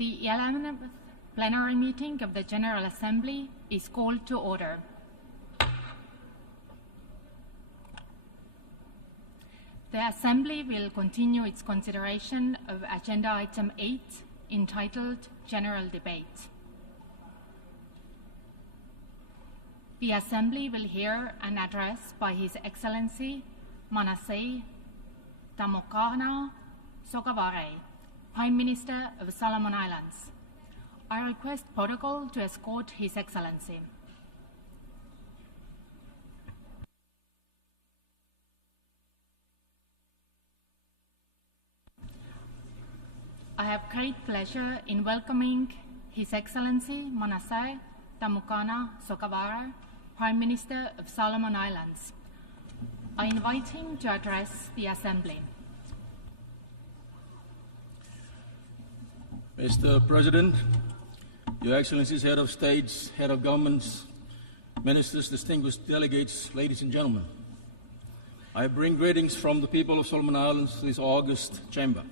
The 11th plenary meeting of the General Assembly is called to order. The Assembly will continue its consideration of Agenda Item 8, entitled General Debate. The Assembly will hear an address by His Excellency Manasseh Tamokana Sogavare, Prime Minister of Solomon Islands. I request protocol to escort His Excellency. I have great pleasure in welcoming His Excellency Manasseh Tamokana Sogavare, Prime Minister of Solomon Islands. I invite him to address the Assembly. Mr. President, Your Excellencies, Head of States, Head of Governments, Ministers, distinguished delegates, ladies and gentlemen, I bring greetings from the people of Solomon Islands to this august chamber.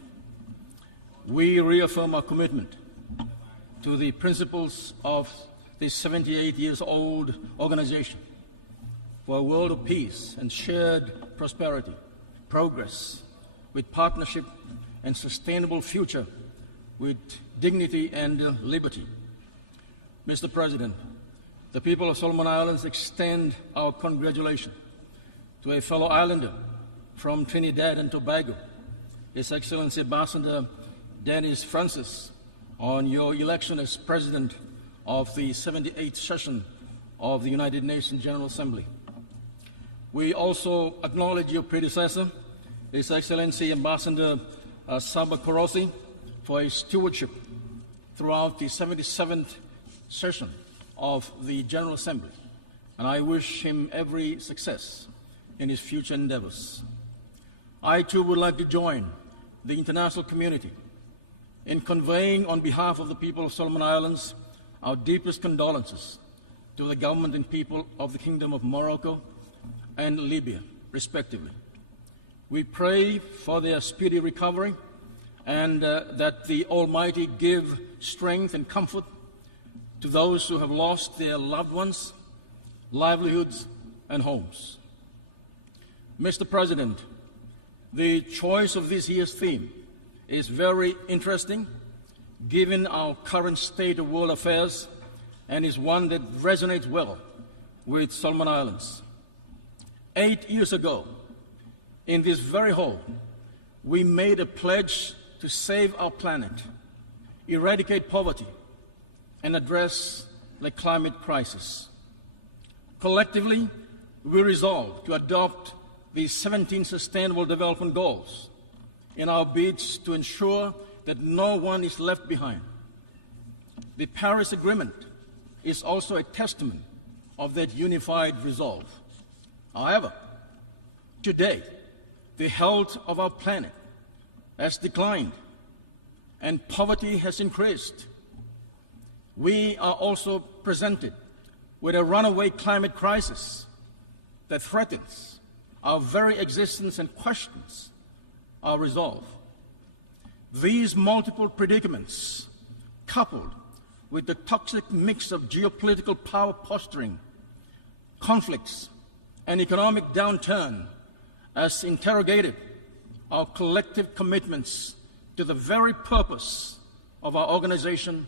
We reaffirm our commitment to the principles of this 78-year-old organization for a world of peace and shared prosperity, progress, with partnership and sustainable future, with dignity and liberty. Mr. President, the people of Solomon Islands extend our congratulations to a fellow islander from Trinidad and Tobago, His Excellency Ambassador Dennis Francis, on your election as President of the 78th session of the United Nations General Assembly. We also acknowledge your predecessor, His Excellency Ambassador Saba Korosi, for his stewardship throughout the 77th session of the General Assembly, and I wish him every success in his future endeavors. I too would like to join the international community in conveying on behalf of the people of Solomon Islands our deepest condolences to the government and people of the Kingdom of Morocco and Libya, respectively. We pray for their speedy recovery and that the Almighty give strength and comfort to those who have lost their loved ones, livelihoods, and homes. Mr. President, the choice of this year's theme is very interesting, given our current state of world affairs, and is one that resonates well with Solomon Islands. 8 years ago, in this very hall, we made a pledge to save our planet, eradicate poverty, and address the climate crisis. Collectively, we resolved to adopt the 17 Sustainable Development Goals in our bids to ensure that no one is left behind. The Paris Agreement is also a testament of that unified resolve. However, today, the health of our planet has declined and poverty has increased. We are also presented with a runaway climate crisis that threatens our very existence and questions our resolve. These multiple predicaments, coupled with the toxic mix of geopolitical power posturing, conflicts, and economic downturn, has interrogated our collective commitments to the very purpose of our organization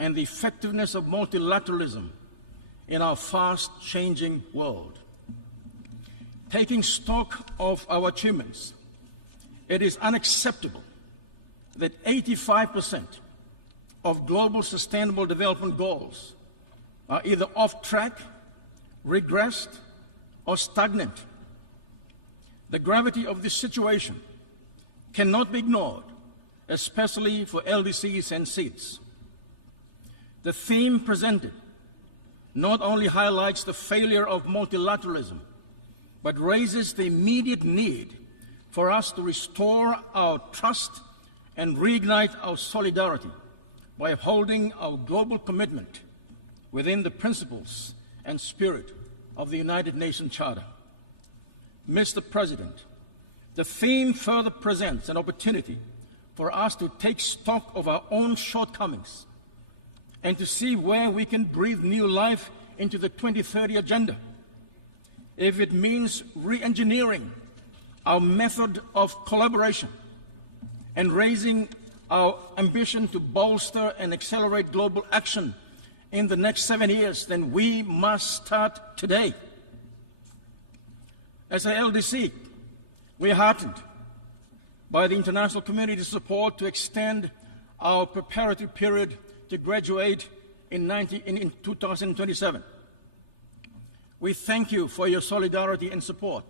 and the effectiveness of multilateralism in our fast-changing world. Taking stock of our achievements, it is unacceptable that 85% of global sustainable development goals are either off track, regressed, or stagnant. The gravity of this situation cannot be ignored, especially for LDCs and seeds. The theme presented not only highlights the failure of multilateralism, but raises the immediate need for us to restore our trust and reignite our solidarity by upholding our global commitment within the principles and spirit of the United Nations Charter. Mr. President, the theme further presents an opportunity for us to take stock of our own shortcomings and to see where we can breathe new life into the 2030 agenda. If it means re-engineering our method of collaboration and raising our ambition to bolster and accelerate global action in the next 7 years, then we must start today. As a LDC, we are heartened by the international community's support to extend our preparatory period to graduate in 2027. We thank you for your solidarity and support.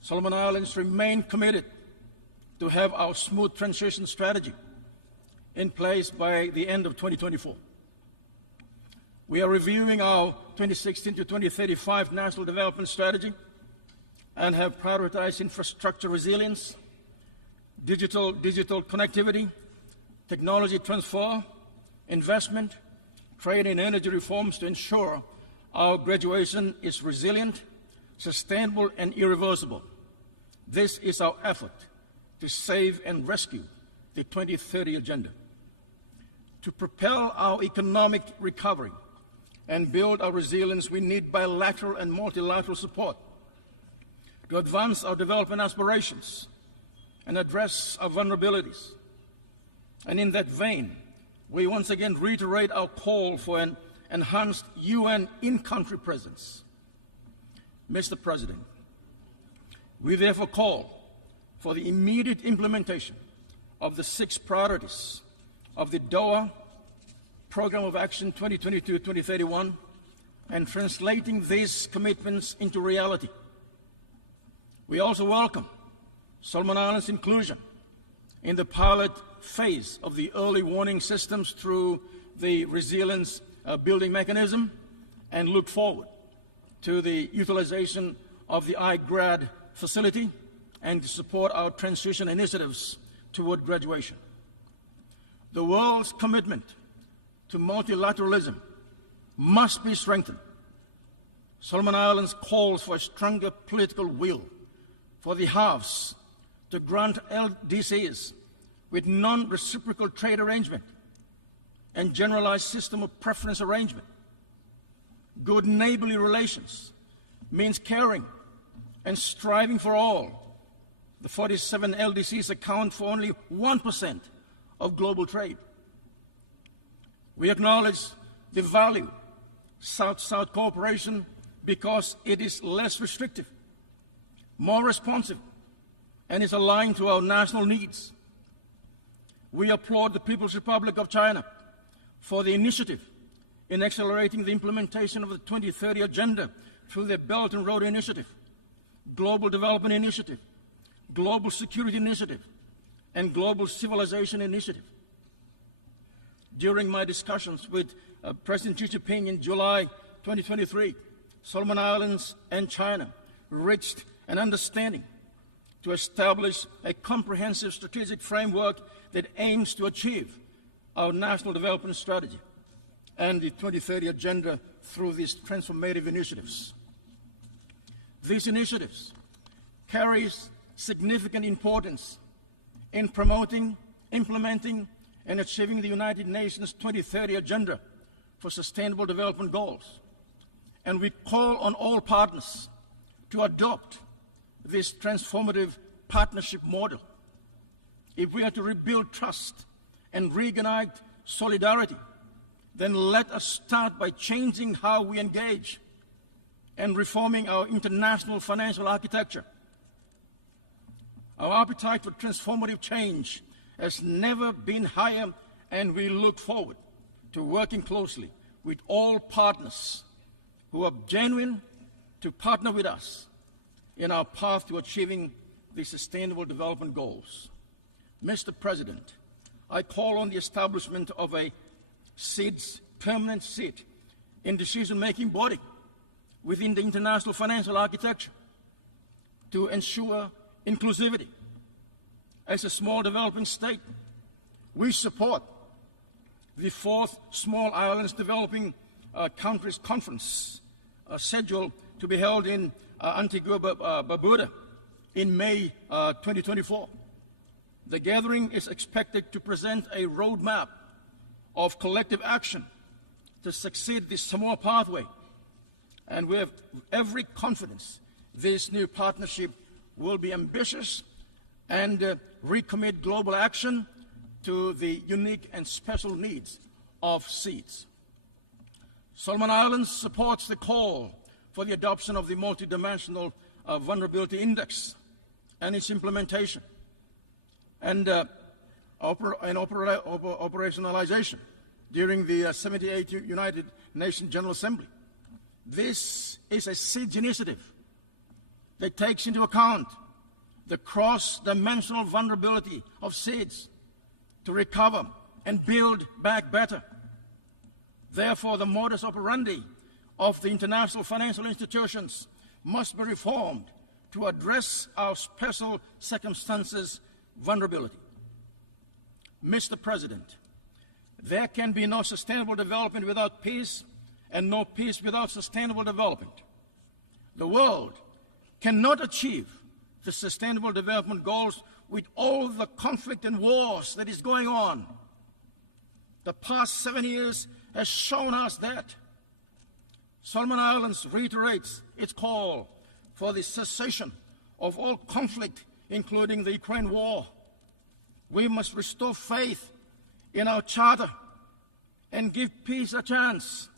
Solomon Islands remain committed to have our smooth transition strategy in place by the end of 2024. We are reviewing our 2016 to 2035 National Development Strategy and have prioritized infrastructure resilience, digital connectivity, technology transfer, investment, trade and energy reforms to ensure our graduation is resilient, sustainable and irreversible. This is our effort to save and rescue the 2030 agenda. To propel our economic recovery and build our resilience, we need bilateral and multilateral support to advance our development aspirations and address our vulnerabilities. And in that vein, we once again reiterate our call for an enhanced UN in-country presence. Mr. President, we therefore call for the immediate implementation of the 6 priorities of the Doha Program of Action 2022-2031 and translating these commitments into reality. We also welcome Solomon Islands' inclusion in the pilot phase of the early warning systems through the resilience building mechanism and look forward to the utilization of the iGrad facility and to support our transition initiatives toward graduation. The world's commitment to multilateralism must be strengthened. Solomon Islands calls for a stronger political will for the halves to grant LDCs with non-reciprocal trade arrangement and generalized system of preference arrangement. Good neighborly relations means caring and striving for all. The 47 LDCs account for only 1% of global trade. We acknowledge the value South-South cooperation because it is less restrictive, more responsive, and is aligned to our national needs. We applaud the People's Republic of China for the initiative in accelerating the implementation of the 2030 Agenda through the Belt and Road Initiative, Global Development Initiative, Global Security Initiative, and Global Civilization Initiative. During my discussions with President Xi Jinping in July 2023, Solomon Islands and China reached an understanding to establish a comprehensive strategic framework that aims to achieve our national development strategy and the 2030 Agenda through these transformative initiatives. These initiatives carry significant importance in promoting, implementing, and achieving the United Nations 2030 Agenda for Sustainable Development Goals. And we call on all partners to adopt this transformative partnership model. If we are to rebuild trust and reignite solidarity, then let us start by changing how we engage and reforming our international financial architecture. Our appetite for transformative change has never been higher, and we look forward to working closely with all partners who are genuine to partner with us in our path to achieving the Sustainable Development Goals. Mr. President, I call on the establishment of a permanent seat in decision-making body within the international financial architecture to ensure inclusivity. As a small developing state, we support the 4th Small Islands Developing Countries Conference scheduled to be held in Antigua y Barbuda in May 2024. The gathering is expected to present a roadmap of collective action to succeed this Samoa pathway, and we have every confidence this new partnership will be ambitious and recommit global action to the unique and special needs of SEEDS. Solomon Islands supports the call for the adoption of the multidimensional vulnerability index and its implementation and operationalization during the 78th United Nations General Assembly. This is a SEEDS initiative that takes into account the cross-dimensional vulnerability of SEEDS to recover and build back better. Therefore, the modus operandi of the international financial institutions must be reformed to address our special circumstances vulnerability. Mr. President, there can be no sustainable development without peace, and no peace without sustainable development. The world cannot achieve the sustainable development goals with all the conflict and wars that is going on. The past 7 years has shown us that. Solomon Islands reiterates its call for the cessation of all conflict, including the Ukraine war. We must restore faith in our charter and give peace a chance.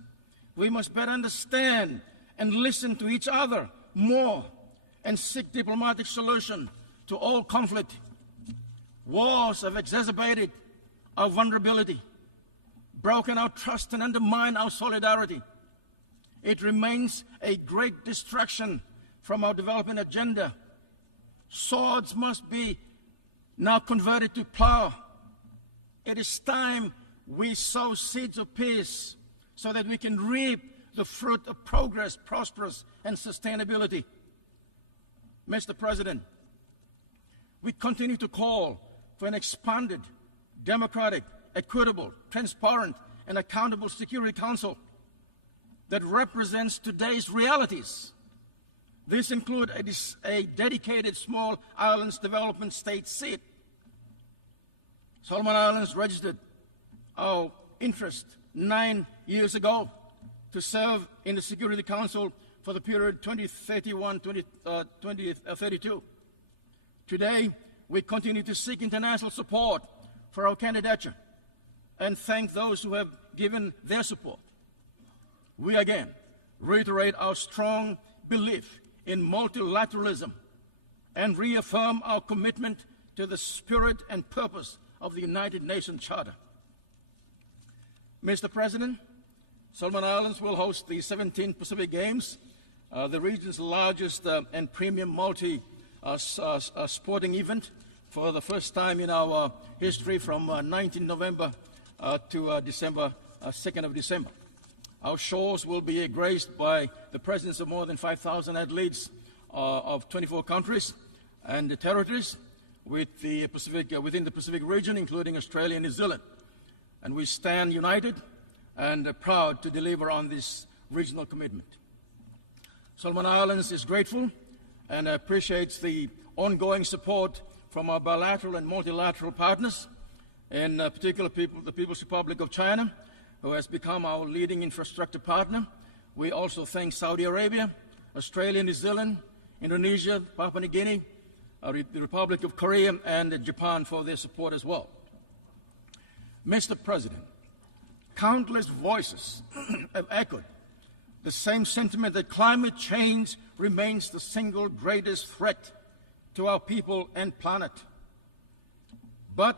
We must better understand and listen to each other more and seek diplomatic solution to all conflict. Wars have exacerbated our vulnerability, broken our trust, and undermined our solidarity. It remains a great distraction from our development agenda. Swords must be now converted to plow. It is time we sow seeds of peace so that we can reap the fruit of progress, prosperous, and sustainability. Mr. President, we continue to call for an expanded, democratic, equitable, transparent, and accountable Security Council that represents today's realities. This includes a dedicated small islands development state seat. Solomon Islands registered our interest 9 years ago to serve in the Security Council for the period 2031-2032. Today, we continue to seek international support for our candidature and thank those who have given their support. We again reiterate our strong belief in multilateralism and reaffirm our commitment to the spirit and purpose of the United Nations Charter. Mr. President, Solomon Islands will host the 17th Pacific Games, the region's largest and premium multi-sporting event for the first time in our history from 19 November to December, 2nd of December. Our shores will be graced by the presence of more than 5,000 athletes of 24 countries and territories within the Pacific region, including Australia and New Zealand. And we stand united and proud to deliver on this regional commitment. Solomon Islands is grateful and appreciates the ongoing support from our bilateral and multilateral partners, in particular the People's Republic of China, who has become our leading infrastructure partner. We also thank Saudi Arabia, Australia, New Zealand, Indonesia, Papua New Guinea, the Republic of Korea, and Japan for their support as well. Mr. President, countless voices have echoed the same sentiment that climate change remains the single greatest threat to our people and planet. But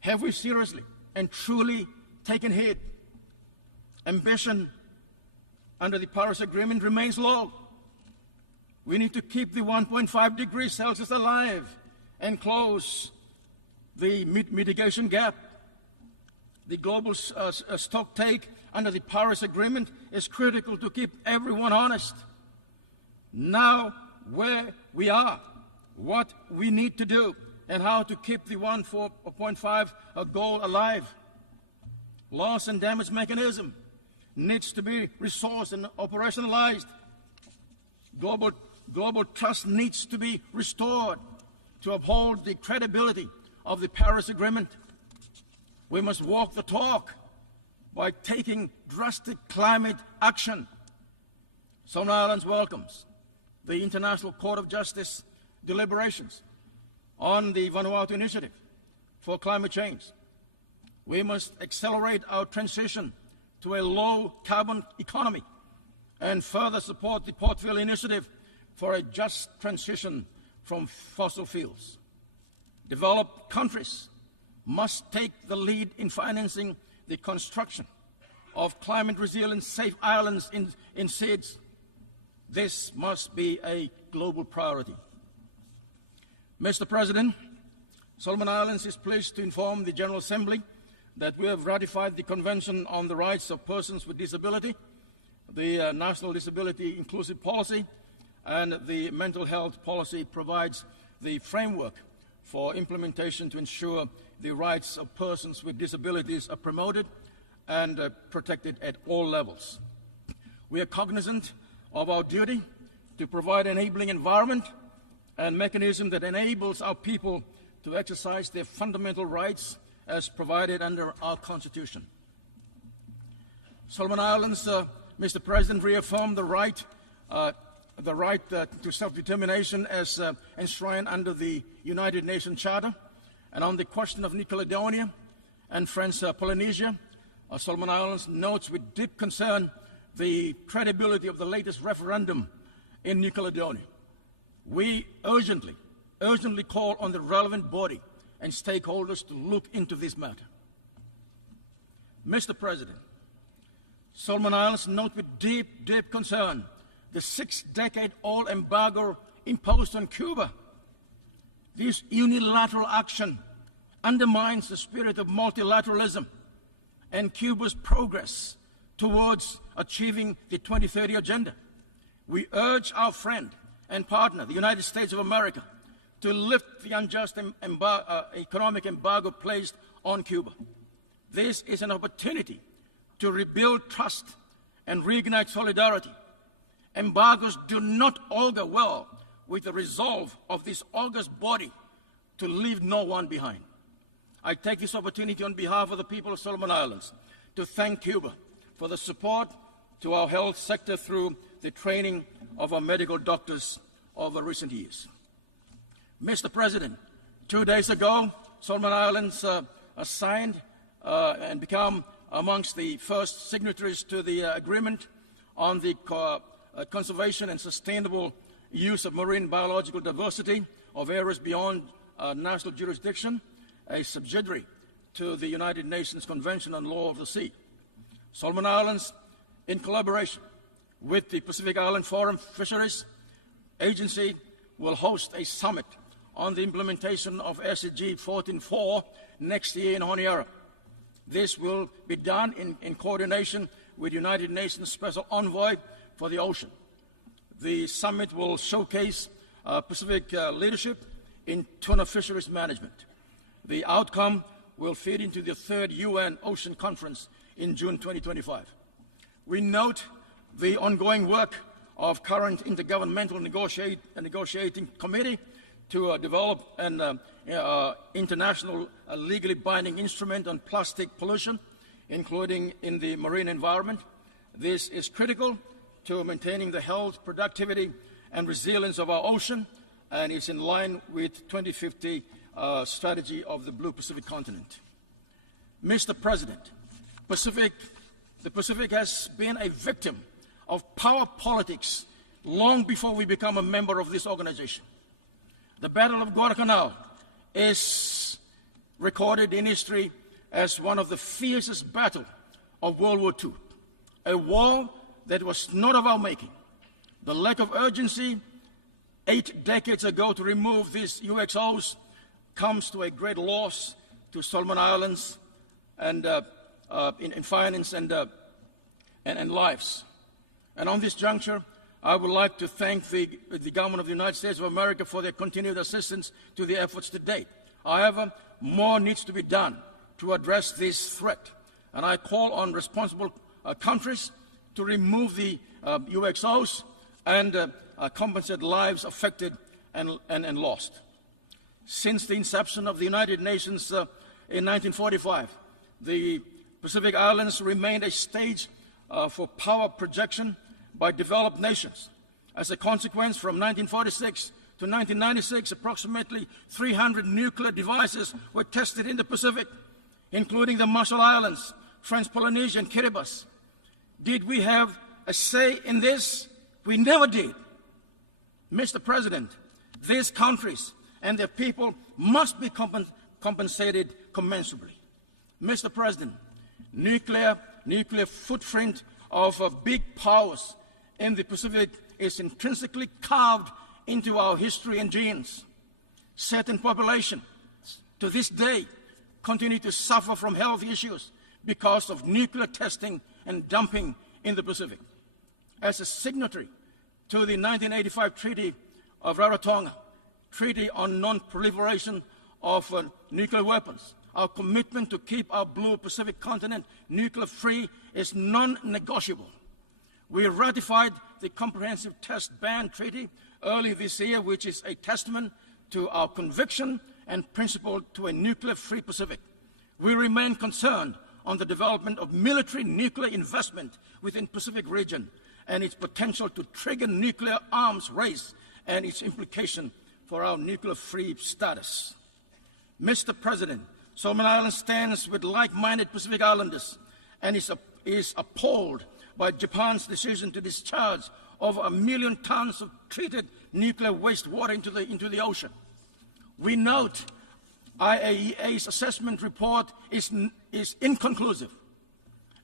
have we seriously and truly taken heed? Ambition under the Paris Agreement remains low. We need to keep the 1.5 degrees Celsius alive and close the mitigation gap. The global stock take under the Paris Agreement is critical to keep everyone honest. Now, where we are, what we need to do, and how to keep the 1.5 goal alive. Loss and damage mechanism needs to be resourced and operationalized. Global trust needs to be restored to uphold the credibility of the Paris Agreement. We must walk the talk by taking drastic climate action. Solomon Islands welcomes the International Court of Justice deliberations on the Vanuatu Initiative for climate change. We must accelerate our transition to a low-carbon economy and further support the Portville Initiative for a just transition from fossil fuels. Developed countries must take the lead in financing the construction of climate-resilient safe islands in seas. This must be a global priority. Mr. President, Solomon Islands is pleased to inform the General Assembly that we have ratified the Convention on the Rights of Persons with Disability, the National Disability Inclusive Policy, and the Mental Health Policy provides the framework for implementation to ensure the rights of persons with disabilities are promoted and protected at all levels. We are cognizant of our duty to provide an enabling environment and mechanism that enables our people to exercise their fundamental rights as provided under our Constitution. Solomon Islands, Mr. President, reaffirmed the right to self-determination as enshrined under the United Nations Charter. And on the question of New Caledonia and French Polynesia, Solomon Islands notes with deep concern the credibility of the latest referendum in New Caledonia. We urgently call on the relevant body and stakeholders to look into this matter. Mr. President, Solomon Islands note with deep concern the 6-decade-old embargo imposed on Cuba. This unilateral action undermines the spirit of multilateralism and Cuba's progress towards achieving the 2030 agenda. We urge our friend and partner, the United States of America, to lift the unjust economic embargo placed on Cuba. This is an opportunity to rebuild trust and reignite solidarity. Embargoes do not augur well with the resolve of this august body to leave no one behind. I take this opportunity on behalf of the people of Solomon Islands to thank Cuba for the support to our health sector through the training of our medical doctors over recent years. Mr. President, 2 days ago, Solomon Islands signed and become amongst the first signatories to the agreement on the conservation and sustainable use of marine biological diversity of areas beyond national jurisdiction, a subsidiary to the United Nations Convention on Law of the Sea. Solomon Islands, in collaboration with the Pacific Island Forum Fisheries Agency, will host a summit on the implementation of SDG 14.4 next year in Honiara. This will be done in coordination with United Nations Special Envoy for the Ocean. The summit will showcase Pacific leadership in tuna fisheries management. The outcome will feed into the 3rd UN Ocean Conference in June 2025. We note the ongoing work of current intergovernmental negotiating committee to develop an international legally binding instrument on plastic pollution, including in the marine environment. This is critical to maintaining the health, productivity, and resilience of our ocean, and is in line with 2050 strategy of the Blue Pacific continent. Mr. President, the Pacific has been a victim of power politics long before we become a member of this organization. The Battle of Guadalcanal is recorded in history as one of the fiercest battles of World War II, a war that was not of our making. The lack of urgency 8 decades ago to remove these UXOs comes to a great loss to Solomon Islands and in finance and lives. And on this juncture, I would like to thank the government of the United States of America for their continued assistance to the efforts to date. However, more needs to be done to address this threat, and I call on responsible countries to remove the UXOs and compensate lives affected and lost. Since the inception of the United Nations in 1945, the Pacific Islands remained a stage for power projection by developed nations. As a consequence, from 1946 to 1996, approximately 300 nuclear devices were tested in the Pacific, including the Marshall Islands, French Polynesia, and Kiribati. Did we have a say in this? We never did. Mr. President, these countries and their people must be compensated commensurably. Mr. President, nuclear footprint of big powers in the Pacific is intrinsically carved into our history and genes. Certain populations to this day continue to suffer from health issues because of nuclear testing and dumping in the Pacific. As a signatory to the 1985 Treaty of Rarotonga, Treaty on Non-Proliferation of Nuclear Weapons, our commitment to keep our blue Pacific continent nuclear-free is non-negotiable. We ratified the Comprehensive Test Ban Treaty early this year, which is a testament to our conviction and principle to a nuclear-free Pacific. We remain concerned on the development of military nuclear investment within the Pacific region and its potential to trigger nuclear arms race and its implication for our nuclear-free status. Mr. President, Solomon Islands stands with like-minded Pacific Islanders and is appalled by Japan's decision to discharge over 1 million tons of treated nuclear wastewater into the ocean. We note IAEA's assessment report is inconclusive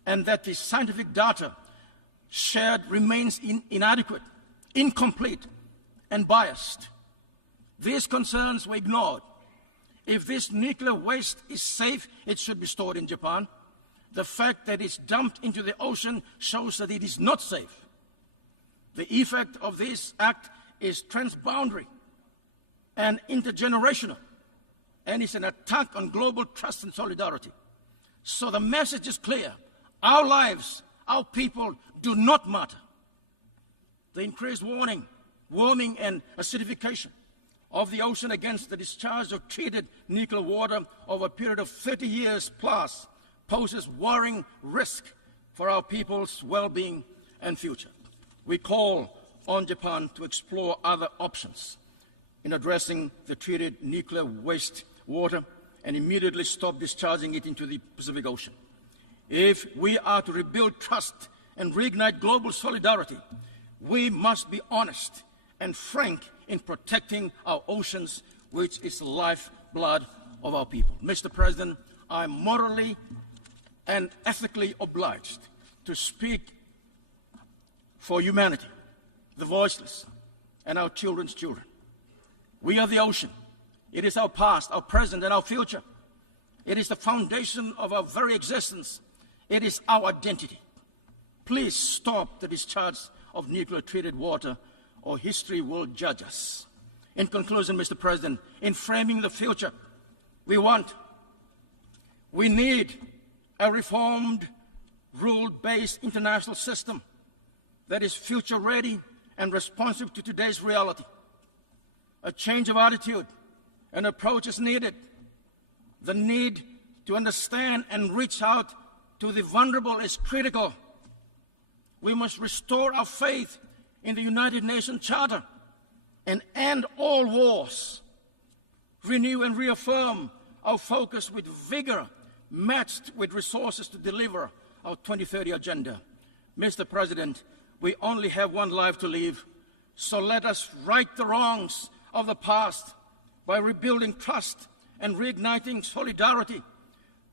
and that the scientific data shared remains inadequate, incomplete, and biased. These concerns were ignored. If this nuclear waste is safe, it should be stored in Japan. The fact that it's dumped into the ocean shows that it is not safe. The effect of this act is transboundary and intergenerational, and it's an attack on global trust and solidarity. So the message is clear. Our lives, our people do not matter. The increased warming and acidification of the ocean against the discharge of treated nuclear water over a period of 30 years plus poses worrying risk for our people's well-being and future. We call on Japan to explore other options in addressing the treated nuclear waste water and immediately stop discharging it into the Pacific Ocean. If we are to rebuild trust and reignite global solidarity, we must be honest and frank in protecting our oceans, which is the lifeblood of our people. Mr. President, I am morally and ethically obliged to speak for humanity, the voiceless, and our children's children. We are the ocean. It is our past, our present, and our future. It is the foundation of our very existence. It is our identity. Please stop the discharge of nuclear-treated water, or history will judge us. In conclusion, Mr. President, in framing the future, we need a reformed, rule-based international system that is future-ready and responsive to today's reality. A change of attitude and approach is needed. The need to understand and reach out to the vulnerable is critical. We must restore our faith in the United Nations Charter and end all wars. Renew and reaffirm our focus with vigor, matched with resources to deliver our 2030 agenda. Mr. President, we only have one life to live, so let us right the wrongs of the past by rebuilding trust and reigniting solidarity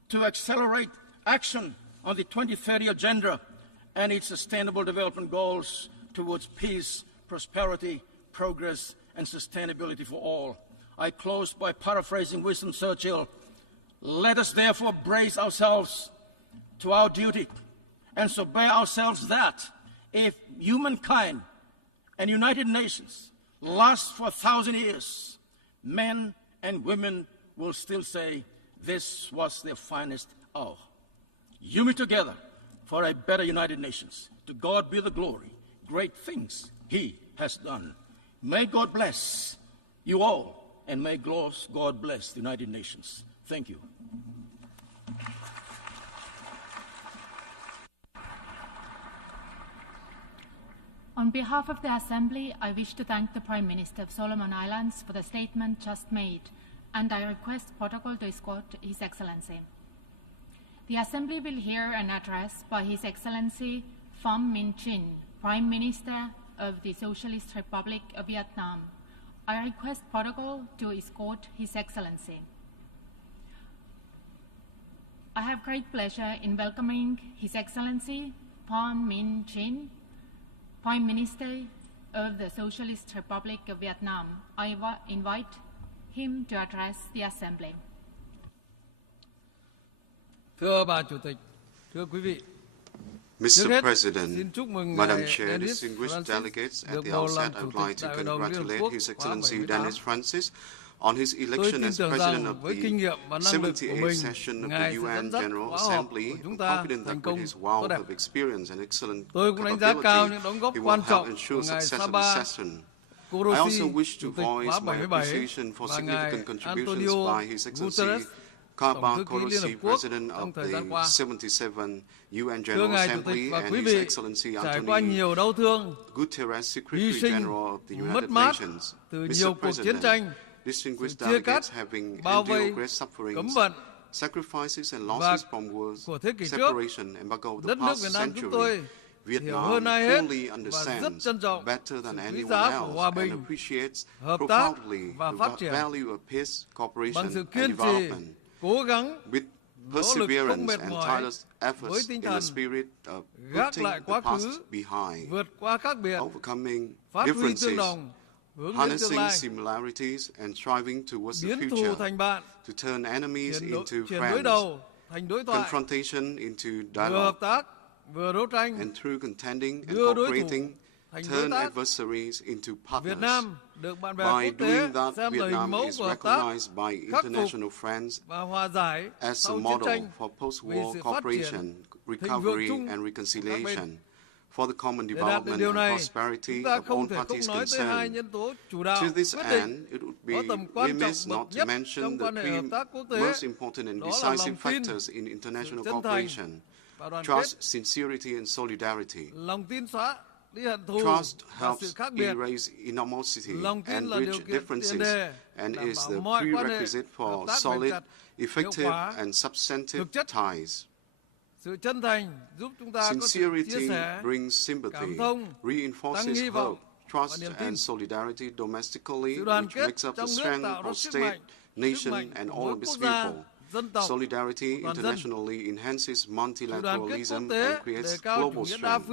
to accelerate action on the 2030 agenda and its sustainable development goals towards peace, prosperity, progress, and sustainability for all. I close by paraphrasing Winston Churchill. Let us therefore brace ourselves to our duty and so bear ourselves that if humankind and United Nations last for 1,000 years, men and women will still say this was their finest hour. Unite together for a better United Nations. To God be the glory. Great things He has done. May God bless you all and may God bless the United Nations. Thank you. On behalf of the Assembly, I wish to thank the Prime Minister of Solomon Islands for the statement just made, and I request protocol to escort His Excellency. The Assembly will hear an address by His Excellency Pham Minh Chinh, Prime Minister of the Socialist Republic of Vietnam. I request protocol to escort His Excellency. I have great pleasure in welcoming His Excellency Pham Minh Chinh, Prime Minister of the Socialist Republic of Vietnam. I invite him to address the Assembly. Thưa bà Chủ tịch, thưa quý vị, Mr. President, Madam Chair, distinguished delegates, at the outset I would like to congratulate His Excellency Dennis Francis on his election as President of the 78th session of the UN General Assembly. I'm confident that with his wealth of experience and excellent capability, he will help ensure success of the session. I also wish to voice my appreciation for significant contributions by His Excellency Kaba Korosi, President of the 77th UN General Assembly, and His Excellency Antonio Guterres, Secretary General of the United Nations. Mr. President, distinguished delegates, having endured great sufferings, sacrifices and losses from wars, separation, embargo of the past century, Vietnam fully understands better than anyone else and appreciates profoundly the value of peace, cooperation, and development. With perseverance and tireless efforts in the spirit of putting the past behind, overcoming differences, harnessing similarities, and striving towards the future, to turn enemies into friends, confrontation into dialogue, and through contending and cooperating, turn adversaries into partners. By doing that, Vietnam is recognized by international friends as a model for post-war cooperation, recovery, and reconciliation, for the common development and prosperity of all parties concerned. To this end, it would be remiss not to mention the three most important and decisive factors in international cooperation: trust, sincerity, and solidarity. Trust helps erase animosity and bridge differences, and is the prerequisite for solid, effective, and substantive ties. Sincerity brings sympathy, reinforces hope, trust, and solidarity domestically, which makes up the strength of state, nation, and all of its people. Solidarity internationally enhances multilateralism and creates global strength.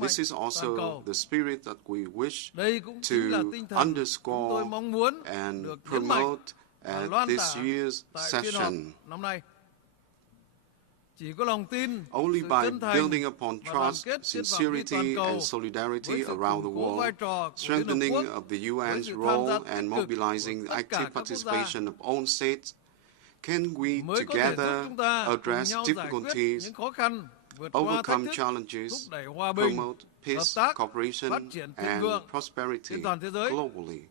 This is also the spirit that we wish to underscore and promote at this year's session. Only by building upon trust, sincerity, and solidarity around the world, strengthening of the UN's role, and mobilizing active participation of all states, can we together address difficulties, overcome challenges, promote peace, cooperation, and prosperity globally,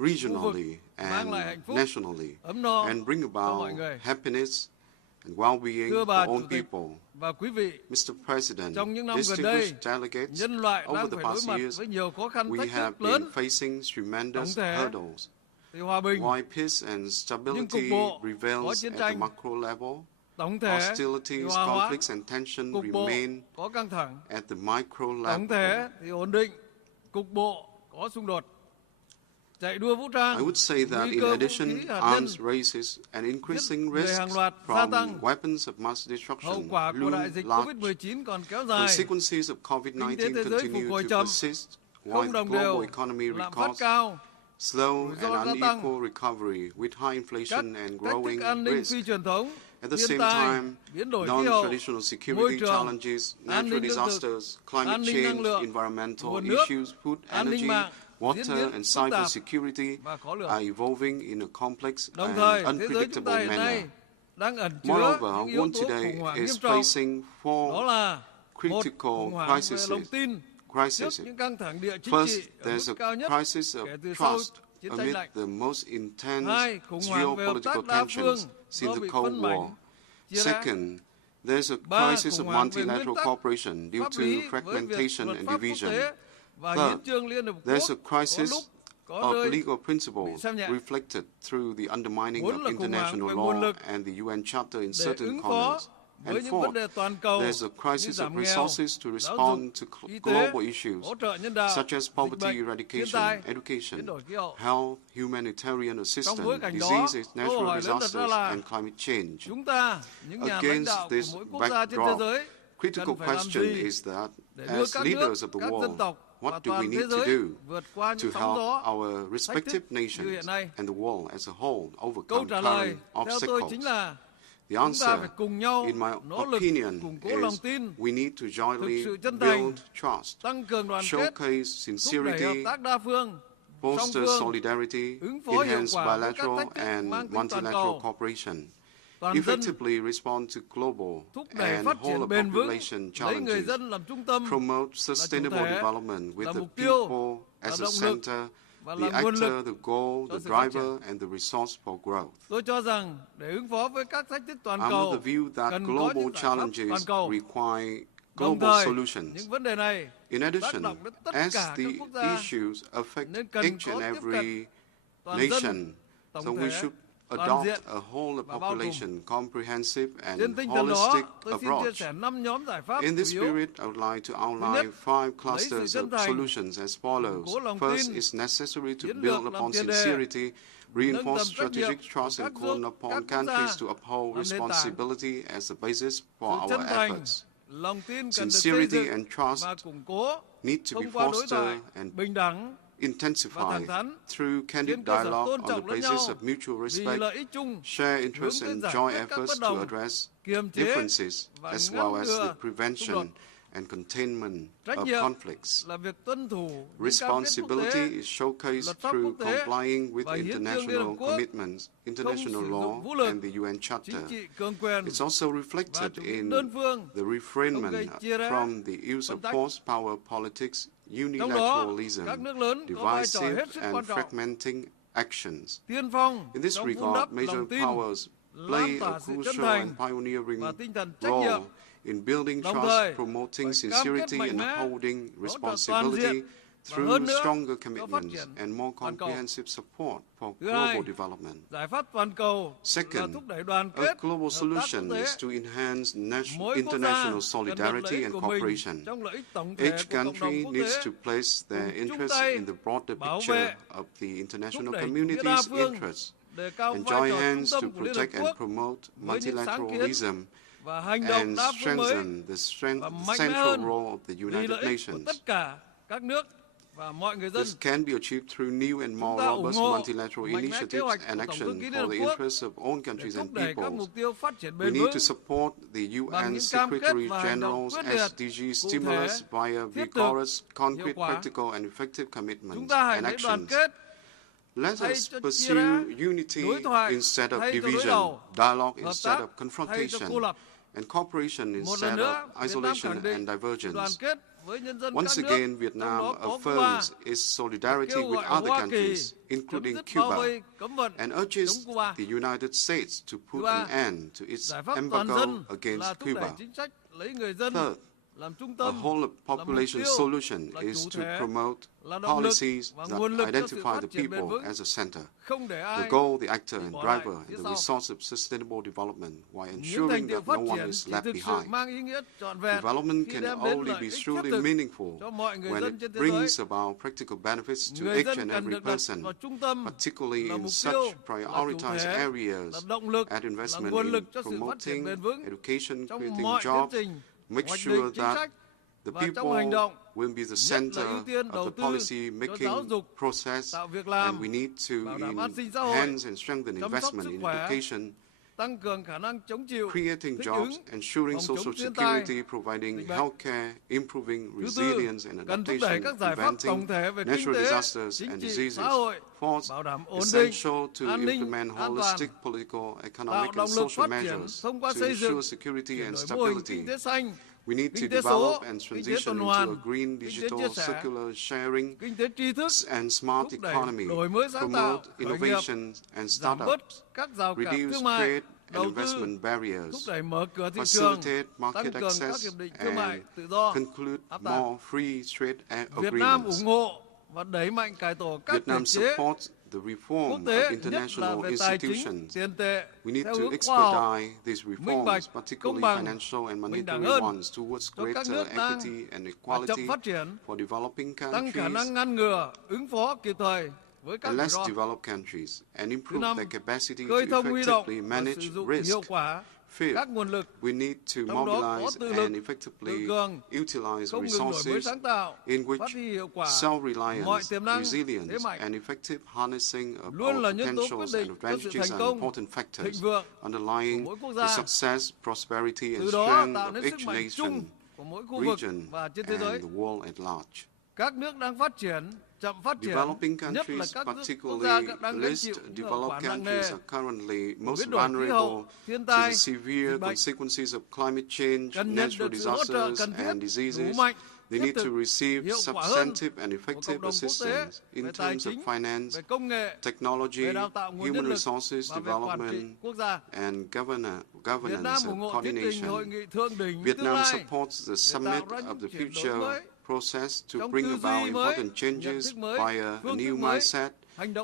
regionally, and nationally, and bring about happiness and well-being for all people. Mr. President, distinguished delegates, over the past years, we have been facing tremendous hurdles. While peace and stability prevails at the macro level, hostilities, conflicts, and tension remain at the micro level. I would say that in addition, arms races and increasing risks from weapons of mass destruction loom large. Consequences of COVID-19 continue to persist while the global economy records slow and unequal recovery with high inflation and growing risk. At the same time, non-traditional security challenges, natural disasters, climate change, environmental issues, food, energy, water, and cyber security are evolving in a complex and unpredictable manner. Moreover, world today is facing four critical crises: crises. First, there's a crisis of trust amid the most intense geopolitical tensions since the Cold War. Second, there's a crisis of multilateral cooperation due to fragmentation and division. Third, there's a crisis of legal principles reflected through the undermining of international law and the UN Charter in certain corners. And fourth, there's a crisis of resources to respond to global issues such as poverty eradication, education, health, humanitarian assistance, diseases, natural disasters, and climate change. Against this backdrop, critical question is that, as leaders of the world, what do we need to do to help our respective nations and the world as a whole overcome current obstacles? The answer, in my opinion, is we need to jointly build trust, showcase sincerity, foster solidarity, enhance bilateral and multilateral cooperation, effectively respond to global and whole-of-population challenges, promote sustainable development with the people as the center, the actor, the goal, the driver, and the resource for growth. I'm of the view that global challenges require global solutions. In addition, as the issues affect each and every nation, so we should adopt a whole-of-population comprehensive and holistic approach. In this spirit, I would like to outline 5 clusters of solutions as follows. First, it's necessary to build upon sincerity, reinforce strategic trust, and call upon countries to uphold responsibility as the basis for our efforts. Sincerity and trust need to be fostered and intensified through candid dialogue on the basis of mutual respect, shared interests and joint efforts to address differences, as well as the prevention and containment of conflicts. Responsibility is showcased through complying with international commitments, international law, and the UN Charter. It's also reflected in the refrainment from the use of force power politics, unilateralism, divisive and fragmenting actions. In this regard, major powers play a crucial and pioneering role in building trust, promoting sincerity, and holding responsibility through stronger commitments and more comprehensive support for global development. Second, a global solution is to enhance international solidarity and cooperation. Each country needs to place their interests in the broader picture of the international community's interests and join hands to protect and promote multilateralism and strengthen the central role of the United Nations. This can be achieved through new and more robust multilateral initiatives and action for the interests of all countries and peoples. We need to support the UN Secretary General's SDG stimulus via vigorous, concrete, practical, and effective commitments and actions. Let us pursue unity instead of division, dialogue instead of confrontation, and cooperation instead of isolation and divergence. Once again, Vietnam affirms its solidarity with other countries, including Cuba, and urges the United States to put an end to its embargo against Cuba. Third, a whole-of-population solution is to promote policies that identify the people as a center, the goal, the actor and driver, and the resource of sustainable development, while ensuring that no one is left behind. Development can only be truly meaningful when it brings about practical benefits to each and every person, particularly in such prioritized areas as investment in promoting education, creating jobs. Make sure that the people will be the center of the policy-making process, and we need to enhance and strengthen investment in education, creating jobs, ensuring social security, providing healthcare, improving resilience and adaptation, preventing natural disasters and diseases. Fourth, essential to implement holistic political, economic, and social measures to ensure security and stability. We need to develop and transition into a green, digital, circular sharing and smart economy, promote innovation and startups, reduce trade and investment barriers, facilitate market access, and conclude more free trade agreements. Vietnam supports the reform of international institutions. We need to expedite these reforms, particularly financial and monetary ones, towards greater equity and equality for developing countries and less developed countries, and improve their capacity to effectively manage risk. Fifth, we need to mobilize and effectively utilize resources in which self-reliance, resilience, and effective harnessing of our potentials and advantages are important factors underlying the success, prosperity, and strength of each nation, region, and the world at large. Developing countries, particularly least developed countries, are currently most vulnerable to the severe consequences of climate change, natural disasters, and diseases. They need to receive substantive and effective assistance in terms of finance, technology, human resources development, and governance and coordination. Vietnam supports the Summit of the Future process to bring about important changes via a new mindset,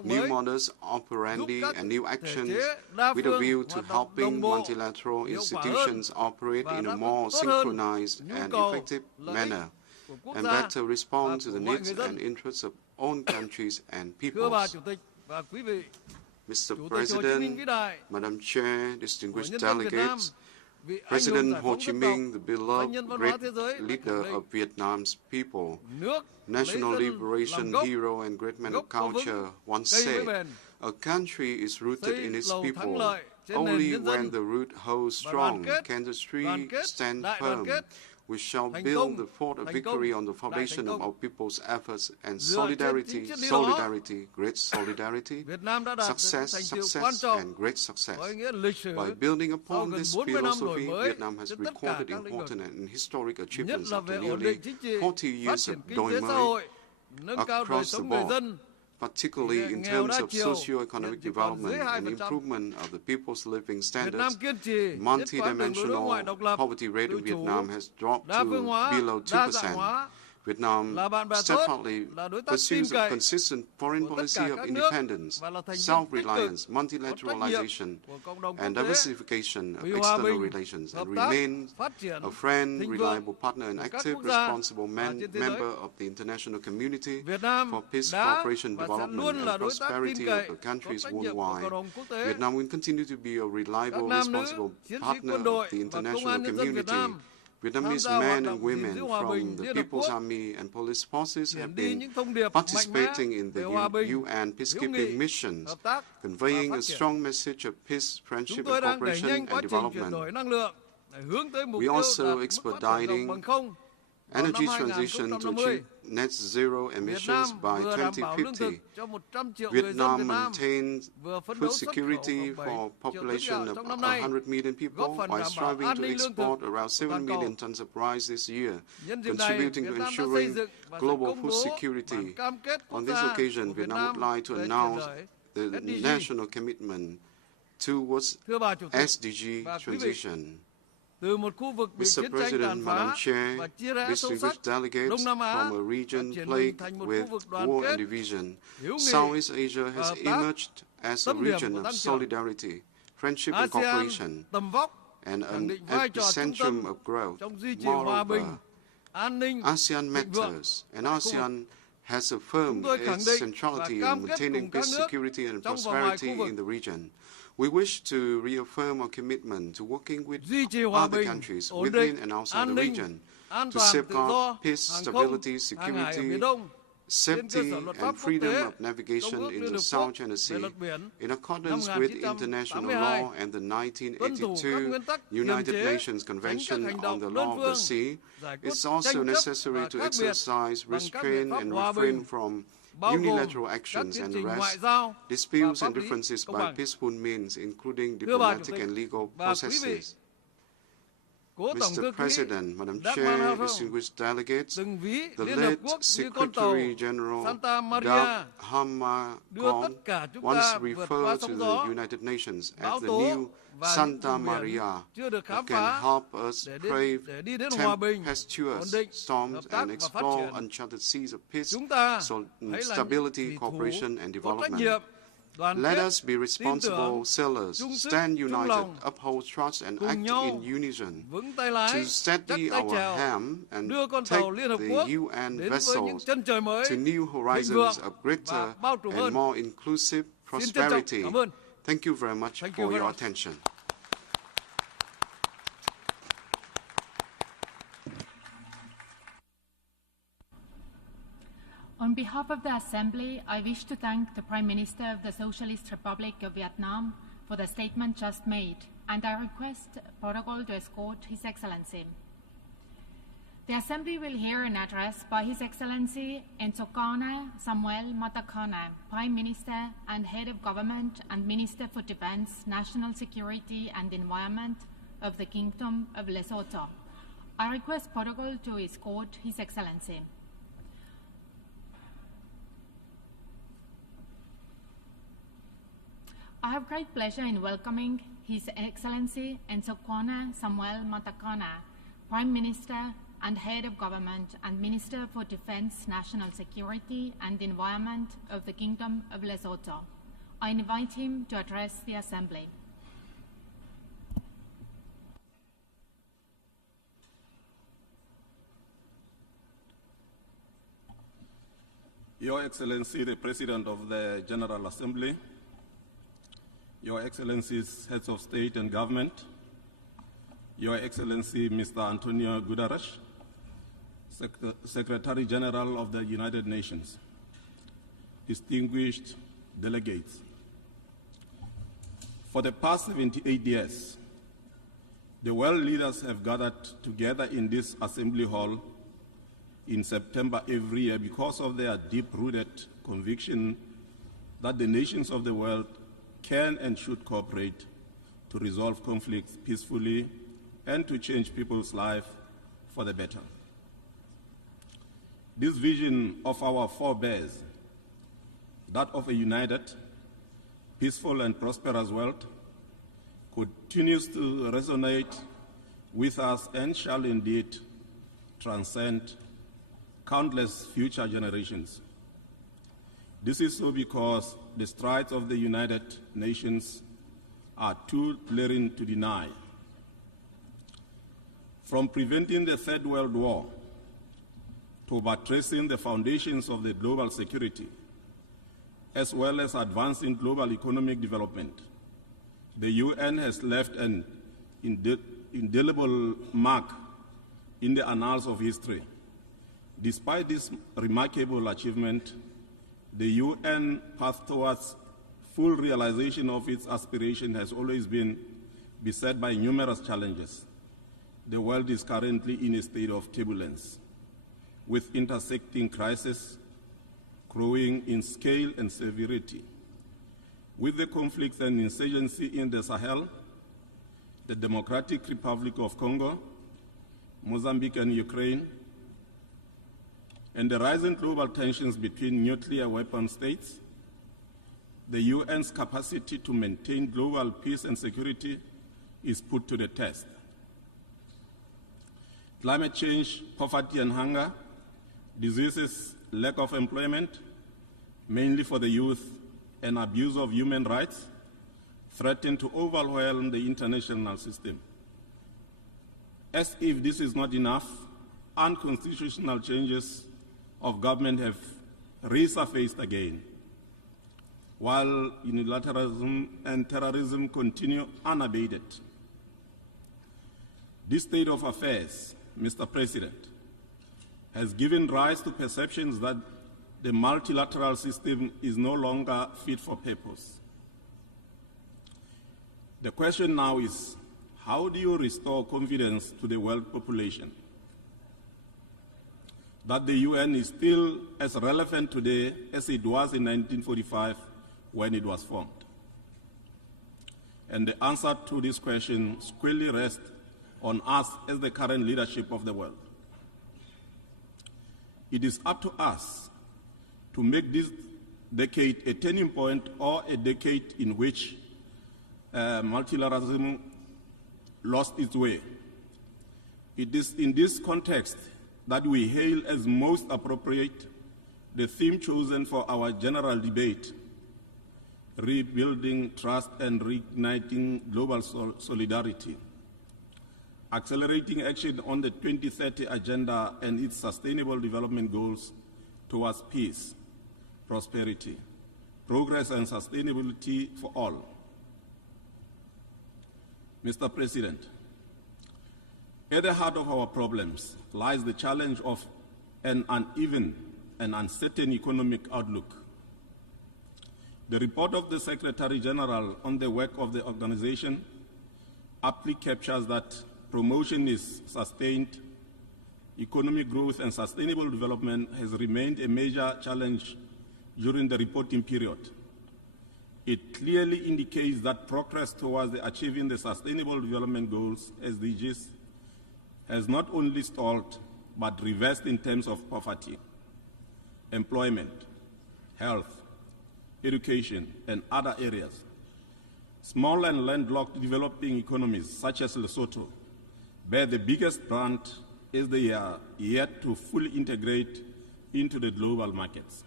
new modus operandi, and new actions with a view to helping multilateral institutions operate in a more synchronized and effective manner and better respond to the needs and interests of own countries and peoples. Mr. President, Madam Chair, distinguished delegates, President Ho Chi Minh, the beloved great leader of Vietnam's people, national liberation hero and great man of culture, once said, "A country is rooted in its people. Only when the root holds strong can the tree stand firm. We shall build the fort of victory on the foundation of our people's efforts and solidarity, great solidarity, success, and great success. By building upon this philosophy, Vietnam has recorded important and historic achievements after nearly 40 years of đổi mới across the board, particularly in terms of socio-economic development and improvement of the people's living standards. Multi-dimensional poverty rate in Vietnam has dropped to below 2%. Vietnam steadfastly pursues a consistent foreign policy of independence, self-reliance, multilateralization, and diversification of external relations, and remains a friend, reliable partner, and active, responsible member of the international community for peace, cooperation, development, and prosperity of the countries worldwide. Vietnam will continue to be a reliable, responsible partner of the international community. Vietnamese men and women from the People's Army and Police Forces have been participating in the UN peacekeeping missions, conveying a strong message of peace, friendship, and cooperation and development. We also expediting energy transition to achieve net zero emissions by 2050. Vietnam maintains food security for a population of 100 million people while striving to export around 7 million tons of rice this year, contributing to ensuring global food security. On this occasion, Vietnam would like to announce the national commitment towards SDG transition. Mr. President, Madam Chair, distinguished delegates from a region plagued with war and division, Southeast Asia has emerged as a region of solidarity, friendship and cooperation, and an epicentrum of growth. Moreover, ASEAN matters, and ASEAN has affirmed its centrality in maintaining peace, security, and prosperity in the region. We wish to reaffirm our commitment to working with other countries within and outside the region to safeguard peace, stability, security, safety, and freedom of navigation in the South China Sea in accordance with international law and the 1982 United Nations Convention on the Law of the Sea. It's also necessary to exercise restraint and refrain from unilateral actions and arrest disputes and differences by peaceful means, including diplomatic and legal processes. Mr. President, Madam Chair, distinguished delegates, the late Secretary General Dag Hammarskjöld once referred to the United Nations as the new Santa Maria that can help us brave tempestuous storms and explore uncharted seas of peace, stability, cooperation, and development. Let us be responsible sailors, stand united, uphold trust, and act in unison to steady our helm and take the UN vessels to new horizons of greater and more inclusive prosperity. Thank you very much for your attention. On behalf of the Assembly, I wish to thank the Prime Minister of the Socialist Republic of Vietnam for the statement just made, and I request protocol to escort His Excellency. The Assembly will hear an address by His Excellency Ntsokonai Samuel Matakane, Prime Minister and Head of Government and Minister for Defense, National Security and Environment of the Kingdom of Lesoto. I request protocol to escort His Excellency. I have great pleasure in welcoming His Excellency Ntsokonai Samuel Matakane, Prime Minister and Head of Government and Minister for Defense, National Security and Environment of the Kingdom of Lesoto. I invite him to address the Assembly. Your Excellency, the President of the General Assembly, Your Excellencies, Heads of State and Government, Your Excellency Mr. Antonio Guterres, Secretary General of the United Nations, distinguished delegates. For the past 78 years, the world leaders have gathered together in this Assembly Hall in September every year because of their deep-rooted conviction that the nations of the world can and should cooperate to resolve conflicts peacefully and to change people's lives for the better. This vision of our forebears, that of a united, peaceful and prosperous world, continues to resonate with us and shall indeed transcend countless future generations. This is so because the strides of the United Nations are too glaring to deny. From preventing the Third World War to buttressing the foundations of the global security, as well as advancing global economic development, the UN has left an indelible mark in the annals of history. Despite this remarkable achievement, the UN path towards full realization of its aspiration has always been beset by numerous challenges. The world is currently in a state of turbulence, with intersecting crises growing in scale and severity. With the conflicts and insurgency in the Sahel, the Democratic Republic of Congo, Mozambique and Ukraine, and the rising global tensions between nuclear weapon states, the UN's capacity to maintain global peace and security is put to the test. Climate change, poverty and hunger, diseases, lack of employment, mainly for the youth, and abuse of human rights threaten to overwhelm the international system. As if this is not enough, unconstitutional changes of government have resurfaced again, while unilateralism and terrorism continue unabated. This state of affairs, Mr. President, has given rise to perceptions that the multilateral system is no longer fit for purpose. The question now is, how do you restore confidence to the world population that the UN is still as relevant today as it was in 1945 when it was formed? And the answer to this question squarely rests on us as the current leadership of the world. It is up to us to make this decade a turning point, or a decade in which multilateralism lost its way. It is in this context that we hail as most appropriate the theme chosen for our general debate, rebuilding trust and reigniting global solidarity, accelerating action on the 2030 Agenda and its sustainable development goals towards peace, prosperity, progress and sustainability for all. Mr. President, at the heart of our problems lies the challenge of an uneven and uncertain economic outlook. The report of the Secretary General on the work of the organization aptly captures that promotion is sustained, economic growth and sustainable development has remained a major challenge during the reporting period. It clearly indicates that progress towards achieving the Sustainable Development Goals, SDGs, has not only stalled, but reversed in terms of poverty, employment, health, education, and other areas. Small and landlocked developing economies, such as Lesoto, bear the biggest brunt as they are yet to fully integrate into the global markets.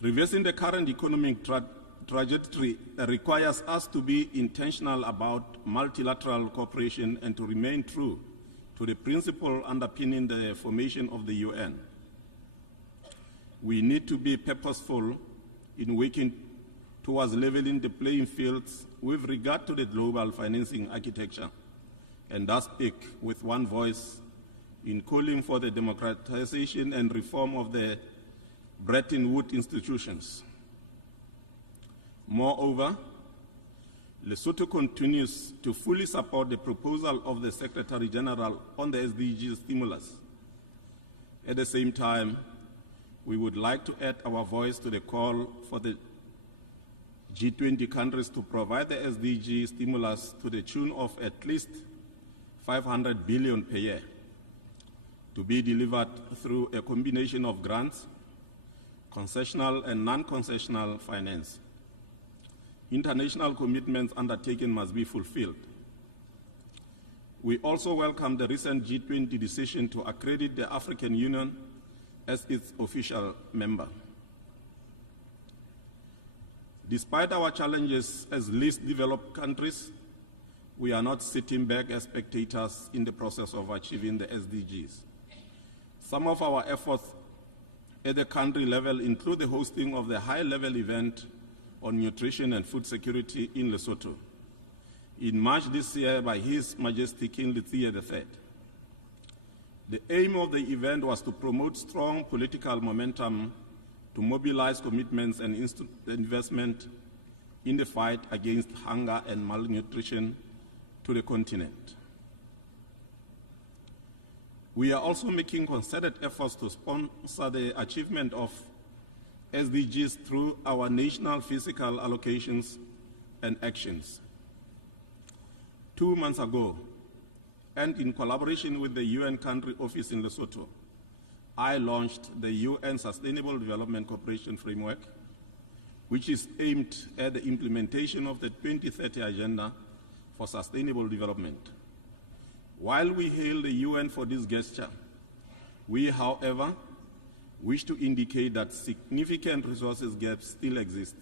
Reversing the current economic trajectory requires us to be intentional about multilateral cooperation and to remain true to the principle underpinning the formation of the UN. We need to be purposeful in working towards leveling the playing fields with regard to the global financing architecture, and thus speak with one voice in calling for the democratization and reform of the Bretton Woods institutions. Moreover, Lesotho continues to fully support the proposal of the Secretary General on the SDG stimulus. At the same time, we would like to add our voice to the call for the G20 countries to provide the SDG stimulus to the tune of at least 500 billion per year, to be delivered through a combination of grants, concessional and non-concessional finance. International commitments undertaken must be fulfilled. We also welcome the recent G20 decision to accredit the African Union as its official member. Despite our challenges as least developed countries, we are not sitting back as spectators in the process of achieving the SDGs. Some of our efforts at the country level include the hosting of the high-level event on nutrition and food security in Lesotho in March this year by His Majesty King Letsie III. The aim of the event was to promote strong political momentum to mobilize commitments and investment in the fight against hunger and malnutrition to the continent. We are also making concerted efforts to sponsor the achievement of SDGs through our national fiscal allocations and actions. 2 months ago, and in collaboration with the UN Country Office in Lesotho, I launched the UN Sustainable Development Cooperation Framework, which is aimed at the implementation of the 2030 Agenda for Sustainable Development. While we hail the UN for this gesture, we, however, wish to indicate that significant resources gaps still exist.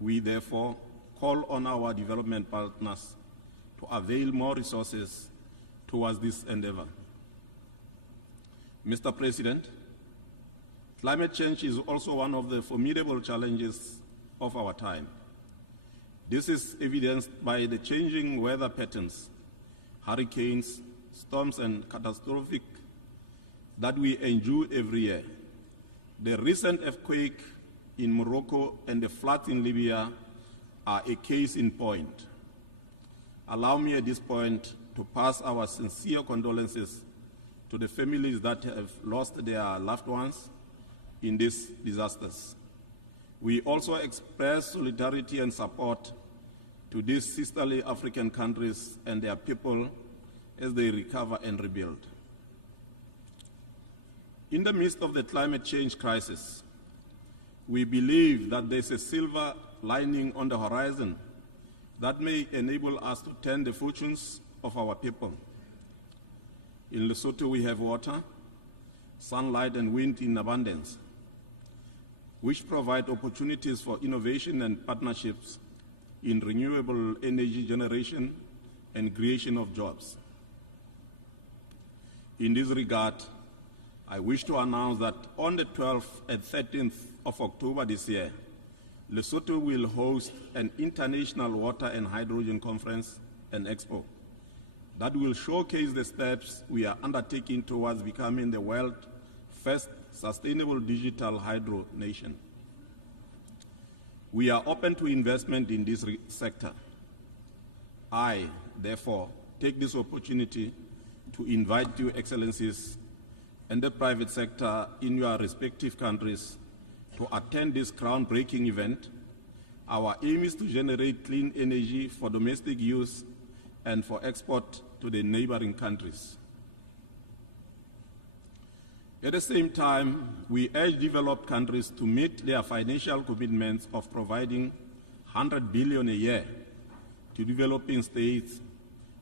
We therefore call on our development partners to avail more resources towards this endeavor. Mr. President, climate change is also one of the formidable challenges of our time. This is evidenced by the changing weather patterns, hurricanes, storms, and catastrophic that we endure every year. The recent earthquake in Morocco and the floods in Libya are a case in point. Allow me at this point to pass our sincere condolences to the families that have lost their loved ones in these disasters. We also express solidarity and support to these sisterly African countries and their people as they recover and rebuild. In the midst of the climate change crisis, we believe that there's a silver lining on the horizon that may enable us to turn the fortunes of our people. In Lesoto, we have water, sunlight, and wind in abundance, which provide opportunities for innovation and partnerships in renewable energy generation and creation of jobs. In this regard, I wish to announce that on the 12th and 13th of October this year, Lesoto will host an international water and hydrogen conference and expo that will showcase the steps we are undertaking towards becoming the world's first sustainable digital hydro nation. We are open to investment in this sector. I, therefore, take this opportunity to invite you, Excellencies, and the private sector in your respective countries to attend this groundbreaking event. Our aim is to generate clean energy for domestic use and for export to the neighboring countries. At the same time, we urge developed countries to meet their financial commitments of providing $100 billion a year to developing states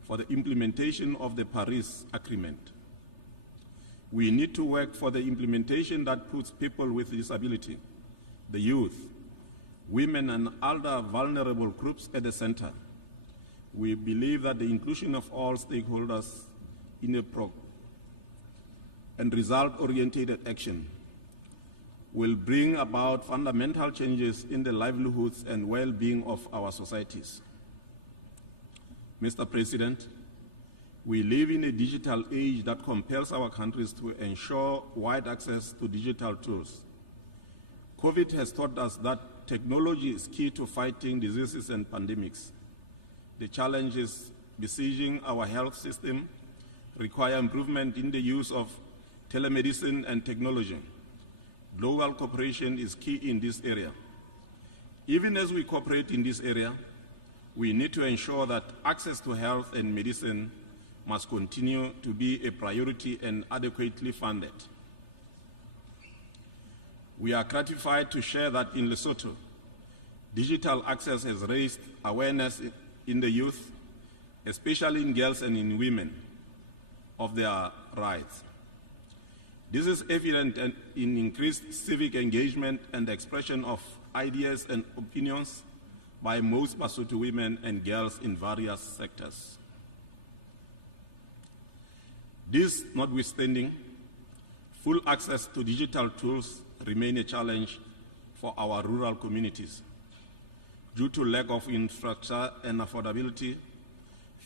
for the implementation of the Paris Agreement. We need to work for the implementation that puts people with disability, the youth, women, and other vulnerable groups at the center. We believe that the inclusion of all stakeholders in a and result-oriented action will bring about fundamental changes in the livelihoods and well-being of our societies. Mr. President, we live in a digital age that compels our countries to ensure wide access to digital tools. COVID has taught us that technology is key to fighting diseases and pandemics. The challenges besieging our health system require improvement in the use of telemedicine and technology. Global cooperation is key in this area. Even as we cooperate in this area, we need to ensure that access to health and medicine must continue to be a priority and adequately funded. We are gratified to share that in Lesoto, digital access has raised awareness in the youth, especially in girls and in women, of their rights. This is evident in increased civic engagement and expression of ideas and opinions by most Basotho women and girls in various sectors. This notwithstanding, full access to digital tools remain a challenge for our rural communities due to lack of infrastructure and affordability,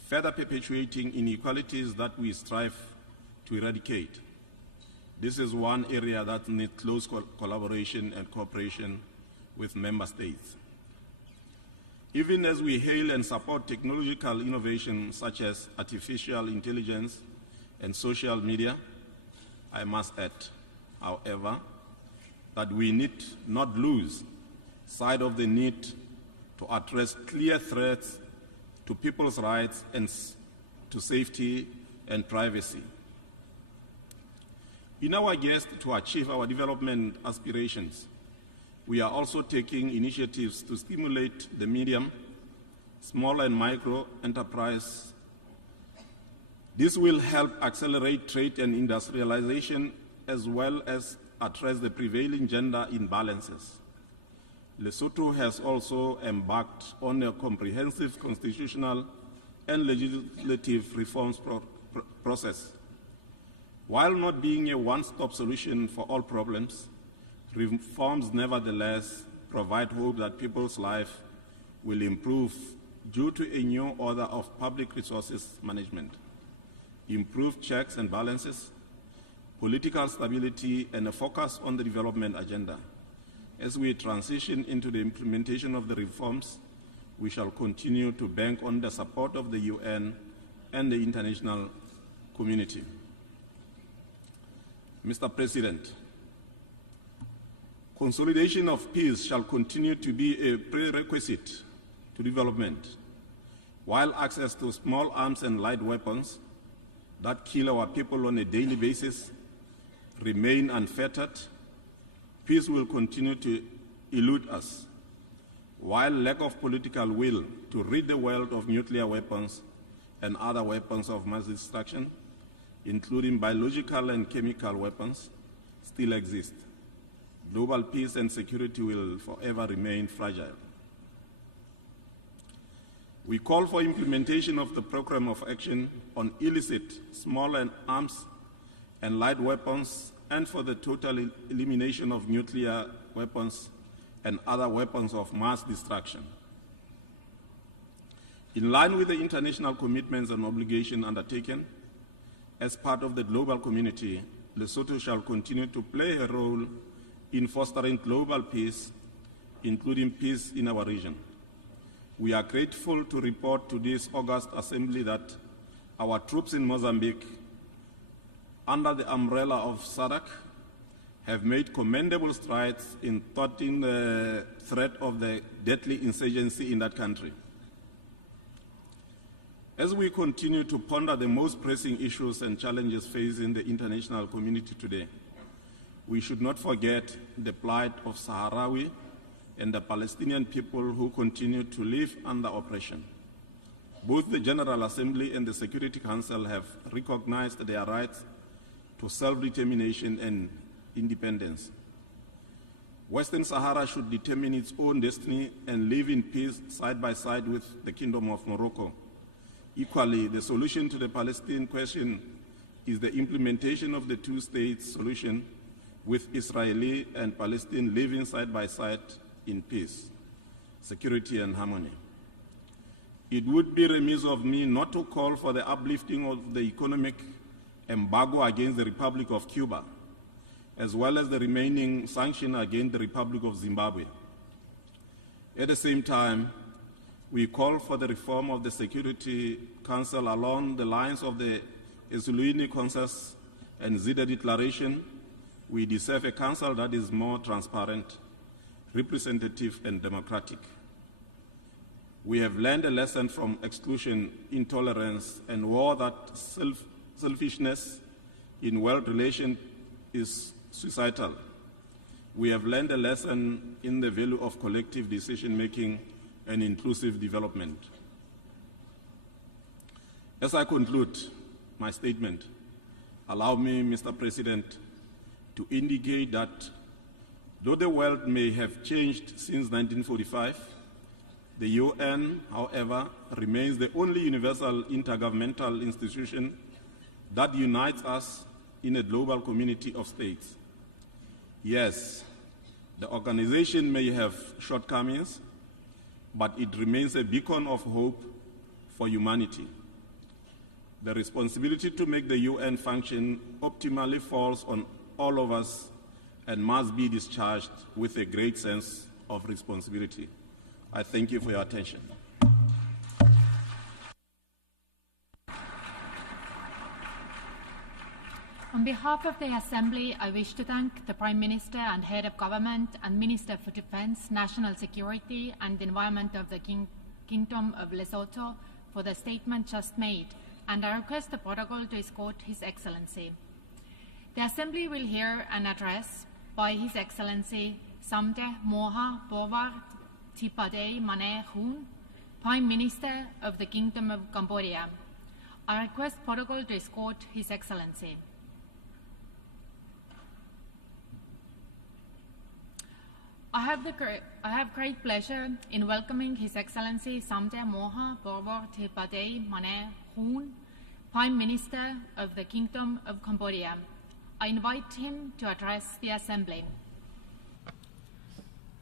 further perpetuating inequalities that we strive to eradicate. This is one area that needs close collaboration and cooperation with member states. Even as we hail and support technological innovation such as artificial intelligence and social media, I must add, however, that we need not lose sight of the need to address clear threats to people's rights and to safety and privacy. In our quest to achieve our development aspirations, we are also taking initiatives to stimulate the medium, small and micro enterprise. This will help accelerate trade and industrialization as well as address the prevailing gender imbalances. Lesoto has also embarked on a comprehensive constitutional and legislative reforms process. While not being a one-stop solution for all problems, reforms nevertheless provide hope that people's lives will improve due to a new order of public resources management, improved checks and balances, political stability, and a focus on the development agenda. As we transition into the implementation of the reforms, we shall continue to bank on the support of the UN and the international community. Mr. President, consolidation of peace shall continue to be a prerequisite to development. While access to small arms and light weapons that kill our people on a daily basis remain unfettered, peace will continue to elude us, while lack of political will to rid the world of nuclear weapons and other weapons of mass destruction, including biological and chemical weapons, still exist. Global peace and security will forever remain fragile. We call for implementation of the Program of Action on illicit small arms and light weapons, and for the total elimination of nuclear weapons and other weapons of mass destruction. In line with the international commitments and obligations undertaken as part of the global community, Lesoto shall continue to play a role in fostering global peace, including peace in our region. We are grateful to report to this August Assembly that our troops in Mozambique, under the umbrella of SADC, have made commendable strides in thwarting the threat of the deadly insurgency in that country. As we continue to ponder the most pressing issues and challenges facing the international community today, we should not forget the plight of Sahrawi and the Palestinian people who continue to live under oppression. Both the General Assembly and the Security Council have recognized their rights to self-determination and independence. Western Sahara should determine its own destiny and live in peace side by side with the Kingdom of Morocco. Equally, the solution to the Palestinian question is the implementation of the two-state solution, with Israeli and Palestine living side by side in peace, security, and harmony. It would be remiss of me not to call for the uplifting of the economic embargo against the Republic of Cuba, as well as the remaining sanction against the Republic of Zimbabwe. At the same time, we call for the reform of the Security Council along the lines of the Esuluini Consensus and Zida Declaration. We deserve a council that is more transparent, representative, and democratic. We have learned a lesson from exclusion, intolerance, and war that selfishness in world relations is suicidal. We have learned a lesson in the value of collective decision-making and inclusive development. As I conclude my statement, allow me, Mr. President, to indicate that though the world may have changed since 1945, the UN, however, remains the only universal intergovernmental institution that unites us in a global community of states. Yes, the organization may have shortcomings, but it remains a beacon of hope for humanity. The responsibility to make the UN function optimally falls on all of us and must be discharged with a great sense of responsibility. I thank you for your attention. On behalf of the Assembly, I wish to thank the Prime Minister and Head of Government and Minister for Defence, National Security and Environment of the Kingdom of Lesoto for the statement just made, and I request the protocol to escort His Excellency. The Assembly will hear an address by His Excellency Samdech Moha Bowar Tipade Mane Hun, Prime Minister of the Kingdom of Camboya. I request protocol to escort His Excellency. I have great pleasure in welcoming His Excellency Samdech Moha Bowar Tipade Mane Hun, Prime Minister of the Kingdom of Cambodia. I invite him to address the Assembly.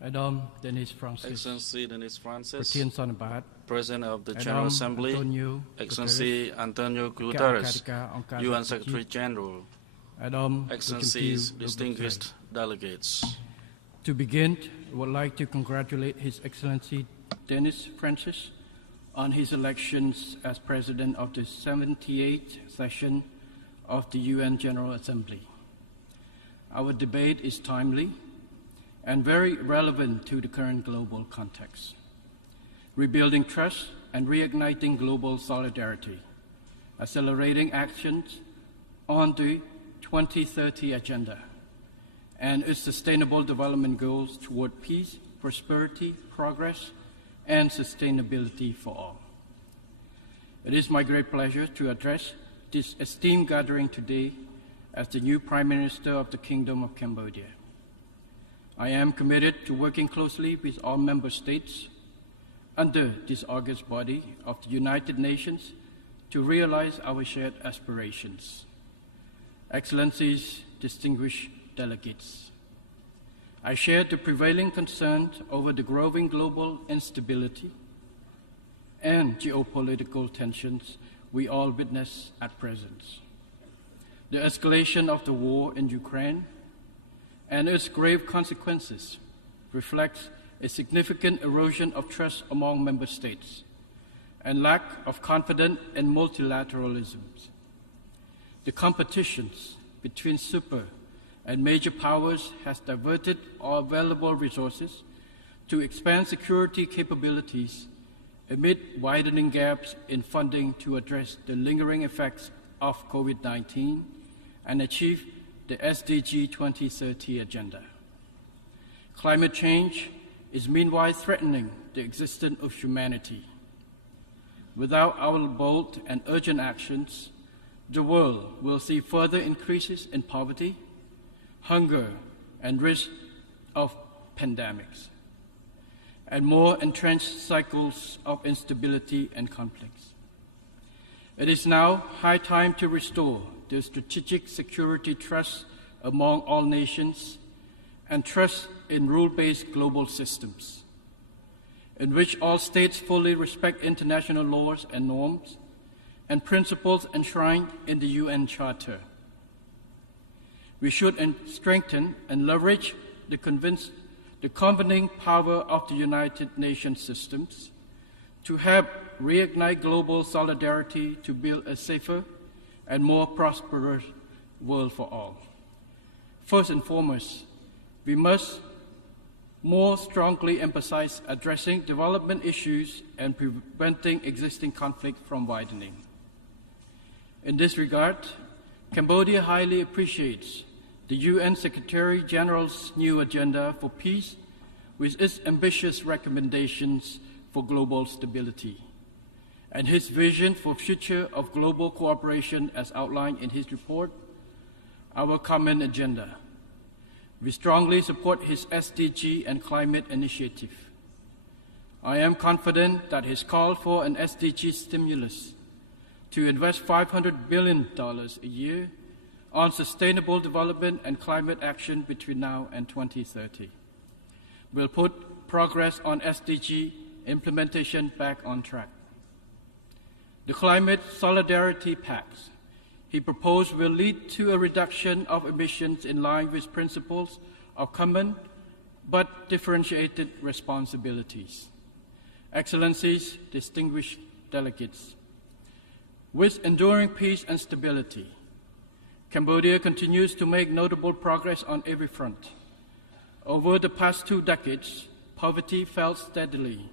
Madam Dennis Francis, Excellency Dennis Francis, President of the General Assembly, Excellency Antonio Guterres, UN Secretary General, Excellencies, distinguished delegates. To begin, I would like to congratulate His Excellency Dennis Francis on his elections as President of the 78th session of the UN General Assembly. Our debate is timely and very relevant to the current global context. Rebuilding trust and reigniting global solidarity, accelerating actions on the 2030 Agenda and its sustainable development goals toward peace, prosperity, progress, and sustainability for all. It is my great pleasure to address this esteemed gathering today as the new Prime Minister of the Kingdom of Cambodia. I am committed to working closely with all member states under this august body of the United Nations to realize our shared aspirations. Excellencies, distinguished delegates, I share the prevailing concerns over the growing global instability and geopolitical tensions we all witness at present. The escalation of the war in Ukraine and its grave consequences reflects a significant erosion of trust among member states and lack of confidence in multilateralism. The competitions between super and major powers has diverted all available resources to expand security capabilities amid widening gaps in funding to address the lingering effects of COVID-19 and achieve the SDG 2030 Agenda. Climate change is meanwhile threatening the existence of humanity. Without our bold and urgent actions, the world will see further increases in poverty, hunger, and risk of pandemics, and more entrenched cycles of instability and conflicts. It is now high time to restore the strategic security trust among all nations and trust in rule-based global systems, in which all states fully respect international laws and norms and principles enshrined in the UN Charter. We should strengthen and leverage the convening power of the United Nations systems to help reignite global solidarity to build a safer and more prosperous world for all. First and foremost, we must more strongly emphasize addressing development issues and preventing existing conflict from widening. In this regard, Cambodia highly appreciates the UN Secretary General's new agenda for peace with its ambitious recommendations for global stability and his vision for future of global cooperation as outlined in his report, Our Common Agenda. We strongly support his SDG and climate initiative. I am confident that his call for an SDG stimulus to invest $500 billion a year on sustainable development and climate action between now and 2030 will put progress on SDG implementation back on track. The Climate Solidarity Pact he proposed will lead to a reduction of emissions in line with principles of common but differentiated responsibilities. Excellencies, distinguished delegates, with enduring peace and stability, Cambodia continues to make notable progress on every front. Over the past 2 decades, poverty fell steadily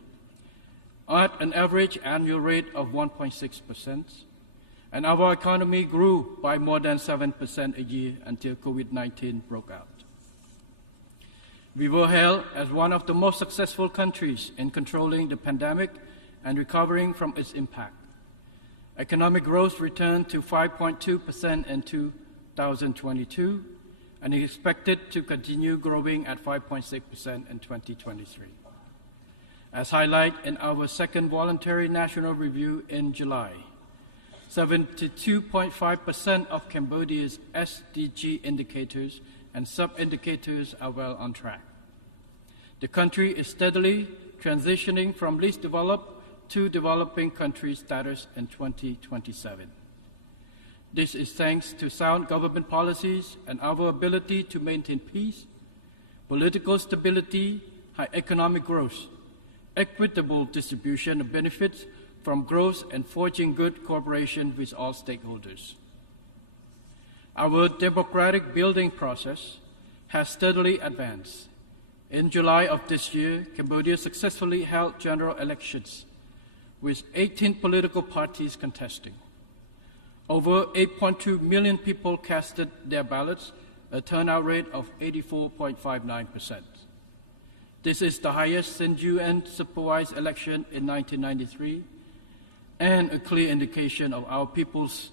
at an average annual rate of 1.6%, and our economy grew by more than 7% a year until COVID-19 broke out. We were hailed as one of the most successful countries in controlling the pandemic and recovering from its impact. Economic growth returned to 5.2% in 2022 and is expected to continue growing at 5.6% in 2023. As highlighted in our second voluntary national review in July, 72.5% of Cambodia's SDG indicators and sub-indicators are well on track. The country is steadily transitioning from least developed to developing country status in 2027. This is thanks to sound government policies and our ability to maintain peace, political stability, high economic growth, equitable distribution of benefits from growth, and forging good cooperation with all stakeholders. Our democratic building process has steadily advanced. In July of this year, Cambodia successfully held general elections with 18 political parties contesting. Over 8.2 million people casted their ballots, a turnout rate of 84.59%. This is the highest since UN-supervised election in 1993, and a clear indication of our people's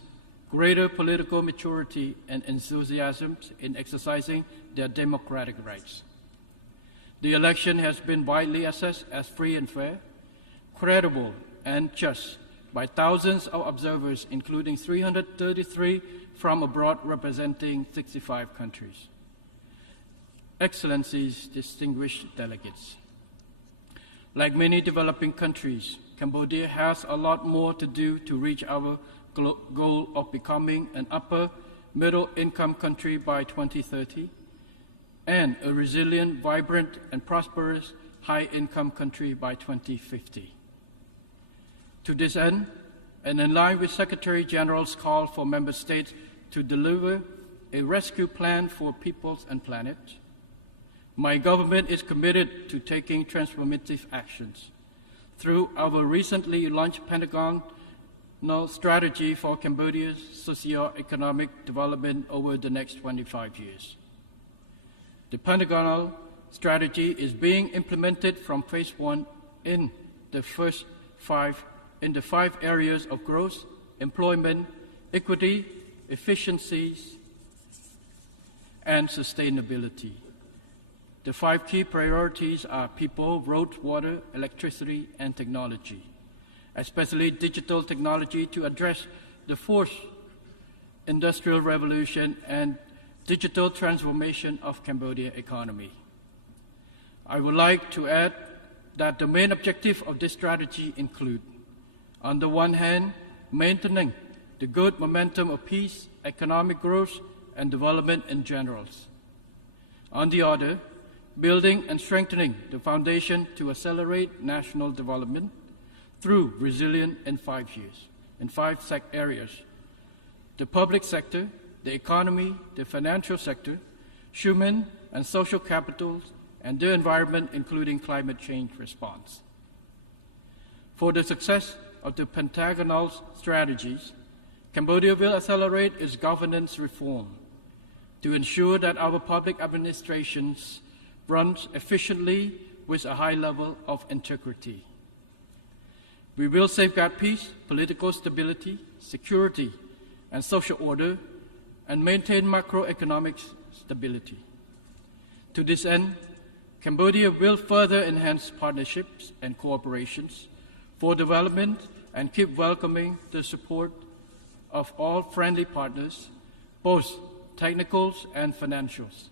greater political maturity and enthusiasm in exercising their democratic rights. The election has been widely assessed as free and fair, credible and just by thousands of observers, including 333 from abroad representing 65 countries. Excellencies, distinguished delegates, like many developing countries, Cambodia has a lot more to do to reach our goal of becoming an upper middle income country by 2030 and a resilient, vibrant, and prosperous high income country by 2050. To this end, and in line with Secretary General's call for member states to deliver a rescue plan for peoples and planet, my government is committed to taking transformative actions through our recently launched Pentagonal strategy for Cambodia's socio-economic development over the next 25 years. The Pentagonal strategy is being implemented from phase 1 in the 5 areas of growth, employment, equity, efficiencies, and sustainability. The 5 key priorities are people, roads, water, electricity, and technology, especially digital technology to address the fourth industrial revolution and digital transformation of Cambodia economy. I would like to add that the main objective of this strategy include, on the one hand, maintaining the good momentum of peace, economic growth, and development in general. On the other, building and strengthening the foundation to accelerate national development through resilience in 5 areas: the public sector, the economy, the financial sector, human and social capital, and the environment, including climate change response. For the success of the Pentagonal strategies, Cambodia will accelerate its governance reform to ensure that our public administrations runs efficiently with a high level of integrity. We will safeguard peace, political stability, security, and social order, and maintain macroeconomic stability. To this end, Cambodia will further enhance partnerships and cooperations for development and keep welcoming the support of all friendly partners, both technicals and financials,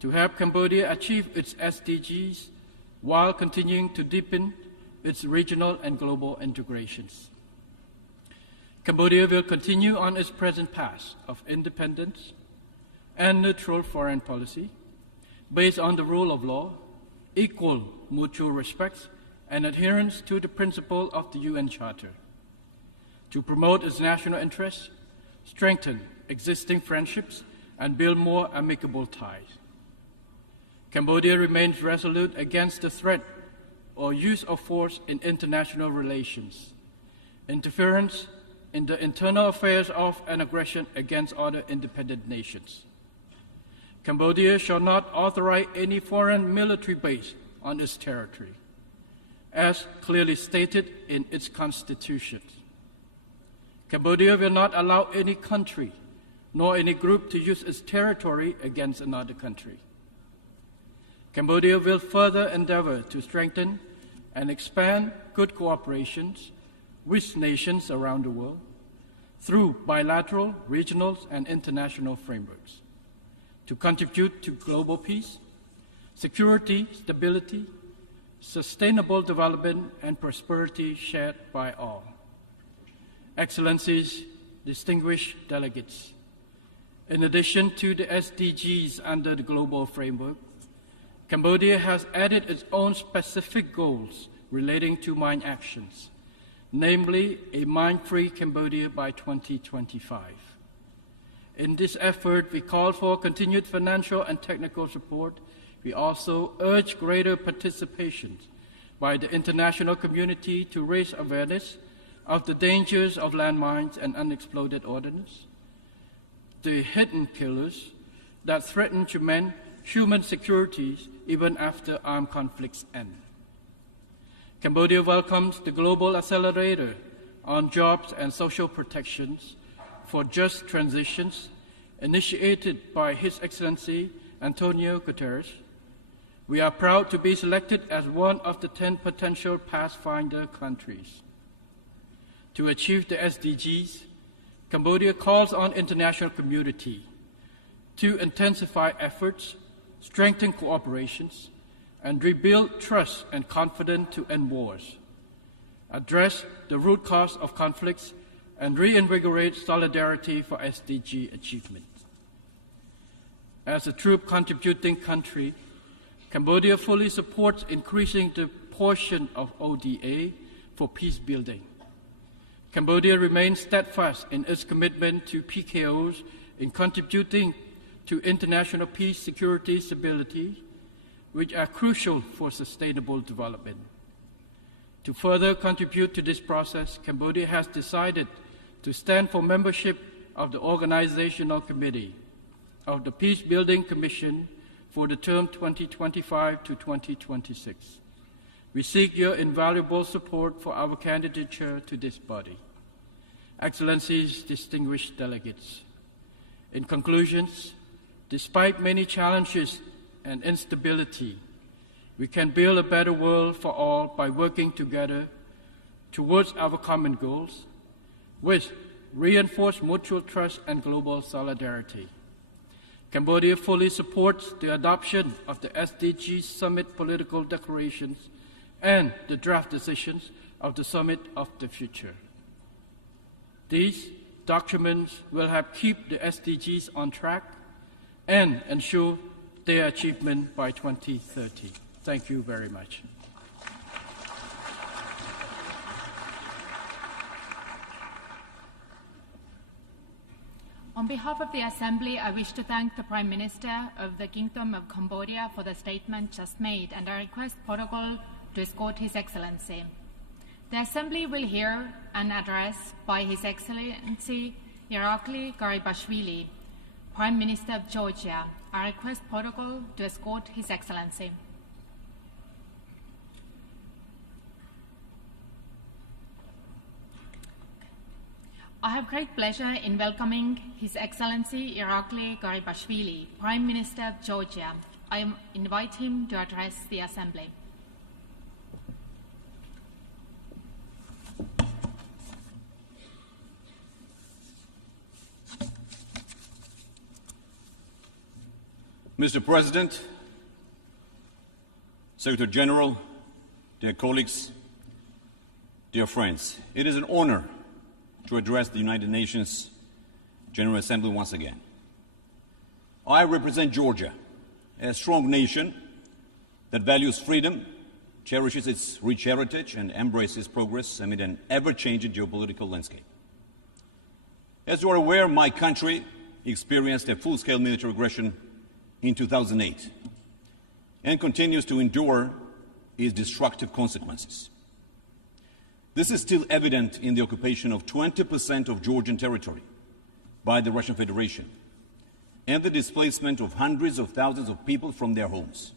to help Cambodia achieve its SDGs while continuing to deepen its regional and global integrations. Cambodia will continue on its present path of independence and neutral foreign policy based on the rule of law, equal mutual respect, and adherence to the principle of the UN Charter, to promote its national interests, strengthen existing friendships, and build more amicable ties. Cambodia remains resolute against the threat or use of force in international relations, interference in the internal affairs of and aggression against other independent nations. Cambodia shall not authorize any foreign military base on its territory, as clearly stated in its constitution. Cambodia will not allow any country nor any group to use its territory against another country. Cambodia will further endeavor to strengthen and expand good cooperation with nations around the world through bilateral, regional, and international frameworks to contribute to global peace, security, stability, sustainable development, and prosperity shared by all. Excellencies, distinguished delegates, in addition to the SDGs under the global framework, Cambodia has added its own specific goals relating to mine actions, namely a mine-free Cambodia by 2025. In this effort, we call for continued financial and technical support. We also urge greater participation by the international community to raise awareness of the dangers of landmines and unexploded ordnance, the hidden killers that threaten human security even after armed conflicts end. Cambodia welcomes the Global Accelerator on Jobs and Social Protections for Just Transitions, initiated by His Excellency Antonio Guterres. We are proud to be selected as one of the 10 potential Pathfinder countries. To achieve the SDGs, Cambodia calls on international community to intensify efforts, strengthen cooperations, and rebuild trust and confidence to end wars, address the root cause of conflicts, and reinvigorate solidarity for SDG achievement. As a true contributing country, Cambodia fully supports increasing the portion of ODA for peace building. Cambodia remains steadfast in its commitment to PKOs in contributing to international peace, security, stability, which are crucial for sustainable development. To further contribute to this process, Cambodia has decided to stand for membership of the Organizational Committee of the Peace Building Commission for the term 2025 to 2026. We seek your invaluable support for our candidature to this body. Excellencies, distinguished delegates, in conclusions, despite many challenges and instability, we can build a better world for all by working together towards our common goals, which reinforce mutual trust and global solidarity. Cambodia fully supports the adoption of the SDG Summit political declarations and the draft decisions of the Summit of the Future. These documents will help keep the SDGs on track and ensure their achievement by 2030. Thank you very much. On behalf of the Assembly, I wish to thank the Prime Minister of the Kingdom of Cambodia for the statement just made, and I request protocol to escort His Excellency. The Assembly will hear an address by His Excellency Irakli Garibashvili, Prime Minister of Georgia. I request protocol to escort His Excellency. I have great pleasure in welcoming His Excellency Irakli Garibashvili, Prime Minister of Georgia. I invite him to address the Assembly. Mr. President, Secretary General, dear colleagues, dear friends, it is an honor to address the United Nations General Assembly once again. I represent Georgia, a strong nation that values freedom, cherishes its rich heritage, and embraces progress amid an ever-changing geopolitical landscape. As you are aware, my country experienced a full-scale military aggression in 2008 and continues to endure its destructive consequences. This is still evident in the occupation of 20% of Georgian territory by the Russian Federation and the displacement of hundreds of thousands of people from their homes.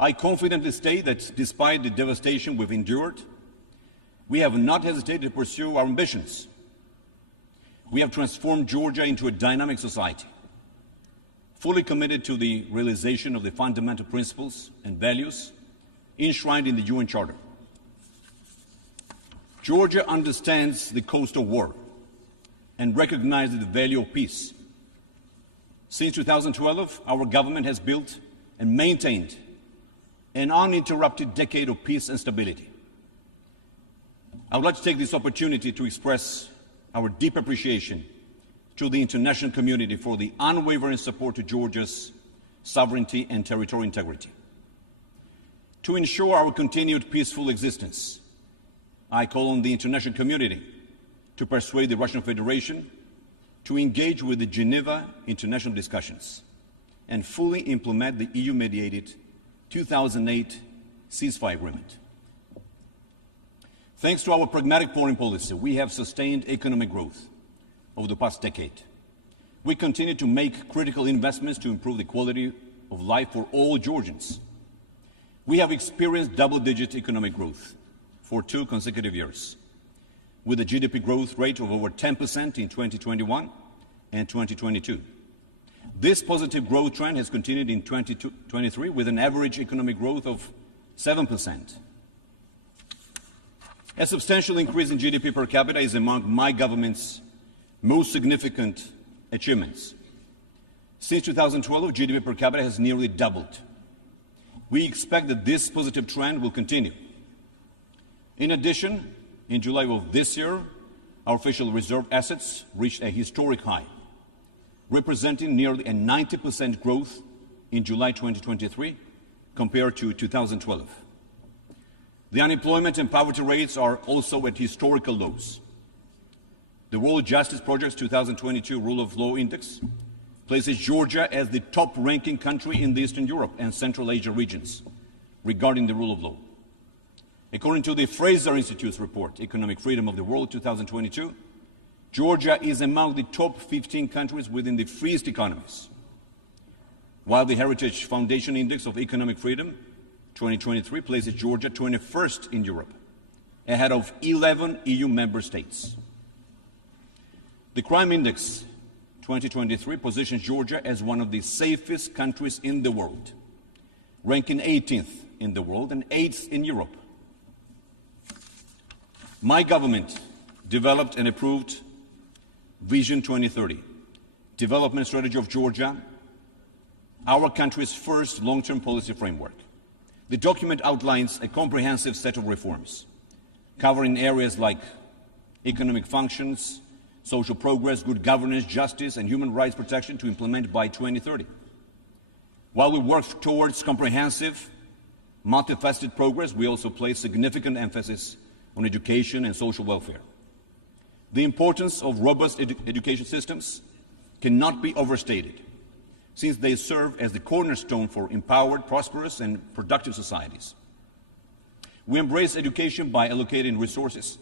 I confidently state that despite the devastation we've endured, we have not hesitated to pursue our ambitions. We have transformed Georgia into a dynamic society, fully committed to the realization of the fundamental principles and values enshrined in the UN Charter. Georgia understands the cost of war and recognizes the value of peace. Since 2012, our government has built and maintained an uninterrupted decade of peace and stability. I would like to take this opportunity to express our deep appreciation to the international community for the unwavering support to Georgia's sovereignty and territorial integrity. To ensure our continued peaceful existence, I call on the international community to persuade the Russian Federation to engage with the Geneva international discussions and fully implement the EU-mediated 2008 ceasefire agreement. Thanks to our pragmatic foreign policy, we have sustained economic growth over the past decade. We continue to make critical investments to improve the quality of life for all Georgians. We have experienced double-digit economic growth for 2 consecutive years, with a GDP growth rate of over 10% in 2021 and 2022. This positive growth trend has continued in 2023 with an average economic growth of 7%. A substantial increase in GDP per capita is among my government's most significant achievements. Since 2012, GDP per capita has nearly doubled. We expect that this positive trend will continue. In addition, in July of this year, our official reserve assets reached a historic high, representing nearly a 90% growth in July 2023 compared to 2012. The unemployment and poverty rates are also at historical lows. The World Justice Project's 2022 Rule of Law Index places Georgia as the top-ranking country in the Eastern Europe and Central Asia regions regarding the rule of law. According to the Fraser Institute's report, Economic Freedom of the World 2022, Georgia is among the top 15 countries within the freest economies, while the Heritage Foundation Index of Economic Freedom 2023 places Georgia 21st in Europe, ahead of 11 EU member states. The Crime Index 2023 positions Georgia as one of the safest countries in the world, ranking 18th in the world and 8th in Europe. My government developed and approved Vision 2030, Development Strategy of Georgia, our country's first long-term policy framework. The document outlines a comprehensive set of reforms, covering areas like economic functions, social progress, good governance, justice, and human rights protection to implement by 2030. While we work towards comprehensive, multifaceted progress, we also place significant emphasis on education and social welfare. The importance of robust education systems cannot be overstated, since they serve as the cornerstone for empowered, prosperous, and productive societies. We embrace education by allocating resources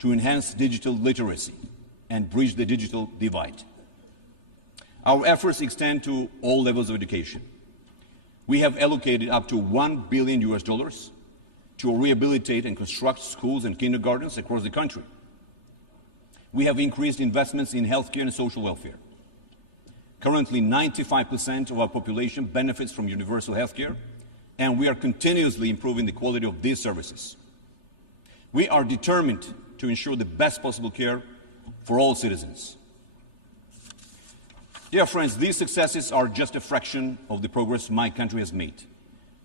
to enhance digital literacy and bridge the digital divide. Our efforts extend to all levels of education. We have allocated up to $1 billion to rehabilitate and construct schools and kindergartens across the country. We have increased investments in healthcare and social welfare. Currently, 95% of our population benefits from universal health care, and we are continuously improving the quality of these services. We are determined to ensure the best possible care for all citizens. Dear friends, these successes are just a fraction of the progress my country has made,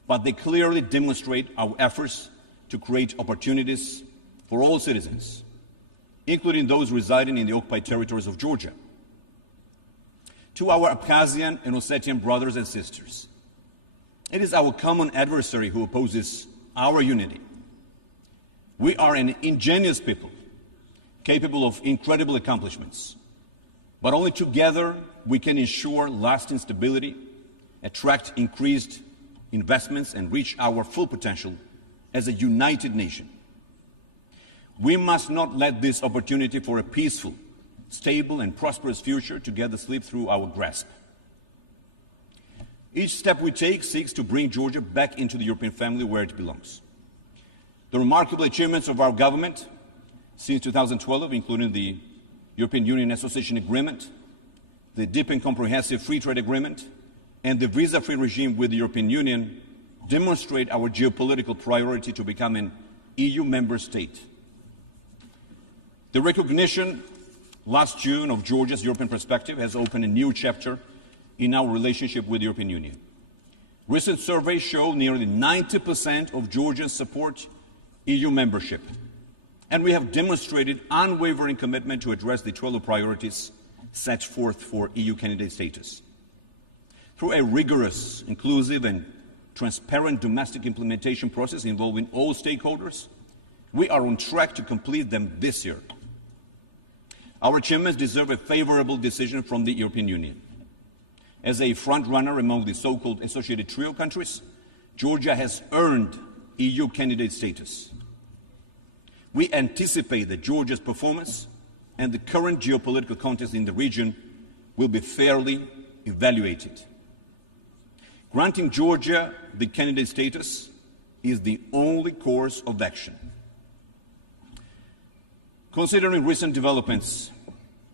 but they clearly demonstrate our efforts to create opportunities for all citizens, including those residing in the occupied territories of Georgia. To our Abkhazian and Ossetian brothers and sisters, it is our common adversary who opposes our unity. We are an ingenious people, capable of incredible accomplishments, but only together we can ensure lasting stability, attract increased investments, and reach our full potential as a united nation. We must not let this opportunity for a peaceful, stable, and prosperous future together slip through our grasp. Each step we take seeks to bring Georgia back into the European family where it belongs. The remarkable achievements of our government since 2012, including the European Union Association Agreement, the Deep and Comprehensive Free Trade Agreement, and the visa-free regime with the European Union, demonstrate our geopolitical priority to become an EU member state. The recognition last June of Georgia's European perspective has opened a new chapter in our relationship with the European Union. Recent surveys show nearly 90% of Georgians support EU membership, and we have demonstrated unwavering commitment to address the 12 priorities set forth for EU candidate status. Through a rigorous, inclusive, and transparent domestic implementation process involving all stakeholders, we are on track to complete them this year. Our achievements deserve a favorable decision from the European Union. As a front-runner among the so-called associated trio countries, Georgia has earned EU candidate status. We anticipate that Georgia's performance and the current geopolitical context in the region will be fairly evaluated. Granting Georgia the candidate status is the only course of action. Considering recent developments,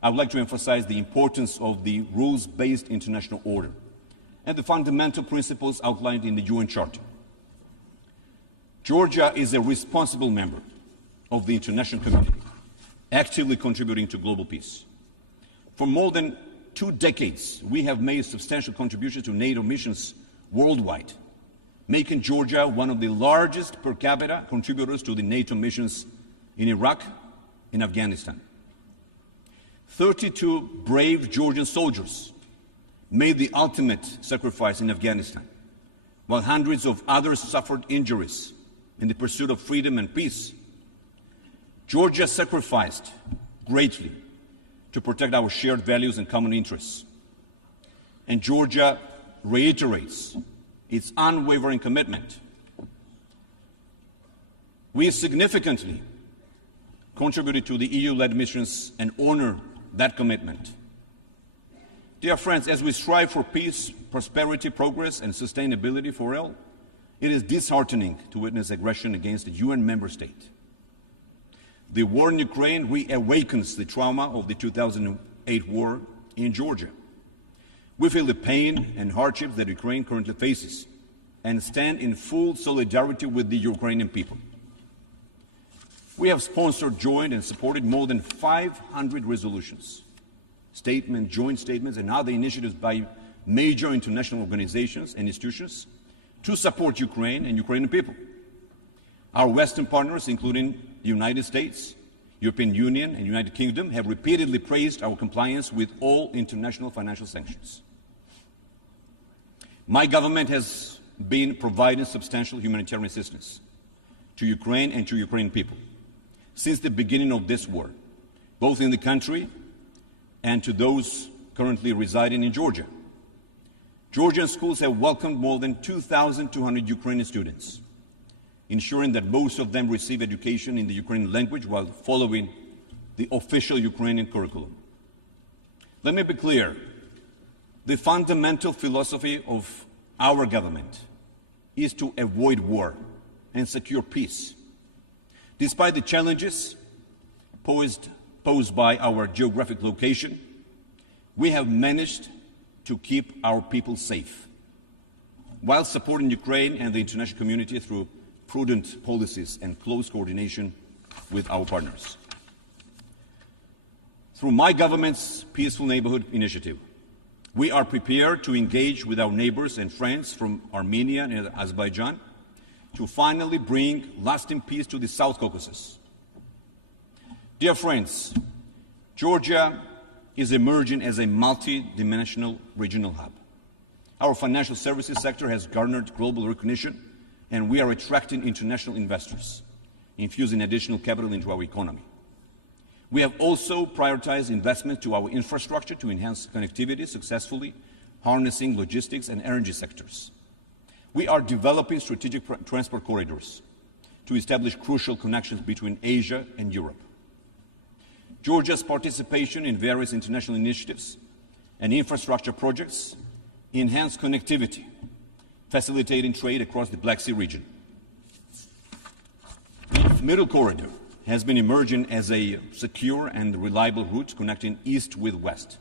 I would like to emphasize the importance of the rules-based international order and the fundamental principles outlined in the UN Charter. Georgia is a responsible member of the international community, actively contributing to global peace. For more than 2 decades, we have made substantial contributions to NATO missions worldwide, making Georgia one of the largest per capita contributors to the NATO missions in Iraq and Afghanistan. 32 brave Georgian soldiers made the ultimate sacrifice in Afghanistan, while hundreds of others suffered injuries in the pursuit of freedom and peace. Georgia sacrificed greatly to protect our shared values and common interests. And Georgia reiterates its unwavering commitment. We significantly contributed to the EU-led missions and honor that commitment. Dear friends, as we strive for peace, prosperity, progress, and sustainability for all, it is disheartening to witness aggression against a UN member state. The war in Ukraine reawakens the trauma of the 2008 war in Georgia. We feel the pain and hardships that Ukraine currently faces and stand in full solidarity with the Ukrainian people. We have sponsored, joined, and supported more than 500 resolutions, statements, joint statements, and other initiatives by major international organizations and institutions to support Ukraine and Ukrainian people. Our Western partners, including the United States, European Union, and United Kingdom, have repeatedly praised our compliance with all international financial sanctions. My government has been providing substantial humanitarian assistance to Ukraine and to Ukrainian people since the beginning of this war, both in the country and to those currently residing in Georgia. Georgian schools have welcomed more than 2,200 Ukrainian students, ensuring that most of them receive education in the Ukrainian language while following the official Ukrainian curriculum. Let me be clear. The fundamental philosophy of our government is to avoid war and secure peace. Despite the challenges posed by our geographic location, we have managed to keep our people safe, while supporting Ukraine and the international community through prudent policies and close coordination with our partners. Through my government's Peaceful Neighborhood Initiative, we are prepared to engage with our neighbors and friends from Armenia and Azerbaijan to finally bring lasting peace to the South Caucasus. Dear friends, Georgia is emerging as a multi-dimensional regional hub. Our financial services sector has garnered global recognition, and we are attracting international investors, infusing additional capital into our economy. We have also prioritized investment to our infrastructure to enhance connectivity, successfully harnessing logistics and energy sectors. We are developing strategic transport corridors to establish crucial connections between Asia and Europe. Georgia's participation in various international initiatives and infrastructure projects enhance connectivity, facilitating trade across the Black Sea region. The Middle Corridor has been emerging as a secure and reliable route connecting east with west.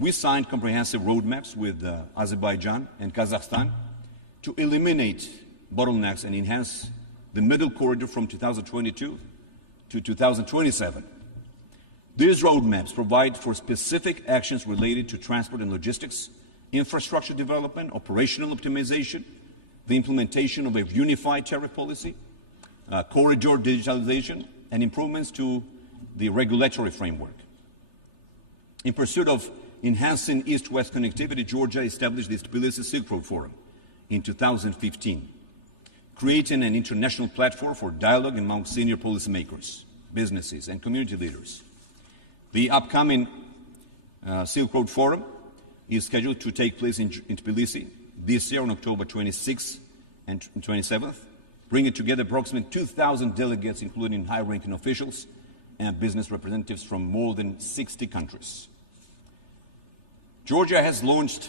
We signed comprehensive roadmaps with Azerbaijan and Kazakhstan to eliminate bottlenecks and enhance the Middle Corridor from 2022 to 2027. These roadmaps provide for specific actions related to transport and logistics, infrastructure development, operational optimization, the implementation of a unified tariff policy, corridor digitalization, and improvements to the regulatory framework. In pursuit of enhancing east-west connectivity, Georgia established the Tbilisi Silk Road Forum in 2015, creating an international platform for dialogue among senior policymakers, businesses, and community leaders. The upcoming Silk Road Forum is scheduled to take place in Tbilisi this year on October 26th and 27th, bringing together approximately 2,000 delegates, including high-ranking officials and business representatives from more than 60 countries. Georgia has launched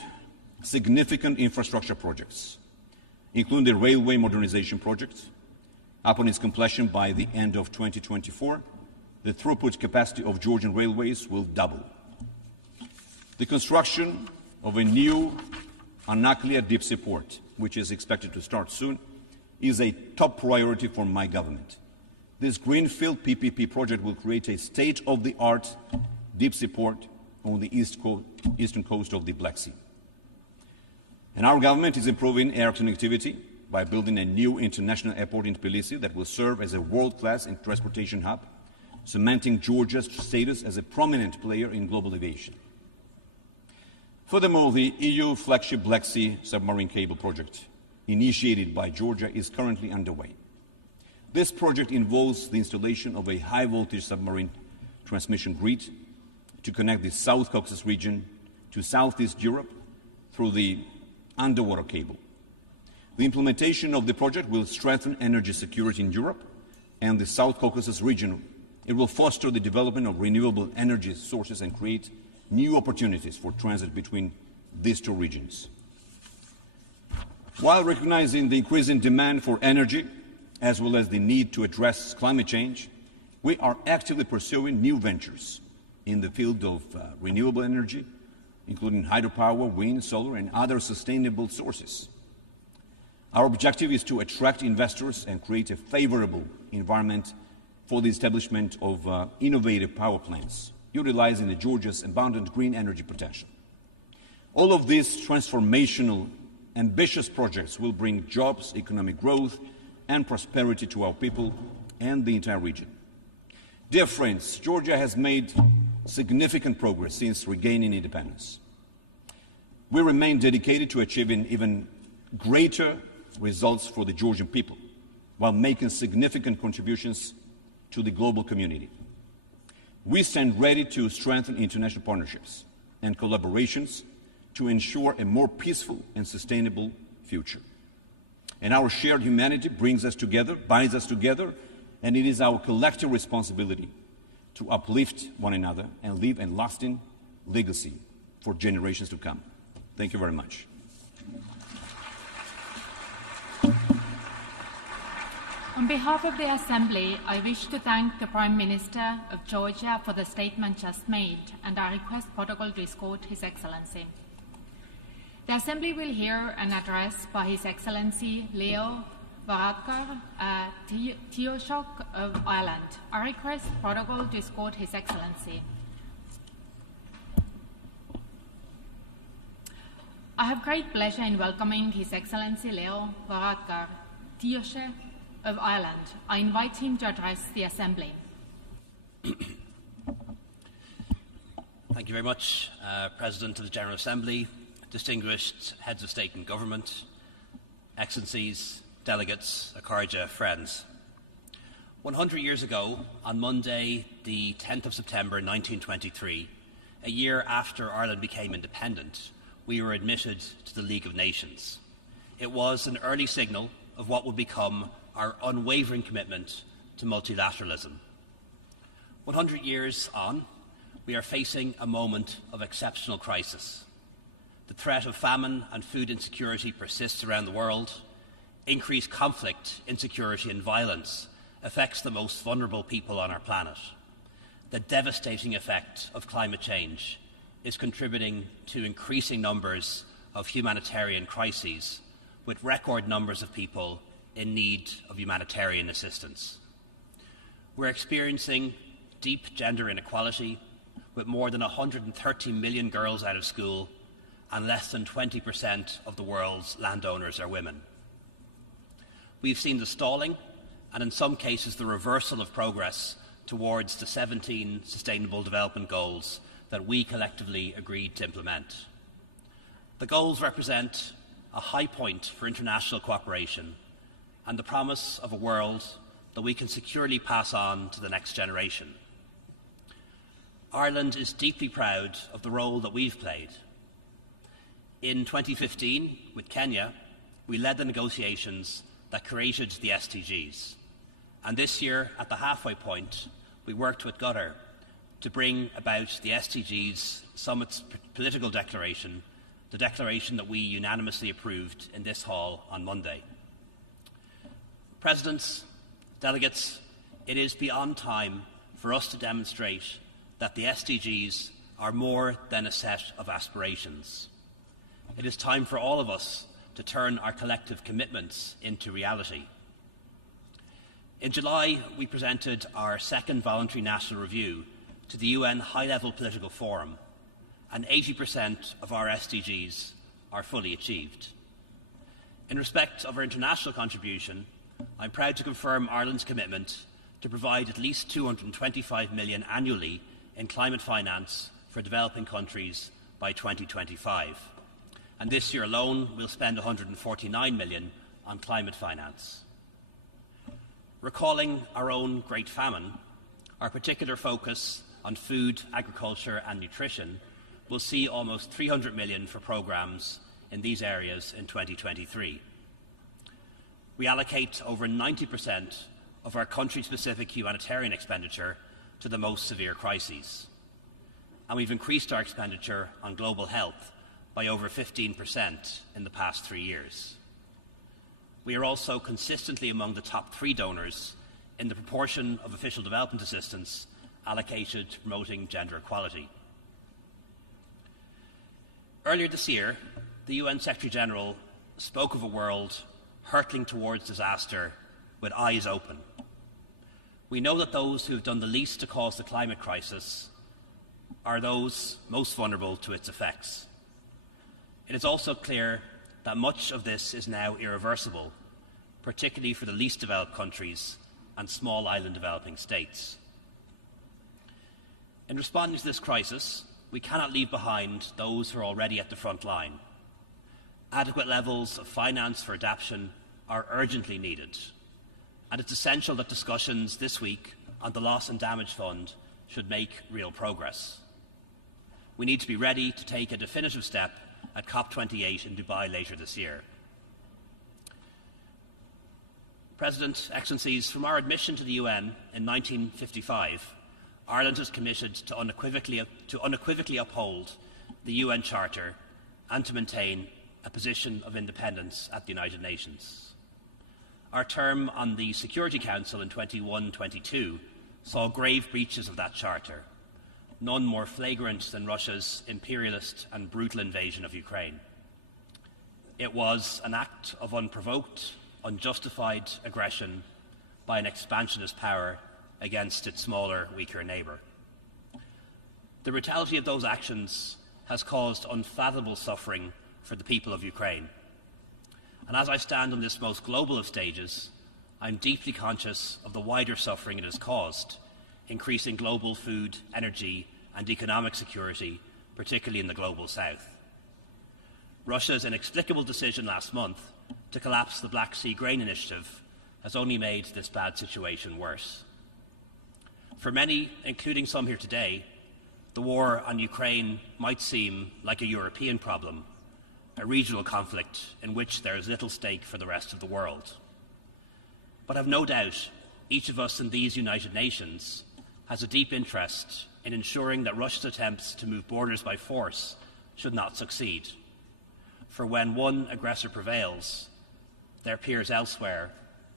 significant infrastructure projects, including the railway modernization project. Upon its completion by the end of 2024, the throughput capacity of Georgian railways will double. The construction of a new Anaklia deep sea port, which is expected to start soon, is a top priority for my government. This greenfield PPP project will create a state-of-the-art deep sea port on the eastern coast of the Black Sea. And our government is improving air connectivity by building a new international airport in Tbilisi that will serve as a world-class transportation hub, cementing Georgia's status as a prominent player in global aviation. Furthermore, the EU flagship Black Sea submarine cable project, initiated by Georgia, is currently underway. This project involves the installation of a high-voltage submarine transmission grid to connect the South Caucasus region to Southeast Europe through the underwater cable. The implementation of the project will strengthen energy security in Europe and the South Caucasus region. It will foster the development of renewable energy sources and create new opportunities for transit between these two regions. While recognizing the increasing demand for energy, as well as the need to address climate change, we are actively pursuing new ventures in the field of renewable energy, including hydropower, wind, solar, and other sustainable sources. Our objective is to attract investors and create a favorable environment for the establishment of innovative power plants, utilizing Georgia's abundant green energy potential. All of these transformational, ambitious projects will bring jobs, economic growth, and prosperity to our people and the entire region. Dear friends, Georgia has made significant progress since regaining independence. We remain dedicated to achieving even greater results for the Georgian people, while making significant contributions to the global community. We stand ready to strengthen international partnerships and collaborations to ensure a more peaceful and sustainable future. And our shared humanity brings us together, binds us together, and it is our collective responsibility to uplift one another and leave a lasting legacy for generations to come. Thank you very much. On behalf of the Assembly, I wish to thank the Prime Minister of Georgia for the statement just made, and I request protocol to escort His Excellency. The Assembly will hear an address by His Excellency Leo Varadkar, Taoiseach of Ireland. I request protocol to escort His Excellency. I have great pleasure in welcoming His Excellency Leo Varadkar, Taoiseach of Ireland. I invite him to address the Assembly. Thank you very much, President of the General Assembly, distinguished heads of state and government, excellencies, delegates, Akarja, friends. 100 years ago, on Monday, the 10th of September 1923, a year after Ireland became independent, we were admitted to the League of Nations. It was an early signal of what would become our unwavering commitment to multilateralism. 100 years on, we are facing a moment of exceptional crisis. The threat of famine and food insecurity persists around the world. Increased conflict, insecurity and violence affects the most vulnerable people on our planet. The devastating effect of climate change is contributing to increasing numbers of humanitarian crises, with record numbers of people in need of humanitarian assistance. We're experiencing deep gender inequality, with more than 130 million girls out of school, and less than 20% of the world's landowners are women. We've seen the stalling, and in some cases the reversal of progress towards the 17 Sustainable Development Goals that we collectively agreed to implement. The goals represent a high point for international cooperation and the promise of a world that we can securely pass on to the next generation. Ireland is deeply proud of the role that we've played. In 2015, with Kenya, we led the negotiations that created the SDGs. And this year, at the halfway point, we worked with Qatar to bring about the SDGs Summit's political declaration, the declaration that we unanimously approved in this hall on Monday. Presidents, delegates, it is beyond time for us to demonstrate that the SDGs are more than a set of aspirations. It is time for all of us to turn our collective commitments into reality. In July, we presented our second voluntary national review to the UN High-Level Political Forum, and 80% of our SDGs are fully achieved. In respect of our international contribution, I'm proud to confirm Ireland's commitment to provide at least $225 million annually in climate finance for developing countries by 2025. And this year alone, we'll spend $149 million on climate finance. Recalling our own Great Famine, our particular focus on food, agriculture and nutrition will see almost $300 million for programmes in these areas in 2023. We allocate over 90% of our country-specific humanitarian expenditure to the most severe crises. And we've increased our expenditure on global health by over 15% in the past 3 years. We are also consistently among the top 3 donors in the proportion of official development assistance allocated to promoting gender equality. Earlier this year, the UN Secretary General spoke of a world hurtling towards disaster with eyes open. We know that those who have done the least to cause the climate crisis are those most vulnerable to its effects. It is also clear that much of this is now irreversible, particularly for the least developed countries and small island developing states. In responding to this crisis, we cannot leave behind those who are already at the front line. Adequate levels of finance for adaptation are urgently needed, and it's essential that discussions this week on the Loss and Damage Fund should make real progress. We need to be ready to take a definitive step at COP28 in Dubai later this year. President, Excellencies, from our admission to the UN in 1955, Ireland is committed to unequivocally uphold the UN Charter and to maintain a position of independence at the United Nations. Our term on the Security Council in 21-22 saw grave breaches of that Charter, none more flagrant than Russia's imperialist and brutal invasion of Ukraine. It was an act of unprovoked, unjustified aggression by an expansionist power against its smaller, weaker neighbour. The brutality of those actions has caused unfathomable suffering for the people of Ukraine. And as I stand on this most global of stages, I'm deeply conscious of the wider suffering it has caused, increasing global food, energy and economic security, particularly in the global south. Russia's inexplicable decision last month to collapse the Black Sea Grain Initiative has only made this bad situation worse. For many, including some here today, the war on Ukraine might seem like a European problem, a regional conflict in which there is little stake for the rest of the world. But I've no doubt each of us in these United Nations has a deep interest in ensuring that Russia's attempts to move borders by force should not succeed. For when one aggressor prevails, their peers elsewhere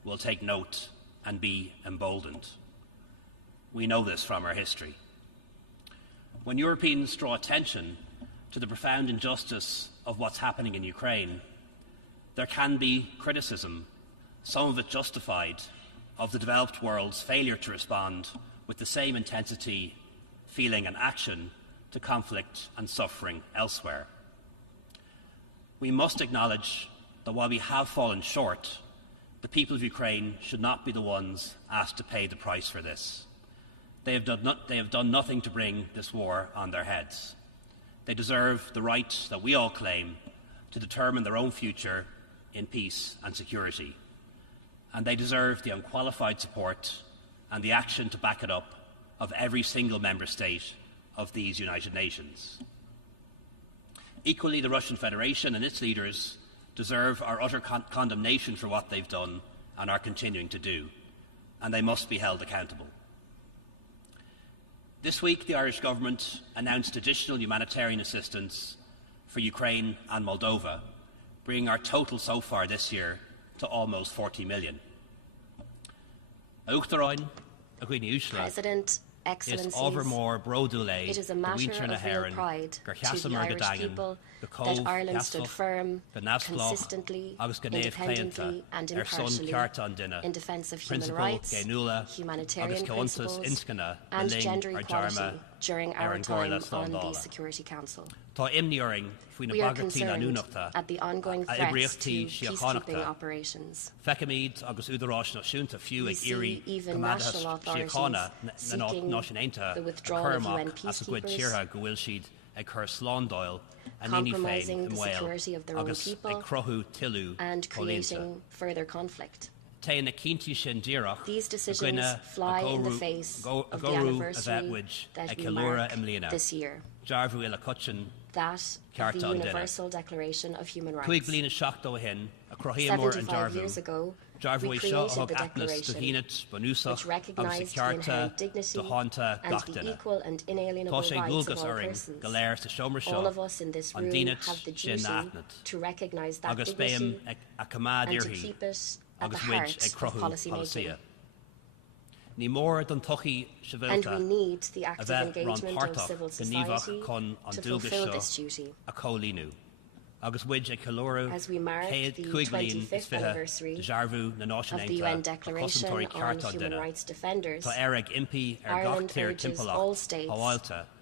will take note and be emboldened. We know this from our history. When Europeans draw attention to the profound injustice of what's happening in Ukraine, there can be criticism, some of it justified, of the developed world's failure to respond with the same intensity, feeling and action to conflict and suffering elsewhere. We must acknowledge that while we have fallen short, the people of Ukraine should not be the ones asked to pay the price for this. They have done nothing to bring this war on their heads. They deserve the right that we all claim to determine their own future in peace and security. And they deserve the unqualified support and the action to back it up of every single member state of these United Nations. Equally, the Russian Federation and its leaders deserve our utter condemnation for what they've done and are continuing to do, and they must be held accountable. This week, the Irish government announced additional humanitarian assistance for Ukraine and Moldova, bringing our total so far this year to almost 40 million. President, Excellencies, it is a matter of real pride to the Irish people that Ireland stood firm, consistently, independently and impartially in defence of human rights, humanitarian principles and gender equality during our time on the Security Council. We are concerned at the ongoing threats to peacekeeping operations. We see even national authorities seeking the withdrawal of UN peacekeepers, compromising the security of their own people and creating further conflict. These decisions fly in the face of the anniversary that we mark this year, that of the Universal Declaration of Human Rights. 75 years ago, we created the Declaration, which recognised the inherent dignity and the equal and inalienable rights of all persons. All of us in this room have the duty to recognise that dignity and to keep it at the heart of policy making. And we need the active engagement of civil society to fulfil this duty. As we mark the 25th anniversary of the UN Declaration on Human Rights Defenders, Ireland urges all states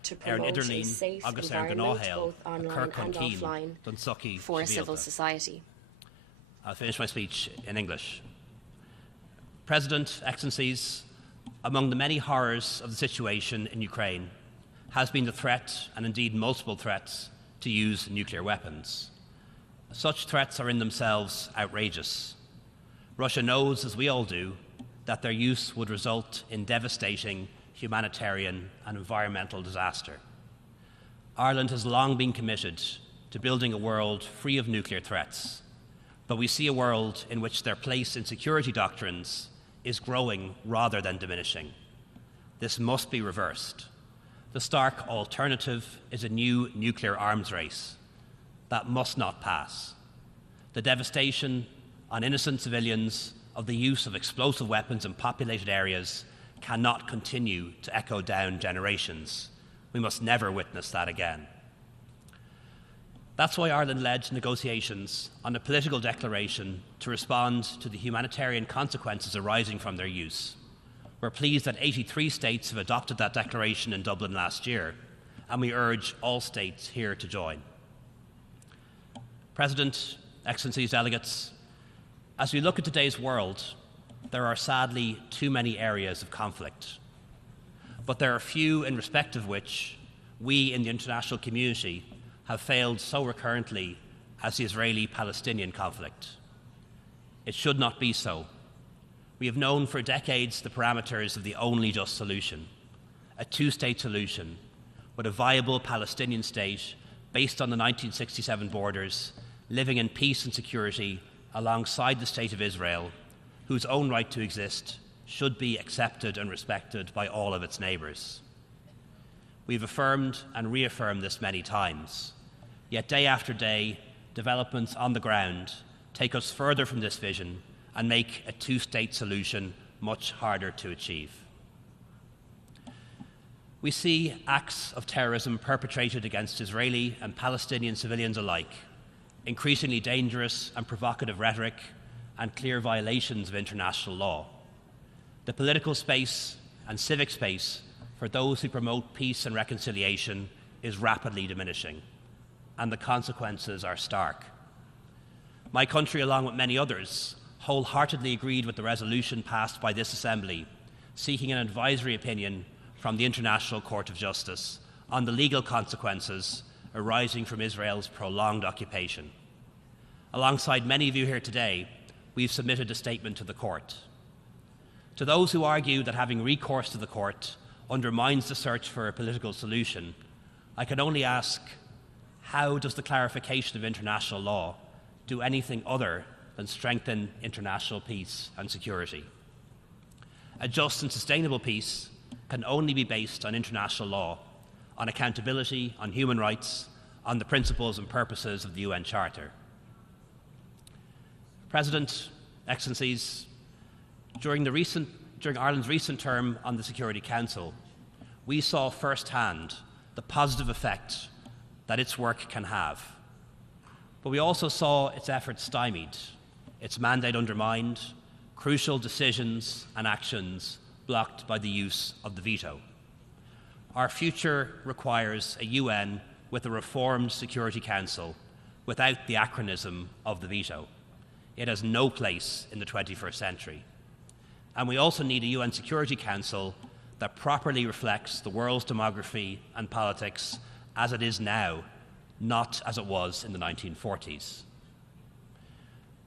to promote a safe environment, both online and offline, for civil society. I'll finish my speech in English. President, Excellencies, among the many horrors of the situation in Ukraine has been the threat, and indeed multiple threats, to use nuclear weapons. Such threats are in themselves outrageous. Russia knows, as we all do, that their use would result in devastating humanitarian and environmental disaster. Ireland has long been committed to building a world free of nuclear threats, but we see a world in which their place in security doctrines is growing rather than diminishing. This must be reversed. The stark alternative is a new nuclear arms race. That must not pass. The devastation on innocent civilians of the use of explosive weapons in populated areas cannot continue to echo down generations. We must never witness that again. That's why Ireland led negotiations on a political declaration to respond to the humanitarian consequences arising from their use. We're pleased that 83 states have adopted that declaration in Dublin last year, and we urge all states here to join. President, Excellencies, delegates, as we look at today's world, there are sadly too many areas of conflict. But there are few in respect of which we in the international community have failed so recurrently as the Israeli-Palestinian conflict. It should not be so. We have known for decades the parameters of the only just solution, a two-state solution with a viable Palestinian state based on the 1967 borders, living in peace and security alongside the State of Israel, whose own right to exist should be accepted and respected by all of its neighbours. We've affirmed and reaffirmed this many times, yet day after day, developments on the ground take us further from this vision and make a two-state solution much harder to achieve. We see acts of terrorism perpetrated against Israeli and Palestinian civilians alike, increasingly dangerous and provocative rhetoric, and clear violations of international law. The political space and civic space for those who promote peace and reconciliation is rapidly diminishing, and the consequences are stark. My country, along with many others, wholeheartedly agreed with the resolution passed by this Assembly, seeking an advisory opinion from the International Court of Justice on the legal consequences arising from Israel's prolonged occupation. Alongside many of you here today, we've submitted a statement to the Court. To those who argue that having recourse to the Court undermines the search for a political solution, I can only ask, how does the clarification of international law do anything other than strengthen international peace and security. A just and sustainable peace can only be based on international law, on accountability, on human rights, on the principles and purposes of the UN Charter. President, Excellencies, during Ireland's recent term on the Security Council, we saw firsthand the positive effect that its work can have. But we also saw its efforts stymied, its mandate undermined, crucial decisions and actions blocked by the use of the veto. Our future requires a UN with a reformed Security Council without the acronym of the veto. It has no place in the 21st century. And we also need a UN Security Council that properly reflects the world's demography and politics as it is now, not as it was in the 1940s.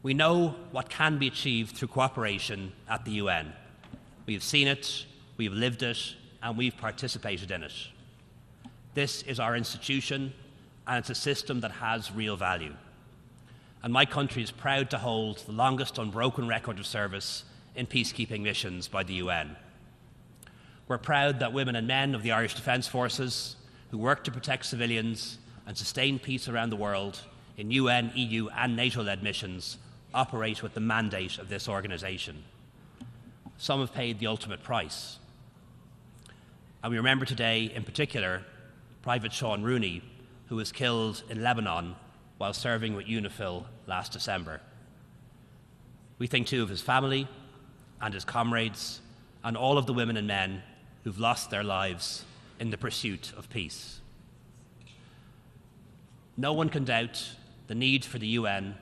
We know what can be achieved through cooperation at the UN. We have seen it, we have lived it, and we've participated in it. This is our institution, and it's a system that has real value. And my country is proud to hold the longest unbroken record of service in peacekeeping missions by the UN. We're proud that women and men of the Irish Defence Forces, who work to protect civilians and sustain peace around the world in UN, EU and NATO-led missions, operate with the mandate of this organisation. Some have paid the ultimate price. And we remember today, in particular, Private Sean Rooney, who was killed in Lebanon while serving with UNIFIL last December. We think too of his family and his comrades and all of the women and men who've lost their lives in the pursuit of peace. No one can doubt the need for the UN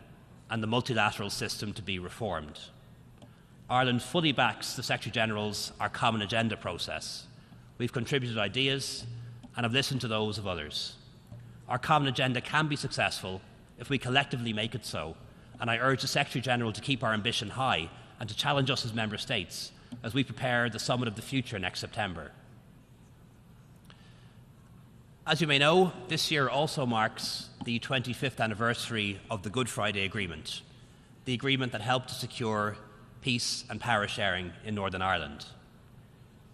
and the multilateral system to be reformed. Ireland fully backs the Secretary-General's Our Common Agenda process. We've contributed ideas and have listened to those of others. Our common agenda can be successful if we collectively make it so, and I urge the Secretary-General to keep our ambition high and to challenge us as Member States as we prepare the Summit of the Future next September. As you may know, this year also marks the 25th anniversary of the Good Friday Agreement, the agreement that helped to secure peace and power sharing in Northern Ireland.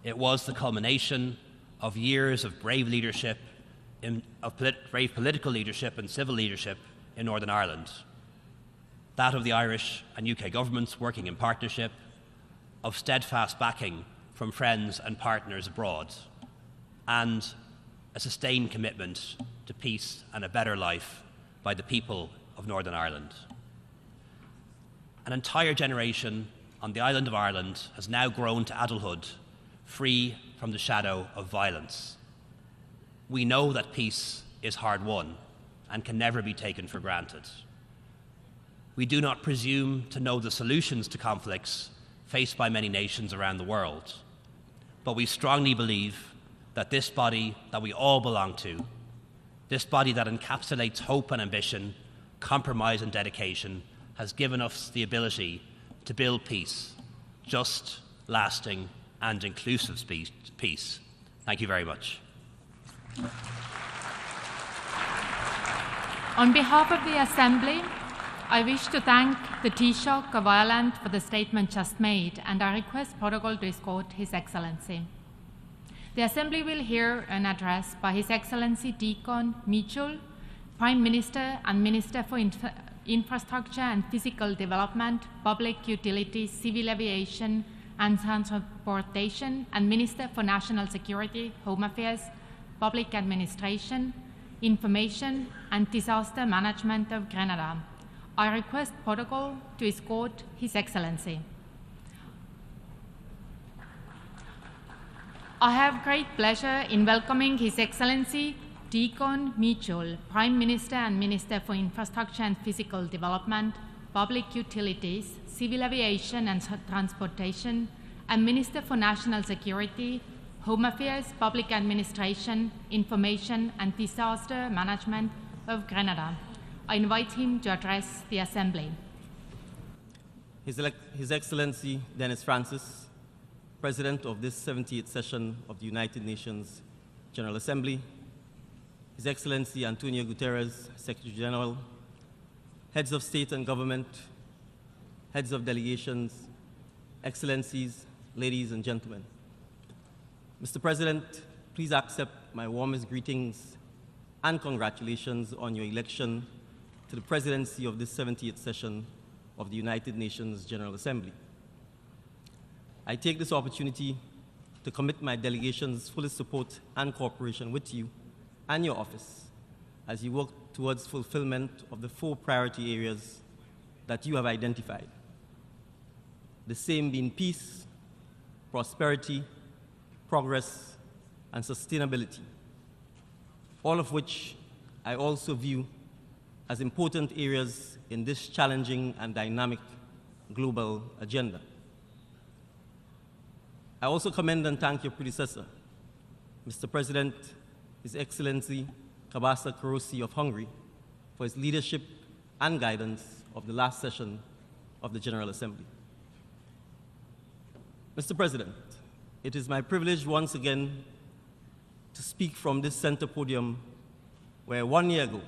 It was the culmination of years of brave leadership, brave political leadership and civil leadership in Northern Ireland. That of the Irish and UK governments working in partnership, of steadfast backing from friends and partners abroad, and a sustained commitment to peace and a better life by the people of Northern Ireland. An entire generation on the island of Ireland has now grown to adulthood, free from the shadow of violence. We know that peace is hard won and can never be taken for granted. We do not presume to know the solutions to conflicts faced by many nations around the world, but we strongly believe that this body that we all belong to, this body that encapsulates hope and ambition, compromise and dedication, has given us the ability to build peace, just, lasting and inclusive peace. Thank you very much. On behalf of the Assembly, I wish to thank the Taoiseach of Ireland for the statement just made, and I request protocol to escort His Excellency. The Assembly will hear an address by His Excellency Deacon Mitchell, Prime Minister and Minister for Infrastructure and Physical Development, Public Utilities, Civil Aviation and Transportation, and Minister for National Security, Home Affairs, Public Administration, Information and Disaster Management of Granada. I request protocol to escort His Excellency. I have great pleasure in welcoming His Excellency Deacon Mitchell, Prime Minister and Minister for Infrastructure and Physical Development, Public Utilities, Civil Aviation and Transportation, and Minister for National Security, Home Affairs, Public Administration, Information and Disaster Management of Granada. I invite him to address the Assembly. His Excellency Dennis Francis, President of this 78th session of the United Nations General Assembly, His Excellency Antonio Guterres, Secretary General, heads of state and government, heads of delegations, excellencies, ladies and gentlemen. Mr. President, please accept my warmest greetings and congratulations on your election to the presidency of this 70th session of the United Nations General Assembly. I take this opportunity to commit my delegation's fullest support and cooperation with you and your office as you work towards fulfillment of the 4 priority areas that you have identified. The same being peace, prosperity, progress, and sustainability, all of which I also view as important areas in this challenging and dynamic global agenda. I also commend and thank your predecessor, Mr. President, His Excellency Kabasa Karosi of Hungary, for his leadership and guidance of the last session of the General Assembly. Mr. President, it is my privilege once again to speak from this center podium where 1 year ago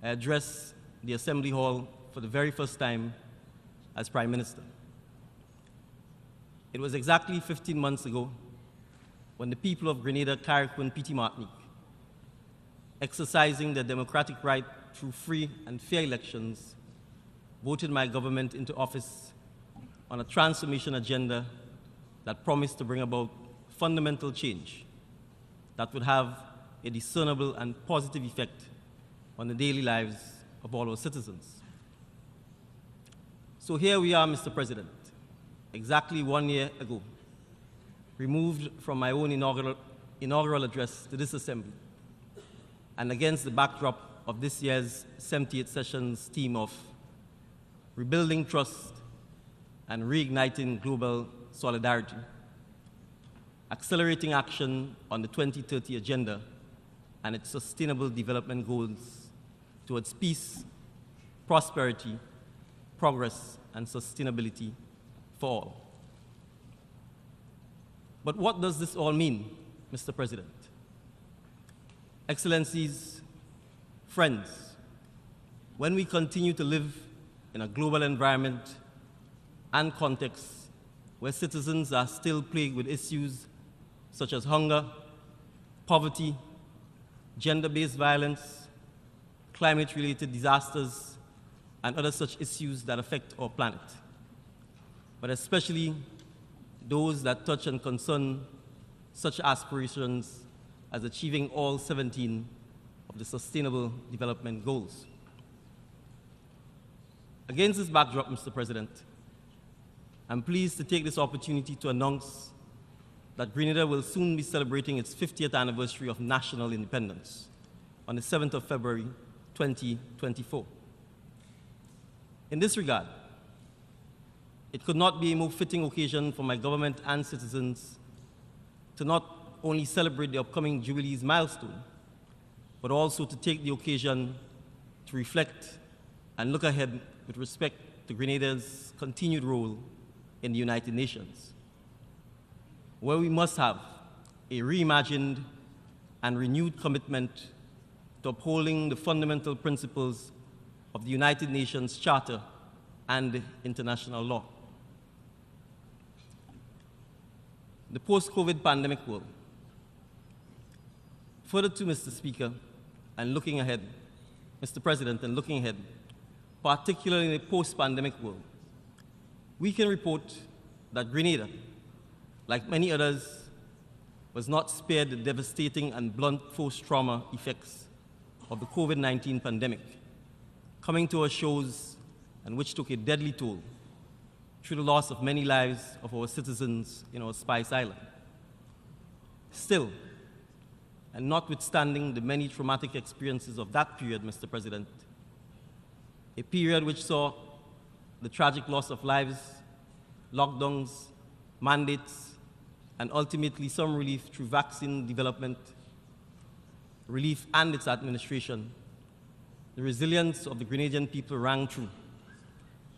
I addressed the Assembly Hall for the very first time as Prime Minister. It was exactly 15 months ago when the people of Grenada, Carrick, and Petite Martinique, exercising their democratic right through free and fair elections, voted my government into office on a transformation agenda that promised to bring about fundamental change that would have a discernible and positive effect on the daily lives of all our citizens. So here we are, Mr. President, exactly 1 year ago, removed from my own inaugural address to this Assembly, and against the backdrop of this year's 70th session's theme of rebuilding trust and reigniting global solidarity, accelerating action on the 2030 Agenda and its sustainable development goals towards peace, prosperity, progress, and sustainability for all. But what does this all mean, Mr. President? Excellencies, friends, when we continue to live in a global environment and context where citizens are still plagued with issues such as hunger, poverty, gender-based violence, climate-related disasters, and other such issues that affect our planet, but especially those that touch and concern such aspirations as achieving all 17 of the Sustainable Development Goals. Against this backdrop, Mr. President, I'm pleased to take this opportunity to announce that Grenada will soon be celebrating its 50th anniversary of national independence on the 7th of February, 2024. In this regard, it could not be a more fitting occasion for my government and citizens to not only celebrate the upcoming Jubilee's milestone, but also to take the occasion to reflect and look ahead with respect to Grenada's continued role in the United Nations, where we must have a reimagined and renewed commitment to upholding the fundamental principles of the United Nations Charter and international law. The post-COVID pandemic world. Further to Mr. Speaker, and looking ahead, Mr. President, and looking ahead, particularly in a post-pandemic world, we can report that Grenada, like many others, was not spared the devastating and blunt post-trauma effects of the COVID-19 pandemic, coming to our shores and which took a deadly toll through the loss of many lives of our citizens in our Spice Island. Still, and notwithstanding the many traumatic experiences of that period, Mr. President, a period which saw the tragic loss of lives, lockdowns, mandates, and ultimately some relief through vaccine development, relief and its administration, the resilience of the Grenadian people rang true,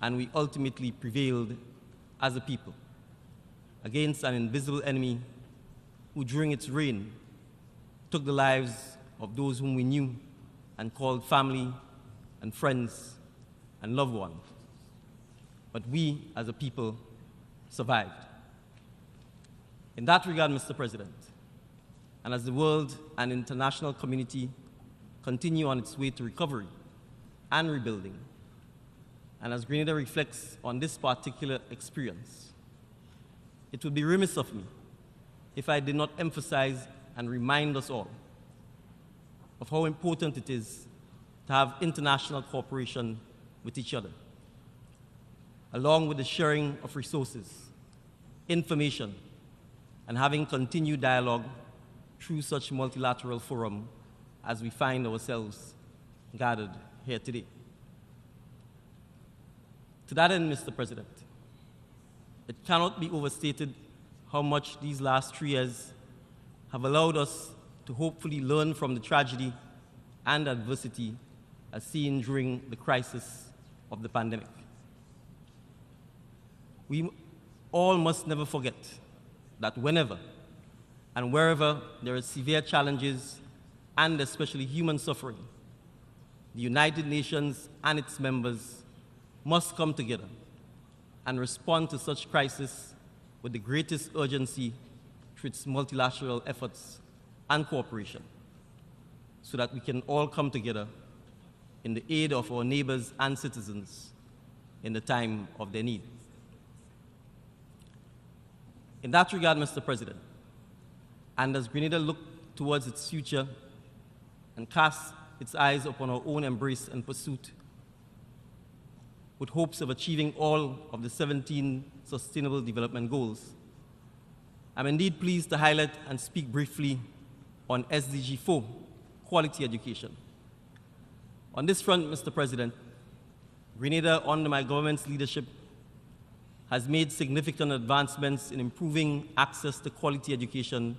and we ultimately prevailed as a people against an invisible enemy who, during its reign, took the lives of those whom we knew and called family, and friends and loved ones. But we, as a people, survived. In that regard, Mr. President, and as the world and international community continue on its way to recovery and rebuilding, and as Grenada reflects on this particular experience, it would be remiss of me if I did not emphasize and remind us all of how important it is to have international cooperation with each other, along with the sharing of resources, information, and having continued dialogue through such multilateral forum as we find ourselves gathered here today. To that end, Mr. President, it cannot be overstated how much these last 3 years have allowed us to hopefully learn from the tragedy and adversity as seen during the crisis of the pandemic. We all must never forget that whenever and wherever there are severe challenges and especially human suffering, the United Nations and its members must come together and respond to such crisis with the greatest urgency through its multilateral efforts and cooperation, so that we can all come together in the aid of our neighbors and citizens in the time of their need. In that regard, Mr. President, and as Grenada looks towards its future and casts its eyes upon our own embrace and pursuit, with hopes of achieving all of the 17 Sustainable Development Goals, I'm indeed pleased to highlight and speak briefly on SDG 4, quality education. On this front, Mr. President, Grenada, under my government's leadership, has made significant advancements in improving access to quality education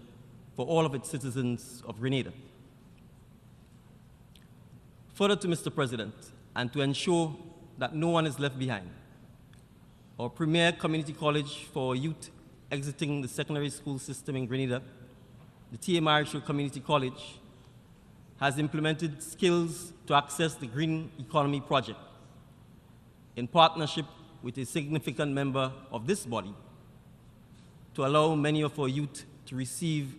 for all of its citizens of Grenada. Further to Mr. President, and to ensure that no one is left behind, our premier community college for youth exiting the secondary school system in Grenada, the TMRHO Community College, has implemented Skills to Access the Green Economy project in partnership with a significant member of this body to allow many of our youth to receive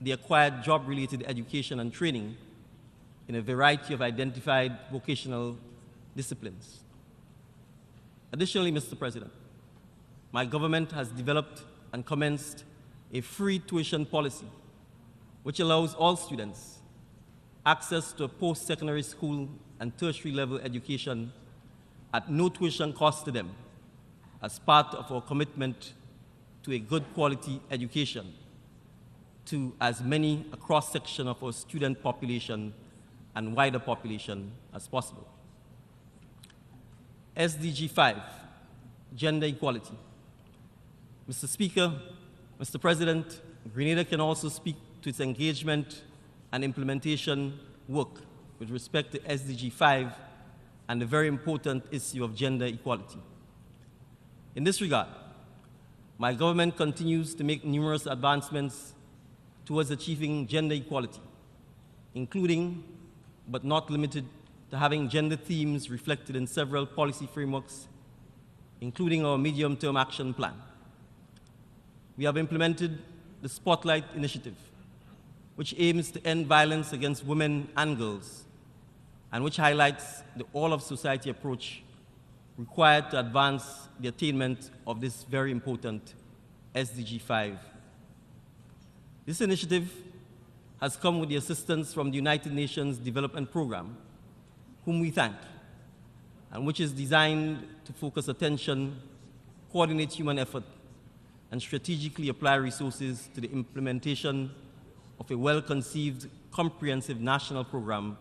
the acquired job-related education and training in a variety of identified vocational disciplines. Additionally, Mr. President, my government has developed and commenced a free tuition policy which allows all students access to a post-secondary school and tertiary level education at no tuition cost to them as part of our commitment to a good quality education to as many a cross-section of our student population and wider population as possible. SDG 5, gender equality. Mr. Speaker, Mr. President, Grenada can also speak to its engagement and implementation work with respect to SDG 5 and the very important issue of gender equality. In this regard, my government continues to make numerous advancements towards achieving gender equality, including, but not limited to having gender themes reflected in several policy frameworks, including our medium-term action plan. We have implemented the Spotlight Initiative, which aims to end violence against women and girls, and which highlights the all-of-society approach required to advance the attainment of this very important SDG 5. This initiative has come with the assistance from the United Nations Development Programme, whom we thank, and which is designed to focus attention, coordinate human effort, and strategically apply resources to the implementation of a well-conceived, comprehensive national program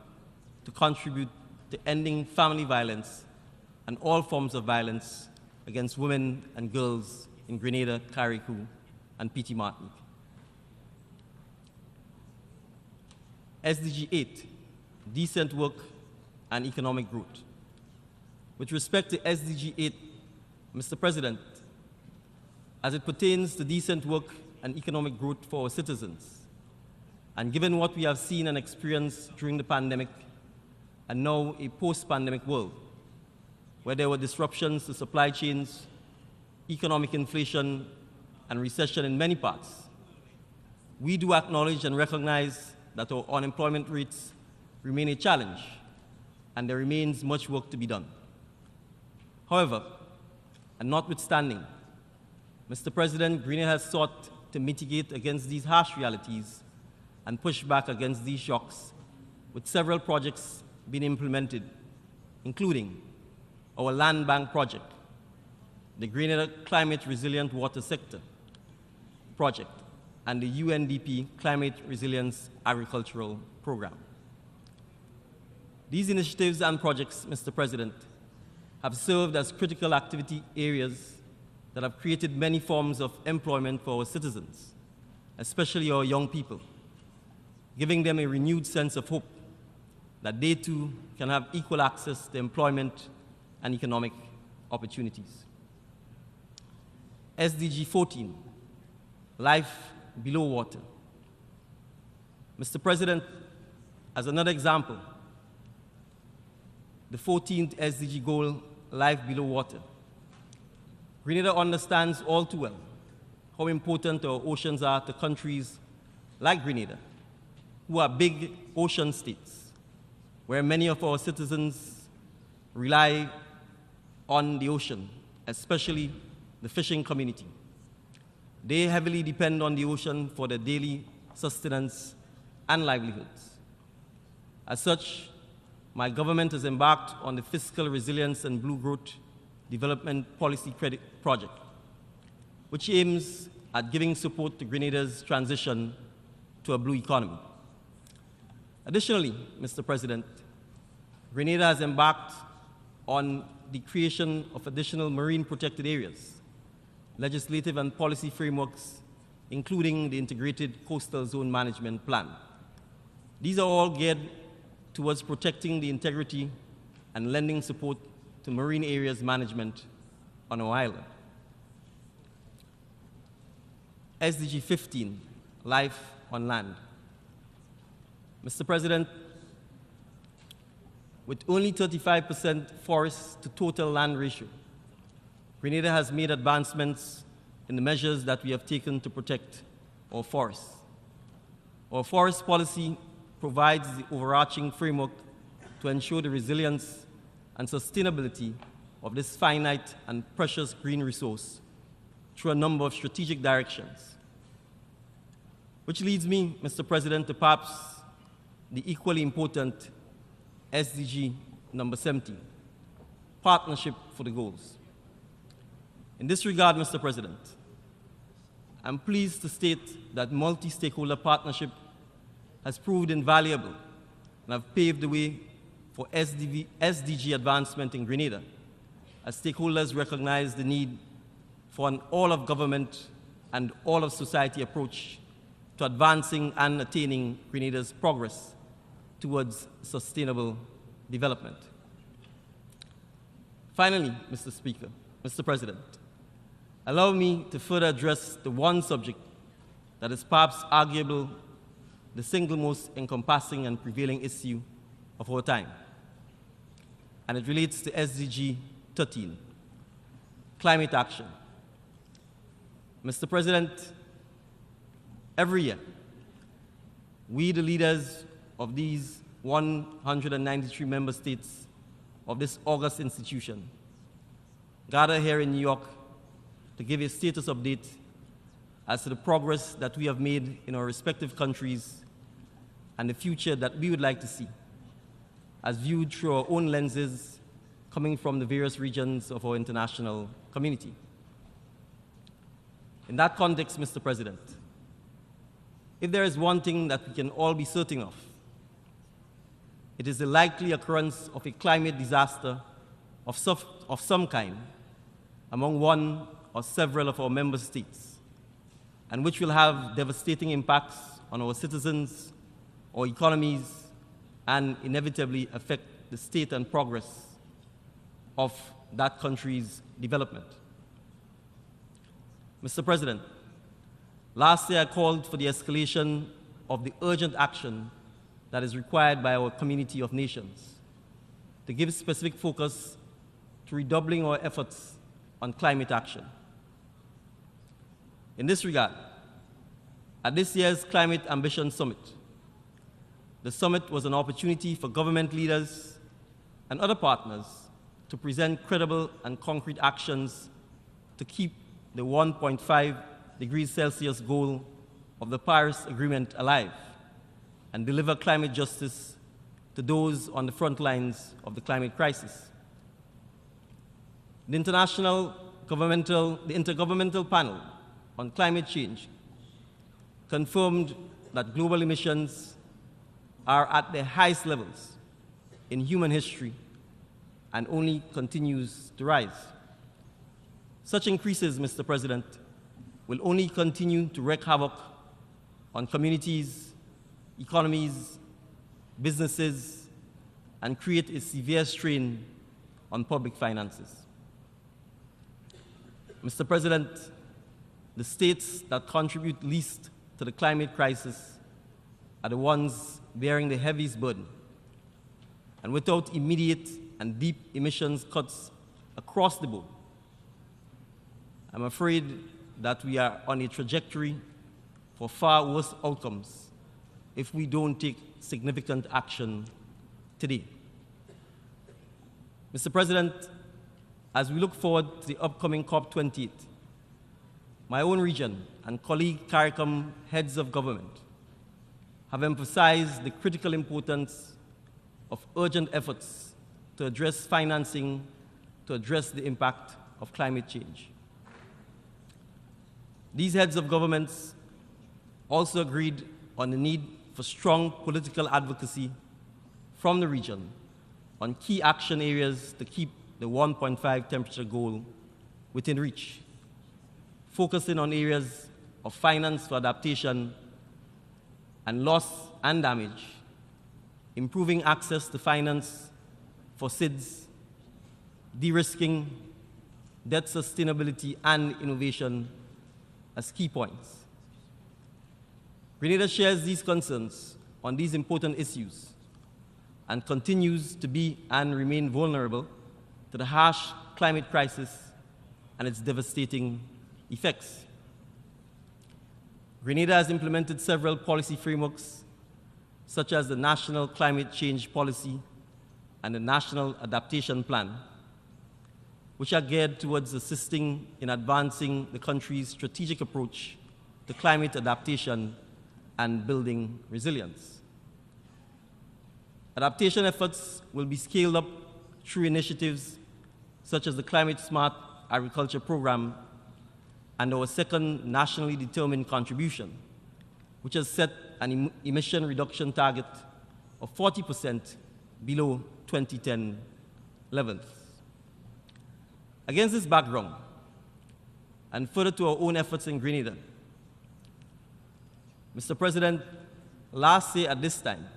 to contribute to ending family violence and all forms of violence against women and girls in Grenada, Carriacou, and Petit Martinique. SDG 8, decent work and economic growth. With respect to SDG 8, Mr. President, as it pertains to decent work and economic growth for our citizens, and given what we have seen and experienced during the pandemic, and now a post-pandemic world, where there were disruptions to supply chains, economic inflation, and recession in many parts, we do acknowledge and recognize that our unemployment rates remain a challenge, and there remains much work to be done. However, and notwithstanding, Mr. President, Grenada has sought to mitigate against these harsh realities and push back against these shocks, with several projects being implemented, including our land bank project, the Grenada Climate Resilient Water Sector project, and the UNDP Climate Resilience Agricultural Program. These initiatives and projects, Mr. President, have served as critical activity areas that have created many forms of employment for our citizens, especially our young people, giving them a renewed sense of hope that they too can have equal access to employment and economic opportunities. SDG 14, life below water. Mr. President, as another example, the 14th SDG goal, life below water. Grenada understands all too well how important our oceans are to countries like Grenada, who are big ocean states, where many of our citizens rely on the ocean, especially the fishing community. They heavily depend on the ocean for their daily sustenance and livelihoods. As such, my government has embarked on the Fiscal Resilience and Blue Growth Development Policy Credit Project, which aims at giving support to Grenada's transition to a blue economy. Additionally, Mr. President, Grenada has embarked on the creation of additional marine protected areas, legislative and policy frameworks, including the Integrated Coastal Zone Management Plan. These are all geared towards protecting the integrity and lending support to marine areas management on our island. SDG 15, life on land. Mr. President, with only 35% forest to total land ratio, Grenada has made advancements in the measures that we have taken to protect our forests. Our forest policy provides the overarching framework to ensure the resilience and sustainability of this finite and precious green resource through a number of strategic directions. Which leads me, Mr. President, to perhaps the equally important SDG number 17, partnership for the goals. In this regard, Mr. President, I'm pleased to state that multi-stakeholder partnership has proved invaluable and have paved the way for SDG advancement in Grenada, as stakeholders recognize the need for an all-of-government and all-of-society approach to advancing and attaining Grenada's progress towards sustainable development. Finally, Mr. President, allow me to further address the one subject that is perhaps arguable the single most encompassing and prevailing issue of our time. And it relates to SDG 13, climate action. Mr. President, every year, we, the leaders of these 193 member states of this august institution, gather here in New York to give a status update as to the progress that we have made in our respective countries and the future that we would like to see, as viewed through our own lenses coming from the various regions of our international community. In that context, Mr. President, if there is one thing that we can all be certain of, it is the likely occurrence of a climate disaster of some kind among one or several of our member states, and which will have devastating impacts on our citizens, our economies, and inevitably affect the state and progress of that country's development. Mr. President, last year I called for the escalation of the urgent action that is required by our community of nations to give specific focus to redoubling our efforts on climate action. In this regard, at this year's Climate Ambition Summit, the summit was an opportunity for government leaders and other partners to present credible and concrete actions to keep the 1.5 degrees Celsius goal of the Paris Agreement alive and deliver climate justice to those on the front lines of the climate crisis. The Intergovernmental Panel on Climate Change confirmed that global emissions are at their highest levels in human history and only continues to rise. Such increases, Mr. President, will only continue to wreak havoc on communities, economies, businesses, and create a severe strain on public finances. Mr. President, the states that contribute least to the climate crisis are the ones bearing the heaviest burden. And without immediate and deep emissions cuts across the board, I'm afraid that we are on a trajectory for far worse outcomes if we don't take significant action today. Mr. President, as we look forward to the upcoming COP28, my own region and colleague CARICOM heads of government have emphasized the critical importance of urgent efforts to address financing to address the impact of climate change. These heads of governments also agreed on the need for strong political advocacy from the region on key action areas to keep the 1.5 temperature goal within reach, focusing on areas of finance for adaptation and loss and damage, improving access to finance for SIDS, de-risking, debt sustainability, and innovation as key points. Grenada shares these concerns on these important issues and continues to be and remain vulnerable to the harsh climate crisis and its devastating effects. Grenada has implemented several policy frameworks, such as the National Climate Change Policy and the National Adaptation Plan, which are geared towards assisting in advancing the country's strategic approach to climate adaptation and building resilience. Adaptation efforts will be scaled up through initiatives such as the Climate Smart Agriculture Program and our second nationally determined contribution, which has set an emission reduction target of 40% below 2010 levels. Against this background, and further to our own efforts in Grenada, Mr. President, last year at this time,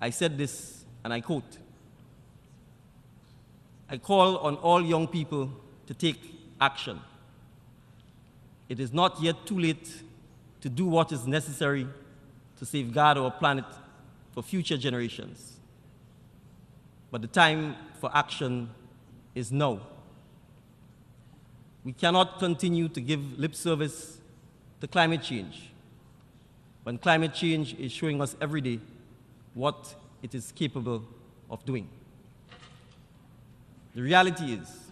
I said this, and I quote, "I call on all young people to take action. It is not yet too late to do what is necessary to safeguard our planet for future generations. But the time for action is now. We cannot continue to give lip service to climate change when climate change is showing us every day what it is capable of doing. The reality is,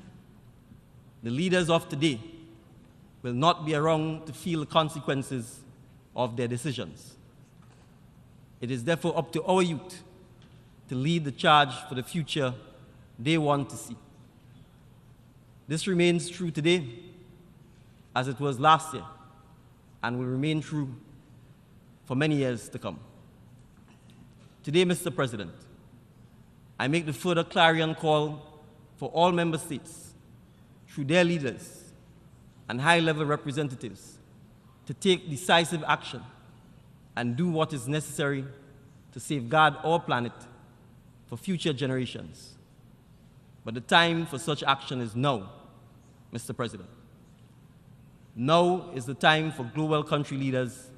the leaders of today will not be around to feel the consequences of their decisions. It is therefore up to our youth to lead the charge for the future they want to see. This remains true today as it was last year and will remain true for many years to come. Today, Mr. President, I make the further clarion call for all member states, through their leaders and high-level representatives, to take decisive action and do what is necessary to safeguard our planet for future generations. But the time for such action is now, Mr. President. Now is the time for global country leaders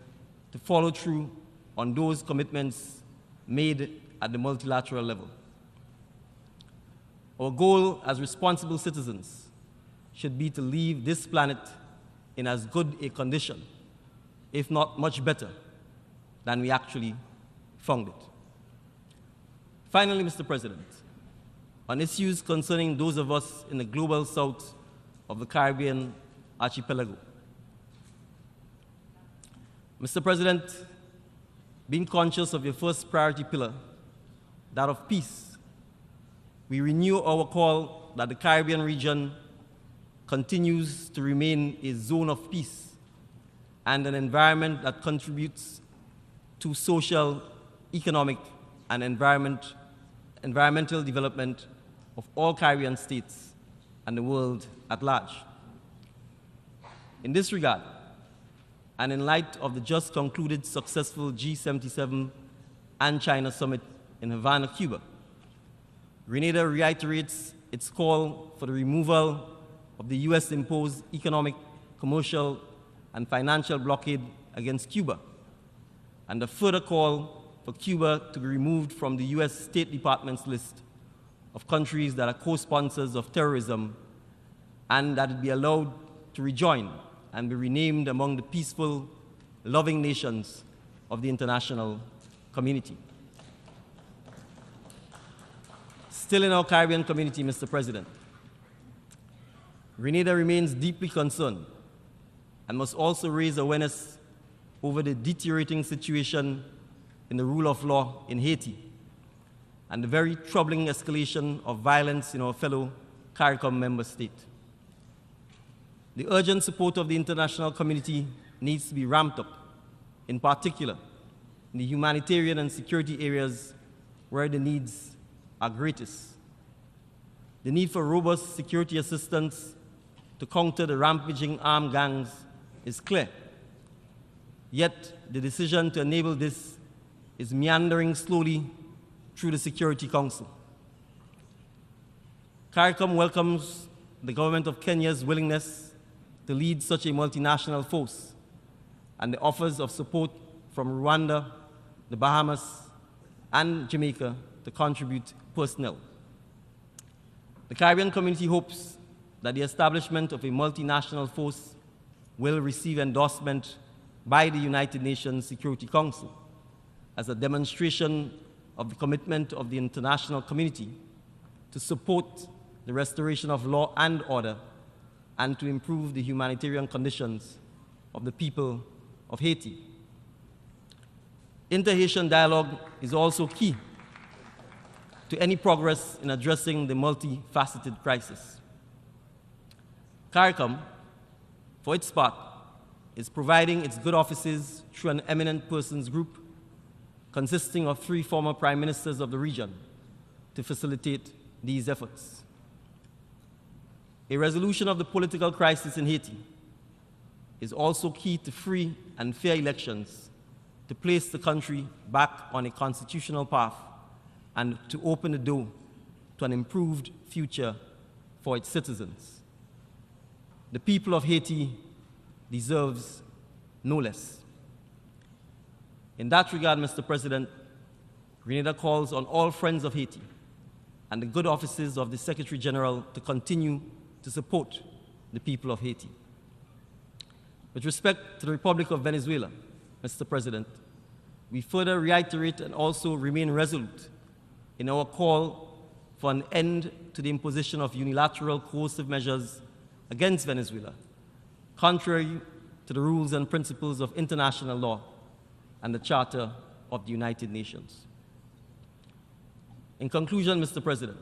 to follow through on those commitments made at the multilateral level. Our goal as responsible citizens should be to leave this planet in as good a condition, if not much better, than we actually found it. Finally, Mr. President, on issues concerning those of us in the global south of the Caribbean archipelago. Mr. President, being conscious of your first priority pillar, that of peace, we renew our call that the Caribbean region continues to remain a zone of peace and an environment that contributes to social, economic, and environmental development of all Caribbean states and the world at large. In this regard, and in light of the just concluded successful G77 and China summit in Havana, Cuba, Grenada reiterates its call for the removal of the US-imposed economic, commercial, and financial blockade against Cuba, and a further call for Cuba to be removed from the US State Department's list of countries that are co-sponsors of terrorism, and that it be allowed to rejoin and be renamed among the peaceful, loving nations of the international community. Still in our Caribbean community, Mr. President, Grenada remains deeply concerned and must also raise awareness over the deteriorating situation in the rule of law in Haiti and the very troubling escalation of violence in our fellow CARICOM member state. The urgent support of the international community needs to be ramped up, in particular in the humanitarian and security areas where the needs are greatest. The need for robust security assistance to counter the rampaging armed gangs is clear. Yet the decision to enable this is meandering slowly through the Security Council. CARICOM welcomes the government of Kenya's willingness to lead such a multinational force and the offers of support from Rwanda, the Bahamas, and Jamaica to contribute personnel. The Caribbean community hopes that the establishment of a multinational force will receive endorsement by the United Nations Security Council as a demonstration of the commitment of the international community to support the restoration of law and order and to improve the humanitarian conditions of the people of Haiti. Inter-Haitian dialogue is also key to any progress in addressing the multifaceted crisis. CARICOM, for its part, is providing its good offices through an eminent persons group consisting of 3 former prime ministers of the region to facilitate these efforts. A resolution of the political crisis in Haiti is also key to free and fair elections to place the country back on a constitutional path and to open the door to an improved future for its citizens. The people of Haiti deserves no less. In that regard, Mr. President, Grenada calls on all friends of Haiti and the good offices of the Secretary General to continue to support the people of Haiti. With respect to the Republic of Venezuela, Mr. President, we further reiterate and also remain resolute in our call for an end to the imposition of unilateral coercive measures against Venezuela, contrary to the rules and principles of international law and the Charter of the United Nations. In conclusion, Mr. President,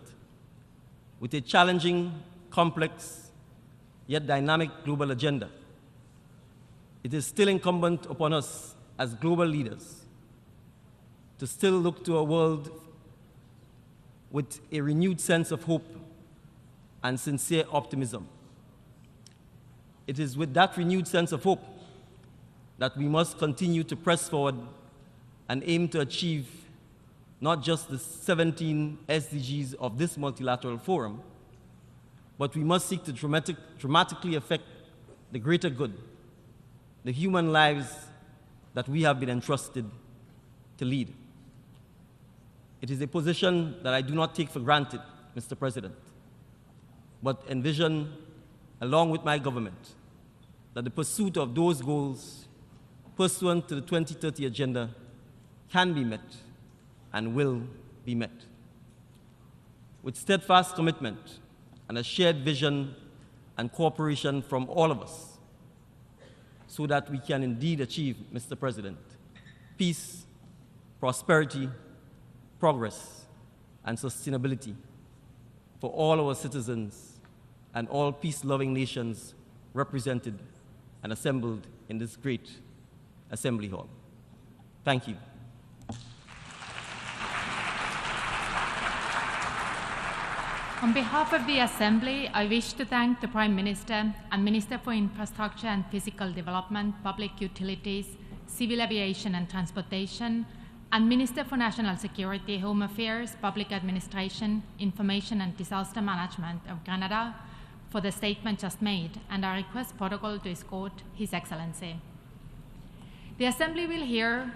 with a challenging, complex, yet dynamic global agenda, it is still incumbent upon us as global leaders to still look to a world with a renewed sense of hope and sincere optimism. It is with that renewed sense of hope that we must continue to press forward and aim to achieve not just the 17 SDGs of this multilateral forum, but we must seek to dramatically affect the greater good, the human lives that we have been entrusted to lead. It is a position that I do not take for granted, Mr. President, but envision, along with my government, that the pursuit of those goals pursuant to the 2030 Agenda can be met and will be met. With steadfast commitment and a shared vision and cooperation from all of us, so that we can indeed achieve, Mr. President, peace, prosperity, progress, and sustainability for all our citizens and all peace-loving nations represented and assembled in this great Assembly Hall. Thank you. On behalf of the Assembly, I wish to thank the Prime Minister and Minister for Infrastructure and Physical Development, Public Utilities, Civil Aviation and Transportation, and Minister for National Security, Home Affairs, Public Administration, Information and Disaster Management of Granada for the statement just made, and I request protocol to escort His Excellency. The Assembly will hear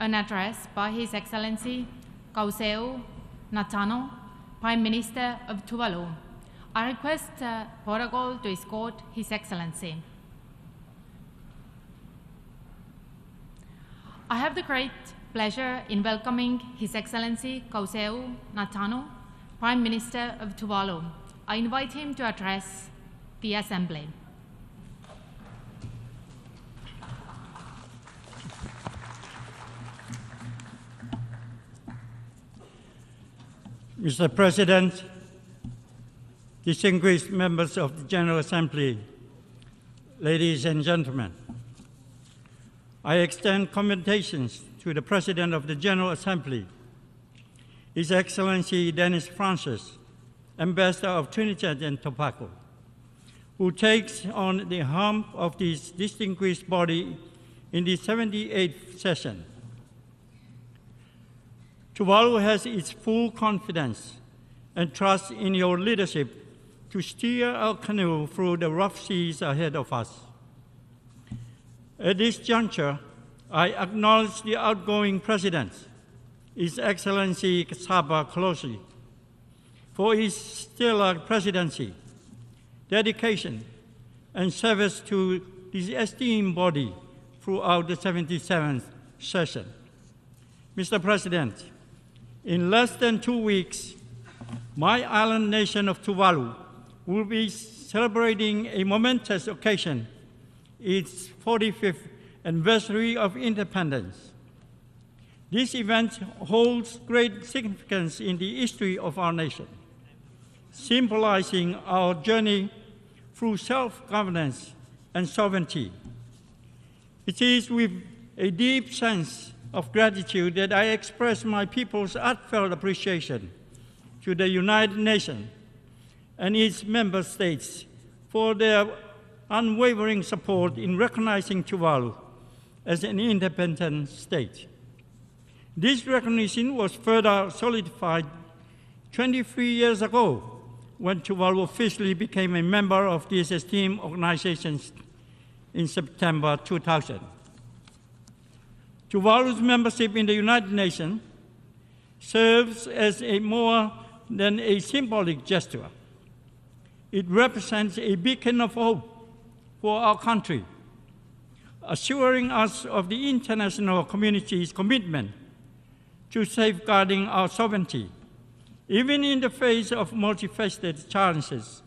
an address by His Excellency Kauseu Natano, Prime Minister of Tuvalu. I request protocol to escort His Excellency. I have the great pleasure in welcoming His Excellency Kauseu Natano, Prime Minister of Tuvalu. I invite him to address the Assembly. Mr. President, distinguished members of the General Assembly, ladies and gentlemen, I extend commendations to the President of the General Assembly, His Excellency Dennis Francis, Ambassador of Trinidad and Tobago, who takes on the helm of this distinguished body in the 78th session. Tuvalu has its full confidence and trust in your leadership to steer our canoe through the rough seas ahead of us. At this juncture, I acknowledge the outgoing President, His Excellency Saba Kolosi, for his stellar presidency, dedication, and service to this esteemed body throughout the 77th session. Mr. President, in less than 2 weeks, my island nation of Tuvalu will be celebrating a momentous occasion, its 45th anniversary of independence. This event holds great significance in the history of our nation, symbolizing our journey through self-governance and sovereignty. It is with a deep sense of gratitude that I express my people's heartfelt appreciation to the United Nations and its member states for their unwavering support in recognizing Tuvalu as an independent state. This recognition was further solidified 23 years ago when Tuvalu officially became a member of this esteemed organization in September 2000. Tuvalu's membership in the United Nations serves as a more than a symbolic gesture. It represents a beacon of hope for our country, assuring us of the international community's commitment to safeguarding our sovereignty, even in the face of multifaceted challenges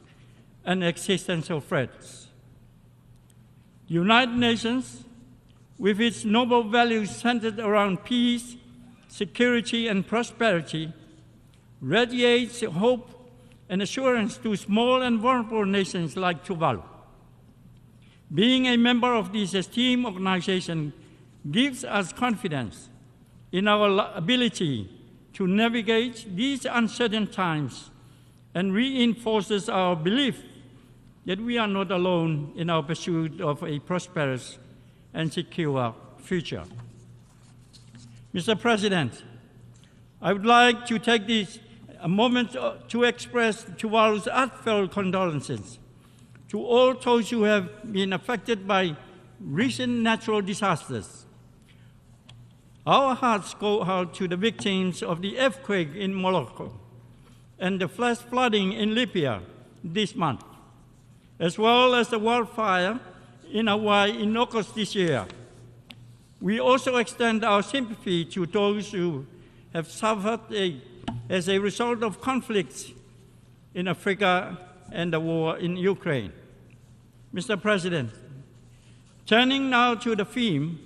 and existential threats. The United Nations, with its noble values centered around peace, security, and prosperity, radiates hope and assurance to small and vulnerable nations like Tuvalu. Being a member of this esteemed organization gives us confidence in our ability to navigate these uncertain times and reinforces our belief that we are not alone in our pursuit of a prosperous and secure future. Mr. President, I would like to take a moment to express Tuvalu's heartfelt condolences to all those who have been affected by recent natural disasters. Our hearts go out to the victims of the earthquake in Morocco and the flash flooding in Libya this month, as well as the wildfire in Hawaii in August this year. We also extend our sympathy to those who have suffered as a result of conflicts in Africa and the war in Ukraine. Mr. President, turning now to the theme,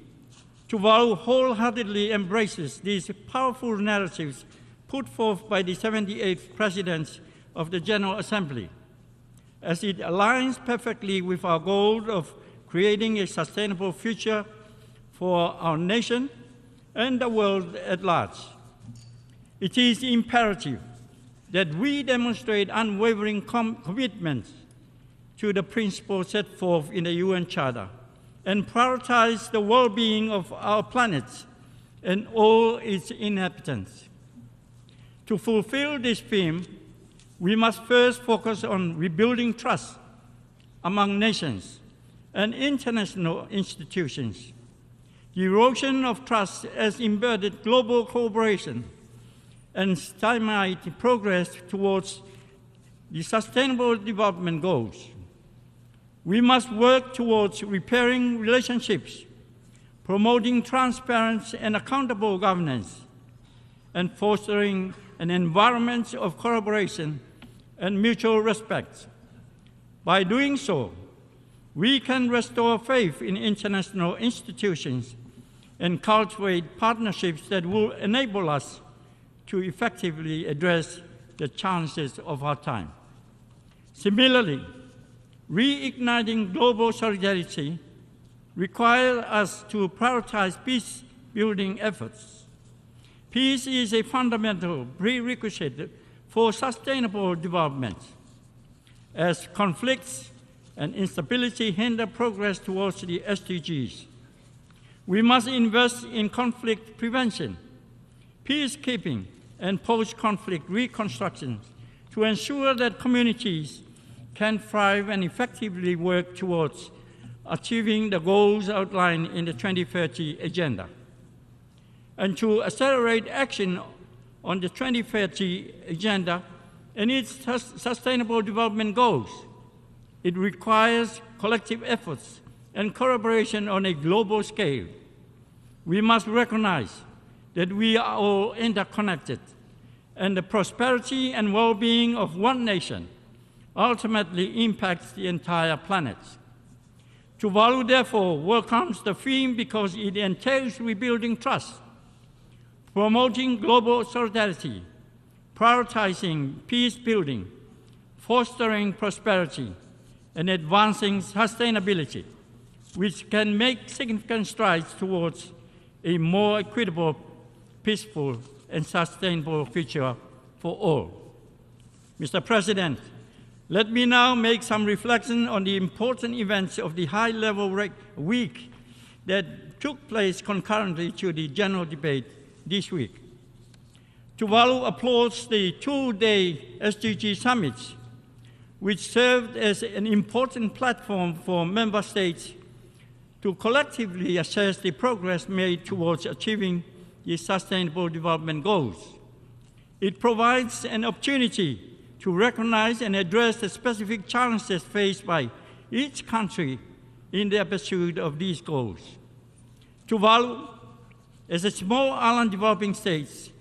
Tuvalu wholeheartedly embraces these powerful narratives put forth by the 78th President of the General Assembly, as it aligns perfectly with our goal of creating a sustainable future for our nation and the world at large. It is imperative that we demonstrate unwavering commitment to the principles set forth in the UN Charter and prioritize the well-being of our planet and all its inhabitants. To fulfill this theme, we must first focus on rebuilding trust among nations and international institutions. The erosion of trust has embedded global cooperation and stymied progress towards the Sustainable Development Goals. We must work towards repairing relationships, promoting transparent and accountable governance, and fostering an environment of collaboration and mutual respect. By doing so, we can restore faith in international institutions and cultivate partnerships that will enable us to effectively address the challenges of our time. Similarly, reigniting global solidarity requires us to prioritize peace-building efforts. Peace is a fundamental prerequisite for sustainable development. As conflicts and instability hinder progress towards the SDGs, we must invest in conflict prevention, peacekeeping, and post-conflict reconstruction to ensure that communities can thrive and effectively work towards achieving the goals outlined in the 2030 Agenda. And to accelerate action on the 2030 Agenda and its Sustainable Development Goals, it requires collective efforts and collaboration on a global scale. We must recognize that we are all interconnected, and the prosperity and well-being of one nation ultimately impacts the entire planet. Tuvalu, therefore, welcomes the theme because it entails rebuilding trust, promoting global solidarity, prioritizing peace-building, fostering prosperity, and advancing sustainability, which can make significant strides towards a more equitable, peaceful, and sustainable future for all. Mr. President, let me now make some reflection on the important events of the high-level week that took place concurrently to the general debate this week. Tuvalu applauds the two-day SDG summits, which served as an important platform for member states to collectively assess the progress made towards achieving the Sustainable Development Goals. It provides an opportunity to recognize and address the specific challenges faced by each country in their pursuit of these goals. Tuvalu, as a small island developing state,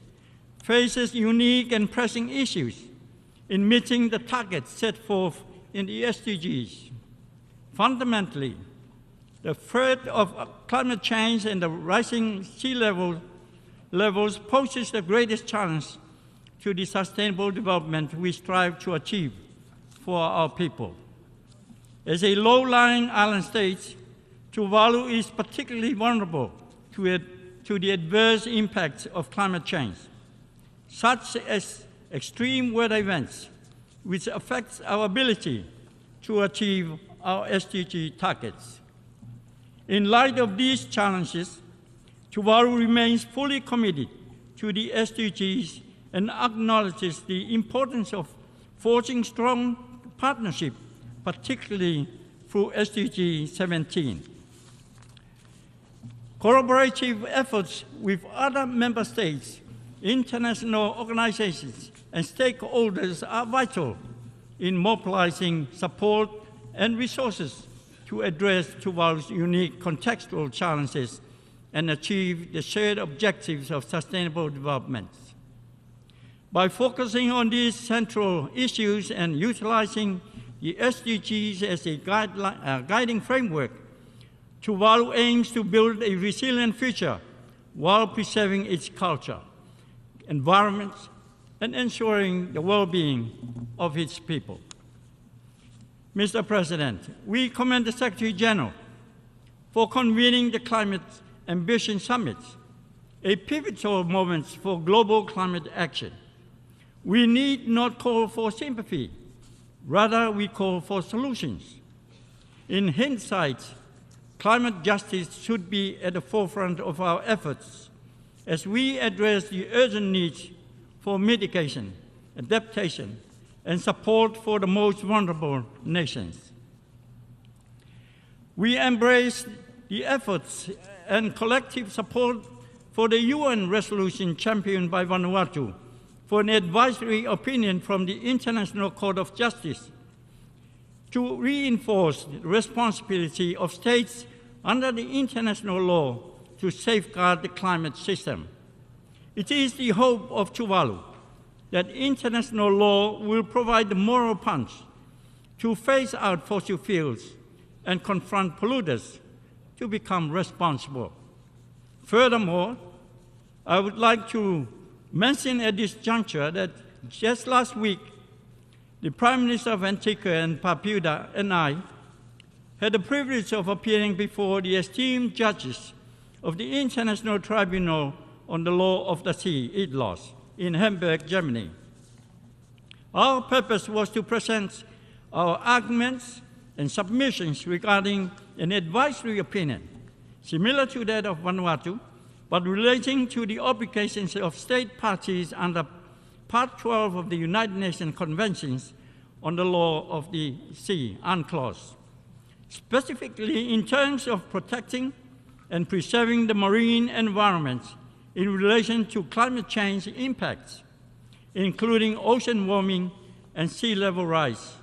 faces unique and pressing issues in meeting the targets set forth in the SDGs. Fundamentally, the threat of climate change and the rising sea levels poses the greatest challenge to the sustainable development we strive to achieve for our people. As a low-lying island state, Tuvalu is particularly vulnerable to the adverse impacts of climate change, such as extreme weather events, which affects our ability to achieve our SDG targets. In light of these challenges, Tuvalu remains fully committed to the SDGs and acknowledges the importance of forging strong partnership, particularly through SDG 17. Collaborative efforts with other member states, international organizations, and stakeholders are vital in mobilizing support and resources to address Tuvalu's unique contextual challenges and achieve the shared objectives of sustainable development. By focusing on these central issues and utilizing the SDGs as a guiding framework, Tuvalu aims to build a resilient future while preserving its culture, environment, and ensuring the well-being of its people. Mr. President, we commend the Secretary General for convening the Climate Ambition Summit, a pivotal moment for global climate action. We need not call for sympathy, rather we call for solutions. In hindsight, climate justice should be at the forefront of our efforts as we address the urgent needs for mitigation, adaptation, and support for the most vulnerable nations. We embrace the efforts and collective support for the UN resolution championed by Vanuatu for an advisory opinion from the International Court of Justice to reinforce the responsibility of states under the international law to safeguard the climate system. It is the hope of Tuvalu that international law will provide the moral punch to phase out fossil fuels and confront polluters to become responsible. Furthermore, I would like to mention at this juncture that just last week, the Prime Minister of Antigua and Barbuda and I had the privilege of appearing before the esteemed judges of the International Tribunal on the Law of the Sea, ITLAS, in Hamburg, Germany. Our purpose was to present our arguments and submissions regarding an advisory opinion, similar to that of Vanuatu, but relating to the obligations of state parties under Part 12 of the United Nations Conventions on the Law of the Sea, UNCLOS, specifically in terms of protecting and preserving the marine environment in relation to climate change impacts, including ocean warming and sea level rise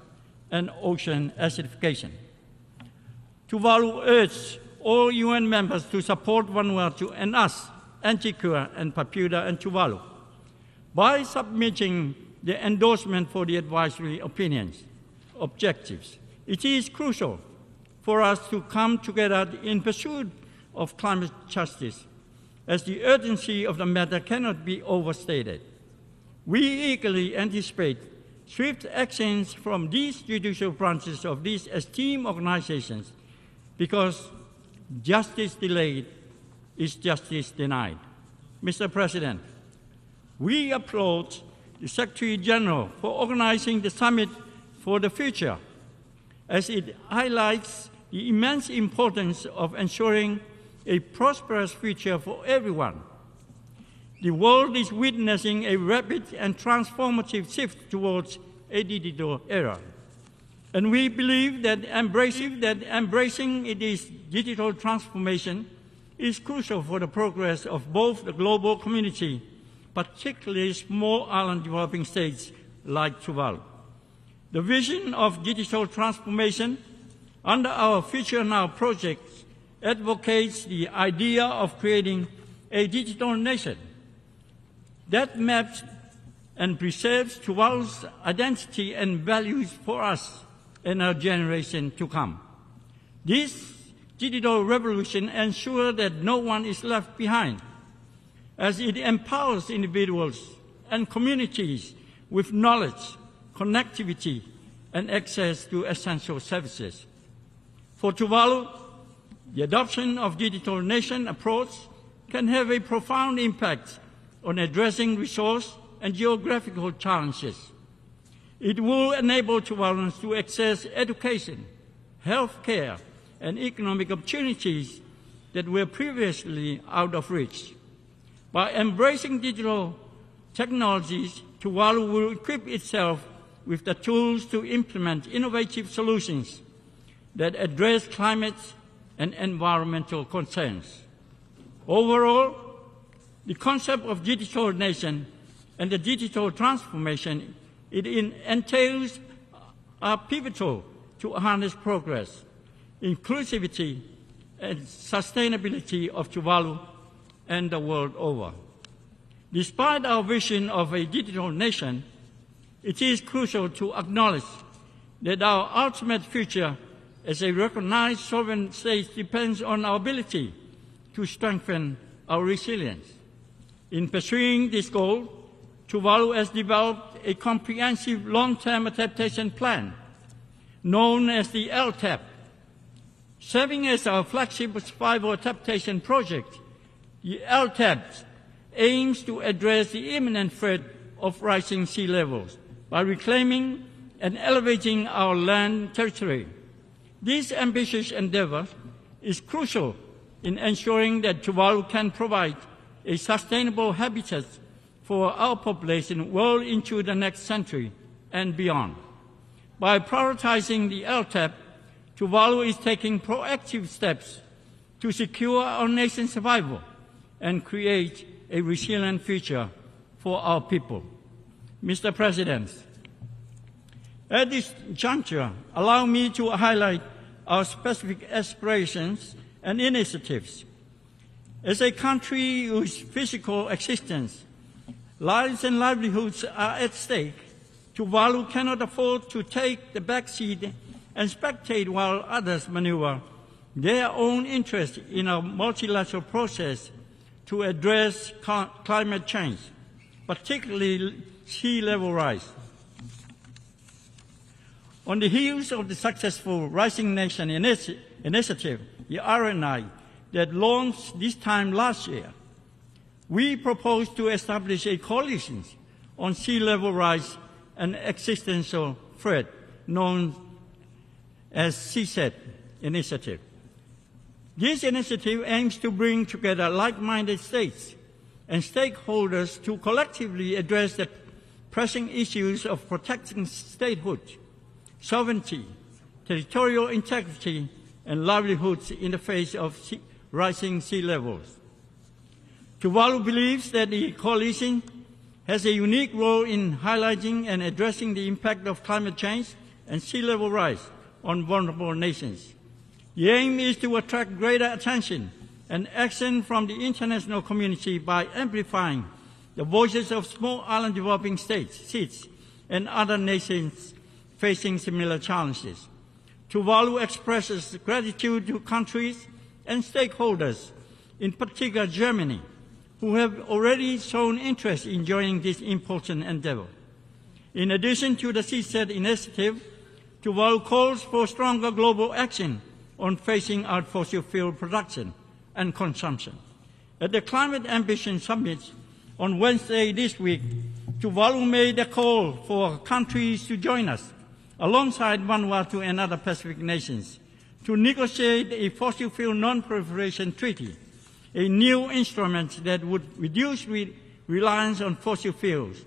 and ocean acidification. Tuvalu urged all UN members to support Vanuatu and us, Antigua and Barbuda and Tuvalu, by submitting the endorsement for the advisory opinions, objectives. It is crucial for us to come together in pursuit of climate justice, as the urgency of the matter cannot be overstated. We eagerly anticipate swift actions from these judicial branches of these esteemed organizations, because justice delayed is justice denied. Mr. President, we applaud the Secretary General for organizing the Summit for the Future, as it highlights the immense importance of ensuring a prosperous future for everyone. The world is witnessing a rapid and transformative shift towards a digital era. And we believe that embracing this digital transformation is crucial for the progress of both the global community, particularly small island developing states like Tuvalu. The vision of digital transformation under our Future Now project advocates the idea of creating a digital nation that maps and preserves Tuvalu's identity and values for us and our generation to come. This digital revolution ensures that no one is left behind, as it empowers individuals and communities with knowledge, connectivity, and access to essential services. For Tuvalu, the adoption of digital nation approach can have a profound impact on addressing resource and geographical challenges. It will enable Tuvaluans to access education, health care, and economic opportunities that were previously out of reach. By embracing digital technologies, Tuvalu will equip itself with the tools to implement innovative solutions that address climate and environmental concerns. Overall, the concept of digital nation and the digital transformation it entails are pivotal to harness progress, inclusivity, and sustainability of Tuvalu and the world over. Despite our vision of a digital nation, it is crucial to acknowledge that our ultimate future as a recognized sovereign state depends on our ability to strengthen our resilience. In pursuing this goal, Tuvalu has developed a comprehensive long-term adaptation plan known as the LTAP. Serving as our flagship survival adaptation project, the LTAP aims to address the imminent threat of rising sea levels by reclaiming and elevating our land territory. This ambitious endeavor is crucial in ensuring that Tuvalu can provide a sustainable habitat for our population well into the next century and beyond. By prioritizing the LTAP, Tuvalu is taking proactive steps to secure our nation's survival and create a resilient future for our people. Mr. President, at this juncture, allow me to highlight our specific aspirations and initiatives. As a country whose physical existence, lives and livelihoods are at stake, Tuvalu cannot afford to take the back seat and spectate while others maneuver their own interest in our multilateral process to address climate change, particularly sea level rise. On the heels of the successful Rising Nation initiative, the RNI, that launched this time last year, we propose to establish a coalition on sea level rise and existential threat known as CSET initiative. This initiative aims to bring together like-minded states and stakeholders to collectively address the pressing issues of protecting statehood, sovereignty, territorial integrity, and livelihoods in the face of rising sea levels. Tuvalu believes that the coalition has a unique role in highlighting and addressing the impact of climate change and sea level rise on vulnerable nations. The aim is to attract greater attention and action from the international community by amplifying the voices of small island developing states and other nations facing similar challenges. Tuvalu expresses gratitude to countries and stakeholders, in particular Germany, who have already shown interest in joining this important endeavor. In addition to the CSET initiative, Tuvalu calls for stronger global action on phasing out fossil fuel production and consumption. At the Climate Ambition Summit on Wednesday this week, Tuvalu made a call for countries to join us, alongside Vanuatu and other Pacific nations, to negotiate a fossil fuel non-proliferation treaty, a new instrument that would reduce reliance on fossil fuels,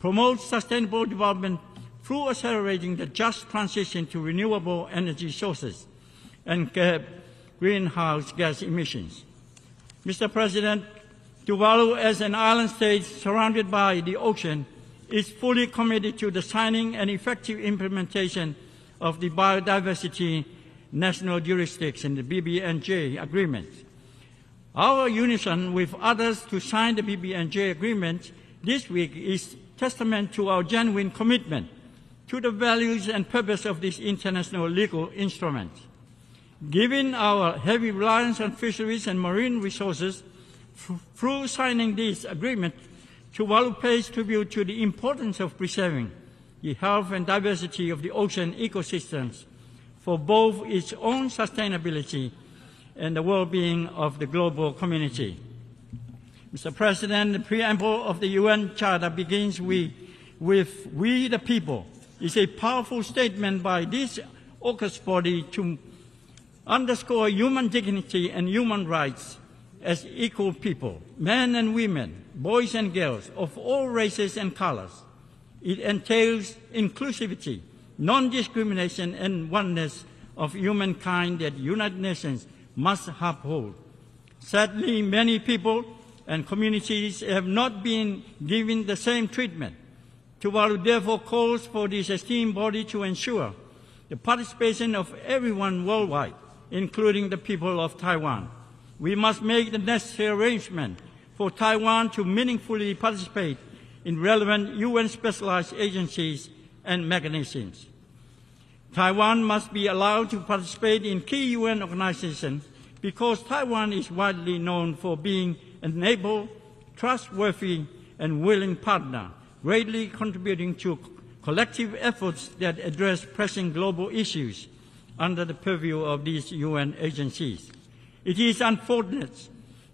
promote sustainable development through accelerating the just transition to renewable energy sources, and curb greenhouse gas emissions. Mr. President, Tuvalu, as an island state surrounded by the ocean, is fully committed to the signing and effective implementation of the Biodiversity National Jurisdiction, the BBNJ Agreement. Our unison with others to sign the BBNJ Agreement this week is testament to our genuine commitment to the values and purpose of this international legal instrument. Given our heavy reliance on fisheries and marine resources, through signing this agreement, Tuvalu pays tribute to the importance of preserving the health and diversity of the ocean ecosystems for both its own sustainability and the well-being of the global community. Mr. President, the preamble of the UN Charter begins with "We the people." It's a powerful statement by this august body to underscore human dignity and human rights as equal people, men and women, boys and girls of all races and colors. It entails inclusivity, non-discrimination, and oneness of humankind that United Nations must uphold. Sadly, many people and communities have not been given the same treatment. Tuvalu therefore calls for this esteemed body to ensure the participation of everyone worldwide, including the people of Taiwan. We must make the necessary arrangement for Taiwan to meaningfully participate in relevant UN specialized agencies and mechanisms. Taiwan must be allowed to participate in key UN organizations because Taiwan is widely known for being an able, trustworthy, and willing partner, greatly contributing to collective efforts that address pressing global issues under the purview of these UN agencies. It is unfortunate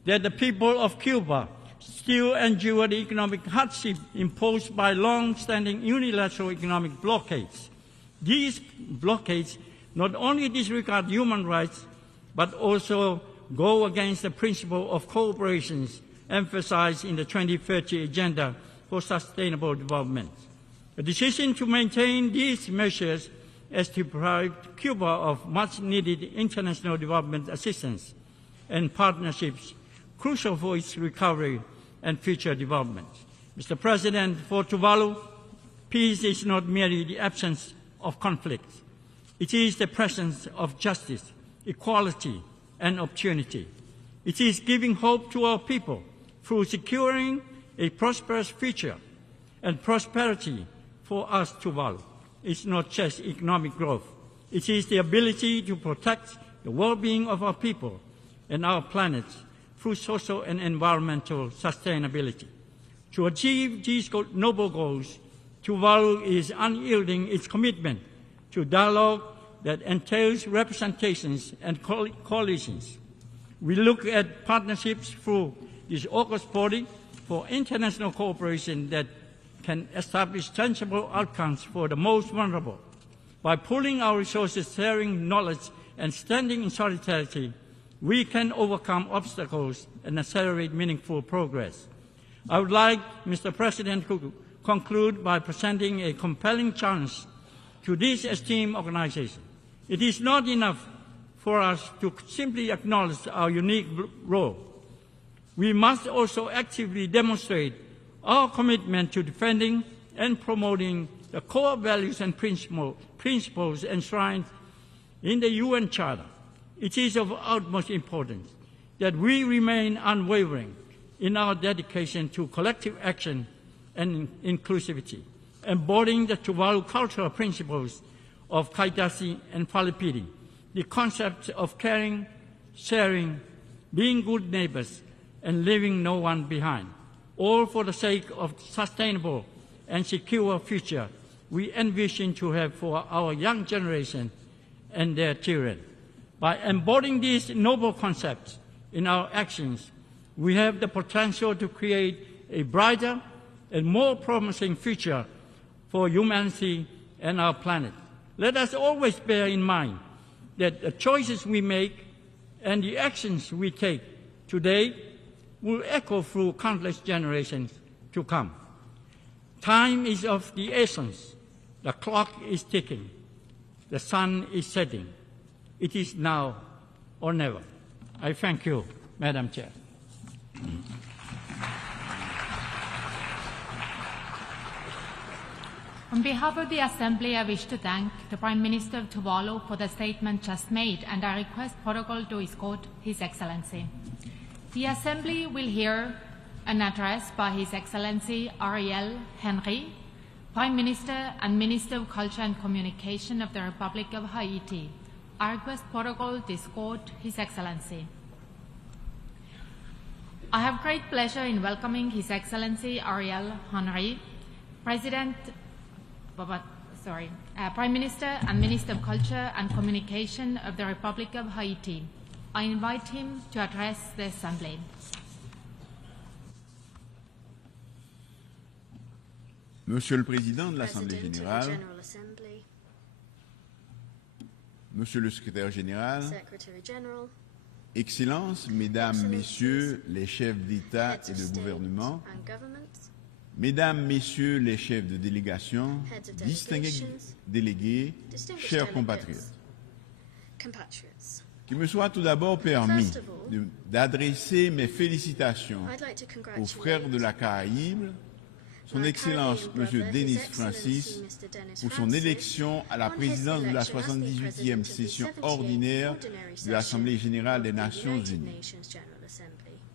that the people of Cuba still endure the economic hardship imposed by long-standing unilateral economic blockades. These blockades not only disregard human rights, but also go against the principle of cooperation emphasized in the 2030 Agenda for Sustainable Development. The decision to maintain these measures has deprived Cuba of much-needed international development assistance and partnerships crucial for its recovery and future development. Mr. President, for Tuvalu, peace is not merely the absence of conflict. It is the presence of justice, equality, and opportunity. It is giving hope to our people through securing a prosperous future and prosperity for us, Tuvalu. It's not just economic growth. It is the ability to protect the well-being of our people and our planet through social and environmental sustainability. To achieve these noble goals, Tuvalu is unyielding its commitment to dialogue that entails representations and coalitions. We look at partnerships through this august body for international cooperation that can establish tangible outcomes for the most vulnerable. By pooling our resources, sharing knowledge, and standing in solidarity, we can overcome obstacles and accelerate meaningful progress. I would like, Mr. President, to conclude by presenting a compelling challenge to this esteemed organization. It is not enough for us to simply acknowledge our unique role. We must also actively demonstrate our commitment to defending and promoting the core values and principles enshrined in the UN Charter. It is of utmost importance that we remain unwavering in our dedication to collective action and inclusivity, embodying the Tuvalu cultural principles of Kaitasi and Falipiri, the concepts of caring, sharing, being good neighbors, and leaving no one behind, all for the sake of sustainable and secure future we envision to have for our young generation and their children. By embodying these noble concepts in our actions, we have the potential to create a brighter and more promising future for humanity and our planet. Let us always bear in mind that the choices we make and the actions we take today will echo through countless generations to come. Time is of the essence. The clock is ticking. The sun is setting. It is now or never. I thank you, Madam Chair. On behalf of the Assembly, I wish to thank the Prime Minister of Tuvalu for the statement just made, and I request protocol to escort His Excellency. The Assembly will hear an address by His Excellency Ariel Henry, Prime Minister and Minister of Culture and Communication of the Republic of Haiti. I request protocol to escort His Excellency. I have great pleasure in welcoming His Excellency Ariel Henry, Prime Minister and Minister of Culture and Communication of the Republic of Haiti. I invite him to address the Assembly. Monsieur le Président de l'Assemblée Générale, Monsieur le Secrétaire Général, Excellences, Mesdames, Messieurs les chefs d'État et de gouvernement, Mesdames, Messieurs les chefs de délégation, distingués délégués, chers compatriotes, Qu'il me soit tout d'abord permis d'adresser mes félicitations aux frères de la Caraïbe, son Excellence M. Denis Francis, pour son élection à la présidence de la 78e session ordinaire de l'Assemblée Générale des Nations Unies.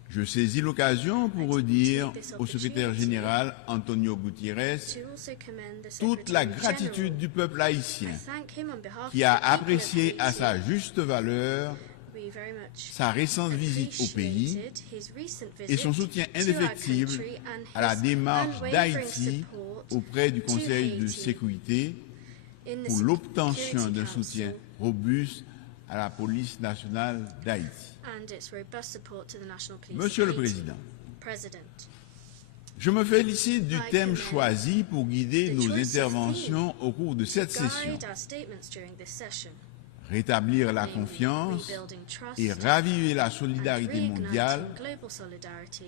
Je saisis l'occasion pour redire au secrétaire général Antonio Gutiérrez toute la gratitude du peuple haïtien qui a apprécié à sa juste valeur sa récente visite au pays et son soutien indéfectible à la démarche d'Haïti auprès du Conseil de sécurité pour l'obtention d'un soutien robuste à la police nationale d'Haïti. Monsieur le Président, je me félicite du thème choisi pour guider nos interventions au cours de cette session. Rétablir la confiance et raviver la solidarité mondiale,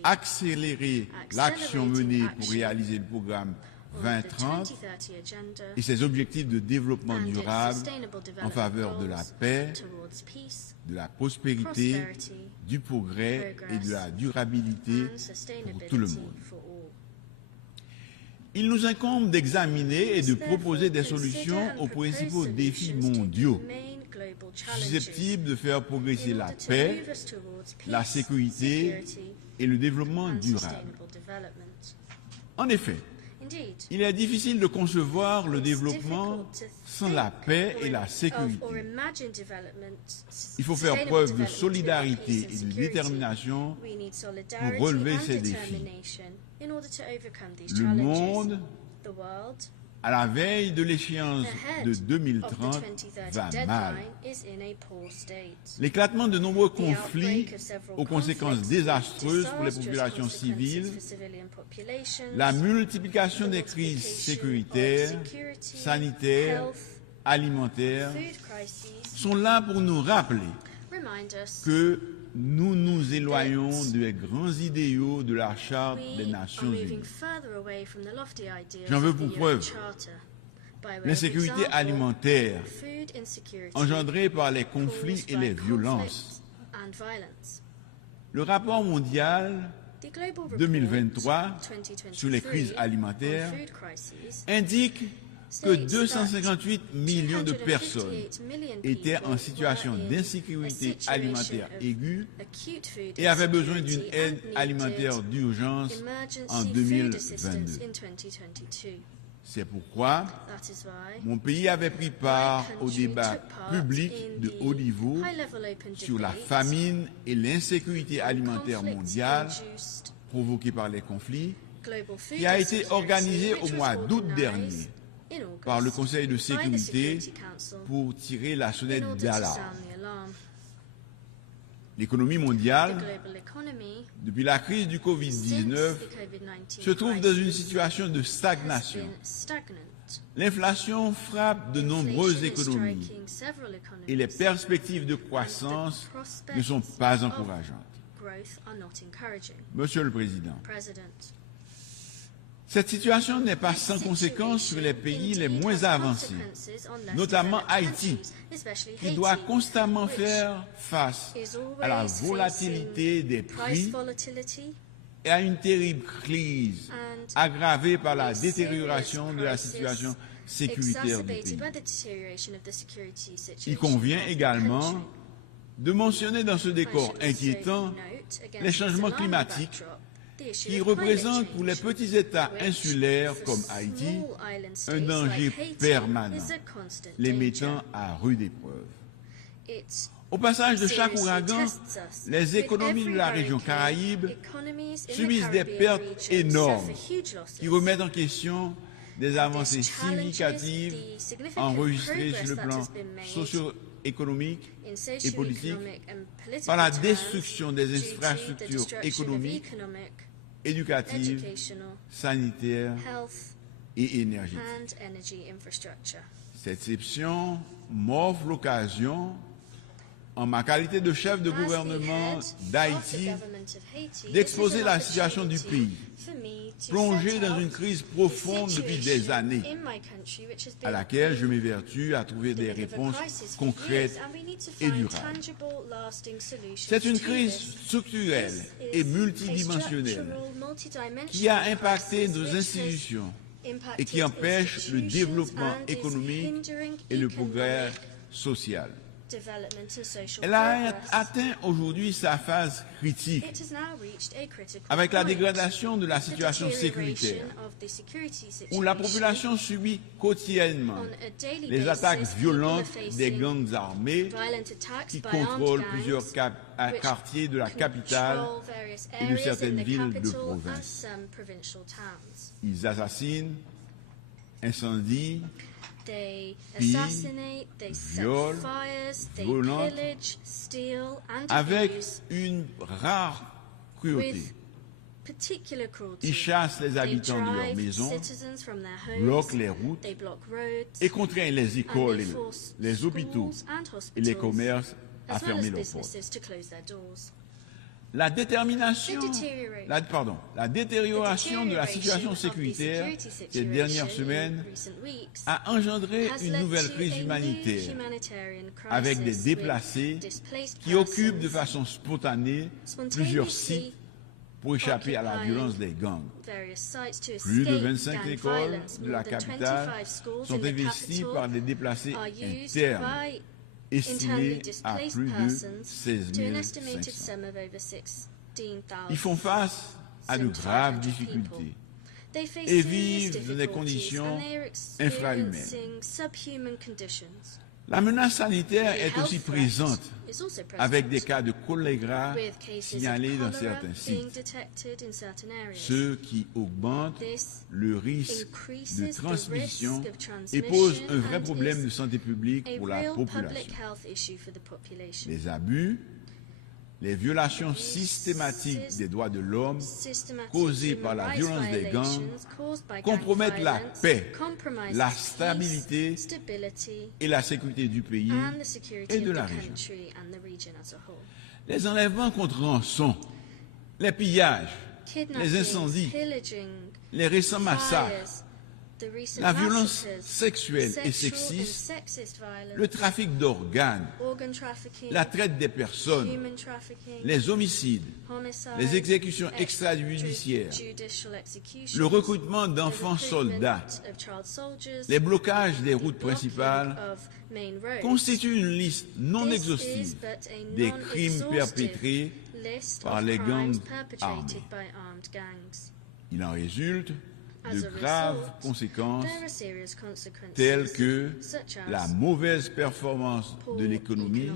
accélérer l'action menée pour réaliser le programme 2030 et ses objectifs de développement durable en faveur de la paix, de la prospérité, du progrès et de la durabilité pour tout le monde. Il nous incombe d'examiner et de proposer des solutions aux principaux défis mondiaux susceptibles de faire progresser la paix, la sécurité et le développement durable. En effet, il est difficile de concevoir le développement sans la paix et la sécurité. Il faut faire preuve de solidarité et de détermination pour relever ces défis. Le monde, à la veille de l'échéance de 2030, va mal. L'éclatement de nombreux conflits aux conséquences désastreuses pour les populations civiles, la multiplication des crises sécuritaires, sanitaires, alimentaires, sont là pour nous rappeler que nous nous éloignons des grands idéaux de la Charte des Nations Unies. J'en veux pour preuve l'insécurité alimentaire engendrée par les conflits et les violences. Le rapport mondial 2023 sur les crises alimentaires indique que 258 millions de personnes étaient en situation d'insécurité alimentaire aiguë et avaient besoin d'une aide alimentaire d'urgence en 2022. C'est pourquoi mon pays avait pris part au débat public de haut niveau sur la famine et l'insécurité alimentaire mondiale provoquée par les conflits, qui a été organisé au mois d'août dernier par le Conseil de sécurité pour tirer la sonnette d'alarme. L'économie mondiale, depuis la crise du Covid-19, se trouve dans une situation de stagnation. L'inflation frappe de nombreuses économies et les perspectives de croissance ne sont pas encourageantes. Monsieur le Président, cette situation n'est pas sans conséquence sur les pays les moins avancés, notamment Haïti, qui doit constamment faire face à la volatilité des prix et à une terrible crise aggravée par la détérioration de la situation sécuritaire du pays. Il convient également de mentionner dans ce décor inquiétant les changements climatiques qui représentent pour les petits États insulaires comme Haïti un danger permanent, les mettant à rude épreuve. Au passage de chaque ouragan, les économies de la région Caraïbe subissent des pertes énormes qui remettent en question des avancées significatives enregistrées sur le plan socio-économique et politique par la destruction des infrastructures économiques, éducatives, sanitaires et énergétiques. Cette session m'offre l'occasion, en ma qualité de chef de gouvernement d'Haïti, d'exposer la situation du pays, plongé dans une crise profonde depuis des années, à laquelle je m'évertue à trouver des réponses concrètes et durables. C'est une crise structurelle et multidimensionnelle qui a impacté nos institutions et qui empêche le développement économique et le progrès social. Elle a atteint aujourd'hui sa phase critique avec la dégradation de la situation sécuritaire, où la population subit quotidiennement les attaques violentes des gangs armés qui contrôlent plusieurs quartiers de la capitale et de certaines villes de province. Ils assassinent, incendient, pillent, violent, violentent, avec une rare cruauté. Ils chassent les habitants de leurs maisons, bloquent les routes et contraignent les écoles, les hôpitaux et les commerces à fermer leurs portes. La détérioration de la situation sécuritaire ces dernières semaines a engendré une nouvelle crise humanitaire avec des déplacés qui occupent de façon spontanée plusieurs sites pour échapper à la violence des gangs. Plus de 25 écoles de la capitale sont investies par des déplacés internes, estimé à plus de 16 500. Ils font face à de graves difficultés et vivent dans des conditions infrahumaines. La menace sanitaire est aussi présente avec des cas de choléra signalés dans certains sites, ce qui augmente le risque de transmission et pose un vrai problème de santé publique pour la population. Les abus, les violations systématiques des droits de l'homme causées par la violence des gangs compromettent la paix, la stabilité et la sécurité du pays et de la région. Les enlèvements contre rançon, les pillages, les incendies, les récents massacres, la violence sexuelle et sexiste, le trafic d'organes, la traite des personnes, les homicides, les exécutions extrajudiciaires, le recrutement d'enfants soldats, les blocages des routes principales constituent une liste non exhaustive des crimes perpétrés par les gangs armés. Il en résulte de graves conséquences telles que la mauvaise performance de l'économie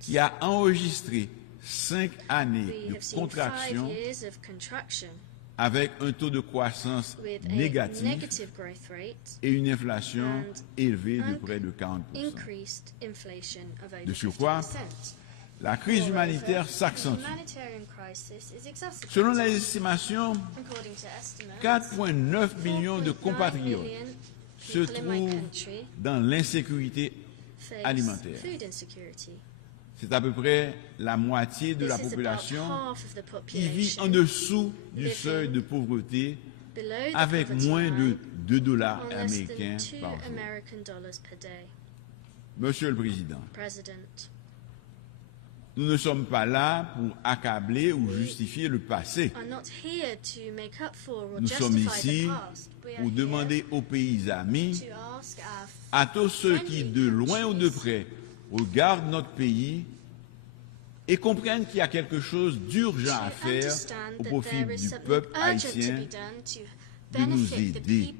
qui a enregistré 5 années de contraction avec un taux de croissance négatif et une inflation élevée de près de 40%. De surcroît, la crise humanitaire s'accentue. Selon les estimations, 4,9 millions de compatriotes se trouvent dans l'insécurité alimentaire. C'est à peu près la moitié de la population qui vit en dessous du seuil de pauvreté avec moins de $2 américains par jour. Monsieur le Président, nous ne sommes pas là pour accabler ou justifier le passé. Nous sommes ici pour demander aux pays amis, à tous ceux qui, de loin ou de près, regardent notre pays et comprennent qu'il y a quelque chose d'urgent à faire au profit du peuple haïtien, de nous aider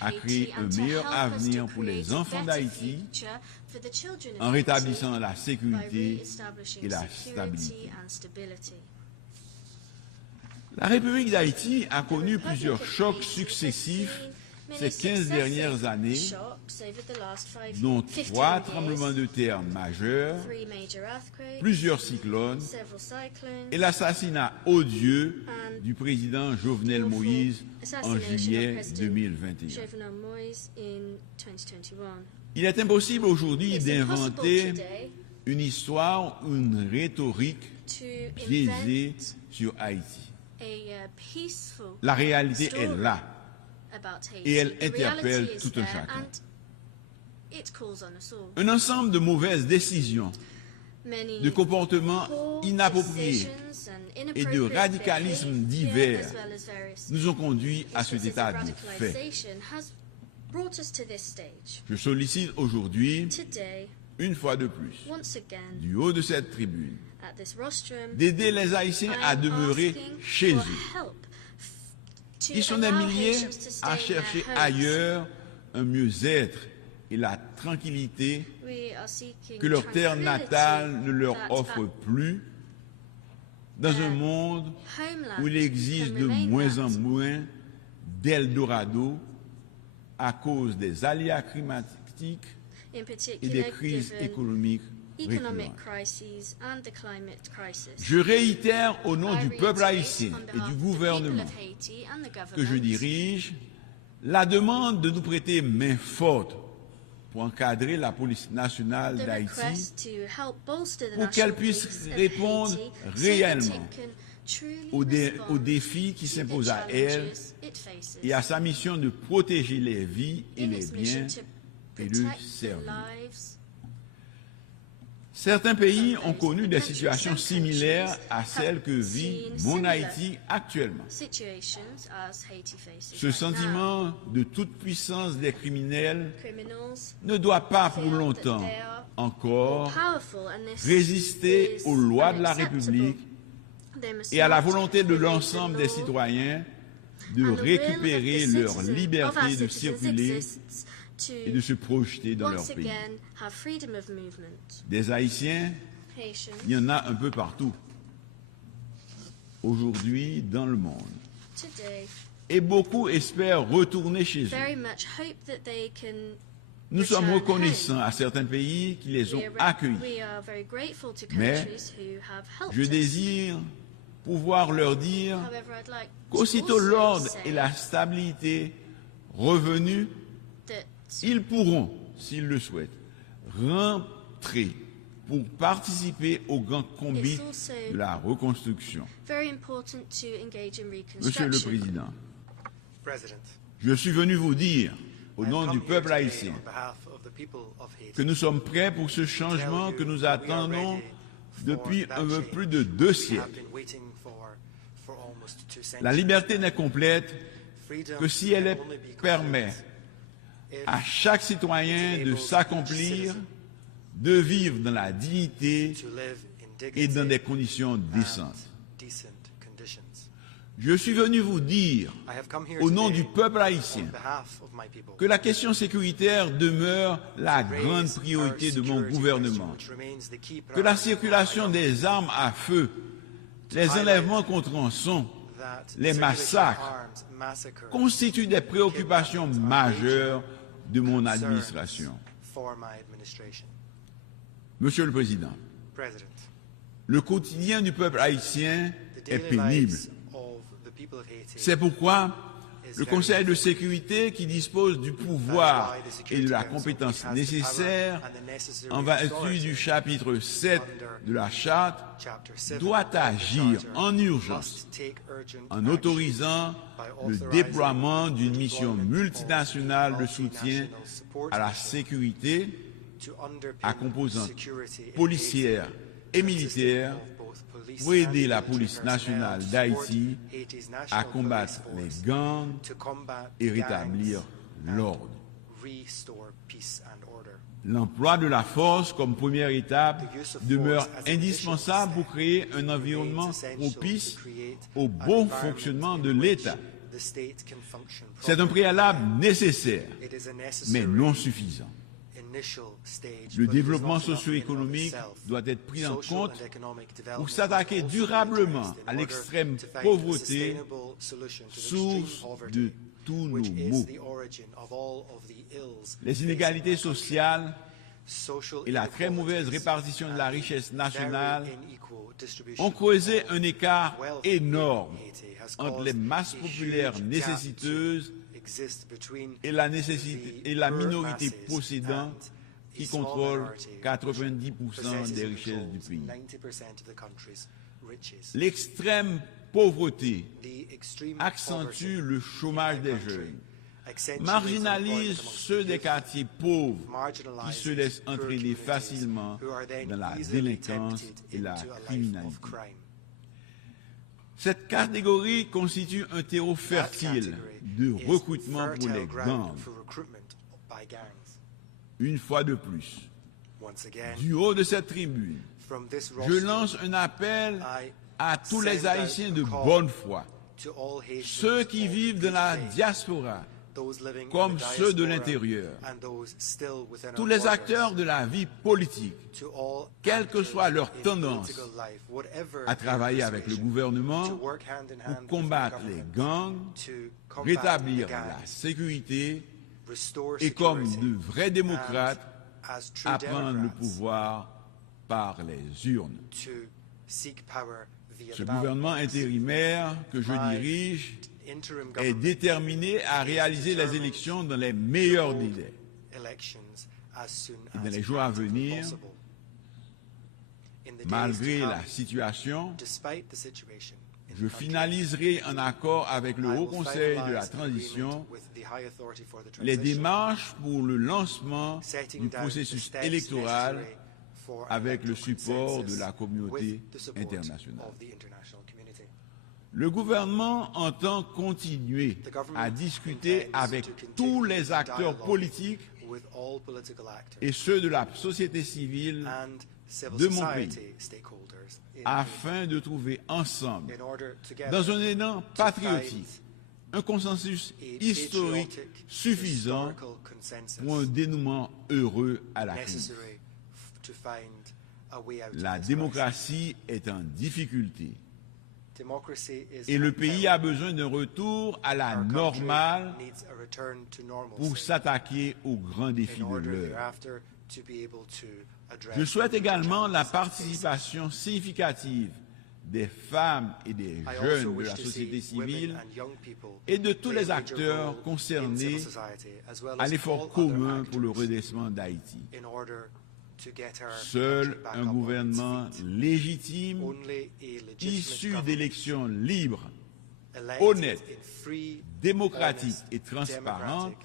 à créer un meilleur avenir pour les enfants d'Haïti en rétablissant la sécurité et la stabilité. La République d'Haïti a connu plusieurs chocs successifs ces 15 dernières années, dont 3 tremblements de terre majeurs, plusieurs cyclones et l'assassinat odieux du président Jovenel Moïse en juillet 2021. Il est impossible aujourd'hui d'inventer une histoire, une rhétorique biaisée sur Haïti. La réalité est là et elle interpelle tout un chacun. Un ensemble de mauvaises décisions, de comportements inappropriés et de radicalismes divers nous ont conduits à cet état de fait. Je sollicite aujourd'hui, une fois de plus, du haut de cette tribune, d'aider les Haïtiens à demeurer chez eux. Ils sont des milliers à chercher ailleurs un mieux-être et la tranquillité que leur terre natale ne leur offre plus, dans un monde où il existe de moins en moins d'Eldorado à cause des aléas climatiques et des crises économiques récurrentes. Je réitère au nom du peuple haïtien et du gouvernement que je dirige la demande de nous prêter main forte pour encadrer la police nationale d'Haïti pour qu'elle puisse répondre réellement aux défis qui s'imposent à elle et à sa mission de protéger les vies et les biens et de servir. Certains pays ont connu des situations similaires à celles que vit mon Haïti actuellement. Ce sentiment de toute puissance des criminels ne doit pas pour longtemps encore résister aux lois de la République et à la volonté de l'ensemble des citoyens de récupérer leur liberté de circuler et de se projeter dans leur pays. Des Haïtiens, il y en a un peu partout, aujourd'hui dans le monde. Et beaucoup espèrent retourner chez eux. Nous sommes reconnaissants à certains pays qui les ont accueillis. Mais je désire pouvoir leur dire qu'aussitôt l'ordre et la stabilité revenus, ils pourront, s'ils le souhaitent, rentrer pour participer au grand combat de la reconstruction. Monsieur le Président, je suis venu vous dire, au nom du peuple haïtien, que nous sommes prêts pour ce changement que nous attendons depuis un peu plus de 2 siècles. La liberté n'est complète que si elle permet à chaque citoyen de s'accomplir, de vivre dans la dignité et dans des conditions décentes. Je suis venu vous dire, au nom du peuple haïtien, que la question sécuritaire demeure la grande priorité de mon gouvernement, que la circulation des armes à feu, les enlèvements contre rançon, les massacres constituent des préoccupations majeures de mon administration. Monsieur le Président, le quotidien du peuple haïtien est pénible. C'est pourquoi le Conseil de sécurité, qui dispose du pouvoir et de la compétence nécessaires en vertu du chapitre 7 de la Charte, doit agir en urgence en autorisant le déploiement d'une mission multinationale de soutien à la sécurité à composante policière et militaire pour aider la police nationale d'Haïti à combattre les gangs et rétablir l'ordre. L'emploi de la force comme première étape demeure indispensable pour créer un environnement propice au bon fonctionnement de l'État. C'est un préalable nécessaire, mais non suffisant. Le développement socio-économique doit être pris en compte pour s'attaquer durablement à l'extrême pauvreté, source de tous nos maux. Les inégalités sociales et la très mauvaise répartition de la richesse nationale ont creusé un écart énorme entre les masses populaires nécessiteuses et la minorité possédante qui contrôle 90% des richesses du pays. L'extrême pauvreté accentue le chômage des jeunes, marginalise ceux des quartiers pauvres qui se laissent entraîner facilement dans la délinquance et la criminalité. Cette catégorie constitue un terreau fertile de recrutement pour les gangs. Une fois de plus, du haut de cette tribune, je lance un appel à tous les Haïtiens de bonne foi, ceux qui vivent dans la diaspora, comme ceux de l'intérieur, tous les acteurs de la vie politique, quelle que soit leur tendance, à travailler avec le gouvernement pour combattre les gangs, rétablir la sécurité et comme de vrais démocrates, à prendre le pouvoir par les urnes. Ce gouvernement intérimaire que je dirige est déterminé à réaliser les élections dans les meilleurs délais. Et dans les jours à venir, malgré la situation, je finaliserai en accord avec le Haut Conseil de la Transition les démarches pour le lancement du processus électoral avec le support de la communauté internationale. Le gouvernement entend continuer à discuter avec tous les acteurs politiques et ceux de la société civile de mon pays afin de trouver ensemble, dans un élan patriotique, un consensus historique suffisant pour un dénouement heureux à la crise. La démocratie est en difficulté et le pays a besoin d'un retour à la normale pour s'attaquer aux grands défis de l'heure. Je souhaite également la participation significative des femmes et des jeunes de la société civile et de tous les acteurs concernés à l'effort commun pour le redressement d'Haïti. Seul un gouvernement légitime, issu d'élections libres, honnêtes, démocratiques et transparentes,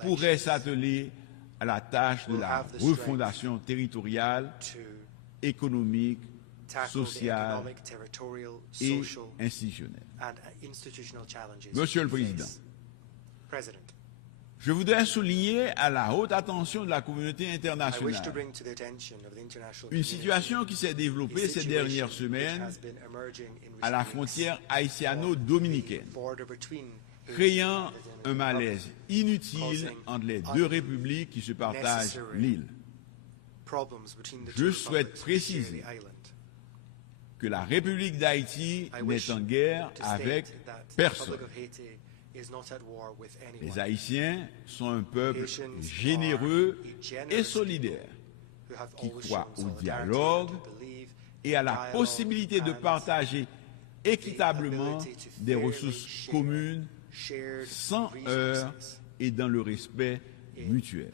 pourrait s'atteler à la tâche de la refondation territoriale, économique, sociale et institutionnelle. Monsieur le Président, je voudrais souligner à la haute attention de la communauté internationale une situation qui s'est développée ces dernières semaines à la frontière haïtiano-dominicaine, créant un malaise inutile entre les deux républiques qui se partagent l'île. Je souhaite préciser que la République d'Haïti n'est en guerre avec personne. Les Haïtiens sont un peuple généreux et solidaire qui croit au dialogue et à la possibilité de partager équitablement des ressources communes sans heurts et dans le respect mutuel.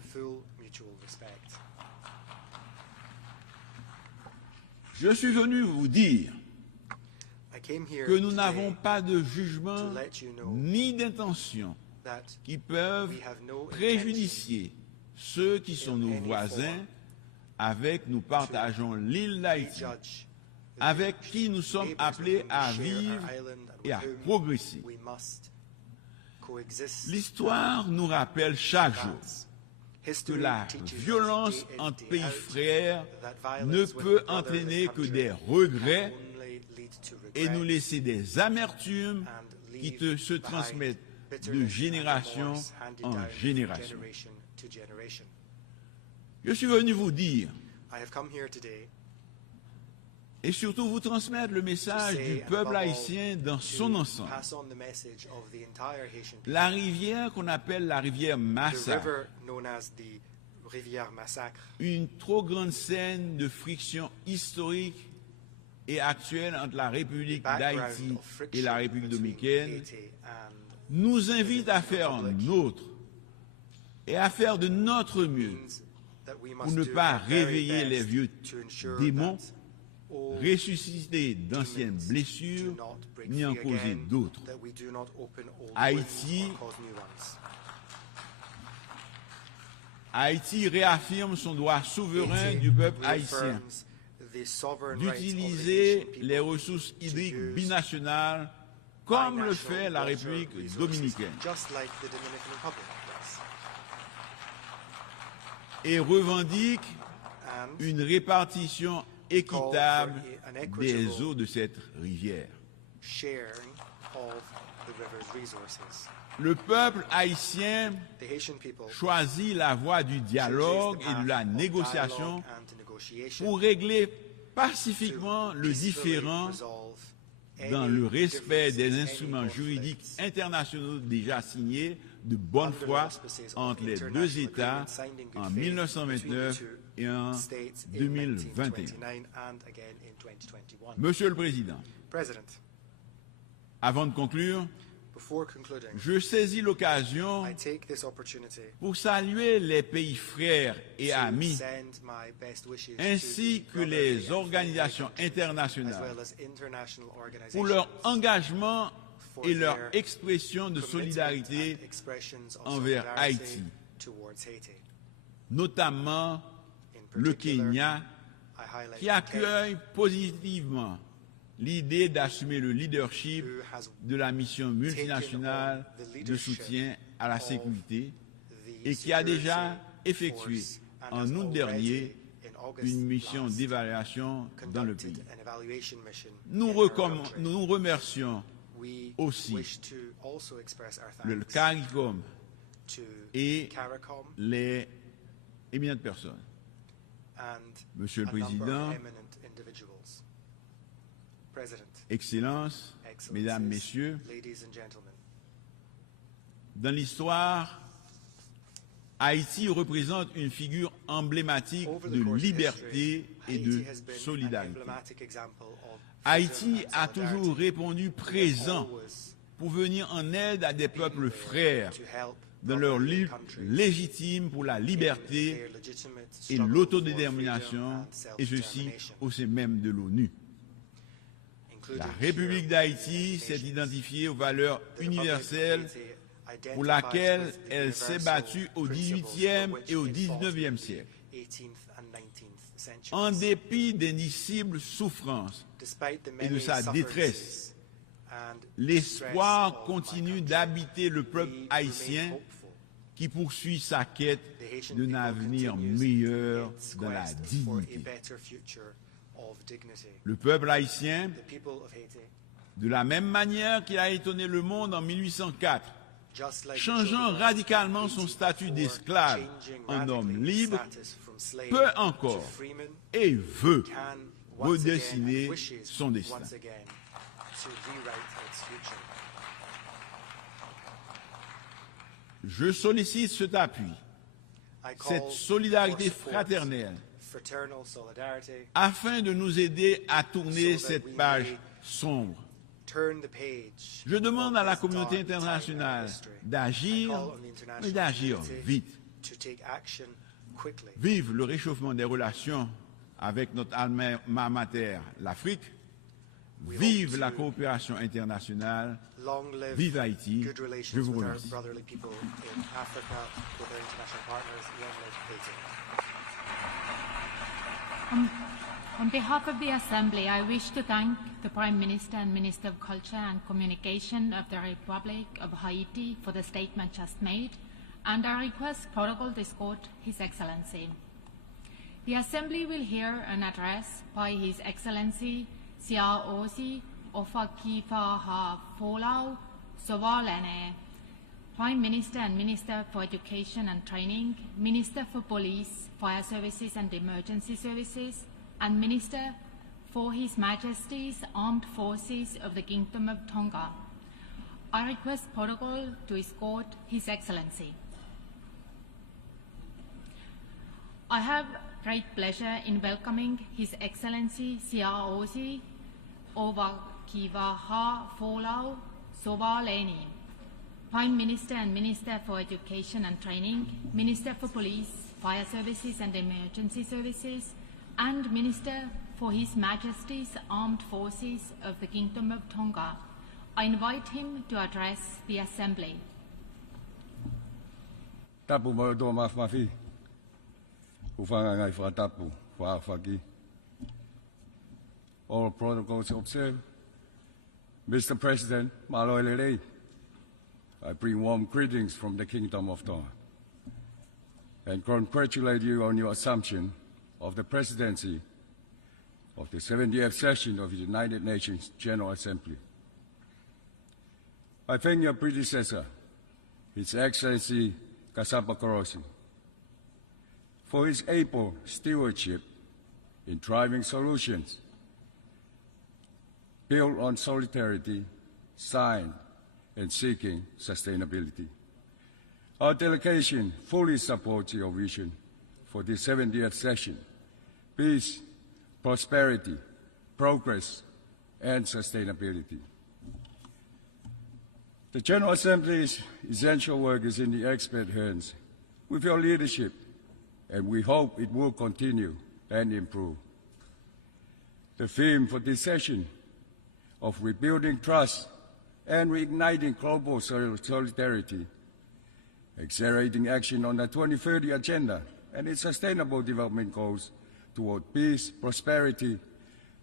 Je suis venu vous dire que nous n'avons pas de jugement ni d'intention qui peuvent préjudicier ceux qui sont nos voisins, avec nous partageons l'île d'Haïti, avec qui nous sommes appelés à vivre et à progresser. L'histoire nous rappelle chaque jour que la violence entre pays frères ne peut entraîner que des regrets et nous laisser des amertumes qui se transmettent de génération en génération. Je suis venu vous dire et surtout vous transmettre le message du peuple haïtien dans son ensemble. La rivière qu'on appelle la rivière Massacre, une trop grande scène de friction historique et actuelle entre la République d'Haïti et la République dominicaine, nous invite à faire nôtre et à faire de notre mieux pour ne pas réveiller les vieux démons, ressusciter d'anciennes blessures, ni en causer d'autres. Haïti réaffirme son droit souverain du peuple haïtien d'utiliser les ressources hydriques binationales comme le fait la République dominicaine et revendique une répartition équitable des eaux de cette rivière. Le peuple haïtien choisit la voie du dialogue et de la négociation pour régler pacifiquement le différend dans le respect des instruments juridiques internationaux déjà signés de bonne foi entre les deux États en 1929 et en 2021. Monsieur le Président, avant de conclure, je saisis l'occasion pour saluer les pays frères et amis, ainsi que les organisations internationales, pour leur engagement et leur expression de solidarité envers Haïti, notamment le Kenya, qui accueille positivement l'idée d'assumer le leadership de la mission multinationale de soutien à la sécurité et qui a déjà effectué en août dernier une mission d'évaluation dans le pays. Nous remercions aussi le CARICOM et les éminentes personnes. Monsieur le Président, Excellences, Mesdames, Messieurs, dans l'histoire, Haïti représente une figure emblématique de liberté et de solidarité. Haïti a toujours répondu présent pour venir en aide à des peuples frères dans leur lutte légitime pour la liberté et l'autodétermination, et ceci au sein même de l'ONU. La République d'Haïti s'est identifiée aux valeurs universelles pour lesquelles elle s'est battue au XVIIIe et au XIXe siècle. En dépit d'indicibles souffrances et de sa détresse, l'espoir continue d'habiter le peuple haïtien qui poursuit sa quête d'un avenir meilleur dans la dignité. Le peuple haïtien, de la même manière qu'il a étonné le monde en 1804, changeant radicalement son statut d'esclave en homme libre, peut encore et veut redessiner son destin. Je sollicite cet appui, cette solidarité fraternelle, afin de nous aider à tourner cette page sombre. Je demande à la communauté internationale d'agir, mais d'agir vite. Vive le réchauffement des relations avec notre alma mater, l'Afrique. Vive la coopération internationale. Vive Haïti. Je vous remercie. On behalf of the Assembly, I wish to thank the Prime Minister and Minister of Culture and Communication of the Republic of Haiti for the statement just made, and I request protocol to escort His Excellency. The Assembly will hear an address by His Excellency Sia Osi Ofakifaha Folau Sowalene, Prime Minister and Minister for Education and Training, Minister for Police, Fire Services and Emergency Services, and Minister for His Majesty's Armed Forces of the Kingdom of Tonga. I request protocol to escort His Excellency. I have great pleasure in welcoming His Excellency Siaosi Ovakivaha Folau Sovaleni, Prime Minister and Minister for Education and Training, Minister for Police, Fire Services and Emergency Services, and Minister for His Majesty's Armed Forces of the Kingdom of Tonga. I invite him to address the Assembly. Tapu mo do mafi. Ufanga ngai fa tapu fa faki. All protocols observed. Mr. President, Maloelele, I bring warm greetings from the Kingdom of Tonga and congratulate you on your assumption of the presidency of the 70th session of the United Nations General Assembly. I thank your predecessor, His Excellency Kasapa Korosi, for his able stewardship in driving solutions built on solidarity, science, and seeking sustainability. Our delegation fully supports your vision for the 70th session: peace, prosperity, progress, and sustainability. The General Assembly's essential work is in the expert hands with your leadership, and we hope it will continue and improve. The theme for this session of rebuilding trust and reigniting global solidarity, accelerating action on the 2030 Agenda and its Sustainable Development Goals toward peace, prosperity,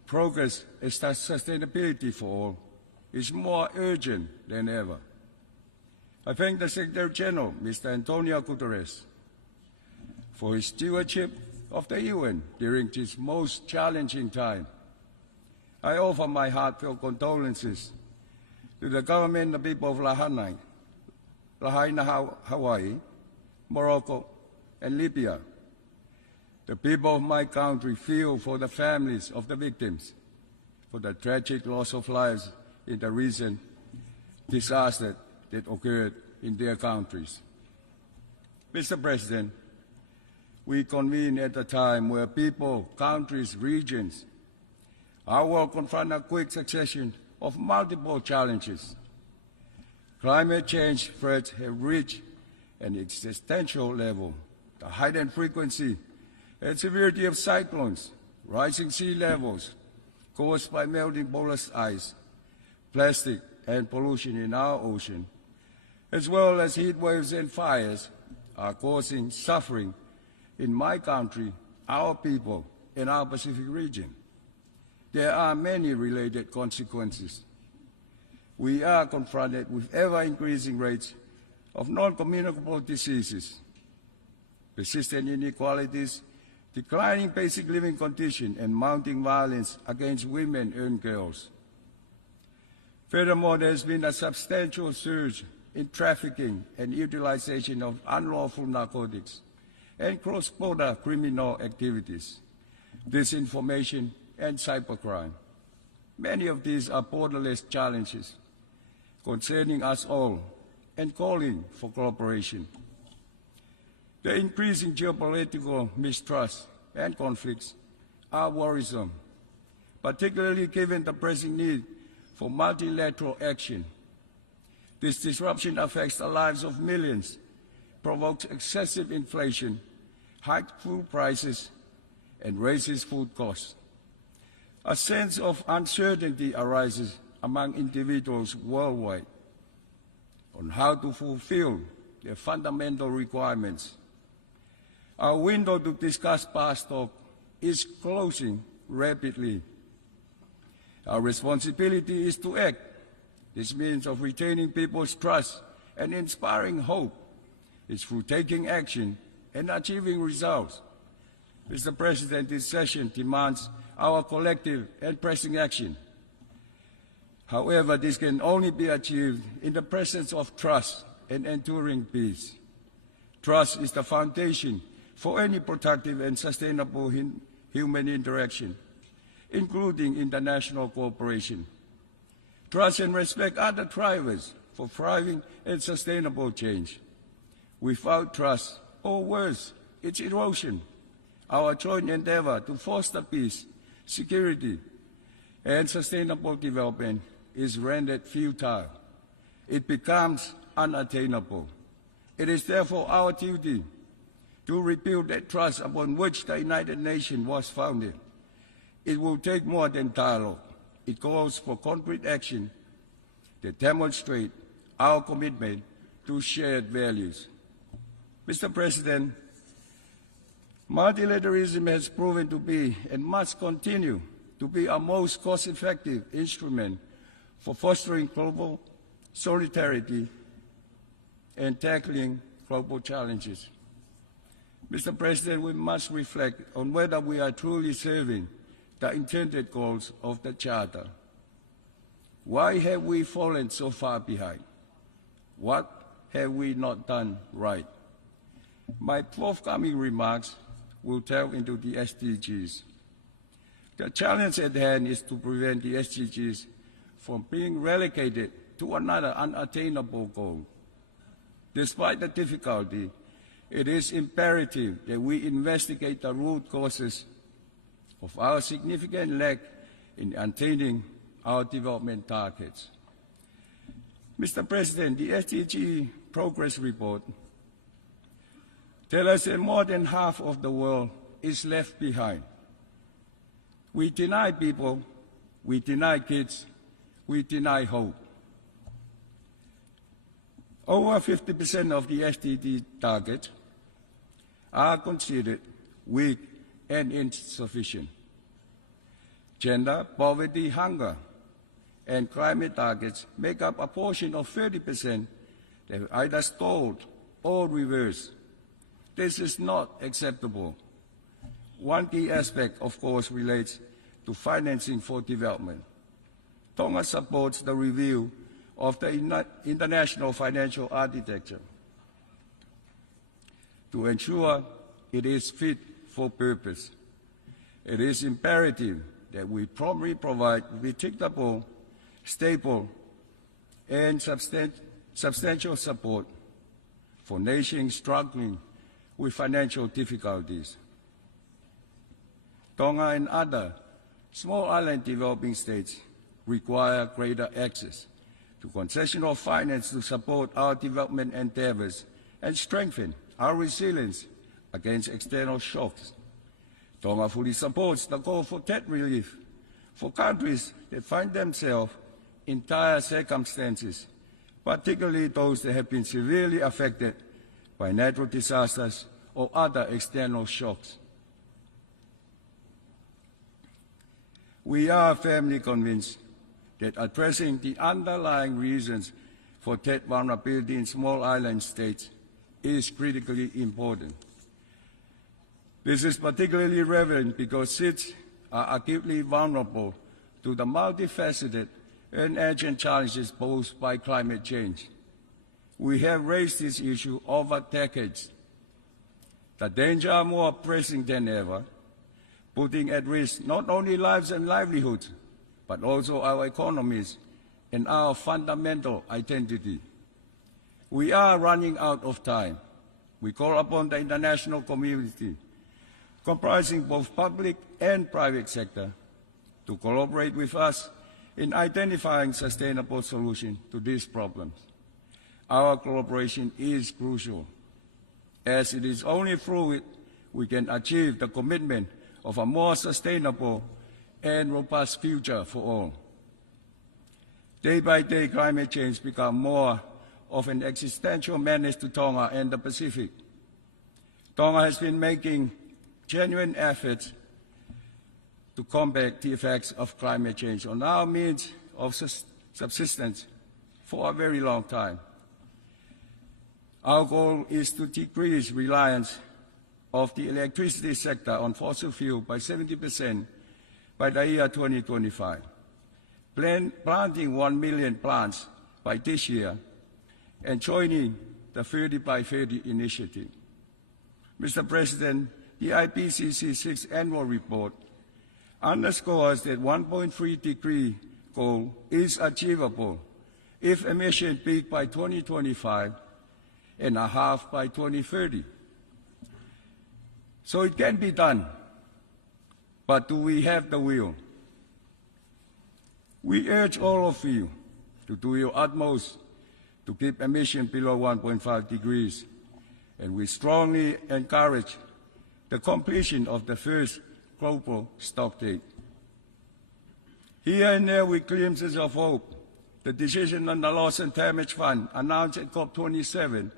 progress, and sustainability for all, is more urgent than ever. I thank the Secretary General, Mr. Antonio Guterres, for his stewardship of the UN during this most challenging time. I offer my heartfelt condolences to the government and the people of Lahaina, Hawaii, Morocco, and Libya. The people of my country feel for the families of the victims, for the tragic loss of lives in the recent disaster that occurred in their countries. Mr. President, we convene at a time where people, countries, regions, our world confront a quick succession of multiple challenges. Climate change threats have reached an existential level. The heightened frequency and severity of cyclones, rising sea levels caused by melting polar ice, plastic, and pollution in our ocean, as well as heat waves and fires, are causing suffering in my country, our people, and our Pacific region. There are many related consequences. We are confronted with ever-increasing rates of non-communicable diseases, persistent inequalities, declining basic living conditions, and mounting violence against women and girls. Furthermore, there has been a substantial surge in trafficking and utilization of unlawful narcotics and cross-border criminal activities, disinformation, and cybercrime. Many of these are borderless challenges concerning us all and calling for cooperation. The increasing geopolitical mistrust and conflicts are worrisome, particularly given the pressing need for multilateral action. This disruption affects the lives of millions, provokes excessive inflation, high food prices, and raises food costs. A sense of uncertainty arises among individuals worldwide on how to fulfill their fundamental requirements. Our window to discuss past talk is closing rapidly. Our responsibility is to act. This means of retaining people's trust and inspiring hope is through taking action and achieving results. Mr. President, this session demands our collective and pressing action. However, this can only be achieved in the presence of trust and enduring peace. Trust is the foundation for any productive and sustainable human interaction, including international cooperation. Trust and respect are the drivers for thriving and sustainable change. Without trust, or worse, its erosion, our joint endeavor to foster peace, security, and sustainable development is rendered futile. It becomes unattainable. It is therefore our duty to rebuild that trust upon which the United Nations was founded. It will take more than dialogue. It calls for concrete action that demonstrate our commitment to shared values. Mr. President, multilateralism has proven to be and must continue to be our most cost-effective instrument for fostering global solidarity and tackling global challenges. Mr. President, we must reflect on whether we are truly serving the intended goals of the Charter. Why have we fallen so far behind? What have we not done right? My forthcoming remarks will delve into the SDGs. The challenge at hand is to prevent the SDGs from being relegated to another unattainable goal. Despite the difficulty, it is imperative that we investigate the root causes of our significant lack in attaining our development targets. Mr. President, the SDG Progress Report tells us that more than half of the world is left behind. We deny people, we deny kids, we deny hope. Over 50% of the SDG targets are considered weak and insufficient. Gender, poverty, hunger, and climate targets make up a portion of 30% that are either stalled or reversed. This is not acceptable. One key aspect, of course, relates to financing for development. Tonga supports the review of the international financial architecture to ensure it is fit for purpose. It is imperative that we promptly provide predictable, stable, and substantial support for nations struggling with financial difficulties. Tonga and other small island developing states require greater access to concessional finance to support our development endeavors and strengthen our resilience against external shocks. Tonga fully supports the call for debt relief for countries that find themselves in dire circumstances, particularly those that have been severely affected by natural disasters or other external shocks. We are firmly convinced that addressing the underlying reasons for debt vulnerability in small island states is critically important. This is particularly relevant because states are acutely vulnerable to the multifaceted and urgent challenges posed by climate change. We have raised this issue over decades. The dangers are more pressing than ever, putting at risk not only lives and livelihoods, but also our economies and our fundamental identity. We are running out of time. We call upon the international community, comprising both public and private sector, to collaborate with us in identifying sustainable solutions to these problems. Our collaboration is crucial, as it is only through it we can achieve the commitment of a more sustainable and robust future for all. Day by day, climate change becomes more of an existential menace to Tonga and the Pacific. Tonga has been making genuine efforts to combat the effects of climate change on our means of subsistence for a very long time. Our goal is to decrease reliance of the electricity sector on fossil fuel by 70% by the year 2025, planting 1 million plants by this year, and joining the 30 by 30 initiative. Mr. President, the IPCC 6th Annual Report underscores that 1.3 degree goal is achievable if emissions peak by 2025 and a half by 2030. So it can be done, but do we have the will? We urge all of you to do your utmost to keep emissions below 1.5 degrees and we strongly encourage the completion of the first global stocktake. Here and there with glimpses of hope. The decision on the Loss and Damage Fund announced at COP27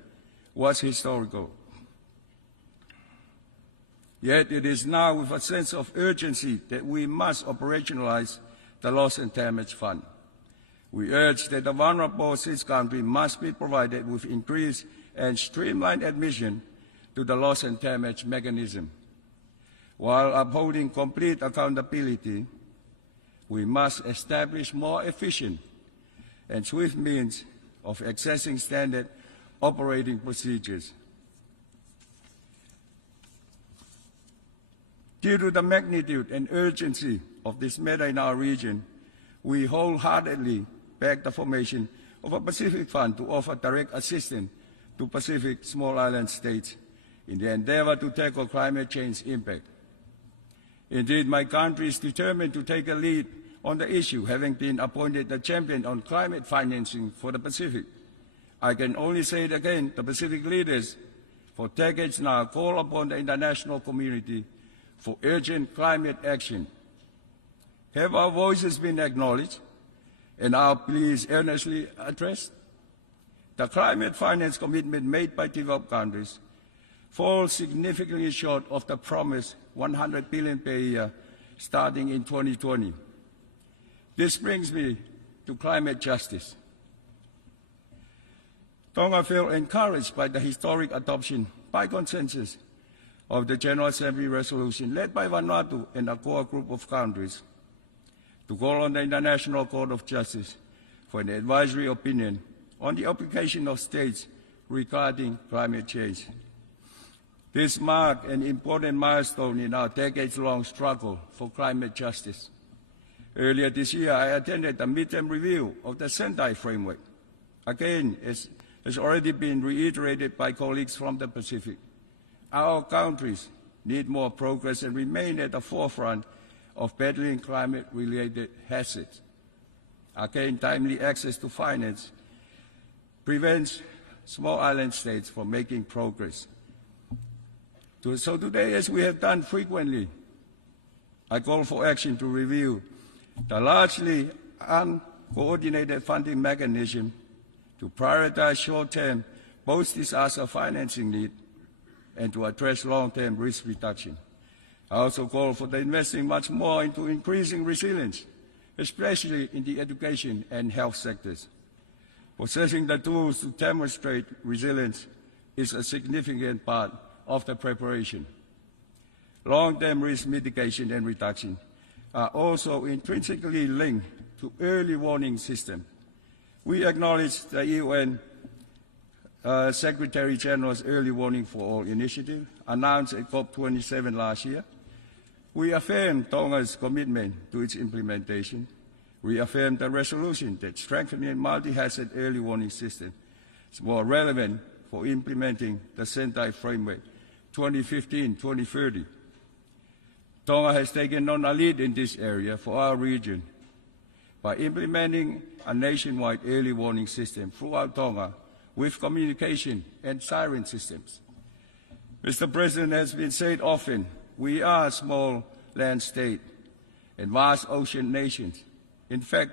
was historical. Yet it is now with a sense of urgency that we must operationalize the Loss and Damage Fund. We urge that the vulnerable six countries must be provided with increased and streamlined admission to the loss and damage mechanism. While upholding complete accountability, we must establish more efficient and swift means of accessing standard operating procedures. Due to the magnitude and urgency of this matter in our region, we wholeheartedly back the formation of a Pacific Fund to offer direct assistance to Pacific small island states in the endeavor to tackle climate change impact. Indeed, my country is determined to take a lead on the issue, having been appointed the champion on climate financing for the Pacific. I can only say it again, the Pacific leaders for decades now call upon the international community for urgent climate action. Have our voices been acknowledged and our pleas earnestly addressed? The climate finance commitment made by developed countries falls significantly short of the promised $100 billion per year starting in 2020. This brings me to climate justice. Tonga felt encouraged by the historic adoption by consensus of the General Assembly resolution led by Vanuatu and a core group of countries to call on the International Court of Justice for an advisory opinion on the obligation of states regarding climate change. This marked an important milestone in our decades-long struggle for climate justice. Earlier this year, I attended a midterm review of the Sendai framework. Again, as has already been reiterated by colleagues from the Pacific, our countries need more progress and remain at the forefront of battling climate-related hazards. Again, timely access to finance prevents small island states from making progress. So today, as we have done frequently, I call for action to review the largely uncoordinated funding mechanism to prioritize short-term post-disaster financing need and to address long-term risk reduction. I also call for the investing much more into increasing resilience, especially in the education and health sectors. Possessing the tools to demonstrate resilience is a significant part of the preparation. Long-term risk mitigation and reduction are also intrinsically linked to early warning systems. We acknowledge the UN Secretary General's Early Warning for All initiative, announced at COP27 last year. We affirm Tonga's commitment to its implementation. We affirm the resolution that strengthening multi-hazard early warning system is more relevant for implementing the Sendai Framework 2015-2030. Tonga has taken on a lead in this area for our region by implementing a nationwide early warning system throughout Tonga with communication and siren systems. Mr. President, has been said often, we are a small land state and vast ocean nations. In fact,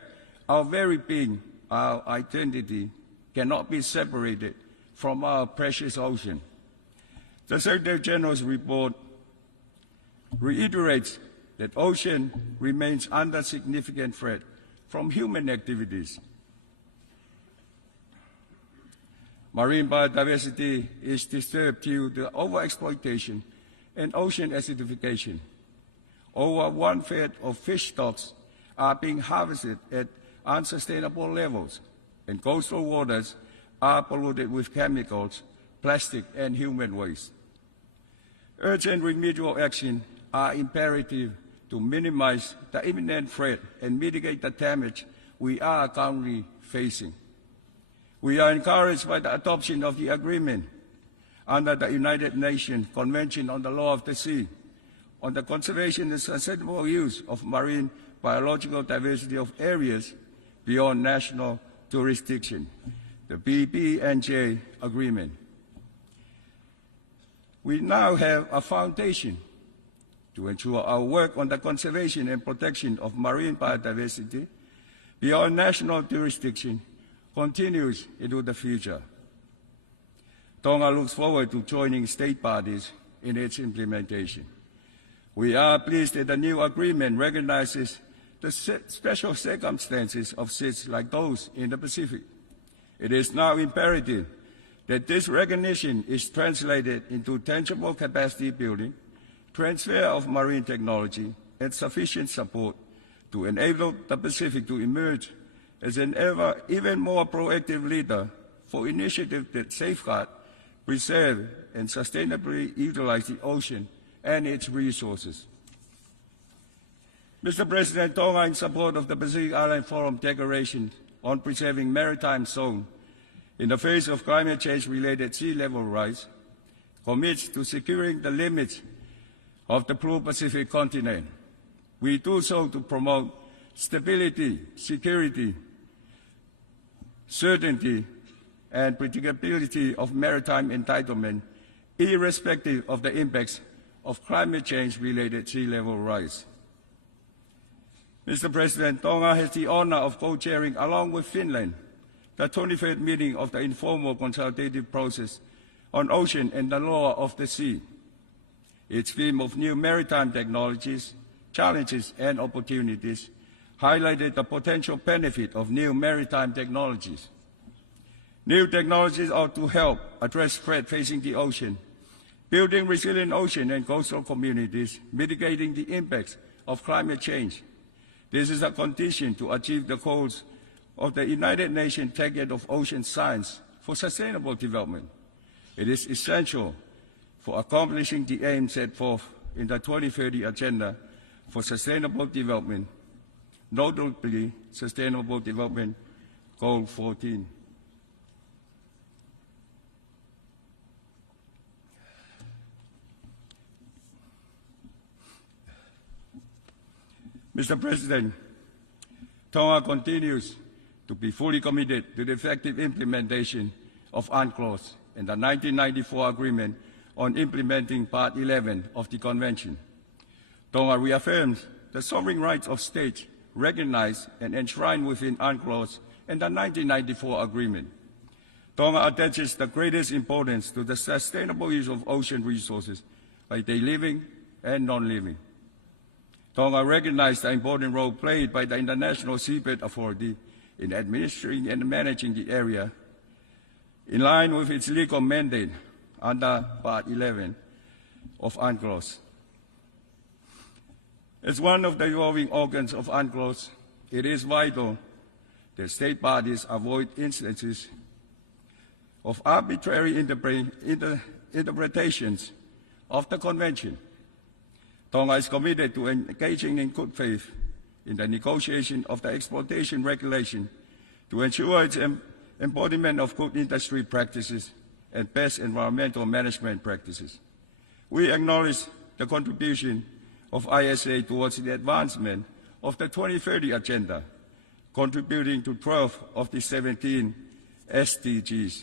our very being, our identity, cannot be separated from our precious ocean. The Secretary General's report reiterates that ocean remains under significant threat from human activities. Marine biodiversity is disturbed due to overexploitation and ocean acidification. Over 1/5 of fish stocks are being harvested at unsustainable levels, and coastal waters are polluted with chemicals, plastic, and human waste. Urgent remedial action are imperative to minimize the imminent threat and mitigate the damage we are currently facing. We are encouraged by the adoption of the agreement under the United Nations Convention on the Law of the Sea on the conservation and sustainable use of marine biological diversity of areas beyond national jurisdiction, the BBNJ agreement. We now have a foundation to ensure our work on the conservation and protection of marine biodiversity beyond national jurisdiction continues into the future. Tonga looks forward to joining state parties in its implementation. We are pleased that the new agreement recognizes the special circumstances of SIDS like those in the Pacific. It is now imperative that this recognition is translated into tangible capacity building, transfer of marine technology, and sufficient support to enable the Pacific to emerge as an even more proactive leader for initiatives that safeguard, preserve, and sustainably utilize the ocean and its resources. Mr. President, Tonga, in support of the Pacific Island Forum Declaration on Preserving Maritime Zone in the face of climate change-related sea level rise, commits to securing the limits of the blue Pacific continent. We do so to promote stability, security, certainty, and predictability of maritime entitlement, irrespective of the impacts of climate change-related sea level rise. Mr. President, Tonga has the honor of co-chairing, along with Finland, the 23rd meeting of the informal consultative process on ocean and the law of the sea. Its theme of new maritime technologies, challenges, and opportunities highlighted the potential benefit of new maritime technologies. New technologies ought to help address threats facing the ocean, building resilient ocean and coastal communities, mitigating the impacts of climate change. This is a condition to achieve the goals of the United Nations Decade of Ocean Science for Sustainable Development. It is essential for accomplishing the aims set forth in the 2030 Agenda for Sustainable Development, notably Sustainable Development Goal 14. Mr. President, Tonga continues to be fully committed to the effective implementation of UNCLOS and the 1994 Agreement on implementing Part 11 of the Convention. Tonga reaffirms the sovereign rights of states recognized and enshrined within UNCLOS and the 1994 Agreement. Tonga attaches the greatest importance to the sustainable use of ocean resources by the living and non-living. Tonga recognized the important role played by the International Seabed Authority in administering and managing the area in line with its legal mandate under Part 11 of UNCLOS. As one of the evolving organs of UNCLOS, it is vital that state parties avoid instances of arbitrary interpretations of the Convention. Tonga is committed to engaging in good faith in the negotiation of the exploitation regulation to ensure its embodiment of good industry practices and best environmental management practices. We acknowledge the contribution of ISA towards the advancement of the 2030 Agenda, contributing to 12 of the 17 SDGs.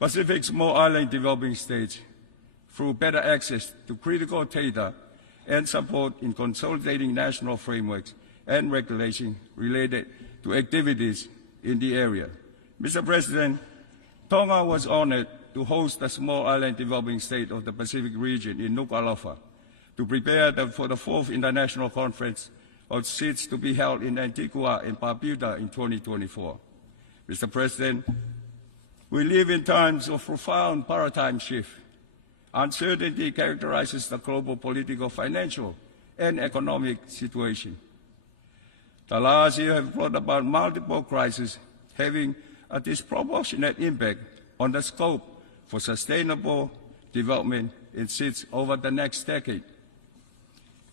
Pacific small island developing states, through better access to critical data and support in consolidating national frameworks and regulation related to activities in the area. Mr. President, Tonga was honored to host the Small Island Developing State of the Pacific region in Nuku'alofa to prepare for the 4th International Conference of SIDS to be held in Antigua and Barbuda in 2024. Mr. President, we live in times of profound paradigm shift. Uncertainty characterizes the global political, financial, and economic situation. The last year has brought about multiple crises having a disproportionate impact on the scope for sustainable development in SIDS over the next decade.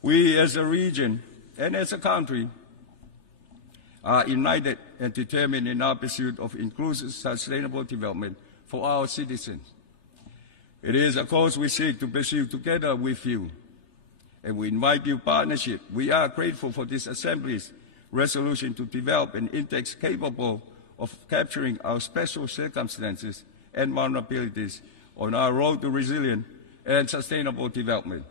We as a region and as a country are united and determined in our pursuit of inclusive sustainable development for our citizens. It is a cause we seek to pursue together with you, and we invite your partnership. We are grateful for this Assembly's resolution to develop an index capable of capturing our special circumstances and vulnerabilities on our road to resilient and sustainable development.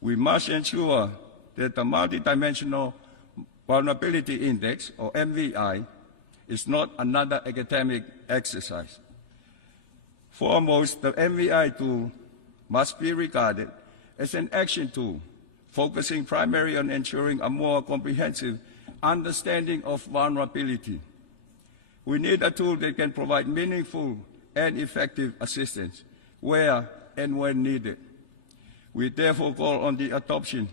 We must ensure that the Multidimensional Vulnerability Index, or MVI, is not another academic exercise. Foremost, the MVI tool must be regarded as an action tool, focusing primarily on ensuring a more comprehensive understanding of vulnerability. We need a tool that can provide meaningful and effective assistance where and when needed. We therefore call on the adoption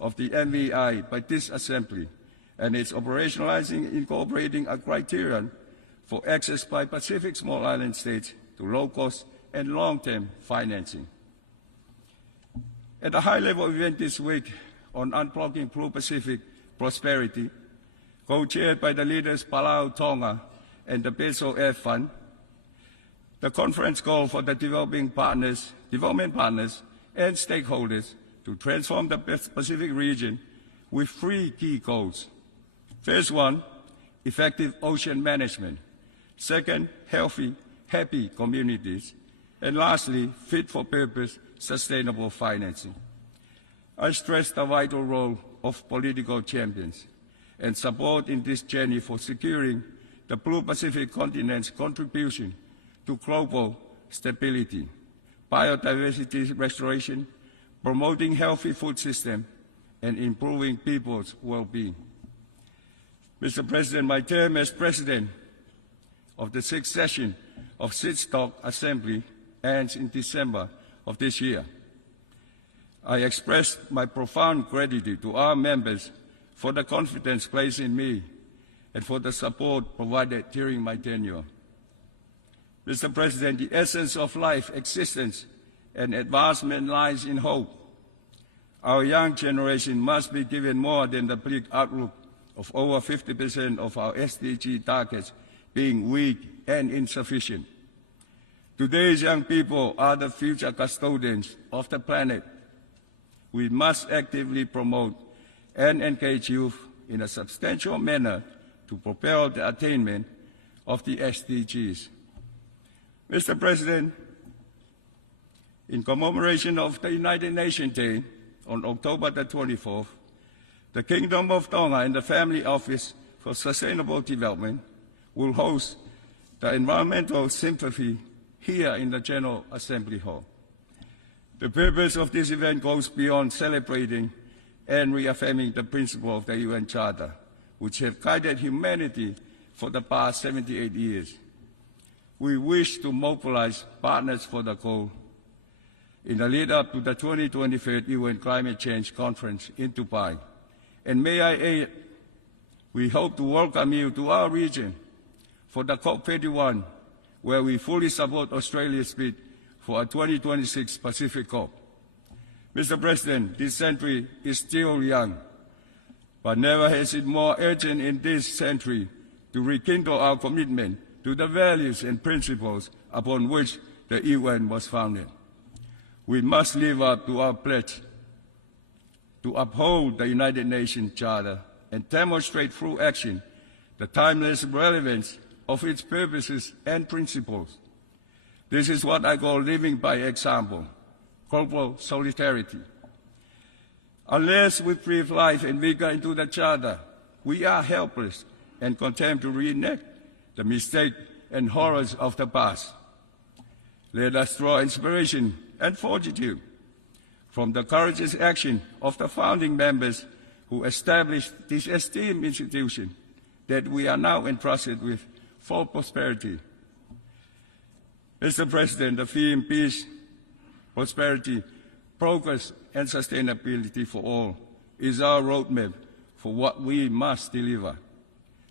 of the MVI by this Assembly and its operationalizing incorporating a criterion for access by Pacific small island states to low-cost and long-term financing. At a high-level event this week on Unblocking Blue Pacific Prosperity, co-chaired by the leaders Palau, Tonga, and the Peso F Fund, the conference called for the development partners and stakeholders to transform the Pacific region with 3 key goals. First one, effective ocean management. Second, healthy, happy communities. And lastly, fit-for-purpose, sustainable financing. I stress the vital role of political champions and support in this journey for securing the Blue Pacific continent's contribution to global stability, biodiversity restoration, promoting healthy food systems, and improving people's well-being. Mr. President, my term as President of the 6th session of SITSTOC Assembly ends in December of this year. I express my profound gratitude to our members for the confidence placed in me and for the support provided during my tenure. Mr. President, the essence of life, existence, and advancement lies in hope. Our young generation must be given more than the bleak outlook of over 50% of our SDG targets being weak and insufficient. Today's young people are the future custodians of the planet. We must actively promote and engage youth in a substantial manner to propel the attainment of the SDGs. Mr. President, in commemoration of the United Nations Day on October the 24th, the Kingdom of Tonga and the Family Office for Sustainable Development will host the Environmental Symphony here in the General Assembly Hall. The purpose of this event goes beyond celebrating and reaffirming the principle of the UN Charter, which have guided humanity for the past 78 years. We wish to mobilize partners for the goal in the lead-up to the 2023 UN Climate Change Conference in Dubai. And may I add, we hope to welcome you to our region for the COP31, where we fully support Australia's bid for a 2026 Pacific COP. Mr. President, this century is still young, but never has it more urgent in this century to rekindle our commitment to the values and principles upon which the UN was founded. We must live up to our pledge to uphold the United Nations Charter and demonstrate through action the timeless relevance of its purposes and principles. This is what I call living by example, global solidarity. Unless we breathe life and vigor into the Charter, we are helpless and condemned to reenact the mistakes and horrors of the past. Let us draw inspiration and fortitude from the courageous action of the founding members who established this esteemed institution that we are now entrusted with for prosperity. Mr. President, the theme peace, prosperity, progress, and sustainability for all is our roadmap for what we must deliver.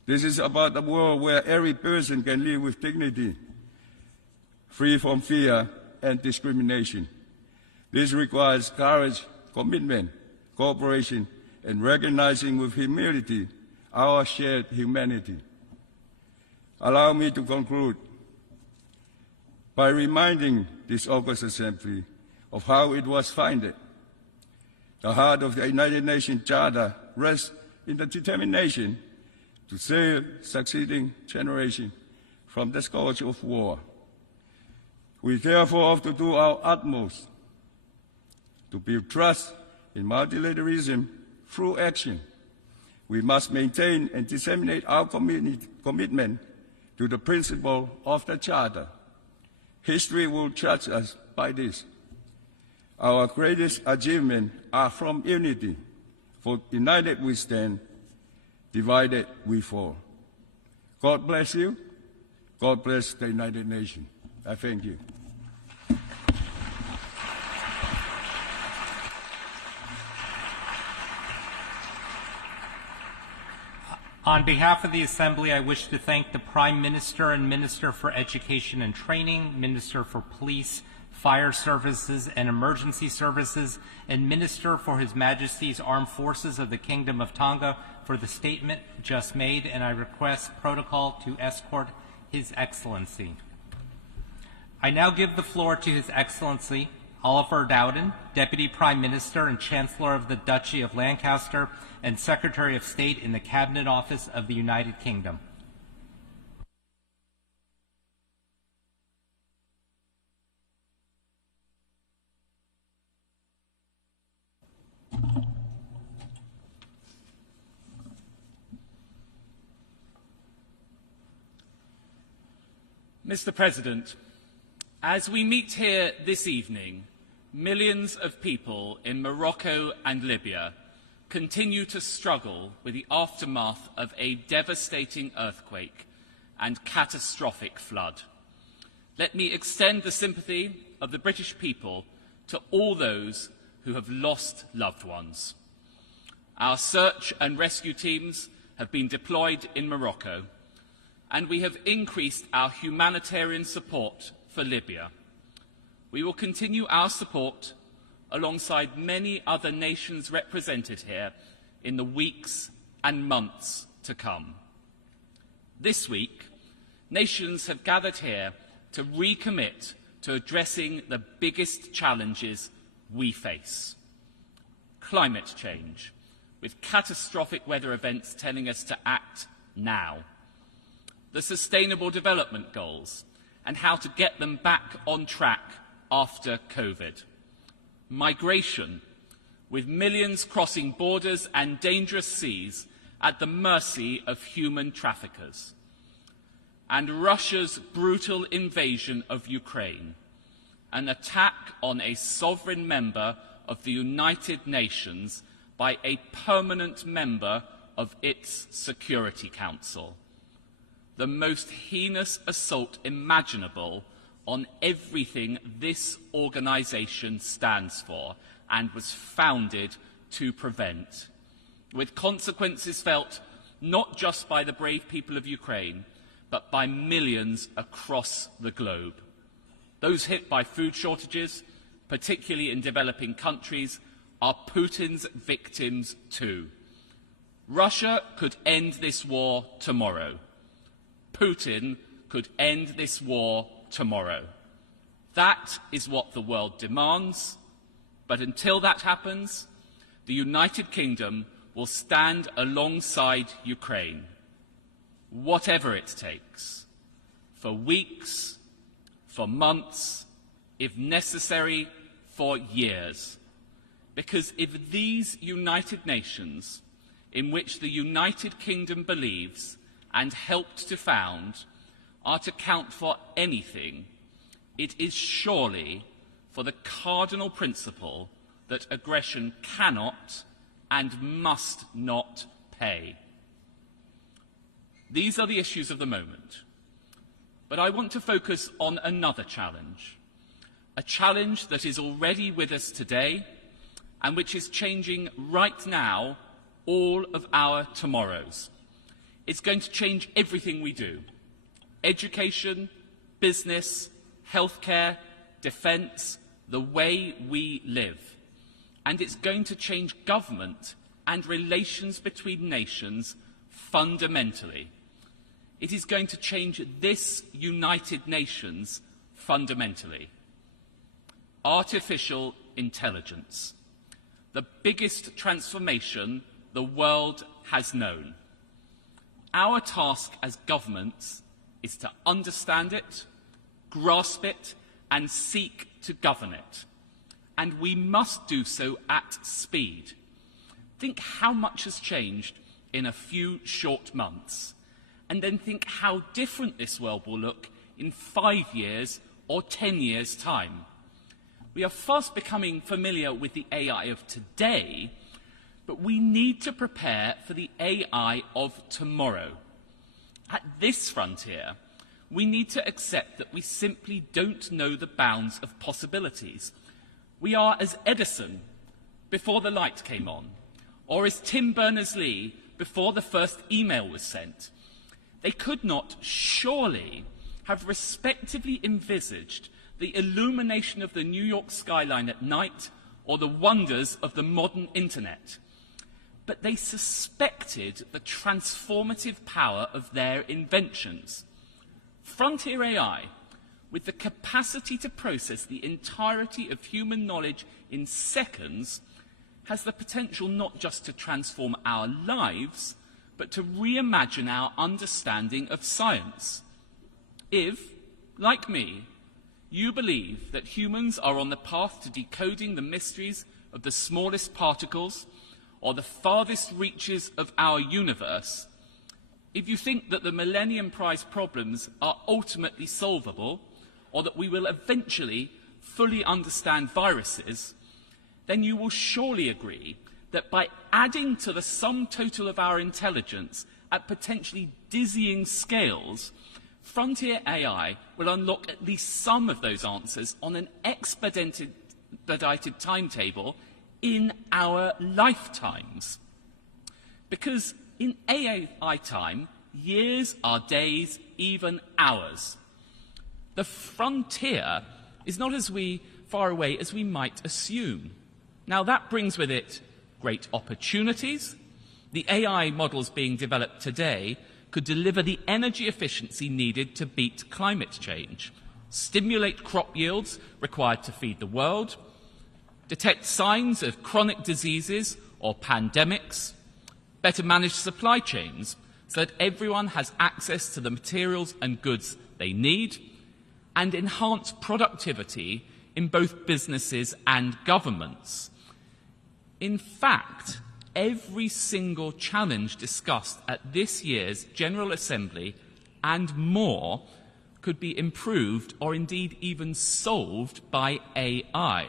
This is about a world where every person can live with dignity, free from fear and discrimination. This requires courage, commitment, cooperation, and recognizing with humility our shared humanity. Allow me to conclude by reminding this August Assembly of how it was founded. The heart of the United Nations Charter rests in the determination to save succeeding generations from the scourge of war. We therefore have to do our utmost to build trust in multilateralism through action. We must maintain and disseminate our commitment to the principle of the Charter. History will judge us by this. Our greatest achievements are from unity. For united we stand, divided we fall. God bless you. God bless the United Nations. I thank you. On behalf of the Assembly, I wish to thank the Prime Minister and Minister for Education and Training, Minister for Police, Fire Services and Emergency Services, and Minister for His Majesty's Armed Forces of the Kingdom of Tonga for the statement just made, and I request protocol to escort His Excellency. I now give the floor to His Excellency Oliver Dowden, Deputy Prime Minister and Chancellor of the Duchy of Lancaster and Secretary of State in the Cabinet Office of the United Kingdom. Mr. President, as we meet here this evening, millions of people in Morocco and Libya continue to struggle with the aftermath of a devastating earthquake and catastrophic flood. Let me extend the sympathy of the British people to all those who have lost loved ones. Our search and rescue teams have been deployed in Morocco, and we have increased our humanitarian support for Libya. We will continue our support alongside many other nations represented here in the weeks and months to come. This week, nations have gathered here to recommit to addressing the biggest challenges we face. Climate change, with catastrophic weather events telling us to act now. The Sustainable Development Goals and how to get them back on track after COVID. Migration, with millions crossing borders and dangerous seas at the mercy of human traffickers. And Russia's brutal invasion of Ukraine, an attack on a sovereign member of the United Nations by a permanent member of its Security Council. The most heinous assault imaginable on everything this organisation stands for and was founded to prevent, with consequences felt not just by the brave people of Ukraine, but by millions across the globe. Those hit by food shortages, particularly in developing countries, are Putin's victims too. Russia could end this war tomorrow. Putin could end this war tomorrow. That is what the world demands, but until that happens, the United Kingdom will stand alongside Ukraine, whatever it takes, for weeks, for months, if necessary, for years. Because if these United Nations, in which the United Kingdom believes and helped to found, are to count for anything, it is surely for the cardinal principle that aggression cannot and must not pay. These are the issues of the moment. But I want to focus on another challenge, a challenge that is already with us today and which is changing right now all of our tomorrows. It's going to change everything we do: education, business, healthcare, defence, the way we live. And it's going to change government and relations between nations fundamentally. It is going to change this United Nations fundamentally. Artificial intelligence, the biggest transformation the world has known. Our task as governments is to understand it, grasp it, and seek to govern it. And we must do so at speed. Think how much has changed in a few short months, and then think how different this world will look in 5 years or 10 years' time. We are fast becoming familiar with the AI of today, but we need to prepare for the AI of tomorrow. At this frontier, we need to accept that we simply don't know the bounds of possibilities. We are as Edison before the light came on, or as Tim Berners-Lee before the first email was sent. They could not, surely, have respectively envisaged the illumination of the New York skyline at night or the wonders of the modern internet. But they suspected the transformative power of their inventions. Frontier AI, with the capacity to process the entirety of human knowledge in seconds, has the potential not just to transform our lives, but to reimagine our understanding of science. If, like me, you believe that humans are on the path to decoding the mysteries of the smallest particles or the farthest reaches of our universe, if you think that the Millennium Prize problems are ultimately solvable, or that we will eventually fully understand viruses, then you will surely agree that by adding to the sum total of our intelligence at potentially dizzying scales, frontier AI will unlock at least some of those answers on an expedited timetable in our lifetimes. Because in AI time, years are days, even hours. The frontier is not as far away as we might assume. Now, that brings with it great opportunities. The AI models being developed today could deliver the energy efficiency needed to beat climate change, stimulate crop yields required to feed the world, detect signs of chronic diseases or pandemics, better manage supply chains so that everyone has access to the materials and goods they need, and enhance productivity in both businesses and governments. In fact, every single challenge discussed at this year's General Assembly and more could be improved or indeed even solved by AI.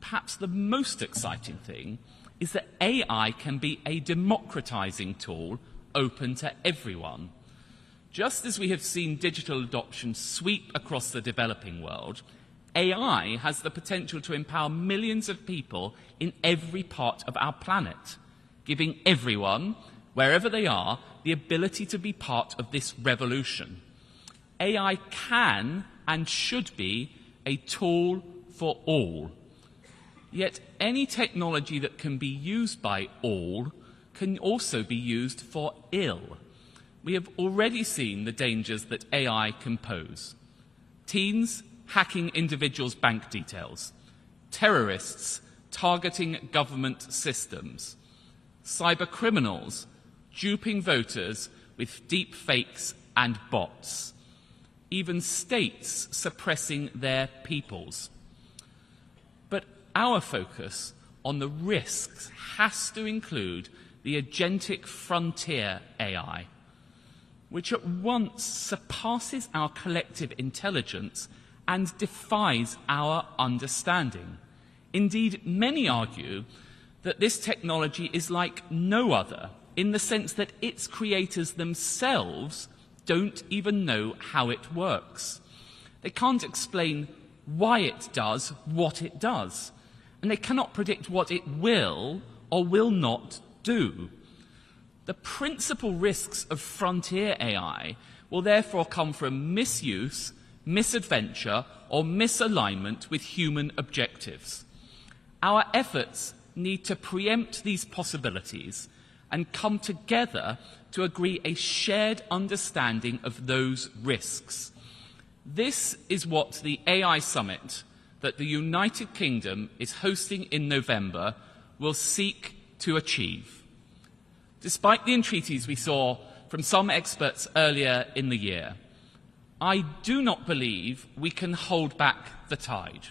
Perhaps the most exciting thing is that AI can be a democratizing tool open to everyone. Just as we have seen digital adoption sweep across the developing world, AI has the potential to empower millions of people in every part of our planet, giving everyone, wherever they are, the ability to be part of this revolution. AI can and should be a tool for all. Yet any technology that can be used by all can also be used for ill. We have already seen the dangers that AI can pose. Teens hacking individuals' bank details, terrorists targeting government systems, cyber criminals duping voters with deep fakes and bots, even states suppressing their peoples. But our focus on the risks has to include the agentic frontier AI, which at once surpasses our collective intelligence and defies our understanding. Indeed, many argue that this technology is like no other, in the sense that its creators themselves don't even know how it works. They can't explain why it does what it does, and they cannot predict what it will or will not do. The principal risks of frontier AI will therefore come from misuse, misadventure, or misalignment with human objectives. Our efforts need to preempt these possibilities and come together to agree a shared understanding of those risks. This is what the AI Summit that the United Kingdom is hosting in November will seek to achieve. Despite the entreaties we saw from some experts earlier in the year, I do not believe we can hold back the tide.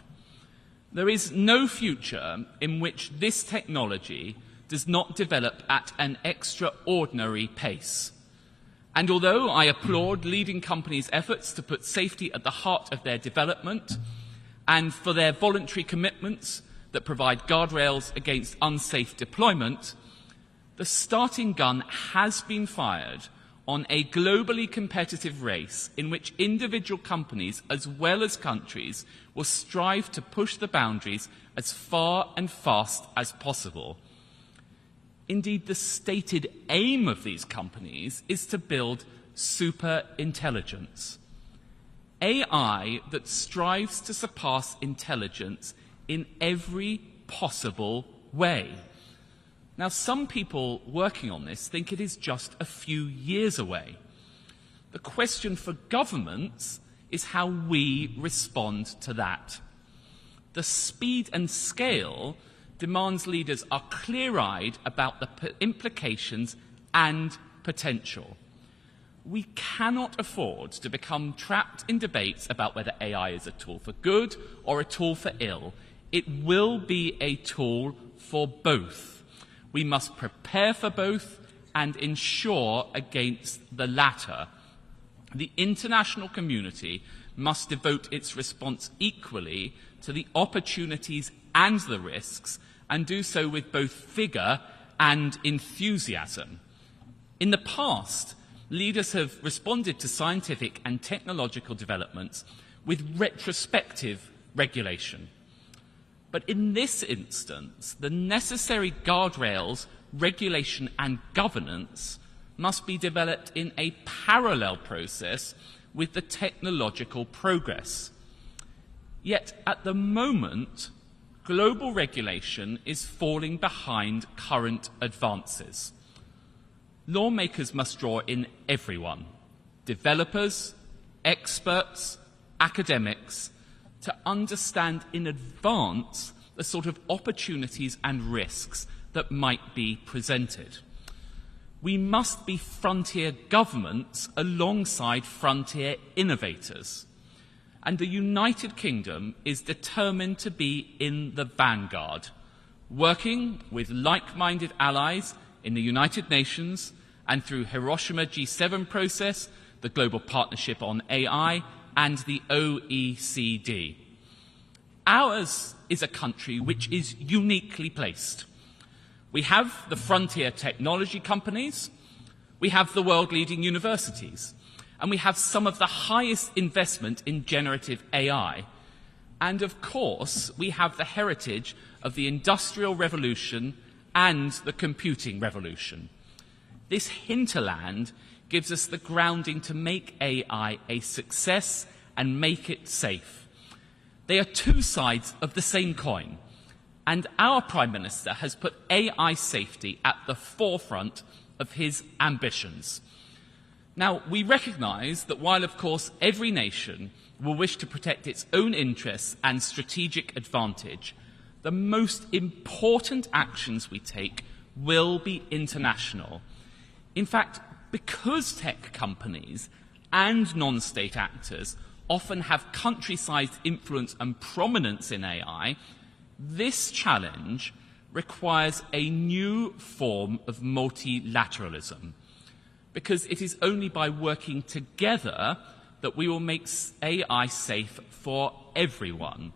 There is no future in which this technology does not develop at an extraordinary pace. And although I applaud leading companies' efforts to put safety at the heart of their development and for their voluntary commitments that provide guardrails against unsafe deployment, the starting gun has been fired on a globally competitive race in which individual companies as well as countries will strive to push the boundaries as far and fast as possible. Indeed, the stated aim of these companies is to build super intelligence. AI that strives to surpass intelligence in every possible way. Now, some people working on this think it is just a few years away. The question for governments is how we respond to that. The speed and scale demands leaders are clear-eyed about the implications and potential. We cannot afford to become trapped in debates about whether AI is a tool for good or a tool for ill. It will be a tool for both. We must prepare for both and ensure against the latter. The international community must devote its response equally to the opportunities and the risks, and do so with both vigour and enthusiasm. In the past, leaders have responded to scientific and technological developments with retrospective regulation. But in this instance, the necessary guardrails, regulation and governance must be developed in a parallel process with the technological progress. Yet at the moment, global regulation is falling behind current advances. Lawmakers must draw in everyone, developers, experts, academics, to understand in advance the sort of opportunities and risks that might be presented. We must be frontier governments alongside frontier innovators. And the United Kingdom is determined to be in the vanguard, working with like-minded allies in the United Nations and through Hiroshima G7 process, the Global Partnership on AI, and the OECD. Ours is a country which is uniquely placed. We have the frontier technology companies, we have the world-leading universities, and we have some of the highest investment in generative AI. And of course, we have the heritage of the Industrial Revolution and the computing revolution. This hinterland gives us the grounding to make AI a success and make it safe. They are two sides of the same coin, and our Prime Minister has put AI safety at the forefront of his ambitions. Now, we recognise that while, of course, every nation will wish to protect its own interests and strategic advantage, the most important actions we take will be international. In fact, because tech companies and non-state actors often have country-sized influence and prominence in AI, this challenge requires a new form of multilateralism, because it is only by working together that we will make AI safe for everyone.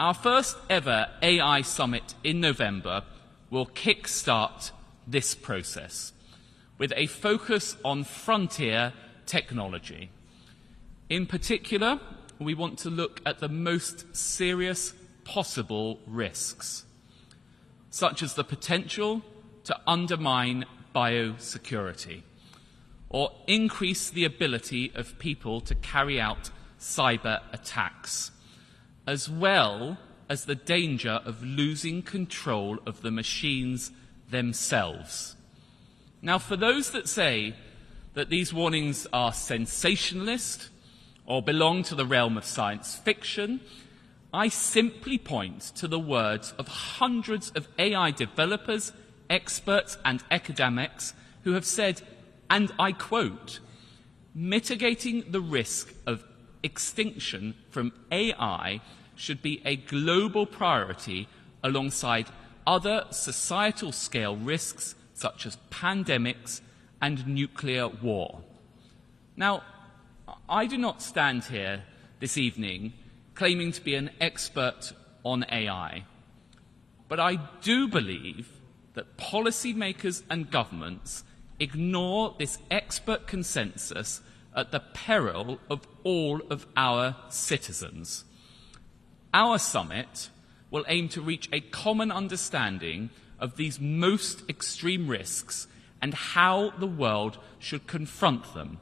Our first ever AI summit in November will kick-start this process, with a focus on frontier technology. In particular, we want to look at the most serious possible risks, such as the potential to undermine biosecurity or increase the ability of people to carry out cyber attacks, as well as the danger of losing control of the machines themselves. Now, for those that say that these warnings are sensationalist or belong to the realm of science fiction, I simply point to the words of hundreds of AI developers, experts and academics who have said, and I quote, Mitigating the risk of extinction from AI should be a global priority alongside other societal scale risks such as pandemics and nuclear war. Now, I do not stand here this evening claiming to be an expert on AI, but I do believe that policymakers and governments ignore this expert consensus at the peril of all of our citizens. Our summit will aim to reach a common understanding of these most extreme risks and how the world should confront them,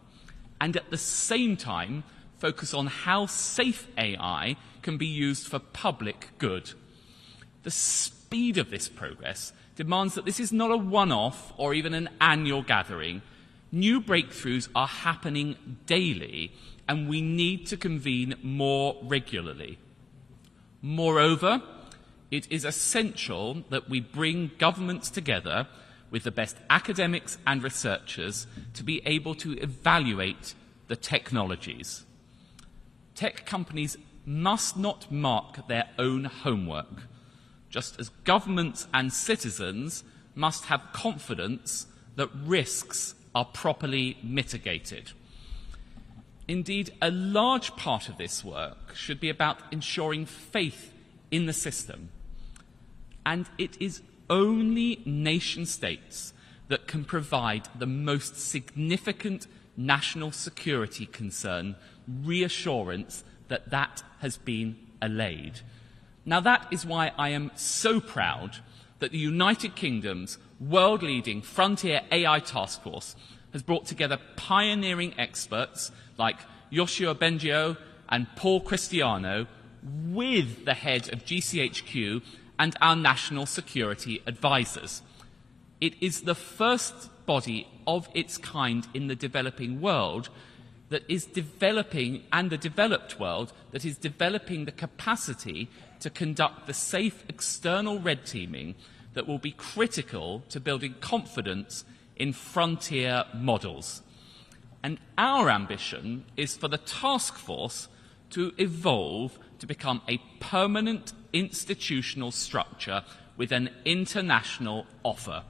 and at the same time focus on how safe AI can be used for public good. The speed of this progress demands that this is not a one-off or even an annual gathering. New breakthroughs are happening daily, and we need to convene more regularly. Moreover, it is essential that we bring governments together with the best academics and researchers to be able to evaluate the technologies. Tech companies must not mark their own homework, just as governments and citizens must have confidence that risks are properly mitigated. Indeed, a large part of this work should be about ensuring faith in the system. And it is only nation-states that can provide the most significant national security concern reassurance that that has been allayed. Now, that is why I am so proud that the United Kingdom's world-leading Frontier AI Task Force has brought together pioneering experts like Yoshua Bengio and Paul Cristiano with the head of GCHQ and our national security advisors. It is the first body of its kind in the developing world that is developing, and the developed world, that is developing the capacity to conduct the safe external red teaming that will be critical to building confidence in frontier models. And our ambition is for the task force to evolve to become a permanent institutional structure with an international offer.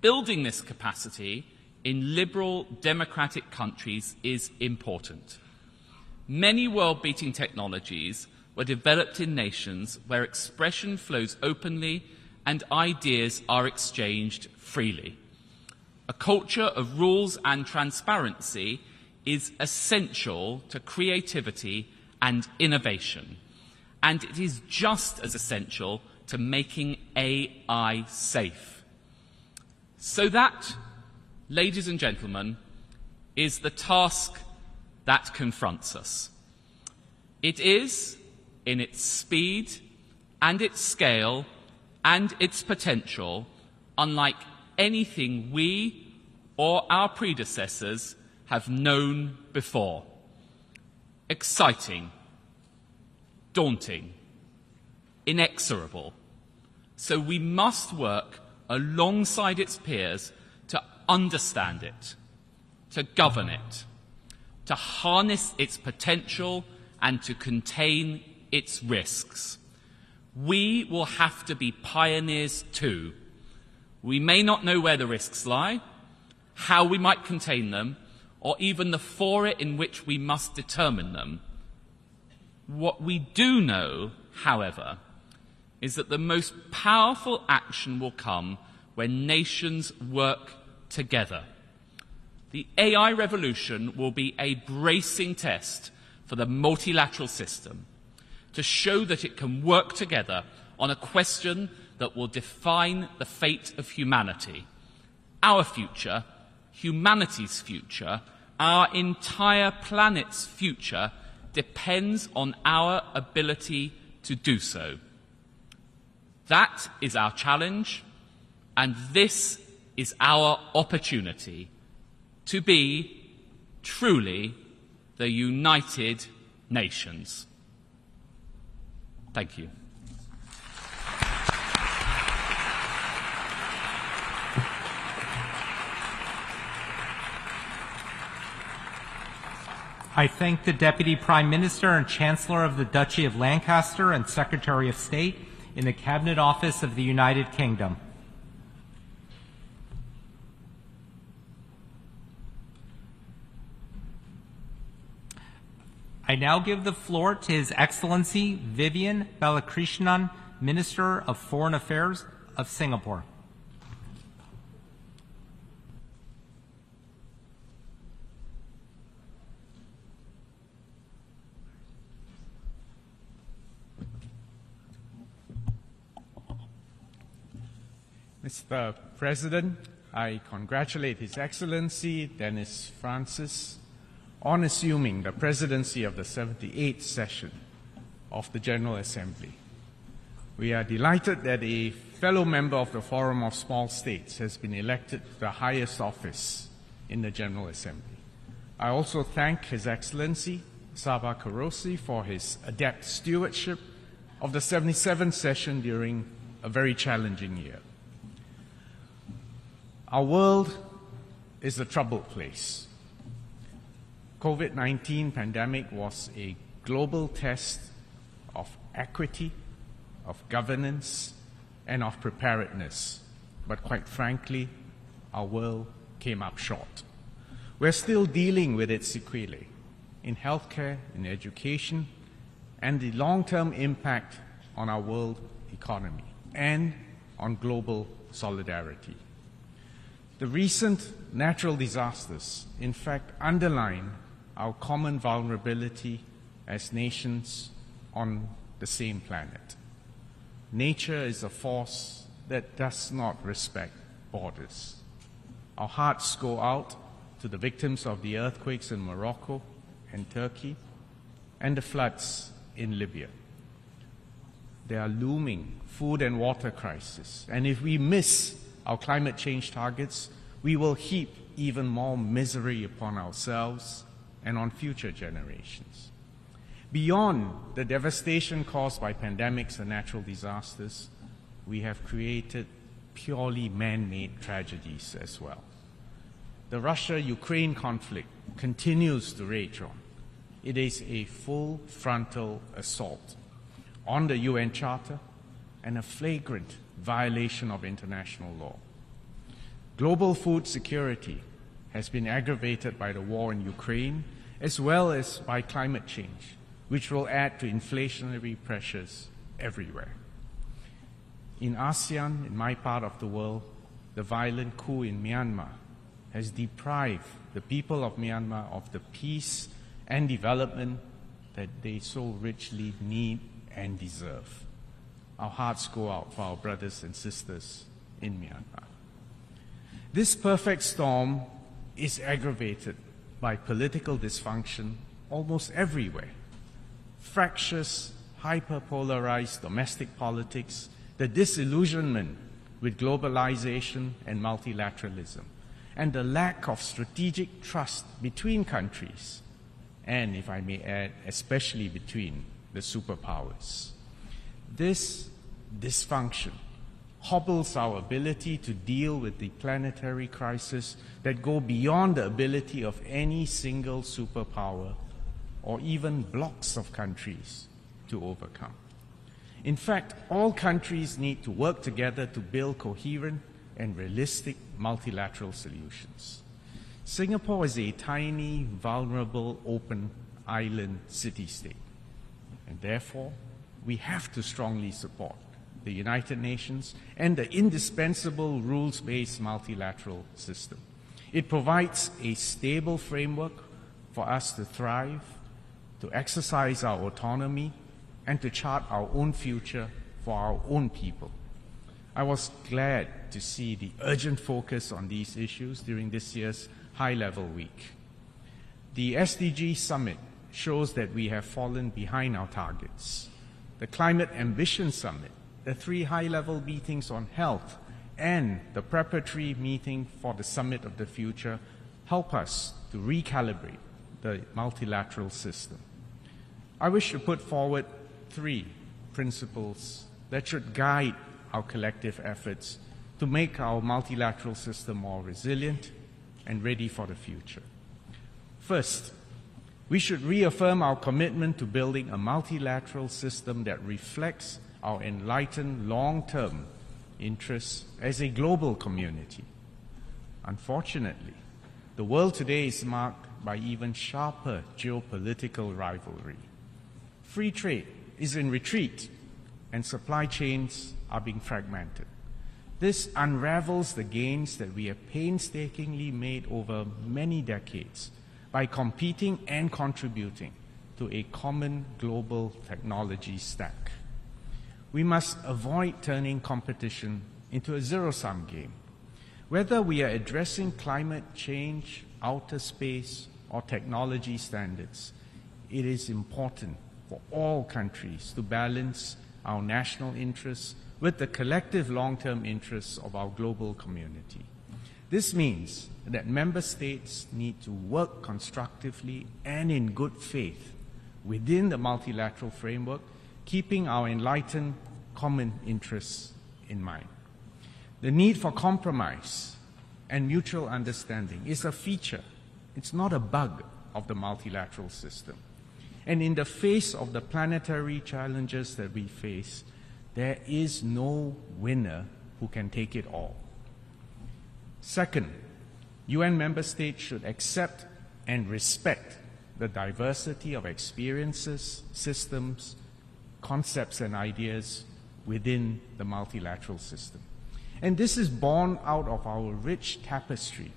Building this capacity in liberal democratic countries is important. Many world-beating technologies were developed in nations where expression flows openly and ideas are exchanged freely. A culture of rules and transparency is essential to creativity and innovation, and it is just as essential to making AI safe. So that, ladies and gentlemen, is the task that confronts us. It is, in its speed and its scale and its potential, unlike anything we or our predecessors have known before. Exciting, daunting, inexorable. So we must work alongside its peers to understand it, to govern it, to harness its potential and to contain its risks. We will have to be pioneers too. We may not know where the risks lie, how we might contain them, or even the fora in which we must determine them. What we do know, however, is that the most powerful action will come when nations work together. The AI revolution will be a bracing test for the multilateral system to show that it can work together on a question that will define the fate of humanity. Our future, humanity's future, our entire planet's future depends on our ability to do so. That is our challenge, and this is our opportunity to be truly the United Nations. Thank you. I thank the Deputy Prime Minister and Chancellor of the Duchy of Lancaster and Secretary of State in the Cabinet Office of the United Kingdom. I now give the floor to His Excellency Vivian Balakrishnan, Minister of Foreign Affairs of Singapore. Mr. President, I congratulate His Excellency Dennis Francis on assuming the presidency of the 78th session of the General Assembly. We are delighted that a fellow member of the Forum of Small States has been elected to the highest office in the General Assembly. I also thank His Excellency Sabah Karosi for his adept stewardship of the 77th session during a very challenging year. Our world is a troubled place. COVID-19 pandemic was a global test of equity, of governance, and of preparedness. But quite frankly, our world came up short. We're still dealing with its sequelae in healthcare, in education, and the long-term impact on our world economy and on global solidarity. The recent natural disasters, in fact, underline our common vulnerability as nations on the same planet. Nature is a force that does not respect borders. Our hearts go out to the victims of the earthquakes in Morocco and Turkey and the floods in Libya. There are looming food and water crises, and if we miss our climate change targets, we will heap even more misery upon ourselves and on future generations. Beyond the devastation caused by pandemics and natural disasters, we have created purely man-made tragedies as well. The Russia-Ukraine conflict continues to rage on. It is a full frontal assault on the UN Charter and a flagrant violation of international law. Global food security has been aggravated by the war in Ukraine as well as by climate change, which will add to inflationary pressures everywhere. In ASEAN, in my part of the world, the violent coup in Myanmar has deprived the people of Myanmar of the peace and development that they so richly need and deserve. Our hearts go out for our brothers and sisters in Myanmar. This perfect storm is aggravated by political dysfunction almost everywhere. Fractious, hyper-polarized domestic politics, the disillusionment with globalization and multilateralism, and the lack of strategic trust between countries, and, if I may add, especially between the superpowers. This dysfunction hobbles our ability to deal with the planetary crisis that go beyond the ability of any single superpower or even blocks of countries to overcome. In fact, all countries need to work together to build coherent and realistic multilateral solutions. Singapore is a tiny, vulnerable, open island city-state, and therefore we have to strongly support the United Nations and the indispensable rules-based multilateral system. It provides a stable framework for us to thrive, to exercise our autonomy, and to chart our own future for our own people. I was glad to see the urgent focus on these issues during this year's high-level week. The SDG Summit shows that we have fallen behind our targets. The Climate Ambition Summit, the 3 high-level meetings on health, and the preparatory meeting for the Summit of the Future help us to recalibrate the multilateral system. I wish to put forward 3 principles that should guide our collective efforts to make our multilateral system more resilient and ready for the future. First, We should reaffirm our commitment to building a multilateral system that reflects our enlightened long-term interests as a global community. Unfortunately, the world today is marked by even sharper geopolitical rivalry. Free trade is in retreat, and supply chains are being fragmented. This unravels the gains that we have painstakingly made over many decades by competing and contributing to a common global technology stack. We must avoid turning competition into a zero-sum game. Whether we are addressing climate change, outer space, or technology standards, it is important for all countries to balance our national interests with the collective long-term interests of our global community. This means that member states need to work constructively and in good faith within the multilateral framework, keeping our enlightened common interests in mind. The need for compromise and mutual understanding is a feature, it's not a bug of the multilateral system. And in the face of the planetary challenges that we face, there is no winner who can take it all. Second, UN member states should accept and respect the diversity of experiences, systems, concepts, and ideas within the multilateral system. And this is born out of our rich tapestry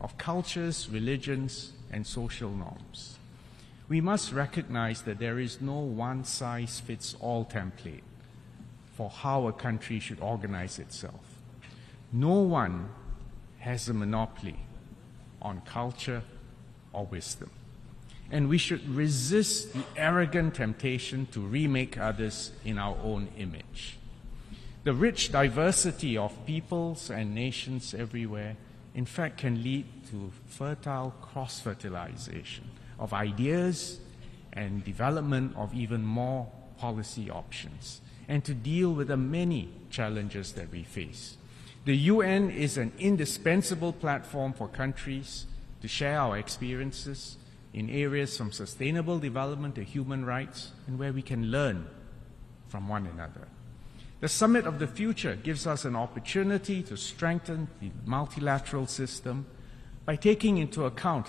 of cultures, religions, and social norms. We must recognize that there is no one-size-fits-all template for how a country should organize itself. No one has a monopoly on culture or wisdom. And we should resist the arrogant temptation to remake others in our own image. The rich diversity of peoples and nations everywhere, in fact, can lead to fertile cross-fertilization of ideas and development of even more policy options, and to deal with the many challenges that we face. The UN is an indispensable platform for countries to share our experiences in areas from sustainable development to human rights, and where we can learn from one another. The Summit of the Future gives us an opportunity to strengthen the multilateral system by taking into account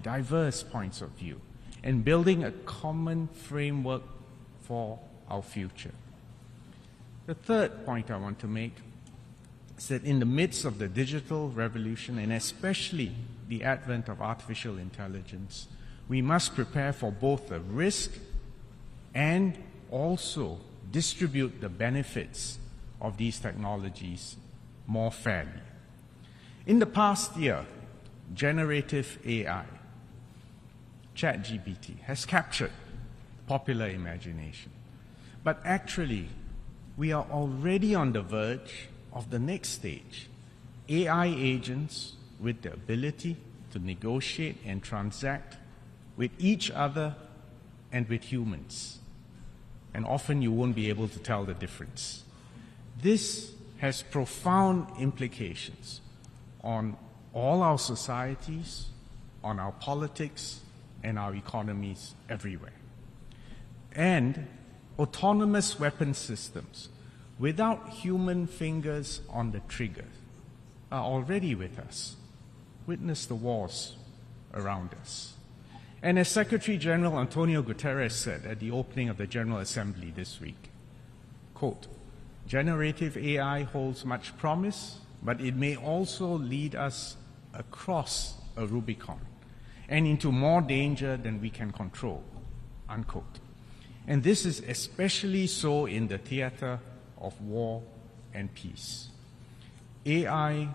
diverse points of view and building a common framework for our future. The third point I want to make is that in the midst of the digital revolution, and especially the advent of artificial intelligence, we must prepare for both the risk and also distribute the benefits of these technologies more fairly. In the past year, generative AI, ChatGPT, has captured popular imagination. But actually, we are already on the verge of the next stage. AI agents with the ability to negotiate and transact with each other and with humans. And often you won't be able to tell the difference. This has profound implications on all our societies, on our politics, and our economies everywhere. And autonomous weapon systems without human fingers on the trigger are already with us. Witness the wars around us. And as Secretary General Antonio Guterres said at the opening of the General Assembly this week, quote, "Generative AI holds much promise, but it may also lead us across a Rubicon and into more danger than we can control," unquote. And this is especially so in the theater of war and peace. AI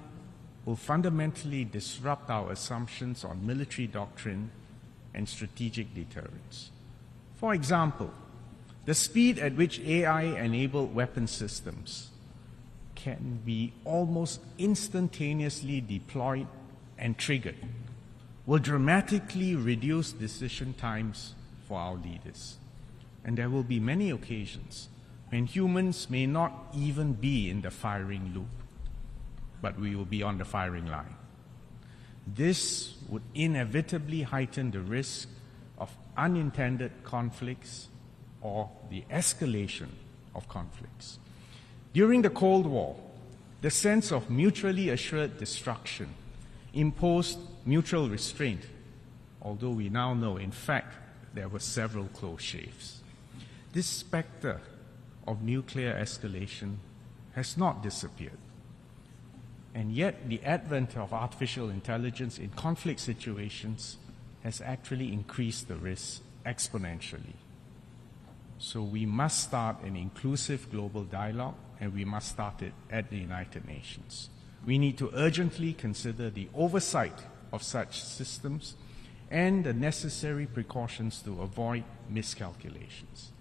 will fundamentally disrupt our assumptions on military doctrine and strategic deterrence. For example, the speed at which AI-enabled weapon systems can be almost instantaneously deployed and triggered will dramatically reduce decision times for our leaders. And there will be many occasions when humans may not even be in the firing loop, but we will be on the firing line. This would inevitably heighten the risk of unintended conflicts or the escalation of conflicts. During the Cold War, the sense of mutually assured destruction imposed mutual restraint, although we now know, in fact, there were several close shaves. This specter of nuclear escalation has not disappeared. And yet, the advent of artificial intelligence in conflict situations has actually increased the risk exponentially. So we must start an inclusive global dialogue, and we must start it at the United Nations. We need to urgently consider the oversight of such systems and the necessary precautions to avoid miscalculations.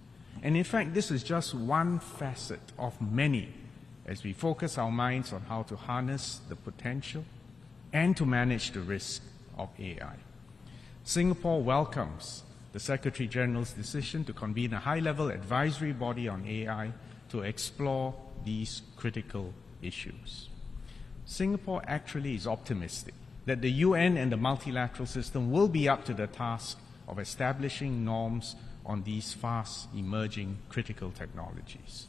And in fact, this is just one facet of many as we focus our minds on how to harness the potential and to manage the risk of AI. Singapore welcomes the Secretary General's decision to convene a high-level advisory body on AI to explore these critical issues. Singapore actually is optimistic that the UN and the multilateral system will be up to the task of establishing norms on these fast-emerging critical technologies.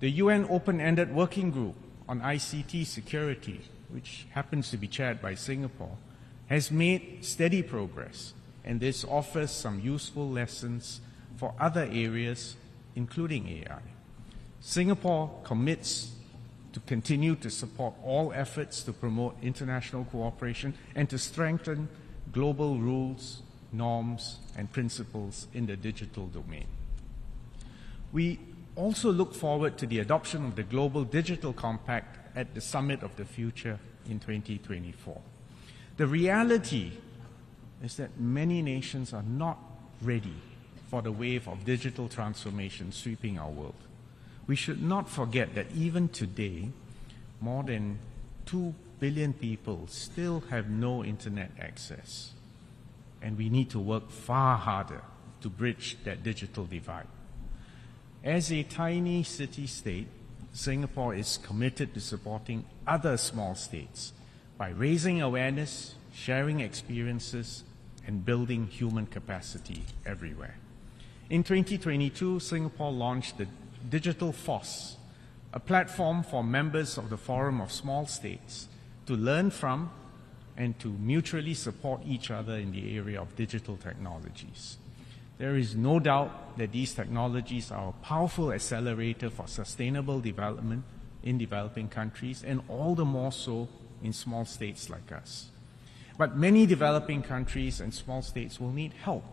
The UN Open-Ended Working Group on ICT security, which happens to be chaired by Singapore, has made steady progress, and this offers some useful lessons for other areas, including AI. Singapore commits to continue to support all efforts to promote international cooperation and to strengthen global rules, norms, and principles in the digital domain. We also look forward to the adoption of the Global Digital Compact at the Summit of the Future in 2024. The reality is that many nations are not ready for the wave of digital transformation sweeping our world. We should not forget that even today, more than 2 billion people still have no internet access. And we need to work far harder to bridge that digital divide. As a tiny city-state, Singapore is committed to supporting other small states by raising awareness, sharing experiences, and building human capacity everywhere. In 2022, Singapore launched the Digital Force, a platform for members of the Forum of Small States to learn from and to mutually support each other in the area of digital technologies. There is no doubt that these technologies are a powerful accelerator for sustainable development in developing countries, and all the more so in small states like us. But many developing countries and small states will need help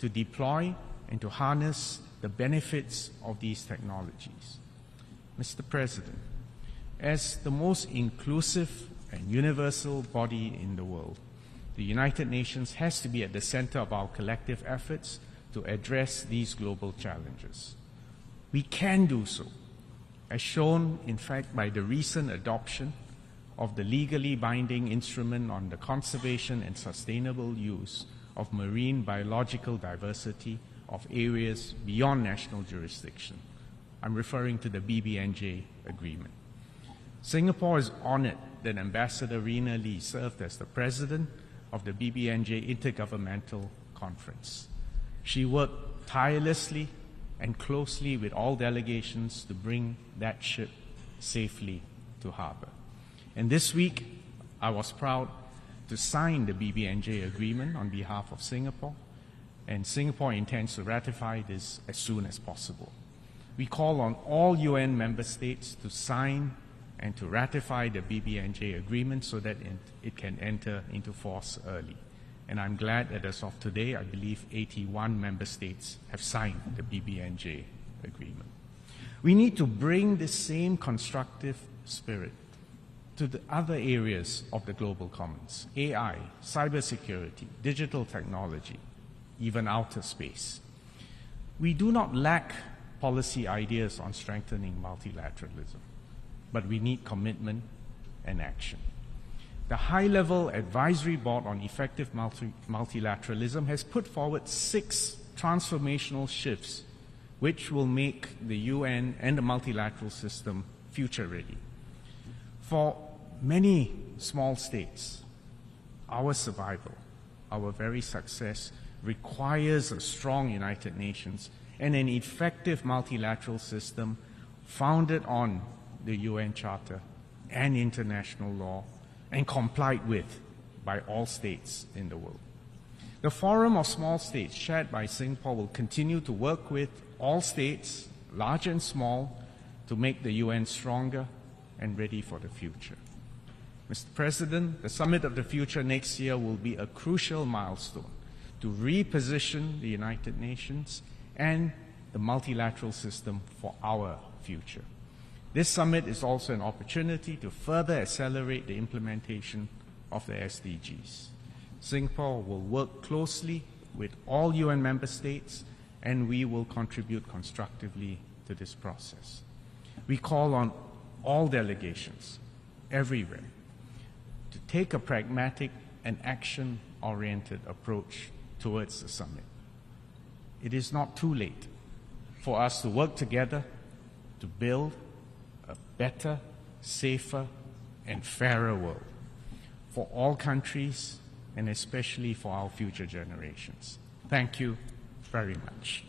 to deploy and to harness the benefits of these technologies. Mr. President, as the most inclusive and universal body in the world, the United Nations has to be at the center of our collective efforts to address these global challenges. We can do so, as shown, in fact, by the recent adoption of the legally binding instrument on the conservation and sustainable use of marine biological diversity of areas beyond national jurisdiction. I'm referring to the BBNJ agreement. Singapore is honored that Ambassador Rina Lee served as the president of the BBNJ Intergovernmental Conference. She worked tirelessly and closely with all delegations to bring that ship safely to harbor. And this week, I was proud to sign the BBNJ agreement on behalf of Singapore, and Singapore intends to ratify this as soon as possible. We call on all UN member states to sign and to ratify the BBNJ agreement so that it can enter into force early. And I'm glad that as of today, I believe 81 member states have signed the BBNJ agreement. We need to bring the same constructive spirit to the other areas of the global commons: AI, cybersecurity, digital technology, even outer space. We do not lack policy ideas on strengthening multilateralism, but we need commitment and action. The High-Level Advisory Board on Effective Multilateralism has put forward 6 transformational shifts which will make the UN and the multilateral system future-ready. For many small states, our survival, our very success requires a strong United Nations and an effective multilateral system founded on the UN Charter and international law and complied with by all states in the world. The Forum of Small States, chaired by Singapore, will continue to work with all states, large and small, to make the UN stronger and ready for the future. Mr. President, the Summit of the Future next year will be a crucial milestone to reposition the United Nations and the multilateral system for our future. This summit is also an opportunity to further accelerate the implementation of the SDGs. Singapore will work closely with all UN member states, and we will contribute constructively to this process. We call on all delegations everywhere to take a pragmatic and action-oriented approach towards the summit. It is not too late for us to work together to build a better, safer, and fairer world for all countries and especially for our future generations. Thank you very much.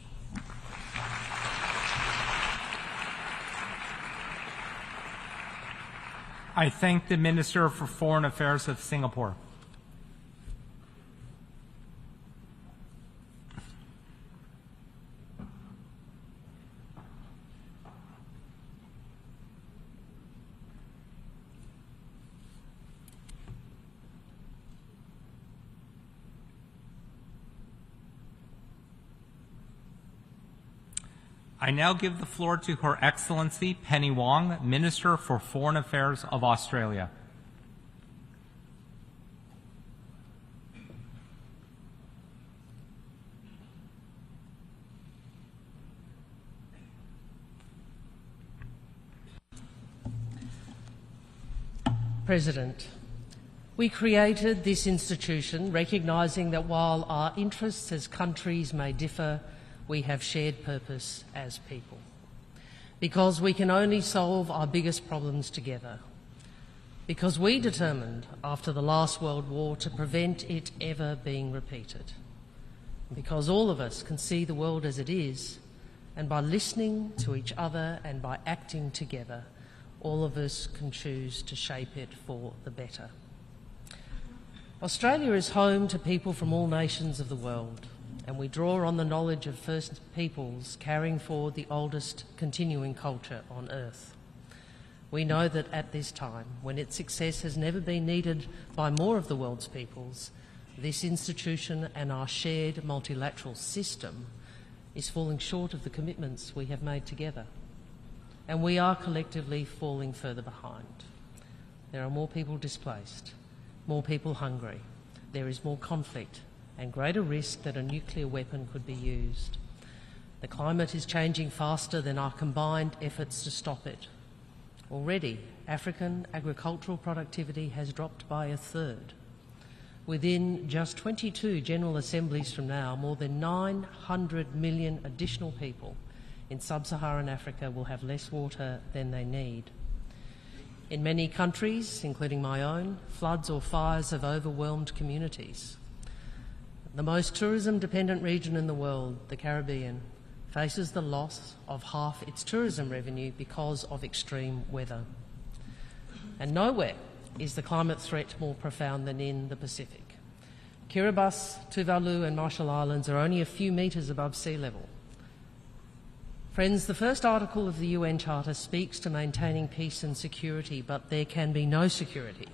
I thank the Minister for Foreign Affairs of Singapore. I now give the floor to Her Excellency Penny Wong, Minister for Foreign Affairs of Australia. President, we created this institution recognising that while our interests as countries may differ, we have shared purpose as people, because we can only solve our biggest problems together, because we determined after the last World War to prevent it ever being repeated, because all of us can see the world as it is, and by listening to each other and by acting together, all of us can choose to shape it for the better. Australia is home to people from all nations of the world, and we draw on the knowledge of First Peoples carrying forward the oldest continuing culture on earth. We know that at this time, when its success has never been needed by more of the world's peoples, this institution and our shared multilateral system is falling short of the commitments we have made together. And we are collectively falling further behind. There are more people displaced, more people hungry, there is more conflict, and greater risk that a nuclear weapon could be used. The climate is changing faster than our combined efforts to stop it. Already, African agricultural productivity has dropped by a third. Within just 22 General Assemblies from now, more than 900 million additional people in sub-Saharan Africa will have less water than they need. In many countries, including my own, floods or fires have overwhelmed communities. The most tourism-dependent region in the world, the Caribbean, faces the loss of half its tourism revenue because of extreme weather. And nowhere is the climate threat more profound than in the Pacific. Kiribati, Tuvalu and Marshall Islands are only a few metres above sea level. Friends, the first article of the UN Charter speaks to maintaining peace and security, but there can be no security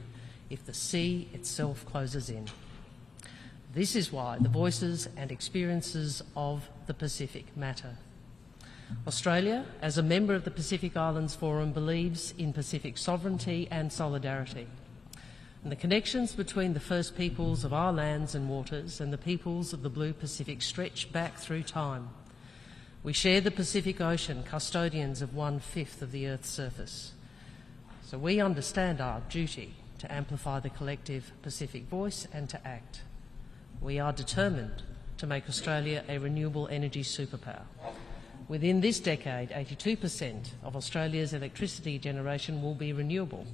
if the sea itself closes in. This is why the voices and experiences of the Pacific matter. Australia, as a member of the Pacific Islands Forum, believes in Pacific sovereignty and solidarity. And the connections between the First Peoples of our lands and waters and the peoples of the Blue Pacific stretch back through time. We share the Pacific Ocean, custodians of 1/5 of the Earth's surface. So we understand our duty to amplify the collective Pacific voice and to act. We are determined to make Australia a renewable energy superpower. Within this decade, 82% of Australia's electricity generation will be renewable,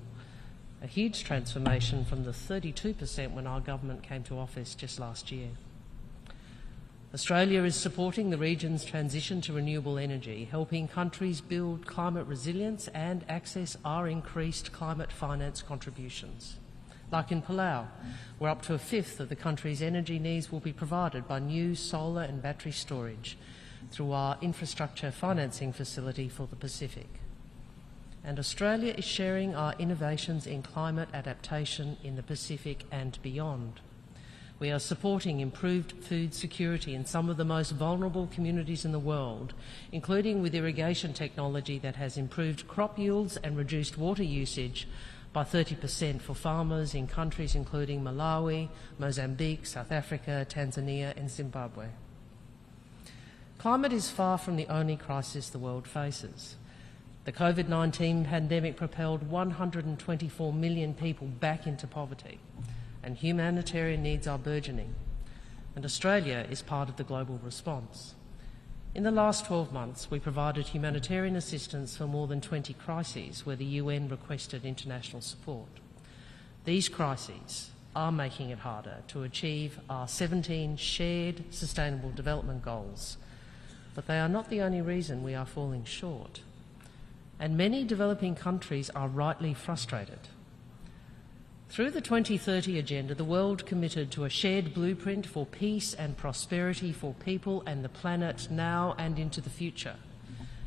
a huge transformation from the 32% when our government came to office just last year. Australia is supporting the region's transition to renewable energy, helping countries build climate resilience and access our increased climate finance contributions. Like in Palau, where up to 1/5 of the country's energy needs will be provided by new solar and battery storage through our infrastructure financing facility for the Pacific. And Australia is sharing our innovations in climate adaptation in the Pacific and beyond. We are supporting improved food security in some of the most vulnerable communities in the world, including with irrigation technology that has improved crop yields and reduced water usage by 30% for farmers in countries including Malawi, Mozambique, South Africa, Tanzania and Zimbabwe. Climate is far from the only crisis the world faces. The COVID-19 pandemic propelled 124 million people back into poverty, and humanitarian needs are burgeoning, and Australia is part of the global response. In the last 12 months, we provided humanitarian assistance for more than 20 crises where the UN requested international support. These crises are making it harder to achieve our 17 shared sustainable development goals, but they are not the only reason we are falling short. And many developing countries are rightly frustrated. Through the 2030 Agenda, the world committed to a shared blueprint for peace and prosperity for people and the planet now and into the future.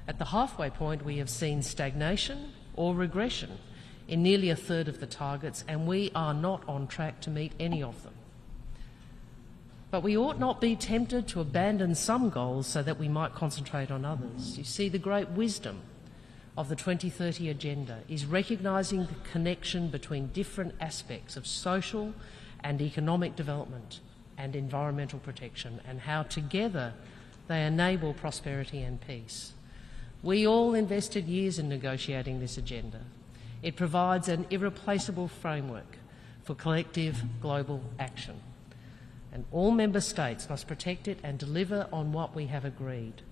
At the halfway point, we have seen stagnation or regression in nearly 1/3 of the targets, and we are not on track to meet any of them. But we ought not be tempted to abandon some goals so that we might concentrate on others. You see, the great wisdom of the 2030 Agenda is recognising the connection between different aspects of social and economic development and environmental protection, and how together they enable prosperity and peace. We all invested years in negotiating this agenda. It provides an irreplaceable framework for collective global action, and all member states must protect it and deliver on what we have agreed.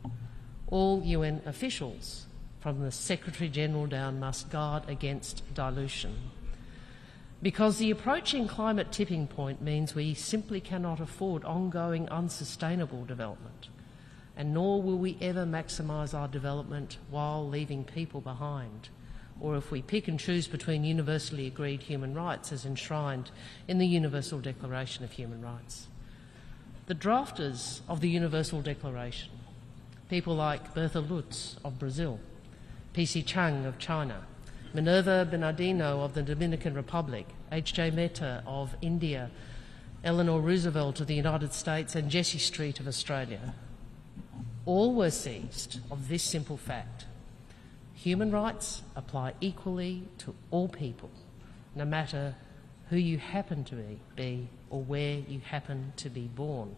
All UN officials, from the Secretary-General down, must guard against dilution. Because the approaching climate tipping point means we simply cannot afford ongoing unsustainable development, and nor will we ever maximise our development while leaving people behind, or if we pick and choose between universally agreed human rights as enshrined in the Universal Declaration of Human Rights. The drafters of the Universal Declaration, people like Bertha Lutz of Brazil, P.C. Chang of China, Minerva Bernardino of the Dominican Republic, H.J. Mehta of India, Eleanor Roosevelt of the United States and Jessie Street of Australia, all were seized of this simple fact: human rights apply equally to all people, no matter who you happen to be or where you happen to be born.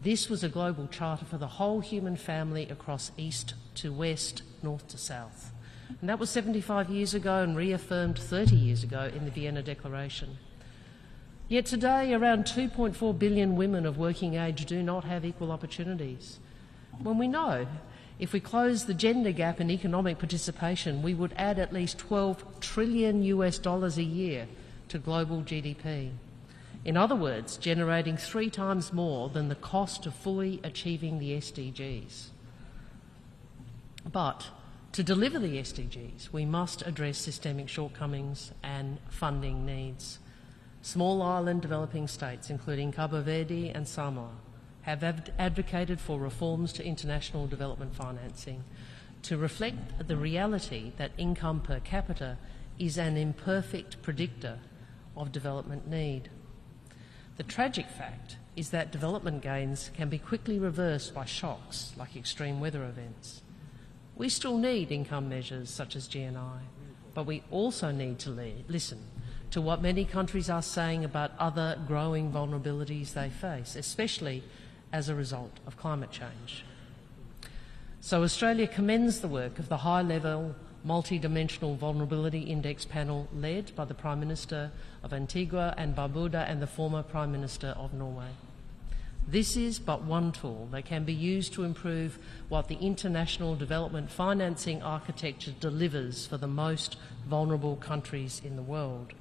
This was a global charter for the whole human family across east to west, north to south. And that was 75 years ago and reaffirmed 30 years ago in the Vienna Declaration. Yet today, around 2.4 billion women of working age do not have equal opportunities. When we know if we close the gender gap in economic participation, we would add at least $12 trillion a year to global GDP. In other words, generating 3 times more than the cost of fully achieving the SDGs. But to deliver the SDGs, we must address systemic shortcomings and funding needs. Small island developing states, including Cabo Verde and Samoa, have advocated for reforms to international development financing to reflect the reality that income per capita is an imperfect predictor of development need. The tragic fact is that development gains can be quickly reversed by shocks like extreme weather events. We still need income measures such as GNI, but we also need to listen to what many countries are saying about other growing vulnerabilities they face, especially as a result of climate change. So Australia commends the work of the high-level multi-dimensional vulnerability index panel led by the Prime Minister of Antigua and Barbuda and the former Prime Minister of Norway. This is but one tool that can be used to improve what the international development financing architecture delivers for the most vulnerable countries in the world.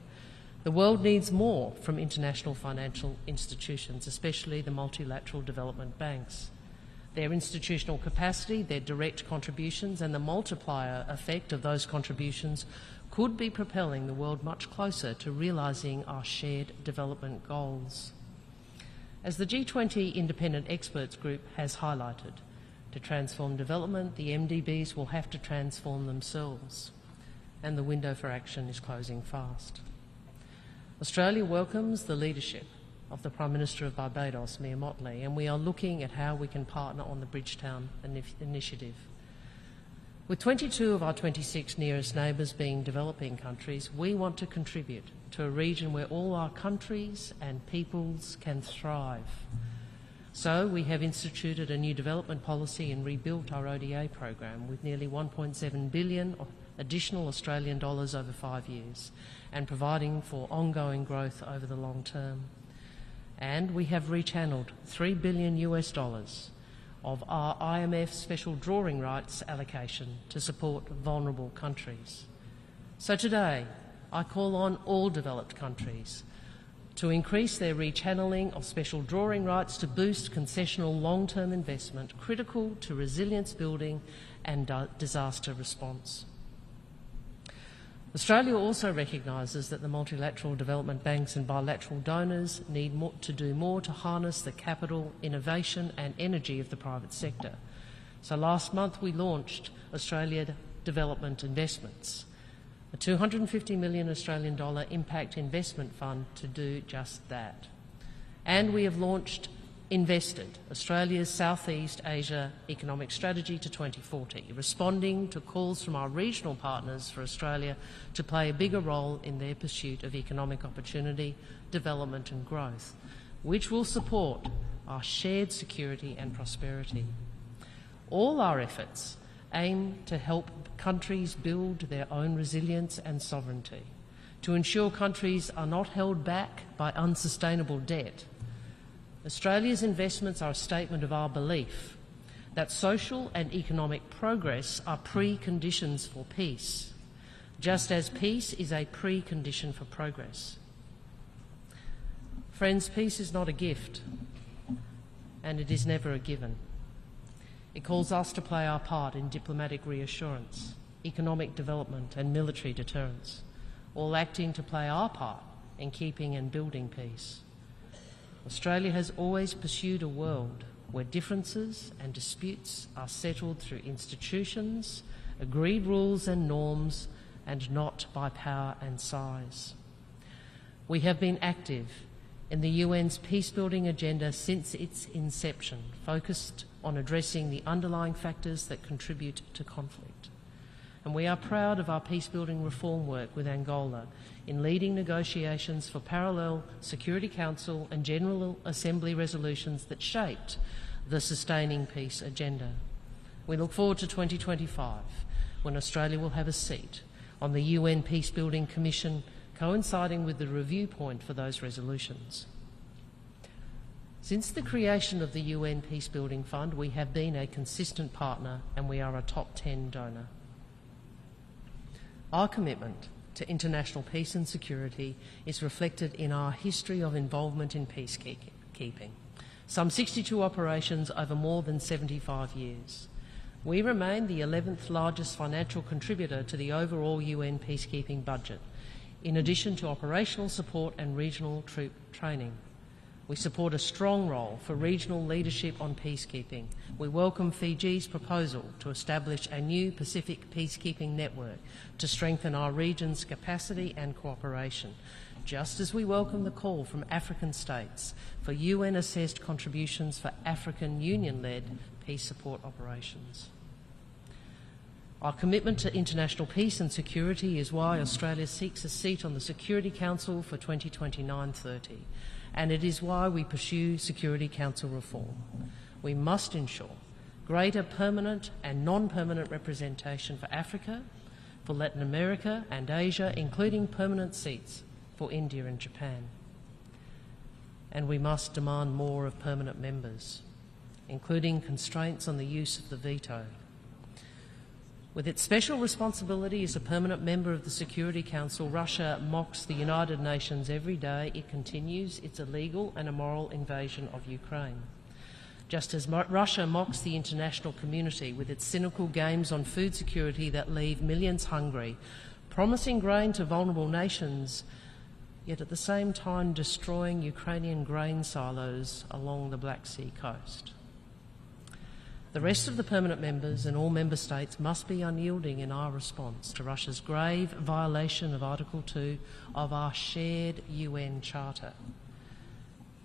The world needs more from international financial institutions, especially the multilateral development banks. Their institutional capacity, their direct contributions and the multiplier effect of those contributions could be propelling the world much closer to realising our shared development goals. As the G20 Independent Experts Group has highlighted, to transform development, the MDBs will have to transform themselves, and the window for action is closing fast. Australia welcomes the leadership of the Prime Minister of Barbados, Mia Mottley, and we are looking at how we can partner on the Bridgetown initiative. With 22 of our 26 nearest neighbours being developing countries, we want to contribute to a region where all our countries and peoples can thrive. So we have instituted a new development policy and rebuilt our ODA program with nearly 1.7 billion additional Australian dollars over 5 years, and providing for ongoing growth over the long term. And we have rechanneled $3 billion of our IMF special drawing rights allocation to support vulnerable countries. So today, I call on all developed countries to increase their rechanneling of special drawing rights to boost concessional long-term investment critical to resilience building and disaster response. Australia also recognises that the multilateral development banks and bilateral donors need to do more to harness the capital, innovation and energy of the private sector. So last month we launched Australia Development Investments, a $250 million Australian dollar impact investment fund to do just that. And we have launched Invested, Australia's Southeast Asia Economic Strategy to 2040, responding to calls from our regional partners for Australia to play a bigger role in their pursuit of economic opportunity, development and growth, which will support our shared security and prosperity. All our efforts aim to help countries build their own resilience and sovereignty, to ensure countries are not held back by unsustainable debt. Australia's investments are a statement of our belief that social and economic progress are preconditions for peace, just as peace is a precondition for progress. Friends, peace is not a gift, and it is never a given. It calls us to play our part in diplomatic reassurance, economic development and military deterrence, all acting to play our part in keeping and building peace. Australia has always pursued a world where differences and disputes are settled through institutions, agreed rules and norms, and not by power and size. We have been active in the UN's peacebuilding agenda since its inception, focused on addressing the underlying factors that contribute to conflict. And we are proud of our peacebuilding reform work with Angola in leading negotiations for parallel Security Council and General Assembly resolutions that shaped the Sustaining Peace agenda. We look forward to 2025, when Australia will have a seat on the UN Peacebuilding Commission, coinciding with the review point for those resolutions. Since the creation of the UN Peacebuilding Fund, we have been a consistent partner and we are a top 10 donor. Our commitment to international peace and security is reflected in our history of involvement in peacekeeping, some 62 operations over more than 75 years. We remain the 11th largest financial contributor to the overall UN peacekeeping budget, in addition to operational support and regional troop training. We support a strong role for regional leadership on peacekeeping. We welcome Fiji's proposal to establish a new Pacific peacekeeping network to strengthen our region's capacity and cooperation, just as we welcome the call from African states for UN-assessed contributions for African Union-led peace support operations. Our commitment to international peace and security is why Australia seeks a seat on the Security Council for 2029-30. And it is why we pursue Security Council reform. We must ensure greater permanent and non-permanent representation for Africa, for Latin America and Asia, including permanent seats for India and Japan. And we must demand more of permanent members, including constraints on the use of the veto. With its special responsibility as a permanent member of the Security Council, Russia mocks the United Nations every day it continues its illegal and immoral invasion of Ukraine. Just as Russia mocks the international community with its cynical games on food security that leave millions hungry, promising grain to vulnerable nations, yet at the same time destroying Ukrainian grain silos along the Black Sea coast. The rest of the permanent members and all member states must be unyielding in our response to Russia's grave violation of Article 2 of our shared UN Charter.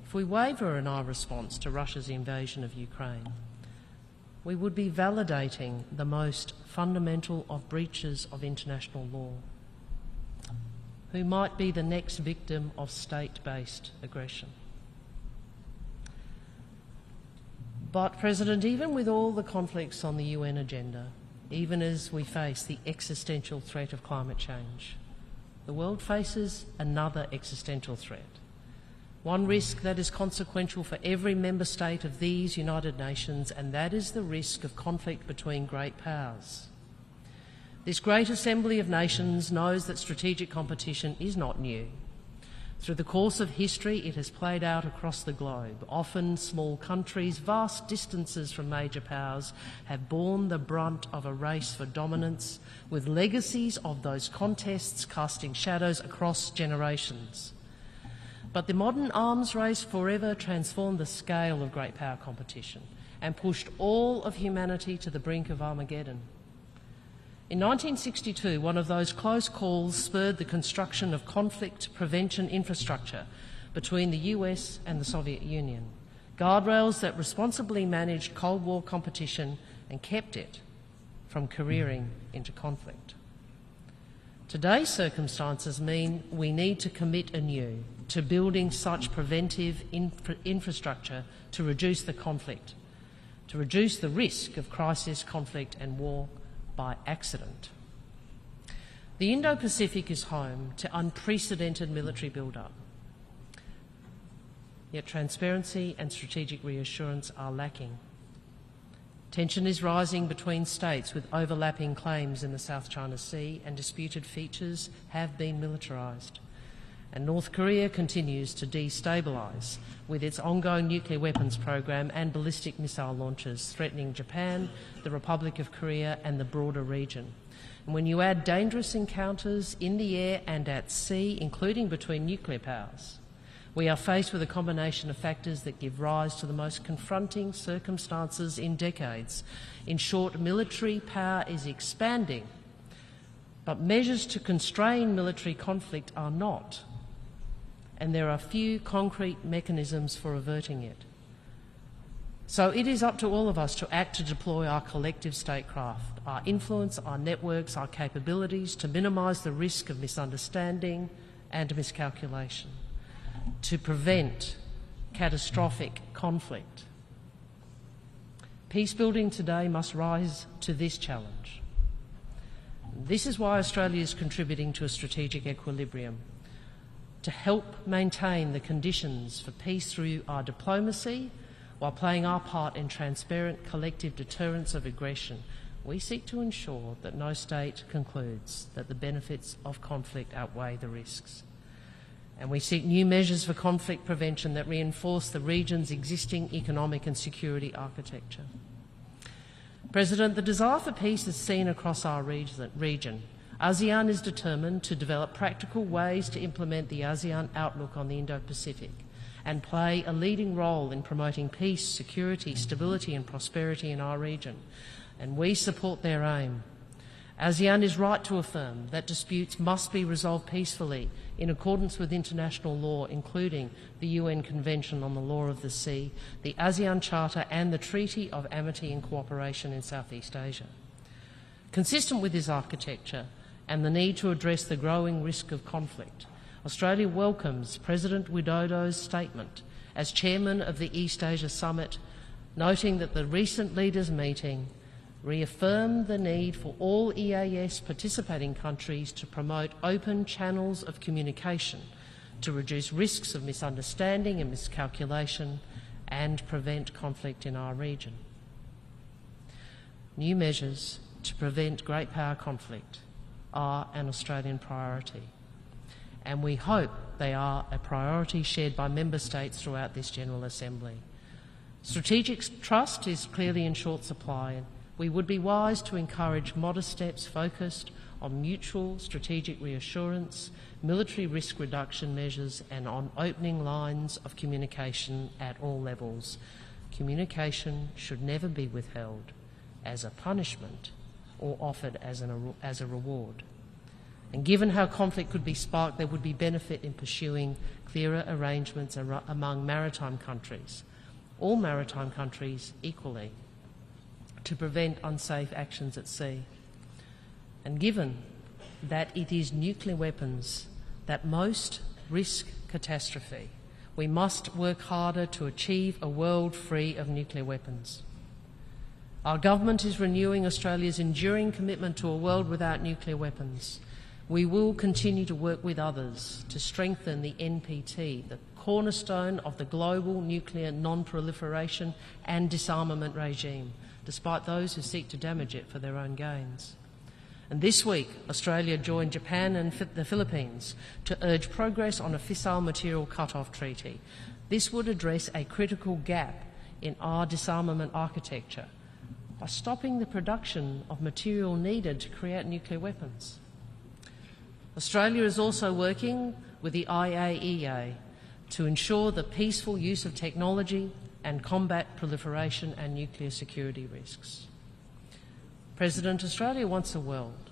If we waver in our response to Russia's invasion of Ukraine, we would be validating the most fundamental of breaches of international law, who might be the next victim of state-based aggression. But, President, even with all the conflicts on the UN agenda, even as we face the existential threat of climate change, the world faces another existential threat, one risk that is consequential for every member state of these United Nations, and that is the risk of conflict between great powers. This great assembly of nations knows that strategic competition is not new. Through the course of history, it has played out across the globe. Often small countries, vast distances from major powers, have borne the brunt of a race for dominance, with legacies of those contests casting shadows across generations. But the modern arms race forever transformed the scale of great power competition and pushed all of humanity to the brink of Armageddon. In 1962, one of those close calls spurred the construction of conflict prevention infrastructure between the US and the Soviet Union, guardrails that responsibly managed Cold War competition and kept it from careering into conflict. Today's circumstances mean we need to commit anew to building such preventive infrastructure to reduce the conflict, to reduce the risk of crisis, conflict and war by accident. The Indo-Pacific is home to unprecedented military build-up, yet transparency and strategic reassurance are lacking. Tension is rising between states with overlapping claims in the South China Sea, and disputed features have been militarised. And North Korea continues to destabilise with its ongoing nuclear weapons program and ballistic missile launches, threatening Japan, the Republic of Korea and the broader region. And when you add dangerous encounters in the air and at sea, including between nuclear powers, we are faced with a combination of factors that give rise to the most confronting circumstances in decades. In short, military power is expanding, but measures to constrain military conflict are not. And there are few concrete mechanisms for averting it. So it is up to all of us to act to deploy our collective statecraft, our influence, our networks, our capabilities to minimise the risk of misunderstanding and miscalculation, to prevent catastrophic conflict. Peace building today must rise to this challenge. This is why Australia is contributing to a strategic equilibrium, to help maintain the conditions for peace through our diplomacy while playing our part in transparent collective deterrence of aggression. We seek to ensure that no state concludes that the benefits of conflict outweigh the risks. And we seek new measures for conflict prevention that reinforce the region's existing economic and security architecture. President, the desire for peace is seen across our region. ASEAN is determined to develop practical ways to implement the ASEAN outlook on the Indo-Pacific and play a leading role in promoting peace, security, stability and prosperity in our region. And we support their aim. ASEAN is right to affirm that disputes must be resolved peacefully in accordance with international law, including the UN Convention on the Law of the Sea, the ASEAN Charter and the Treaty of Amity and Cooperation in Southeast Asia. Consistent with this architecture and the need to address the growing risk of conflict, Australia welcomes President Widodo's statement as chairman of the East Asia Summit, noting that the recent leaders' meeting reaffirmed the need for all EAS participating countries to promote open channels of communication to reduce risks of misunderstanding and miscalculation and prevent conflict in our region. New measures to prevent great power conflict are an Australian priority, and we hope they are a priority shared by member states throughout this General Assembly. Strategic trust is clearly in short supply, and we would be wise to encourage modest steps focused on mutual strategic reassurance, military risk reduction measures, and on opening lines of communication at all levels. Communication should never be withheld as a punishment or offered as a reward. And given how conflict could be sparked, there would be benefit in pursuing clearer arrangements among maritime countries, all maritime countries equally, to prevent unsafe actions at sea. And given that it is nuclear weapons that most risk catastrophe, we must work harder to achieve a world free of nuclear weapons. Our government is renewing Australia's enduring commitment to a world without nuclear weapons. We will continue to work with others to strengthen the NPT, the cornerstone of the global nuclear non-proliferation and disarmament regime, despite those who seek to damage it for their own gains. And this week, Australia joined Japan and the Philippines to urge progress on a fissile material cut-off treaty. This would address a critical gap in our disarmament architecture by stopping the production of material needed to create nuclear weapons. Australia is also working with the IAEA to ensure the peaceful use of technology and combat proliferation and nuclear security risks. President, Australia wants a world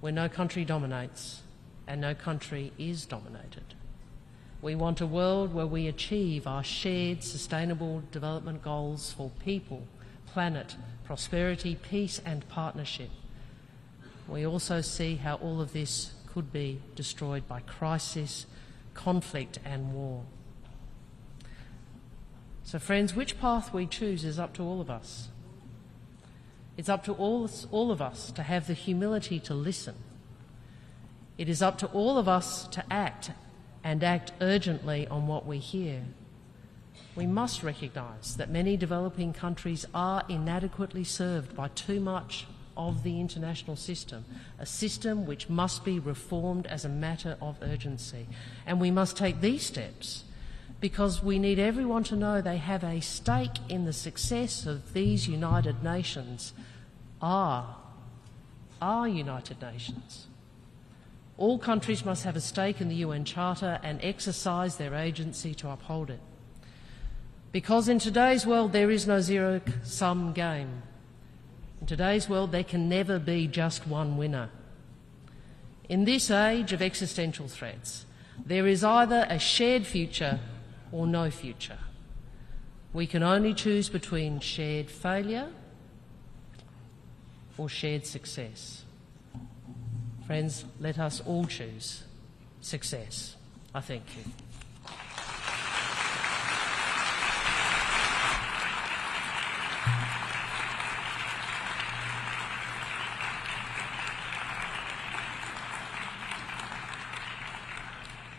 where no country dominates and no country is dominated. We want a world where we achieve our shared sustainable development goals for people, planet, prosperity, peace and partnership. We also see how all of this could be destroyed by crisis, conflict and war. So friends, which path we choose is up to all of us. It's up to all of us to have the humility to listen. It is up to all of us to act, and act urgently on what we hear. We must recognise that many developing countries are inadequately served by too much of the international system, a system which must be reformed as a matter of urgency. And we must take these steps because we need everyone to know they have a stake in the success of these United Nations, our United Nations. All countries must have a stake in the UN Charter and exercise their agency to uphold it. Because in today's world there is no zero-sum game. In today's world there can never be just one winner. In this age of existential threats, there is either a shared future or no future. We can only choose between shared failure or shared success. Friends, let us all choose success. I thank you.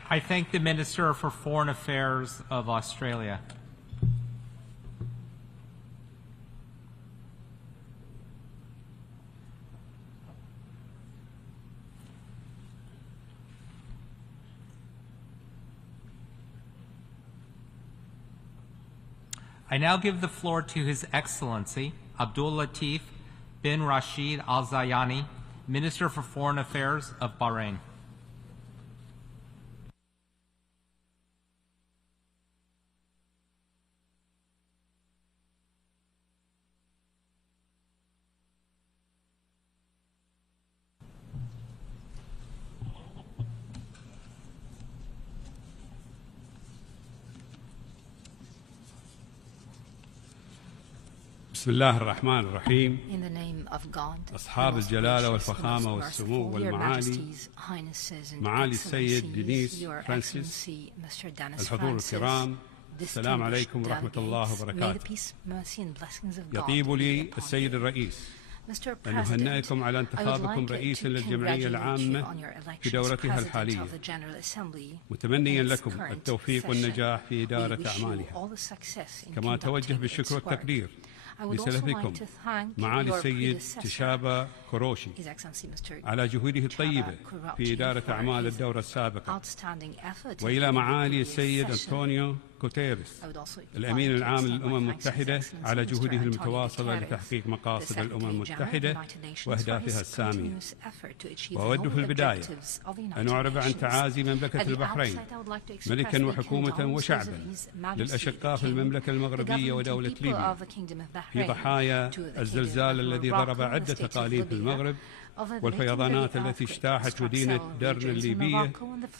I thank the Minister for Foreign Affairs of Australia. I now give the floor to His Excellency Abdul Latif bin Rashid Al Zayani, Minister for Foreign Affairs of Bahrain. بسم الله الرحمن الرحيم. In the name of God, أصحاب الجلالة والفخامة والسمو والمعالي، معالي السيد دينيس فرانسيس، الحضور الكرام، السلام عليكم ورحمة الله وبركاته. يطيب لي السيد الرئيس أن أهنئكم على انتخابكم رئيسا للجمعية العامة في دورتها الحالية، متمنيا لكم التوفيق والنجاح في إدارة أعمالها. كما أتوجه بالشكر والتقدير لسلفكم معالي السيد تشابا كوروشي على جهوده الطيبة في إدارة أعمال الدورة السابقة، وإلى معالي السيد أنطونيو غوتيريس الأمين العام للأمم المتحدة على جهوده المتواصلة لتحقيق مقاصد الأمم المتحدة وأهدافها السامية. وأود في البداية أن أعرب عن تعازي مملكة البحرين ملكا وحكومة وشعبا للأشقاء في المملكة المغربية ودولة ليبيا في ضحايا الزلزال الذي ضرب عدة أقاليم في المغرب والفيضانات التي اجتاحت مدينة درن الليبية،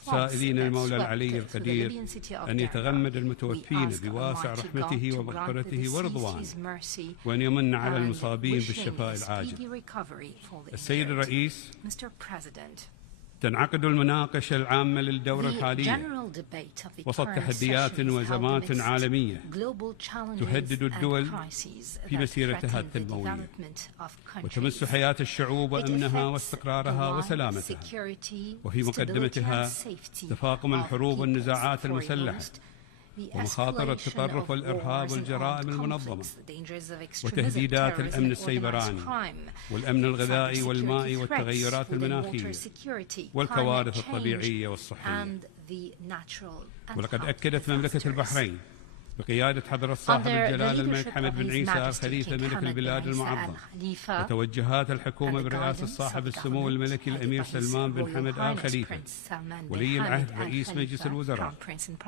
سائلين المولى العلي القدير أن يتغمد المتوفين بواسع رحمته ومغفرته ورضوانه، وأن يمن على المصابين بالشفاء العاجل. السيد الرئيس، تنعقد المناقشة العامة للدورة الحالية وسط تحديات وأزمات عالمية تهدد الدول في مسيرتها التنموية وتمس حياة الشعوب وأمنها واستقرارها وسلامتها، وفي مقدمتها تفاقم الحروب والنزاعات المسلحة ومخاطر التطرف والإرهاب والجرائم المنظمة وتهديدات الأمن السيبراني والأمن الغذائي والمائي والتغيرات المناخية والكوارث الطبيعية والصحية. ولقد أكدت مملكة البحرين بقيادة حضرة صاحب الجلالة الملك حمد بن عيسى آل خليفة ملك البلاد المعظم وتوجهات الحكومة برئاسة صاحب السمو الملكي الأمير سلمان بن حمد آل خليفة ولي العهد رئيس مجلس الوزراء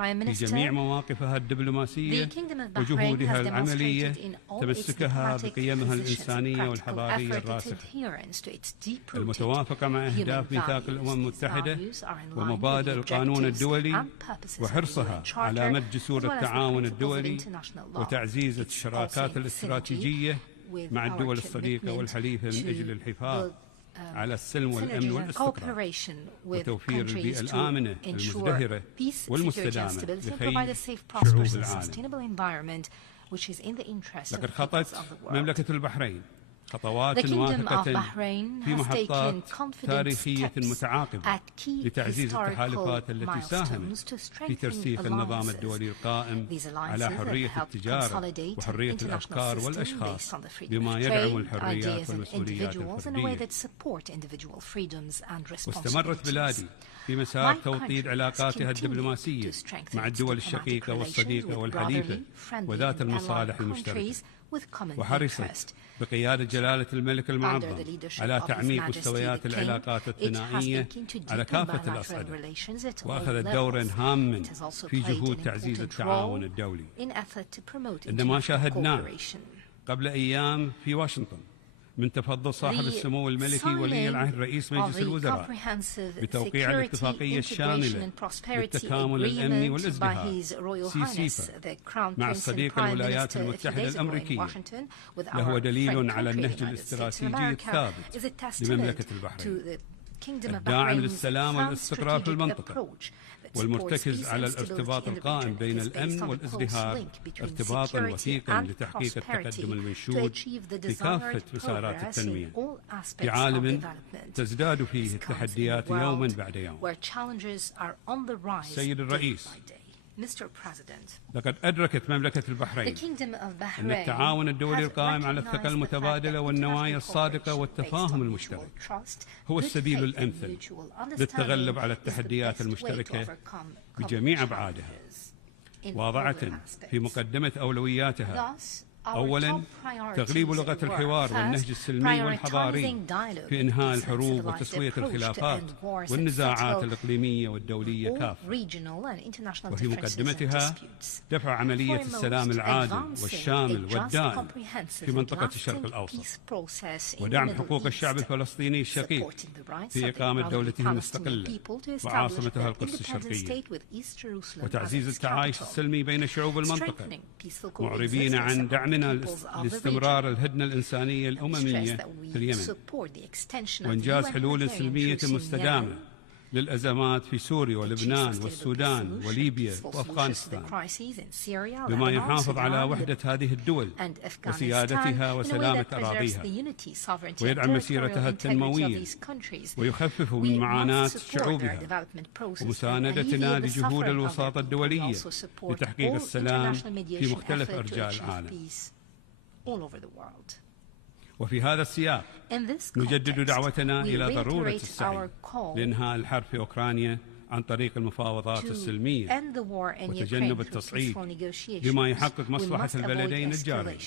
في جميع مواقفها الدبلوماسية وجهودها العملية تمسكها بقيمها الإنسانية والحضارية الراسخة المتوافقة مع أهداف ميثاق الأمم المتحدة ومبادئ القانون الدولي وحرصها على مد جسور التعاون الدولي وتعزيز الشراكات الاستراتيجية مع الدول الصديقة والحليفة من أجل الحفاظ على السلم والأمن والاستقرار وتوفير البيئة الآمنة المزدهرة والمستدامة لخير شعوب العالم. لقد خطت مملكة البحرين خطوات واثقة في محطات تاريخية متعاقبة لتعزيز التحالفات التي ساهمت في ترسيخ النظام الدولي القائم على حرية التجارة وحرية الأفكار والأشخاص بما يدعم الحريات والمسؤوليات الفردية. واستمرت بلادي في مسار توطيد علاقاتها الدبلوماسية مع الدول الشقيقة والصديقة والحليفة وذات المصالح المشتركة، وحرصت بقيادة جلالة الملك المعظم على تعميق مستويات العلاقات الثنائية على كافة الأصعدة، وأخذت دورا هاما في جهود تعزيز التعاون الدولي. إن ما شاهدناه قبل أيام في واشنطن من تفضل صاحب السمو الملكي ولي العهد رئيس مجلس الوزراء بتوقيع الاتفاقية الشاملة للتكامل الأمني والازدهار سيسيفا مع الصديقة الولايات المتحدة الأمريكية لهو دليل على النهج الاستراتيجي الثابت لمملكة البحرين الداعم للسلام والاستقرار في المنطقة والمرتكز على الارتباط القائم بين الأمن والازدهار ارتباطا وثيقا لتحقيق التقدم المنشود في كافة مسارات التنمية في عالم تزداد فيه التحديات يوما بعد يوم. سيد الرئيس، لقد أدركت مملكة البحرين أن التعاون الدولي القائم على الثقة المتبادلة والنوايا الصادقة والتفاهم المشترك هو السبيل الأمثل للتغلب على التحديات المشتركة بجميع أبعادها، واضعة في مقدمة أولوياتها أولا تغليب لغة الحوار والنهج السلمي والحضاري في إنهاء الحروب وتسوية الخلافات والنزاعات الإقليمية والدولية كافة، وفي مقدمتها دفع عملية السلام العادل والشامل والدائم في منطقة الشرق الأوسط، ودعم حقوق الشعب الفلسطيني الشقيق في إقامة دولته المستقلة وعاصمتها القدس الشرقية، وتعزيز التعايش السلمي بين شعوب المنطقة، معربين عن دعم لاستمرار الهدنة الإنسانية الأممية في اليمن وإنجاز حلول سلمية مستدامة للأزمات في سوريا ولبنان والسودان وليبيا وأفغانستان، بما يحافظ على وحدة هذه الدول وسيادتها وسلامة أراضيها، ويدعم مسيرتها التنموية ويخفف من معاناة شعوبها، ومساندتنا لجهود الوساطة الدولية لتحقيق السلام في مختلف أرجاء العالم. all over the world. وفي هذا السياق نجدد دعوتنا إلى ضرورة السعي لإنهاء الحرب في أوكرانيا عن طريق المفاوضات السلمية وتجنب التصعيد بما يحقق مصلحة البلدين الجارين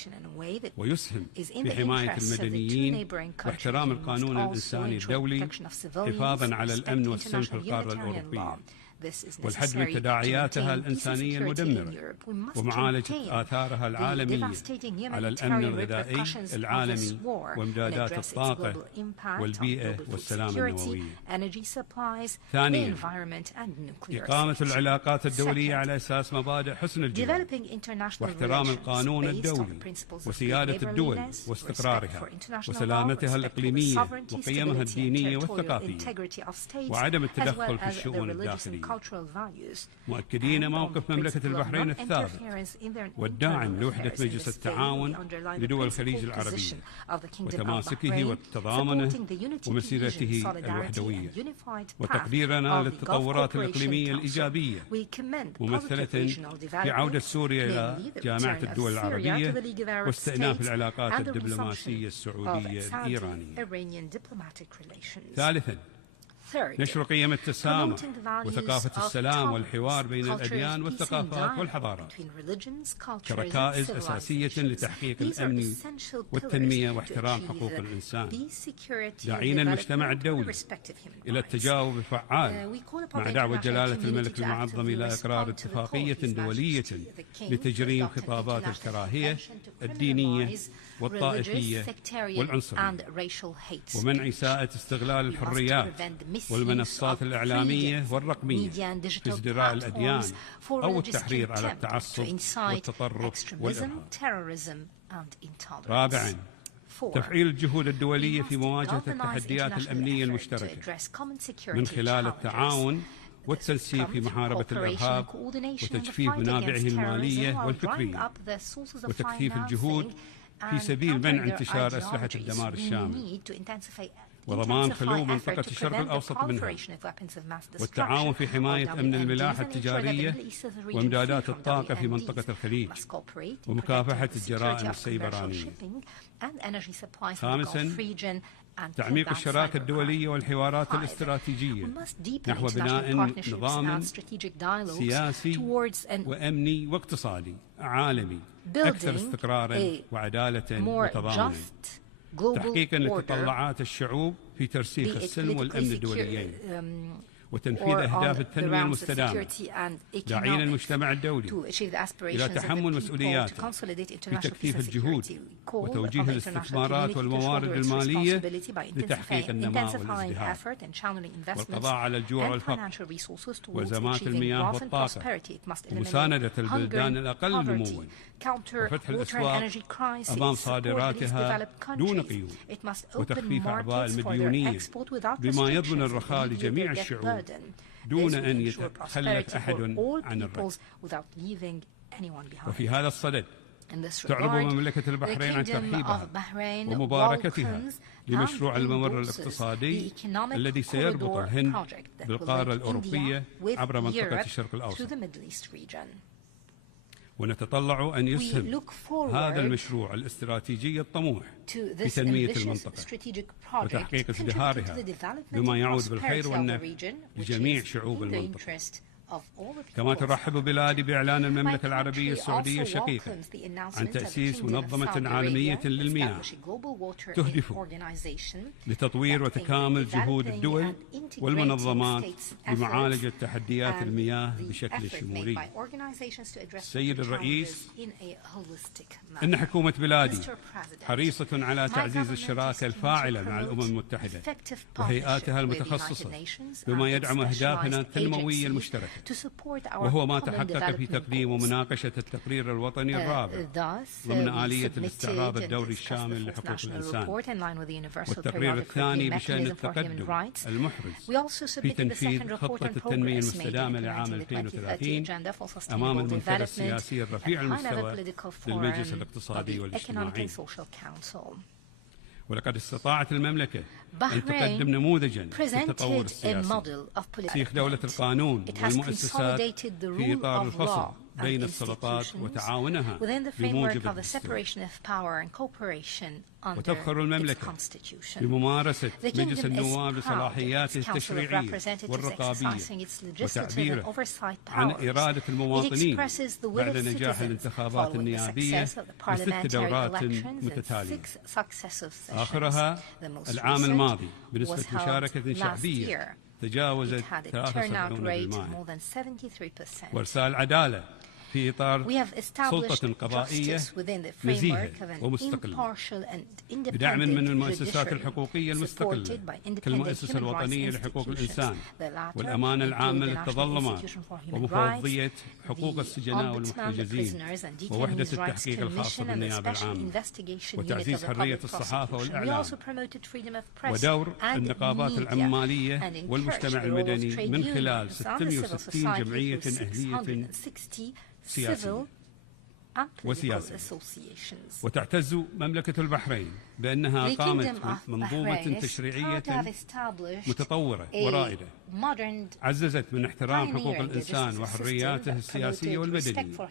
ويسهم في حماية المدنيين واحترام القانون الإنساني الدولي حفاظا على الأمن والسلم في القارة الأوروبية والحد من تداعياتها الإنسانية المدمرة ومعالجة آثارها العالمية على الأمن الغذائي العالمي وإمدادات الطاقة والبيئة والسلام النووي. ثانيا، إقامة العلاقات الدولية على أساس مبادئ حسن الجوار واحترام القانون الدولي وسيادة الدول واستقرارها وسلامتها الإقليمية وقيمها الدينية والثقافية وعدم التدخل في الشؤون الداخلية. مؤكدين موقف مملكة البحرين الثابت والداعم لوحدة مجلس التعاون لدول الخليج العربية وتماسكه وتضامنه ومسيرته الوحدوية وتقديرنا للتطورات الإقليمية الإيجابية ممثلة في عودة سوريا إلى جامعة الدول العربية واستئناف العلاقات الدبلوماسية السعودية الإيرانية. ثالثا، نشر قيم التسامح وثقافة السلام والحوار بين الأديان والثقافات والحضارات كركائز أساسية لتحقيق الأمن والتنمية واحترام حقوق الإنسان. داعين المجتمع الدولي إلى التجاوب الفعال مع دعوة جلالة الملك المعظم إلى إقرار اتفاقية دولية لتجريم خطابات الكراهية الدينية والطائفية والعنصرية ومنع إساءة استغلال الحريات والمنصات الإعلامية والرقمية في ازدراء الأديان أو التحريض على التعصب والتطرف والإرهاب. رابعاً، تفعيل الجهود الدولية في مواجهة التحديات الأمنية المشتركة من خلال التعاون والتنسيق في محاربة الإرهاب وتجفيف منابعه المالية والفكرية وتكثيف الجهود في سبيل منع انتشار أسلحة الدمار الشامل وضمان خلو منطقة الشرق الأوسط منها والتعاون في حماية أمن الملاحة التجارية وإمدادات الطاقة في منطقة الخليج ومكافحة الجرائم السيبرانية. خامساً، تعميق الشراكة الدولية والحوارات الاستراتيجية نحو بناء نظام سياسي وأمني واقتصادي عالمي أكثر استقراراً وعدالة وتضامناً تحقيقاً لتطلعات الشعوب في ترسيخ السلم والأمن الدوليين وتنفيذ أهداف التنمية المستدامة. داعين المجتمع الدولي إلى تحمل مسؤولياته في تكثيف الجهود وتوجيه الاستثمارات والموارد المالية لتحقيق النماء والازدهار والقضاء على الجوع والفقر وأزمات المياه والطاقة ومساندة البلدان الأقل نمواً وفتح الأسواق أمام صادراتها دون قيود وتخفيف أعباء المديونية بما يضمن الرخاء لجميع الشعوب دون أن يتخلف أحد عن الرأي. وفي هذا الصدد تعرب مملكة البحرين عن ترحيبها ومباركتها لمشروع الممر الاقتصادي الذي سيربط الهند بالقارة الأوروبية عبر منطقة الشرق الأوسط. ونتطلع أن يسهم هذا المشروع الاستراتيجي الطموح في تنمية المنطقة وتحقيق ازدهارها بما يعود بالخير والنفع لجميع شعوب المنطقة. كما ترحب بلادي بإعلان المملكة العربية السعودية الشقيقة عن تأسيس منظمة عالمية للمياه تهدف لتطوير وتكامل جهود الدول والمنظمات لمعالجة تحديات المياه بشكل شمولي. السيد الرئيس، إن حكومة بلادي حريصة على تعزيز الشراكة الفاعلة مع الأمم المتحدة وهيئاتها المتخصصة بما يدعم أهدافنا التنموية المشتركة، وهو ما تحقق في تقديم ومناقشة التقرير الوطني الرابع ضمن آلية الاستعراض الدوري الشامل لحقوق الإنسان والتقرير الثاني بشأن التقدم المحرز في تنفيذ خطة التنمية المستدامة لعام 2030 أمام المنتدى السياسي الرفيع المستوى للمجلس الاقتصادي والاجتماعي. ولقد استطاعت المملكة أن تقدم نموذجاً للتطور السياسي ترسيخ دولة القانون والمؤسسات في إطار الفصل بين السلطات وتعاونها بموجب الدستور. وتفخر المملكة بممارسة مجلس النواب لصلاحياته التشريعية والرقابية وتعبيره عن إرادة المواطنين بعد نجاح الانتخابات النيابية ل6 دورات متتالية، آخرها العام الماضي بنسبة مشاركة شعبية تجاوزت 73%، وإرسال عدالة في إطار سلطة قضائية نزيهة ومستقلة بدعم من المؤسسات الحقوقية المستقلة كالمؤسسة الوطنية لحقوق الإنسان والأمانة العامة للتظلمات ومفوضية حقوق السجناء والمحتجزين ووحدة التحقيق الخاصة بالنيابة العامة وتعزيز حرية الصحافة والإعلام ودور النقابات العمالية والمجتمع المدني من خلال 660 جمعية أهلية سياسية وسياسية. وتعتز مملكة البحرين بأنها قامت منظومة تشريعية متطورة ورائدة عززت من احترام حقوق الإنسان وحرياته السياسية والمدنية،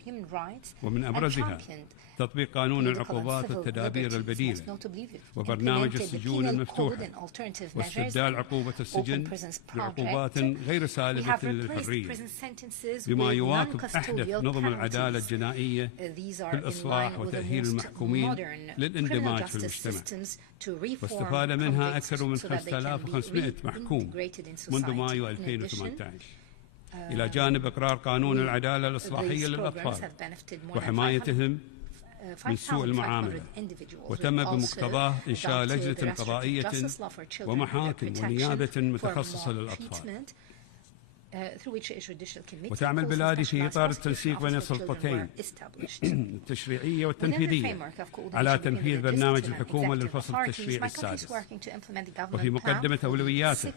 ومن أبرزها تطبيق قانون العقوبات والتدابير البديلة وبرنامج السجون المفتوحة واستبدال عقوبة السجن بعقوبات غير سالبة للحرية بما يواكب أحدث نظم العدالة الجنائية في الإصلاح وتأهيل المحكومين للاندماج في المجتمع، واستفاد منها أكثر من 5500 محكوم منذ مايو 2018، إلى جانب إقرار قانون العدالة الإصلاحية للأطفال وحمايتهم من سوء المعاملة، وتم بمقتضاه إنشاء لجنة قضائية ومحاكم ونيابة متخصصة للأطفال. وتعمل بلادي في إطار التنسيق بين السلطتين التشريعية والتنفيذية على تنفيذ برنامج الحكومة للفصل التشريعي السادس، وفي مقدمة أولوياته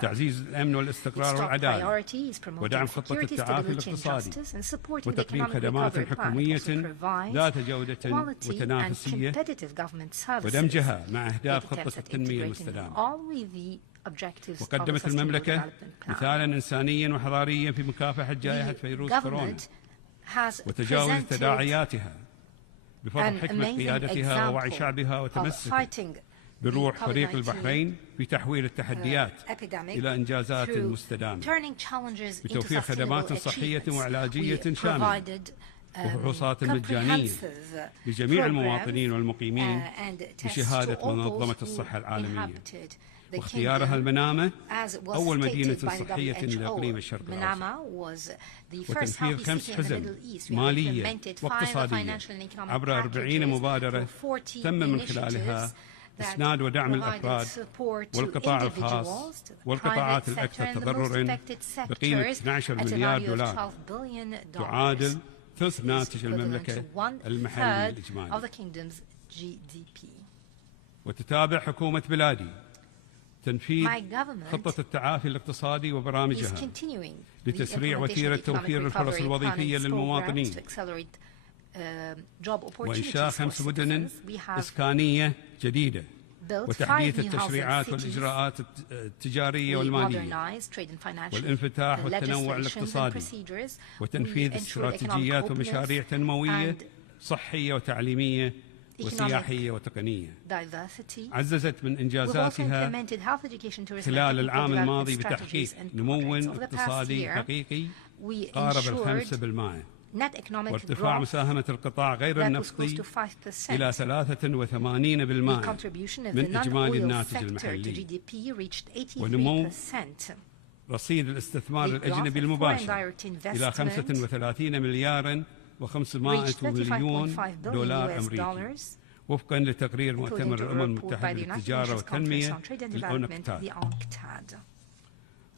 تعزيز الأمن والاستقرار والعدالة ودعم خطة التعافي الاقتصادي وتقديم خدمات حكومية ذات جودة وتنافسية ودمجها مع أهداف خطة التنمية المستدامة. وقدمت المملكة مثالا إنسانيا وحضاريا في مكافحة جائحة فيروس كورونا وتجاوز تداعياتها بفضل حكمة قيادتها ووعي شعبها وتمسك بروح فريق البحرين في تحويل التحديات إلى إنجازات مستدامة بتوفير خدمات صحية وعلاجية شاملة وفحوصات مجانية لجميع المواطنين والمقيمين بشهادة منظمة الصحة العالمية، واختيارها المنامة أول مدينة صحية لإقليم الشرق الأوسط، وتنفيذ 5 حزم مالية واقتصادية عبر 40 مبادرة تم من خلالها إسناد ودعم الأفراد والقطاع الخاص والقطاعات الأكثر تضرراً بقيمة 12 مليار دولار تعادل ثلث ناتج المملكة المحلي الإجمالي. وتتابع حكومة بلادي تنفيذ خطة التعافي الاقتصادي وبرامجها لتسريع وتيرة توفير الفرص الوظيفية للمواطنين وإنشاء 5 مدن إسكانية جديدة وتحديث التشريعات والإجراءات التجارية والمالية والانفتاح والتنوع الاقتصادي وتنفيذ استراتيجيات ومشاريع تنموية صحية وتعليمية وسياحية وتقنية. عززت من إنجازاتها خلال العام الماضي بتحقيق نمو اقتصادي حقيقي قارب 5%، وارتفاع مساهمة القطاع غير النفطي إلى 83% من إجمالي الناتج المحلي، ونمو رصيد الاستثمار الأجنبي المباشر إلى 35 مليار و500 مليون دولار أمريكي وفقا لتقرير مؤتمر الأمم المتحدة للتجارة والتنمية الأونكتاد.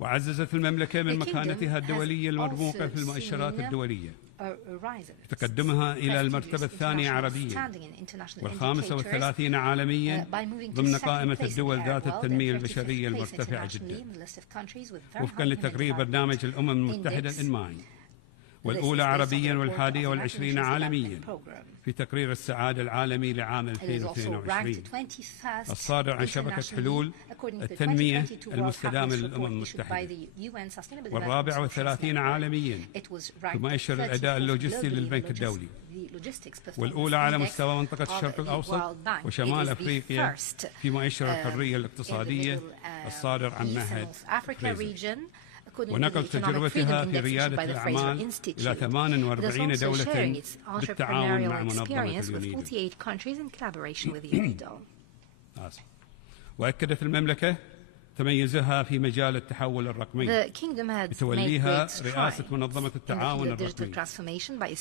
وعززت المملكة من مكانتها الدولية المرموقة في المؤشرات الدولية تقدمها إلى المرتبة الثانية عربيا وال35 عالميا ضمن قائمة الدول ذات التنمية البشرية المرتفعة جدا وفقا لتقرير برنامج الأمم المتحدة الإنمائي. والأولى عربيا والحادية والعشرين عالميا في تقرير السعادة العالمي لعام 2022 الصادر عن شبكة حلول التنمية المستدامة للأمم المتحدة، والرابع والثلاثين عالميا في مؤشر الأداء اللوجستي للبنك الدولي، والأولى على مستوى منطقة الشرق الأوسط وشمال أفريقيا في مؤشر الحرية الاقتصادية الصادر عن معهد فريزر، ونقل تجربتها في ريادة الأعمال إلى 48 دولة بالتعاون مع منظمة اليونيدا. وأكدت المملكة تميزها في مجال التحول الرقمي بتوليها رئاسة منظمة التعاون الرقمي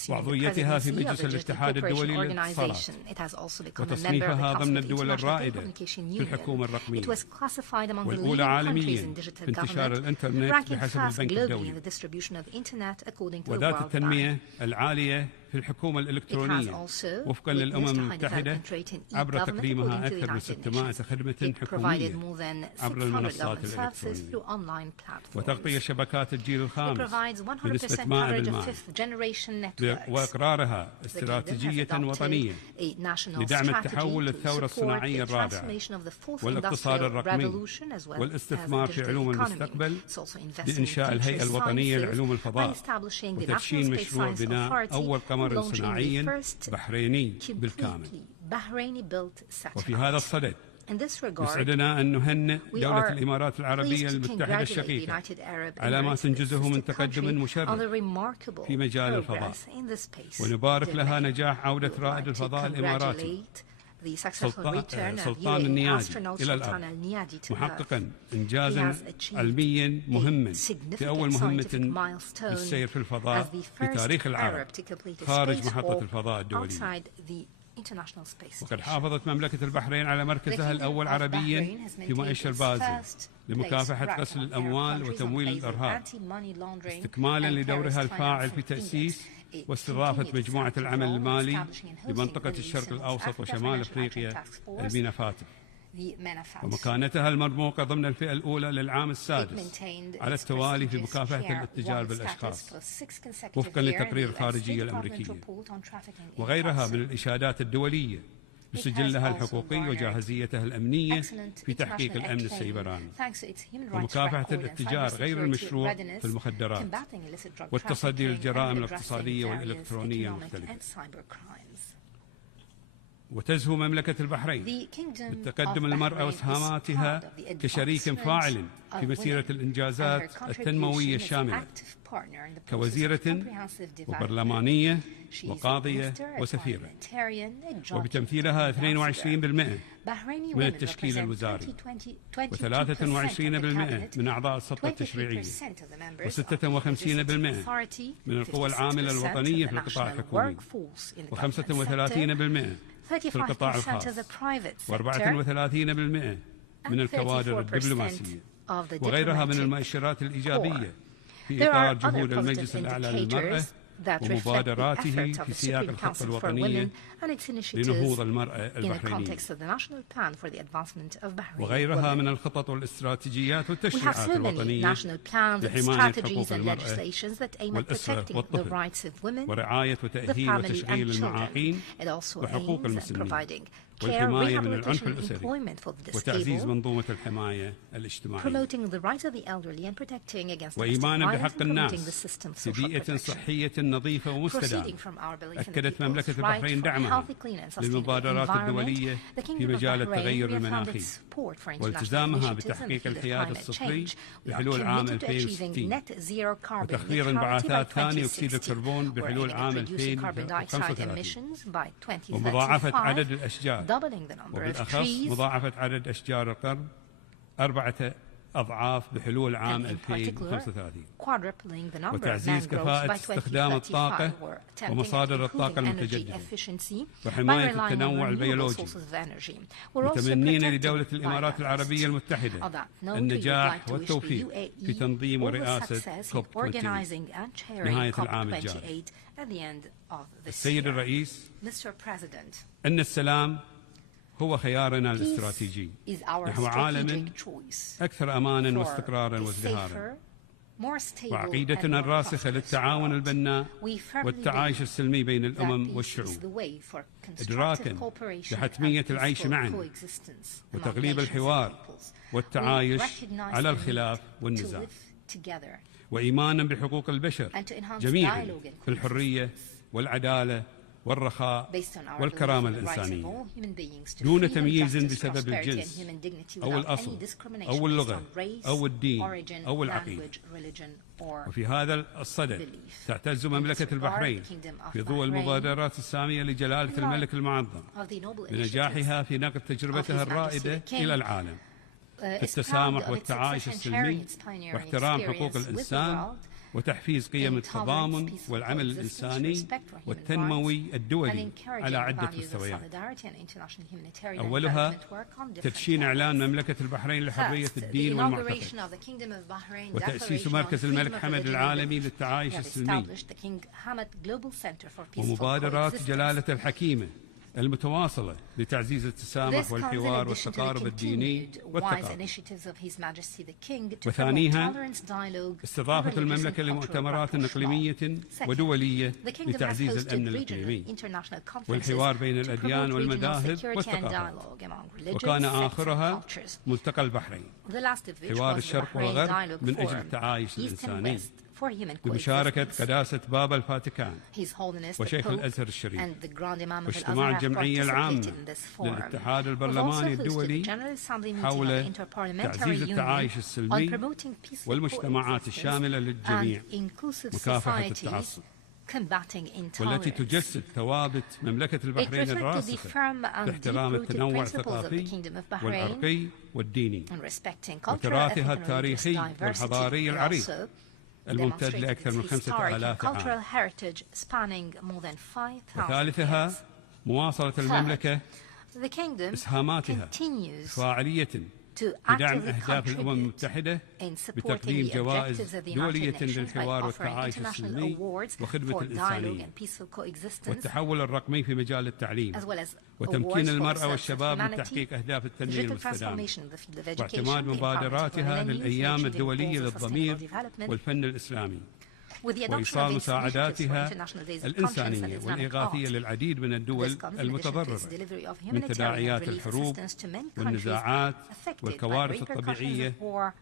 وعضويتها في مجلس الاتحاد الدولي للاتصالات وتصنيفها ضمن الدول الرائدة في الحكومة الرقمية والأولى عالميا في انتشار الإنترنت بحسب البنك الدولي وذات التنمية العالية في الحكومة الإلكترونية وفقا للأمم المتحدة عبر تقديمها أكثر من 600 خدمة حكومية عبر المنصات الإلكترونية وتغطية شبكات الجيل الخامس بنسبة 100% وإقرارها استراتيجية وطنية لدعم التحول للثورة الصناعية الرابعة والاقتصاد الرقمي والاستثمار في علوم المستقبل بإنشاء الهيئة الوطنية لعلوم الفضاء وتدشين مشروع بناء أول قمر صناعي بحريني بالكامل. وفي هذا الصدد يسعدنا أن نهنئ دولة الإمارات العربية المتحدة الشقيقة على ما تنجزه من تقدم مشرف في مجال الفضاء، ونبارك لها نجاح عودة رائد الفضاء الإماراتي سلطان النيادي إلى الأرض محققا إنجازا علميا مهما في أول مهمة للسير في الفضاء في تاريخ العرب خارج محطة الفضاء الدولية. وقد حافظت مملكة البحرين على مركزها الأول عربيا في مؤشر بازل لمكافحة غسل الأموال وتمويل الإرهاب استكمالا لدورها الفاعل في تأسيس واستضافة مجموعة العمل المالي لمنطقة الشرق الأوسط وشمال أفريقيا المينا فاتح، ومكانتها المرموقة ضمن الفئة الأولى للعام السادس على التوالي في مكافحة الاتجار بالأشخاص وفقا لتقرير الخارجية الأمريكية وغيرها من الإشادات الدولية بسجلها الحقوقي وجاهزيتها الأمنية في تحقيق الأمن السيبراني ومكافحة الاتجار غير المشروع في المخدرات والتصدي للجرائم الاقتصادية والإلكترونية المختلفة. وتزهو مملكة البحرين بالتقدم المرأة واسهاماتها كشريك فاعل في مسيرة الإنجازات التنموية الشاملة كوزيرة وبرلمانية وقاضية وسفيرة، وبتمثيلها 22% من التشكيل الوزاري و23% من أعضاء السلطة التشريعية و56% من القوى العاملة الوطنية في القطاع الحكومي و35% في القطاع الخاص و34% من الكوادر الدبلوماسية وغيرها من المؤشرات الإيجابية في إطار جهود المجلس الأعلى للمرأة ومبادراته في سياق الخطة الوطنية لنهوض المرأة البحرينية وغيرها من الخطط والاستراتيجيات والتشريعات الوطنية لحماية حقوق المرأة والأسرة والطفل ورعاية وتأهيل وتشغيل المعاقين وحقوق المسنين والحماية من العنف الأسري وتعزيز منظومة الحماية الاجتماعية وإيمانا بحق الناس في بيئة صحية نظيفة ومستدامة. أكدت مملكة البحرين دعمها للمبادرات الدولية في مجال التغير المناخي والتزامها بتحقيق الحياد الصفري بحلول عام 2060 وتخفيض انبعاثات ثاني أكسيد الكربون بحلول عام 2035 ومضاعفة عدد الأشجار وبالأخص مضاعفة عدد أشجار القرن 4 أضعاف بحلول عام 2035 وتعزيز كفاءة استخدام الطاقة ومصادر الطاقة المتجددة وحماية التنوع البيولوجي متمنين لدولة الإمارات العربية المتحدة النجاح والتوفيق في تنظيم ورئاسة كوب 20 نهاية العام الجاري. السيد الرئيس، إن السلام هو خيارنا الاستراتيجي نحو عالم أكثر أمانا واستقرارا وازدهارا وعقيدتنا الراسخة للتعاون البناء والتعايش السلمي بين الأمم والشعوب، إدراكا لحتمية العيش معا وتغليب الحوار والتعايش على الخلاف والنزاع، وإيمانا بحقوق البشر جميعا في الحرية والعدالة والرخاء والكرامة الإنسانية دون تمييز بسبب الجنس أو الأصل أو اللغة أو الدين أو العقيدة. وفي هذا الصدد تعتز مملكة البحرين في ضوء المبادرات السامية لجلالة الملك المعظم بنجاحها في نقل تجربتها الرائدة إلى العالم في التسامح والتعايش السلمي واحترام حقوق الإنسان وتحفيز قيم التضامن والعمل الإنساني والتنموي الدولي على عدة مستويات، أولها تدشين إعلان مملكة البحرين لحرية الدين والمعتقد، وتأسيس مركز الملك حمد العالمي للتعايش السلمي، ومبادرات جلالة الحكيمة المتواصلة لتعزيز التسامح والحوار والتقارب الديني والثقافي. وثانيها استضافة المملكة لمؤتمرات إقليمية ودولية لتعزيز الأمن الإقليمي والحوار بين الأديان والمذاهب والثقافات، وكان آخرها ملتقى البحرين حوار الشرق والغرب من أجل التعايش الإنساني بمشاركة قداسة بابا الفاتيكان وشيخ الأزهر الشريف واجتماع الجمعية العامة للاتحاد البرلماني الدولي حول تعزيز التعايش السلمي والمجتمعات الشاملة للجميع مكافحة التعصب، والتي تجسد ثوابت مملكة البحرين الراسخة باحترام التنوع الثقافي والعرقي والديني وتراثها التاريخي والحضاري العريق الممتد لأكثر من 5000 عام. وثالثها مواصلة المملكة إسهاماتها فاعلية في دعم أهداف الأمم المتحدة بتقديم جوائز دولية للحوار والتعايش السلمي وخدمة الإنسانية والتحول الرقمي في مجال التعليم وتمكين المرأة والشباب من تحقيق أهداف التنمية المستدامة واعتماد مبادراتها للأيام الدولية للضمير والفن الإسلامي وإيصال مساعداتها الإنسانية والإغاثية للعديد من الدول المتضررة من تداعيات الحروب والنزاعات والكوارث الطبيعية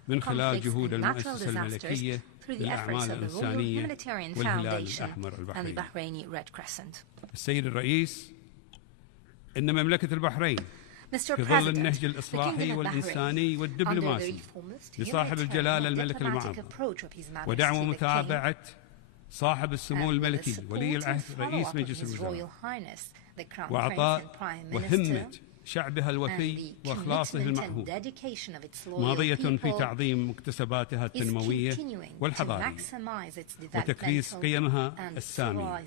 من خلال جهود المؤسسة الملكية للأعمال الإنسانية والهلال الأحمر البحريني. السيد الرئيس، إن مملكة البحرين في ظل النهج الإصلاحي والإنساني والدبلوماسي لصاحب الجلالة الملك المعظم ودعم ومتابعة صاحب السمو الملكي ولي العهد رئيس مجلس الوزراء وعطاء وهمة شعبها الوفي وإخلاصه المعهود ماضية في تعظيم مكتسباتها التنموية والحضارية وتكريس قيمها السامية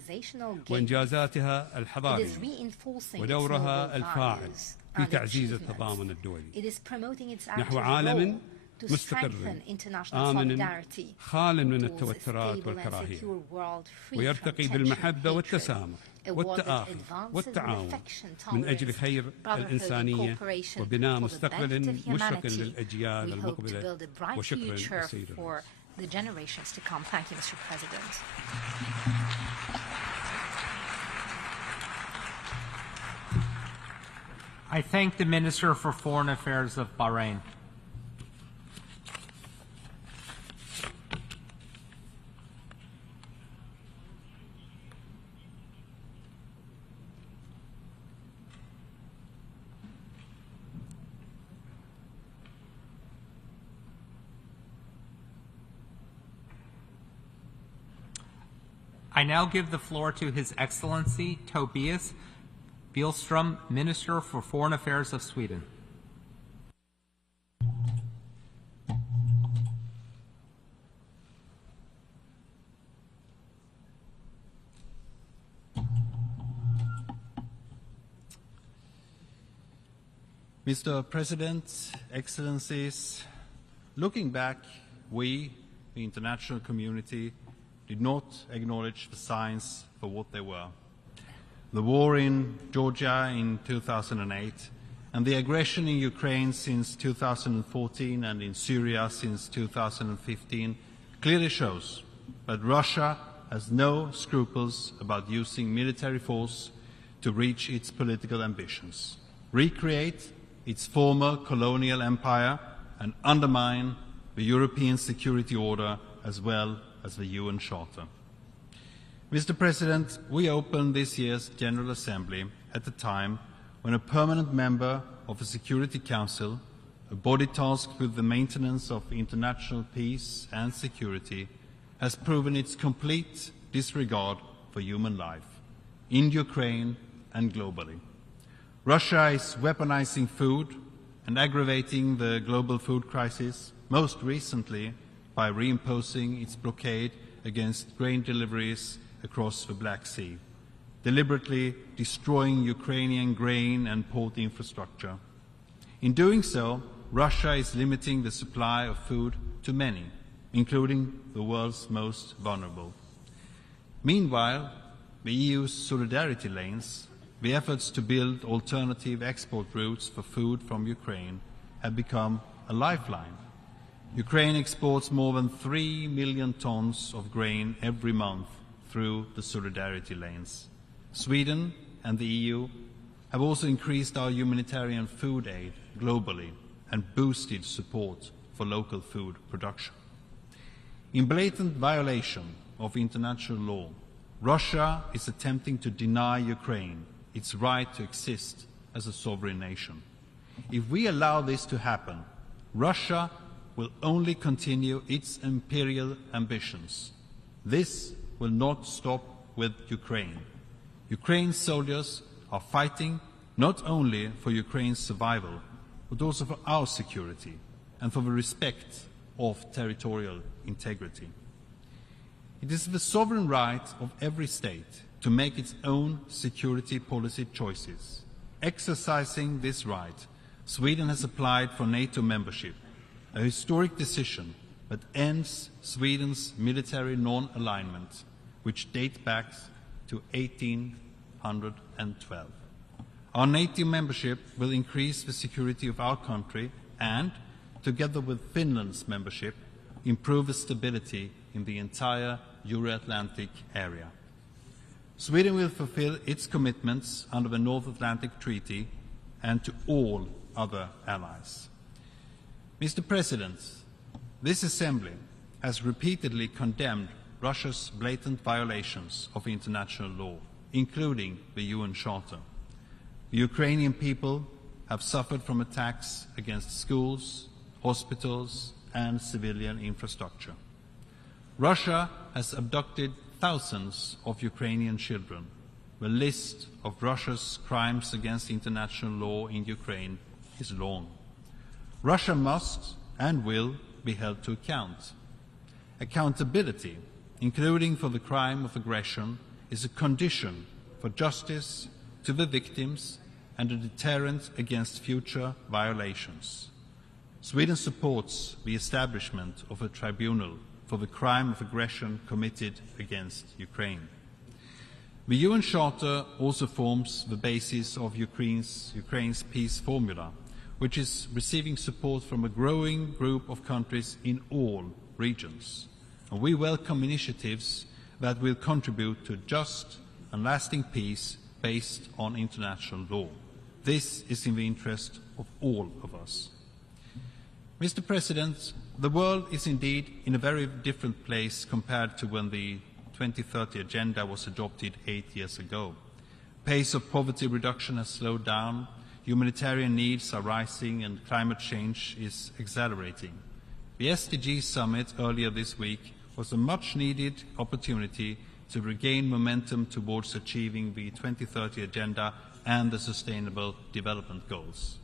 وإنجازاتها الحضارية ودورها الفاعل في تعزيز التضامن الدولي نحو عالم مستقر آمن خال من التوترات والكراهية ويرتقي بالمحبة والتسامح والتآخي والتعاون من أجل خير الإنسانية وبناء مستقبل مشرق للأجيال المقبلة. وشكرا سيد الرئيس. I thank the Minister for Foreign Affairs of Bahrain. I now give the floor to His Excellency Tobias Billström, Minister for Foreign Affairs of Sweden. Mr. President, Excellencies, looking back, we, the international community, did not acknowledge the signs for what they were. The war in Georgia in 2008 and the aggression in Ukraine since 2014 and in Syria since 2015 clearly shows that Russia has no scruples about using military force to reach its political ambitions, recreate its former colonial empire, and undermine the European security order as well as the UN Charter. Mr. President, we opened this year's General Assembly at a time when a permanent member of the Security Council, a body tasked with the maintenance of international peace and security, has proven its complete disregard for human life in Ukraine and globally. Russia is weaponizing food and aggravating the global food crisis, most recently by reimposing its blockade against grain deliveries across the Black Sea, deliberately destroying Ukrainian grain and port infrastructure. In doing so, Russia is limiting the supply of food to many, including the world's most vulnerable. Meanwhile, the EU's solidarity lanes, the efforts to build alternative export routes for food from Ukraine, have become a lifeline. Ukraine exports more than 3 million tons of grain every month through the solidarity lanes. Sweden and the EU have also increased our humanitarian food aid globally and boosted support for local food production. In blatant violation of international law, Russia is attempting to deny Ukraine its right to exist as a sovereign nation. If we allow this to happen, Russia will only continue its imperial ambitions. This will not stop with Ukraine. Ukraine's soldiers are fighting not only for Ukraine's survival, but also for our security and for the respect of territorial integrity. It is the sovereign right of every state to make its own security policy choices. Exercising this right, Sweden has applied for NATO membership, a historic decision that ends Sweden's military non-alignment, which dates back to 1812. Our NATO membership will increase the security of our country and, together with Finland's membership, improve the stability in the entire Euro-Atlantic area. Sweden will fulfill its commitments under the North Atlantic Treaty and to all other allies. Mr. President, this Assembly has repeatedly condemned Russia's blatant violations of international law, including the UN Charter. The Ukrainian people have suffered from attacks against schools, hospitals, and civilian infrastructure. Russia has abducted thousands of Ukrainian children. The list of Russia's crimes against international law in Ukraine is long. Russia must and will be held to account. Accountability, including for the crime of aggression, is a condition for justice to the victims and a deterrent against future violations. Sweden supports the establishment of a tribunal for the crime of aggression committed against Ukraine. The UN Charter also forms the basis of Ukraine's peace formula, which is receiving support from a growing group of countries in all regions. And we welcome initiatives that will contribute to just and lasting peace based on international law. This is in the interest of all of us. Mr. President, the world is indeed in a very different place compared to when the 2030 Agenda was adopted 8 years ago. Pace of poverty reduction has slowed down, humanitarian needs are rising, and climate change is accelerating. The SDG summit earlier this week was a much-needed opportunity to regain momentum towards achieving the 2030 Agenda and the Sustainable Development Goals.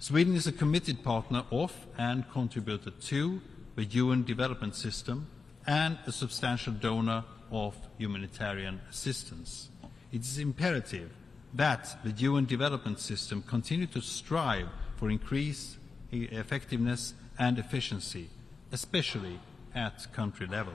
Sweden is a committed partner of and contributor to the UN Development System and a substantial donor of humanitarian assistance. It is imperative that the UN Development System continue to strive for increased effectiveness and efficiency, especially at country level.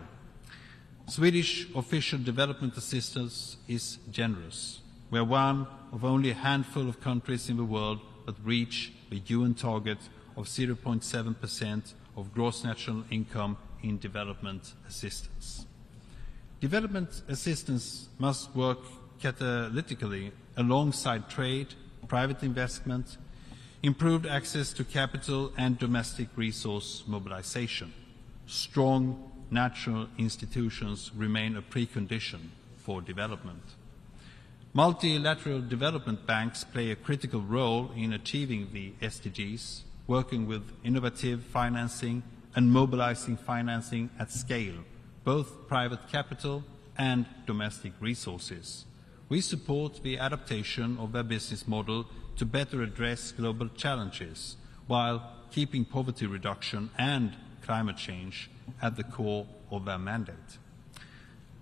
Swedish official development assistance is generous. We are one of only a handful of countries in the world that reach the UN target of 0.7% of gross national income in development assistance. Development assistance must work catalytically alongside trade, private investment, improved access to capital and domestic resource mobilization. Strong national institutions remain a precondition for development. Multilateral development banks play a critical role in achieving the SDGs, working with innovative financing and mobilizing financing at scale, both private capital and domestic resources. We support the adaptation of their business model to better address global challenges while keeping poverty reduction and climate change at the core of their mandate.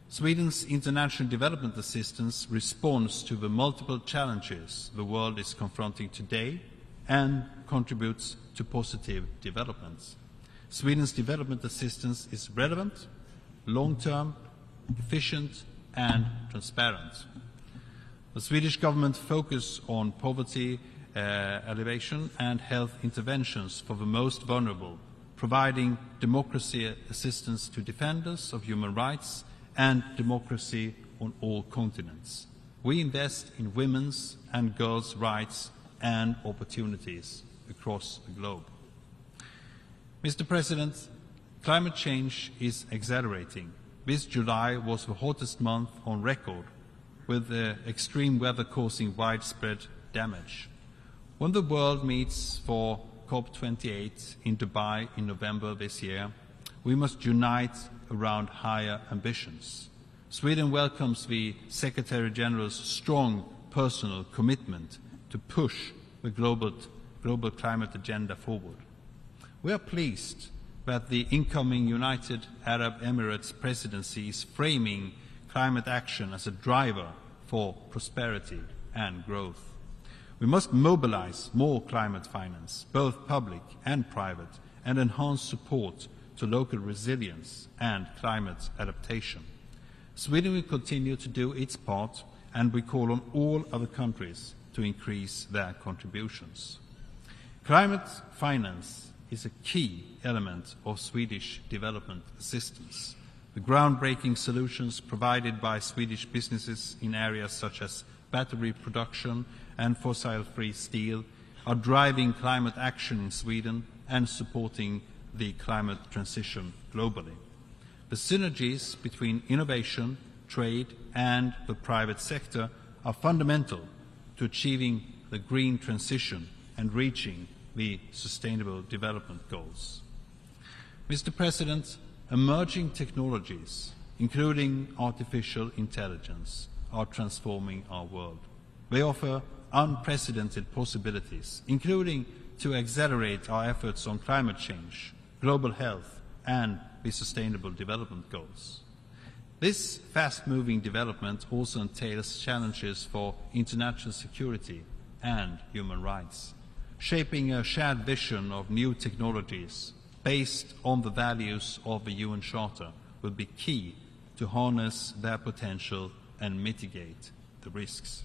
Sweden's international development assistance responds to the multiple challenges the world is confronting today and contributes to positive developments. Sweden's development assistance is relevant, long-term, efficient and transparent. The Swedish government focus on poverty alleviation and health interventions for the most vulnerable, providing democracy assistance to defenders of human rights and democracy on all continents. We invest in women's and girls' rights and opportunities across the globe. Mr. President, climate change is accelerating. This July was the hottest month on record, with extreme weather causing widespread damage. When the world meets for COP28 in Dubai in November this year, we must unite around higher ambitions. Sweden welcomes the Secretary General's strong personal commitment to push the global climate agenda forward. We are pleased that the incoming United Arab Emirates presidency is framing climate action as a driver for prosperity and growth. We must mobilize more climate finance, both public and private, and enhance support to local resilience and climate adaptation. Sweden will continue to do its part, and we call on all other countries to increase their contributions. Climate finance is a key element of Swedish development assistance. The groundbreaking solutions provided by Swedish businesses in areas such as battery production and fossil-free steel are driving climate action in Sweden and supporting the climate transition globally. The synergies between innovation, trade and the private sector are fundamental to achieving the green transition and reaching the Sustainable Development Goals. Mr. President, emerging technologies, including artificial intelligence, are transforming our world. They offer unprecedented possibilities, including to accelerate our efforts on climate change, global health, and the Sustainable Development Goals. This fast-moving development also entails challenges for international security and human rights, shaping a shared vision of new technologies based on the values of the UN Charter will be key to harness their potential and mitigate the risks.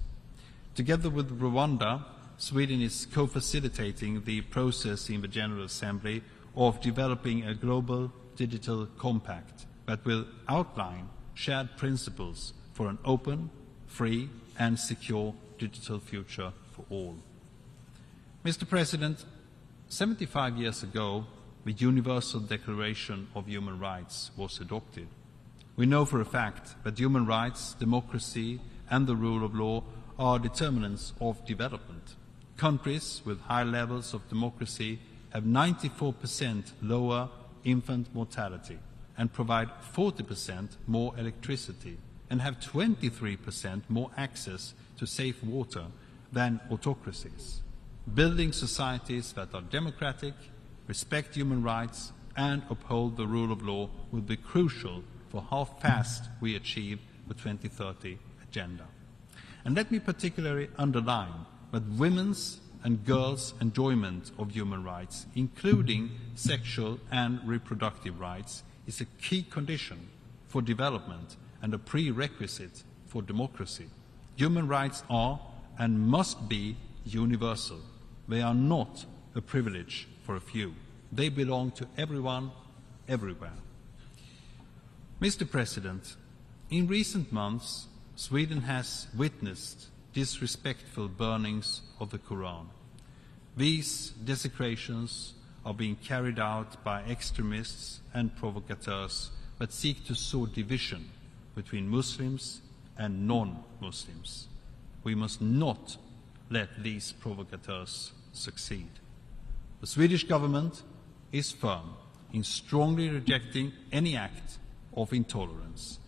Together with Rwanda, Sweden is co-facilitating the process in the General Assembly of developing a global digital compact that will outline shared principles for an open, free and secure digital future for all. Mr. President, 75 years ago, the Universal Declaration of Human Rights was adopted. We know for a fact that human rights, democracy and the rule of law are determinants of development. Countries with high levels of democracy have 94% lower infant mortality and provide 40% more electricity and have 23% more access to safe water than autocracies. Building societies that are democratic, respect human rights and uphold the rule of law will be crucial for how fast we achieve the 2030 agenda. And let me particularly underline that women's and girls' enjoyment of human rights, including sexual and reproductive rights, is a key condition for development and a prerequisite for democracy. Human rights are and must be universal. They are not a privilege for a few. They belong to everyone, everywhere. Mr. President, in recent months, Sweden has witnessed disrespectful burnings of the Quran. These desecrations are being carried out by extremists and provocateurs that seek to sow division between Muslims and non-Muslims. We must not let these provocateurs succeed. The Swedish government is firm in strongly rejecting any act of intolerance.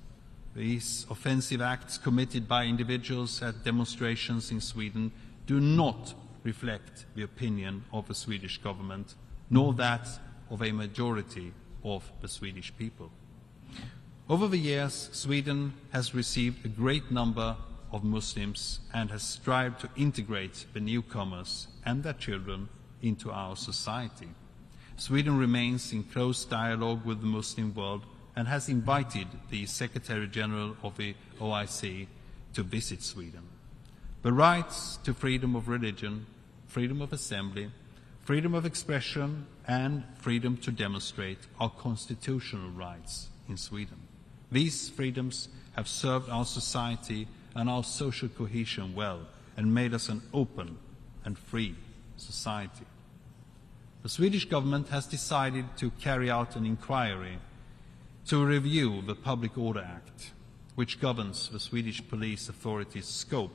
These offensive acts committed by individuals at demonstrations in Sweden do not reflect the opinion of the Swedish government, nor that of a majority of the Swedish people. Over the years, Sweden has received a great number of Muslims and has strived to integrate the newcomers and their children into our society. Sweden remains in close dialogue with the Muslim world and has invited the Secretary General of the OIC to visit Sweden. The rights to freedom of religion, freedom of assembly, freedom of expression, and freedom to demonstrate are constitutional rights in Sweden. These freedoms have served our society and our social cohesion well and made us an open and free society. The Swedish government has decided to carry out an inquiry to review the Public Order Act, which governs the Swedish police authorities' scope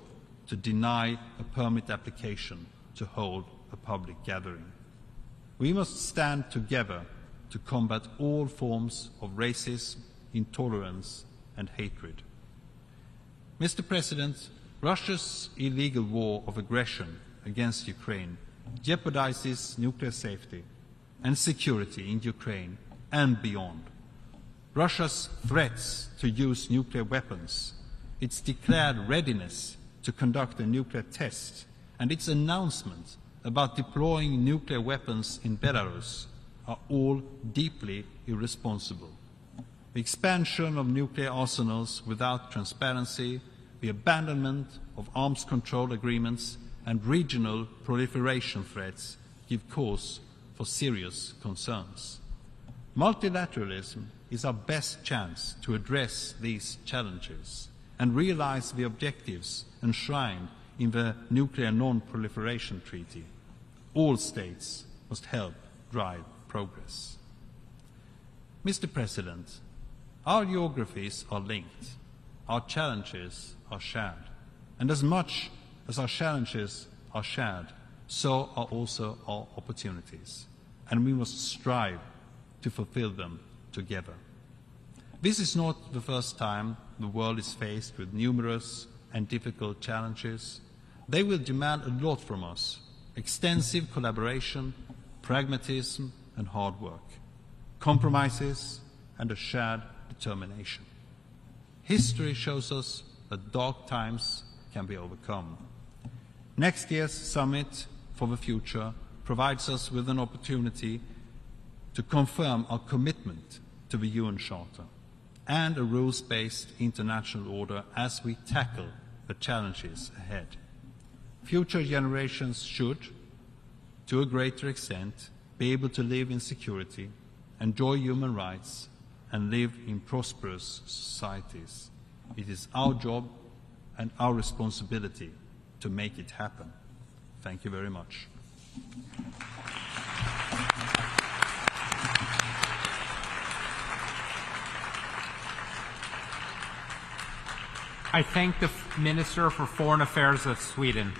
to deny a permit application to hold a public gathering. We must stand together to combat all forms of racism, intolerance, and hatred. Mr. President, Russia's illegal war of aggression against Ukraine jeopardizes nuclear safety and security in Ukraine and beyond. Russia's threats to use nuclear weapons, its declared readiness to conduct a nuclear test, and its announcement about deploying nuclear weapons in Belarus are all deeply irresponsible. The expansion of nuclear arsenals without transparency, the abandonment of arms control agreements, and regional proliferation threats give cause for serious concerns. Multilateralism is our best chance to address these challenges and realize the objectives enshrined in the Nuclear Non-Proliferation Treaty. All states must help drive progress. Mr. President, our geographies are linked, our challenges are shared, and as much as our challenges are shared, so are also our opportunities, and we must strive to fulfill them together. This is not the first time the world is faced with numerous and difficult challenges. They will demand a lot from us: extensive collaboration, pragmatism, and hard work, compromises, and a shared determination. History shows us that dark times can be overcome. Next year's Summit for the Future provides us with an opportunity to confirm our commitment to the UN Charter and a rules-based international order as we tackle the challenges ahead. Future generations should, to a greater extent, be able to live in security, enjoy human rights, and live in prosperous societies. It is our job and our responsibility to make it happen. Thank you very much. I thank the Minister for Foreign Affairs of Sweden.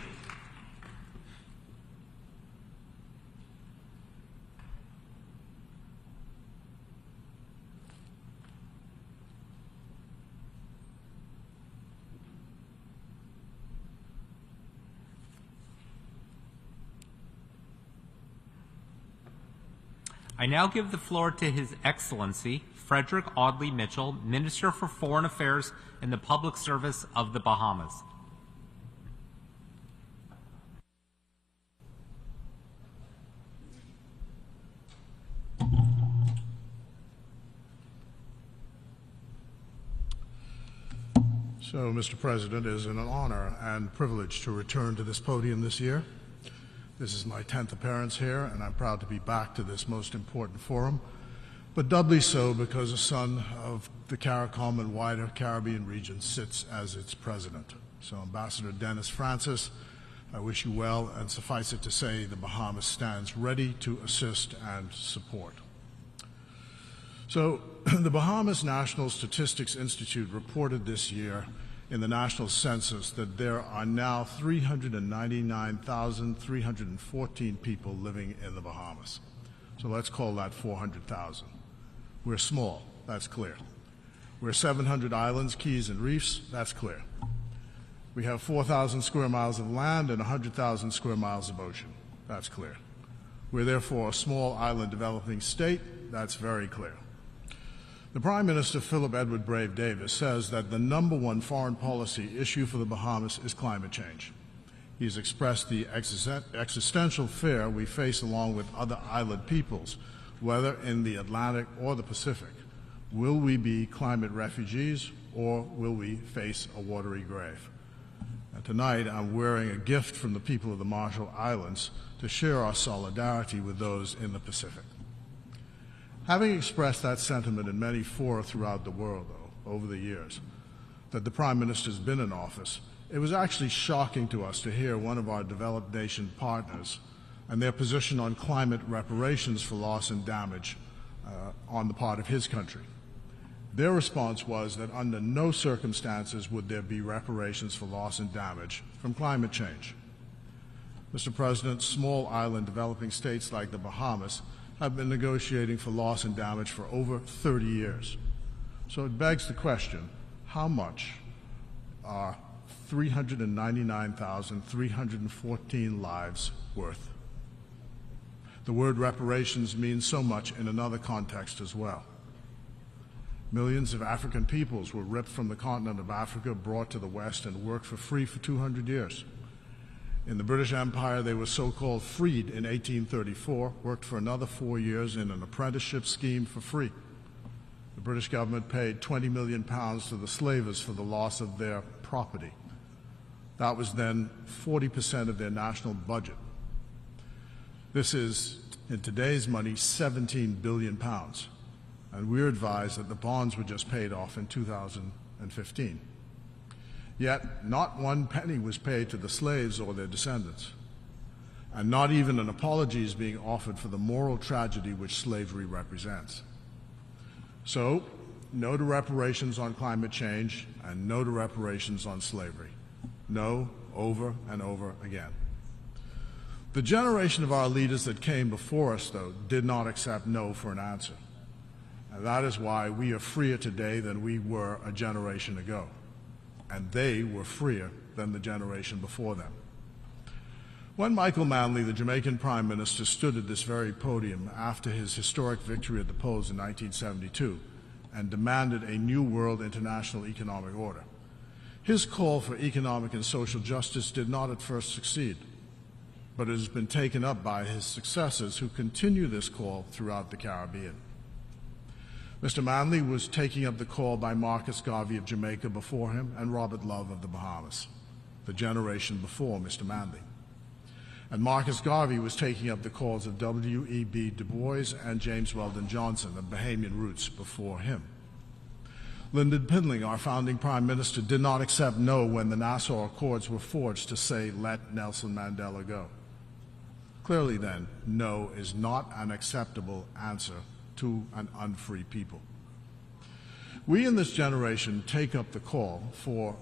I now give the floor to His Excellency Frederick Audley Mitchell, Minister for Foreign Affairs and the Public Service of the Bahamas. So, Mr. President, it is an honor and privilege to return to this podium this year. This is my 10th appearance here, and I'm proud to be back to this most important forum, but doubly so because a son of the CARICOM and wider Caribbean region sits as its president. So, Ambassador Dennis Francis, I wish you well, and suffice it to say, the Bahamas stands ready to assist and support. So, the Bahamas National Statistics Institute reported this year in the national census that there are now 399,314 people living in the Bahamas. So let's call that 400,000. We're small, that's clear. We're 700 islands, keys, and reefs, that's clear. We have 4,000 square miles of land and 100,000 square miles of ocean, that's clear. We're therefore a small island developing state, that's very clear. The Prime Minister, Philip Edward Brave Davis, says that the #1 foreign policy issue for the Bahamas is climate change. He's expressed the existential fear we face along with other island peoples, whether in the Atlantic or the Pacific. Will we be climate refugees or will we face a watery grave? And tonight, I'm wearing a gift from the people of the Marshall Islands to share our solidarity with those in the Pacific. Having expressed that sentiment in many fora throughout the world, though, over the years, that the Prime Minister's been in office, it was actually shocking to us to hear one of our developed nation partners and their position on climate reparations for loss and damage on the part of his country. Their response was that under no circumstances would there be reparations for loss and damage from climate change. Mr. President, small island developing states like the Bahamas have been negotiating for loss and damage for over 30 years. So it begs the question, how much are 399,314 lives worth? The word reparations means so much in another context as well. Millions of African peoples were ripped from the continent of Africa, brought to the West, and worked for free for 200 years. In the British Empire, they were so-called freed in 1834, worked for another 4 years in an apprenticeship scheme for free. The British government paid £20 million to the slavers for the loss of their property. That was then 40% of their national budget. This is, in today's money, £17 billion. And we're advised that the bonds were just paid off in 2015. Yet, not one penny was paid to the slaves or their descendants. And not even an apology is being offered for the moral tragedy which slavery represents. So, no to reparations on climate change and no to reparations on slavery. No, over and over again. The generation of our leaders that came before us, though, did not accept no for an answer. And that is why we are freer today than we were a generation ago. And they were freer than the generation before them. When Michael Manley, the Jamaican Prime Minister, stood at this very podium after his historic victory at the polls in 1972 and demanded a new world international economic order, his call for economic and social justice did not at first succeed, but it has been taken up by his successors who continue this call throughout the Caribbean. Mr. Manley was taking up the call by Marcus Garvey of Jamaica before him and Robert Love of the Bahamas, the generation before Mr. Manley. And Marcus Garvey was taking up the calls of W.E.B. Du Bois and James Weldon Johnson of Bahamian roots before him. Lyndon Pindling, our founding Prime Minister, did not accept no when the Nassau Accords were forged to say, let Nelson Mandela go. Clearly then, no is not an acceptable answer to an unfree people. We in this generation take up the call for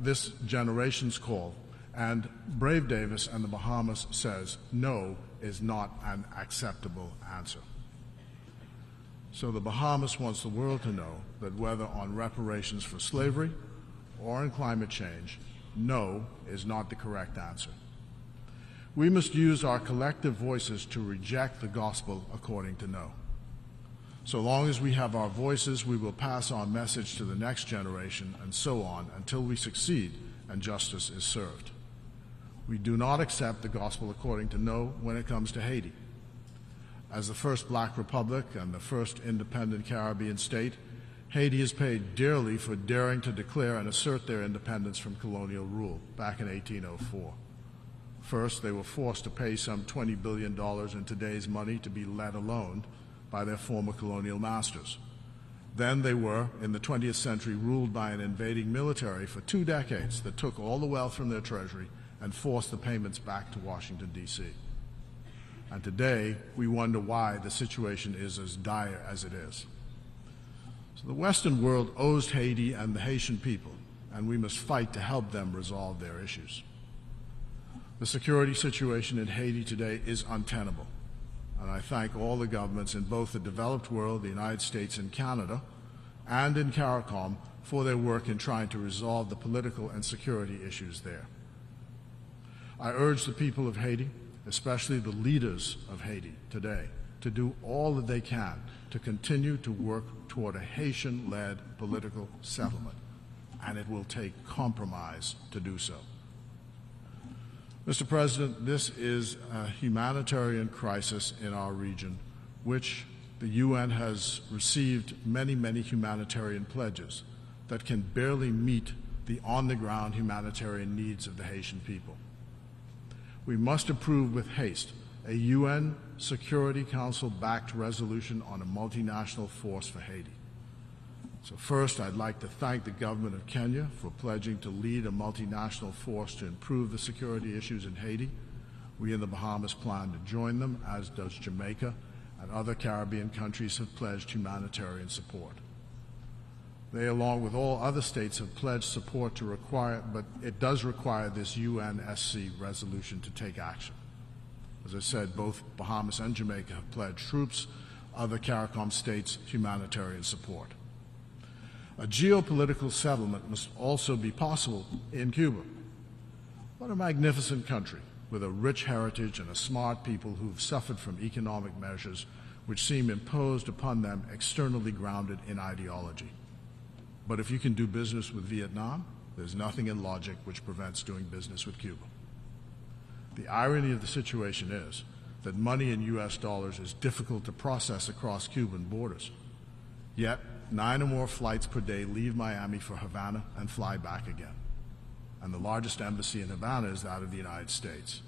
this generation's call, and Brave Davis and the Bahamas says no is not an acceptable answer. So the Bahamas wants the world to know that whether on reparations for slavery or on climate change, no is not the correct answer. We must use our collective voices to reject the gospel according to no. So long as we have our voices, we will pass our message to the next generation and so on until we succeed and justice is served. We do not accept the gospel according to no when it comes to Haiti. As the first black republic and the first independent Caribbean state, Haiti has paid dearly for daring to declare and assert their independence from colonial rule back in 1804. First, they were forced to pay some $20 billion in today's money to be let alone by their former colonial masters. Then they were, in the 20th century, ruled by an invading military for 2 decades that took all the wealth from their treasury and forced the payments back to Washington, D.C. And today, we wonder why the situation is as dire as it is. So the Western world owes Haiti and the Haitian people, and we must fight to help them resolve their issues. The security situation in Haiti today is untenable, and I thank all the governments in both the developed world, the United States and Canada, and in CARICOM for their work in trying to resolve the political and security issues there. I urge the people of Haiti, especially the leaders of Haiti today, to do all that they can to continue to work toward a Haitian-led political settlement, and it will take compromise to do so. Mr. President, this is a humanitarian crisis in our region, which the UN has received many, many humanitarian pledges that can barely meet the on-the-ground humanitarian needs of the Haitian people. We must approve with haste a UN Security Council-backed resolution on a multinational force for Haiti. So first, I'd like to thank the government of Kenya for pledging to lead a multinational force to improve the security issues in Haiti. We in the Bahamas plan to join them, as does Jamaica, and other Caribbean countries have pledged humanitarian support. They, along with all other states, have pledged support to require, but it does require this UNSC resolution to take action. As I said, both Bahamas and Jamaica have pledged troops, other CARICOM states humanitarian support. A geopolitical settlement must also be possible in Cuba. What a magnificent country, with a rich heritage and a smart people who've suffered from economic measures which seem imposed upon them externally grounded in ideology. But if you can do business with Vietnam, there's nothing in logic which prevents doing business with Cuba. The irony of the situation is that money in US dollars is difficult to process across Cuban borders. Yet, 9 or more flights per day leave Miami for Havana and fly back again. And the largest embassy in Havana is that of the United States.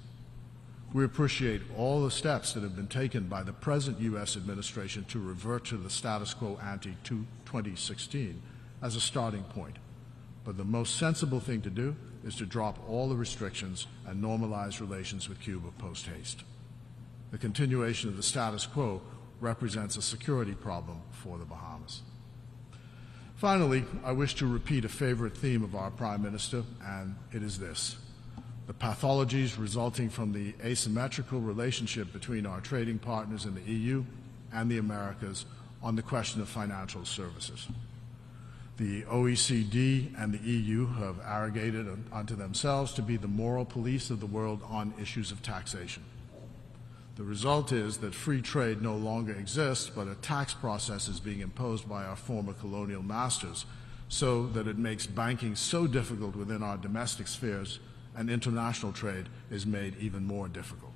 We appreciate all the steps that have been taken by the present U.S. administration to revert to the status quo ante to 2016 as a starting point. But the most sensible thing to do is to drop all the restrictions and normalize relations with Cuba post-haste. The continuation of the status quo represents a security problem for the Bahamas. Finally, I wish to repeat a favorite theme of our Prime Minister, and it is this: the pathologies resulting from the asymmetrical relationship between our trading partners in the EU and the Americas on the question of financial services. The OECD and the EU have arrogated unto themselves to be the moral police of the world on issues of taxation. The result is that free trade no longer exists, but a tax process is being imposed by our former colonial masters so that it makes banking so difficult within our domestic spheres, and international trade is made even more difficult.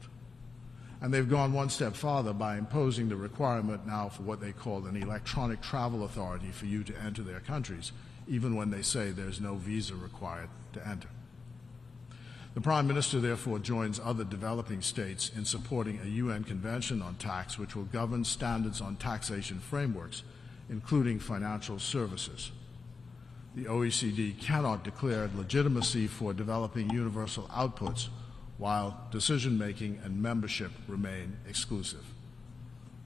And they've gone one step farther by imposing the requirement now for what they call an electronic travel authority for you to enter their countries, even when they say there's no visa required to enter. The Prime Minister therefore joins other developing states in supporting a UN Convention on Tax which will govern standards on taxation frameworks, including financial services. The OECD cannot declare legitimacy for developing universal outputs while decision-making and membership remain exclusive.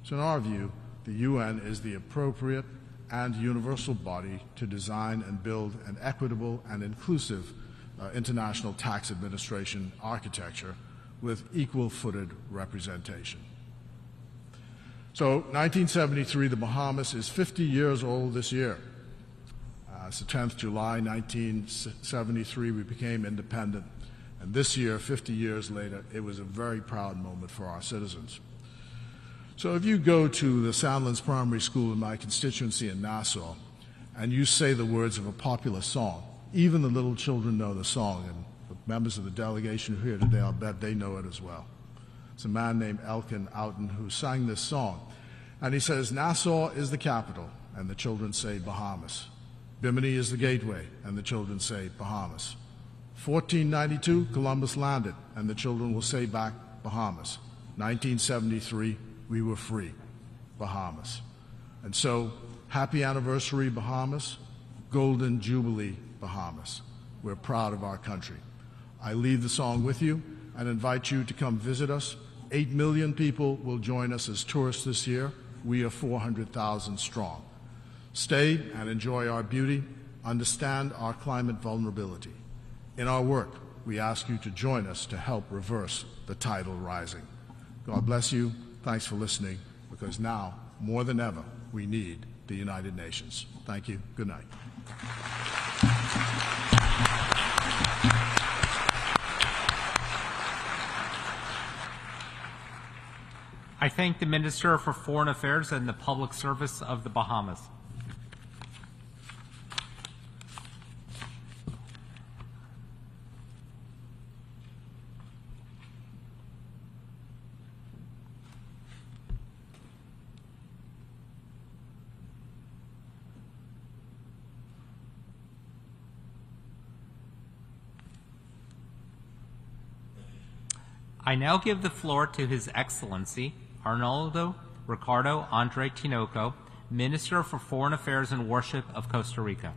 So in our view, the UN is the appropriate and universal body to design and build an equitable and inclusive international tax administration architecture with equal-footed representation. So 1973, the Bahamas is 50 years old this year. It's the 10th July 1973, we became independent. And this year, 50 years later, it was a very proud moment for our citizens. So if you go to the Sandlands Primary School in my constituency in Nassau, and you say the words of a popular song, even the little children know the song, and the members of the delegation who are here today, I'll bet they know it as well. It's a man named Elkin Outen who sang this song. And he says, Nassau is the capital, and the children say Bahamas. Bimini is the gateway, and the children say Bahamas. 1492, Columbus landed, and the children will say back, Bahamas. 1973, we were free, Bahamas. And so, happy anniversary, Bahamas. Golden Jubilee, Bahamas. We're proud of our country. I leave the song with you and invite you to come visit us. 8 million people will join us as tourists this year. We are 400,000 strong. Stay and enjoy our beauty. Understand our climate vulnerability. In our work, we ask you to join us to help reverse the tidal rising. God bless you. Thanks for listening, because now, more than ever, we need the United Nations. Thank you. Good night. I thank the Minister for Foreign Affairs and the Public Service of the Bahamas. I now give the floor to His Excellency Arnoldo Ricardo Andre Tinoco, Minister for Foreign Affairs and Worship of Costa Rica.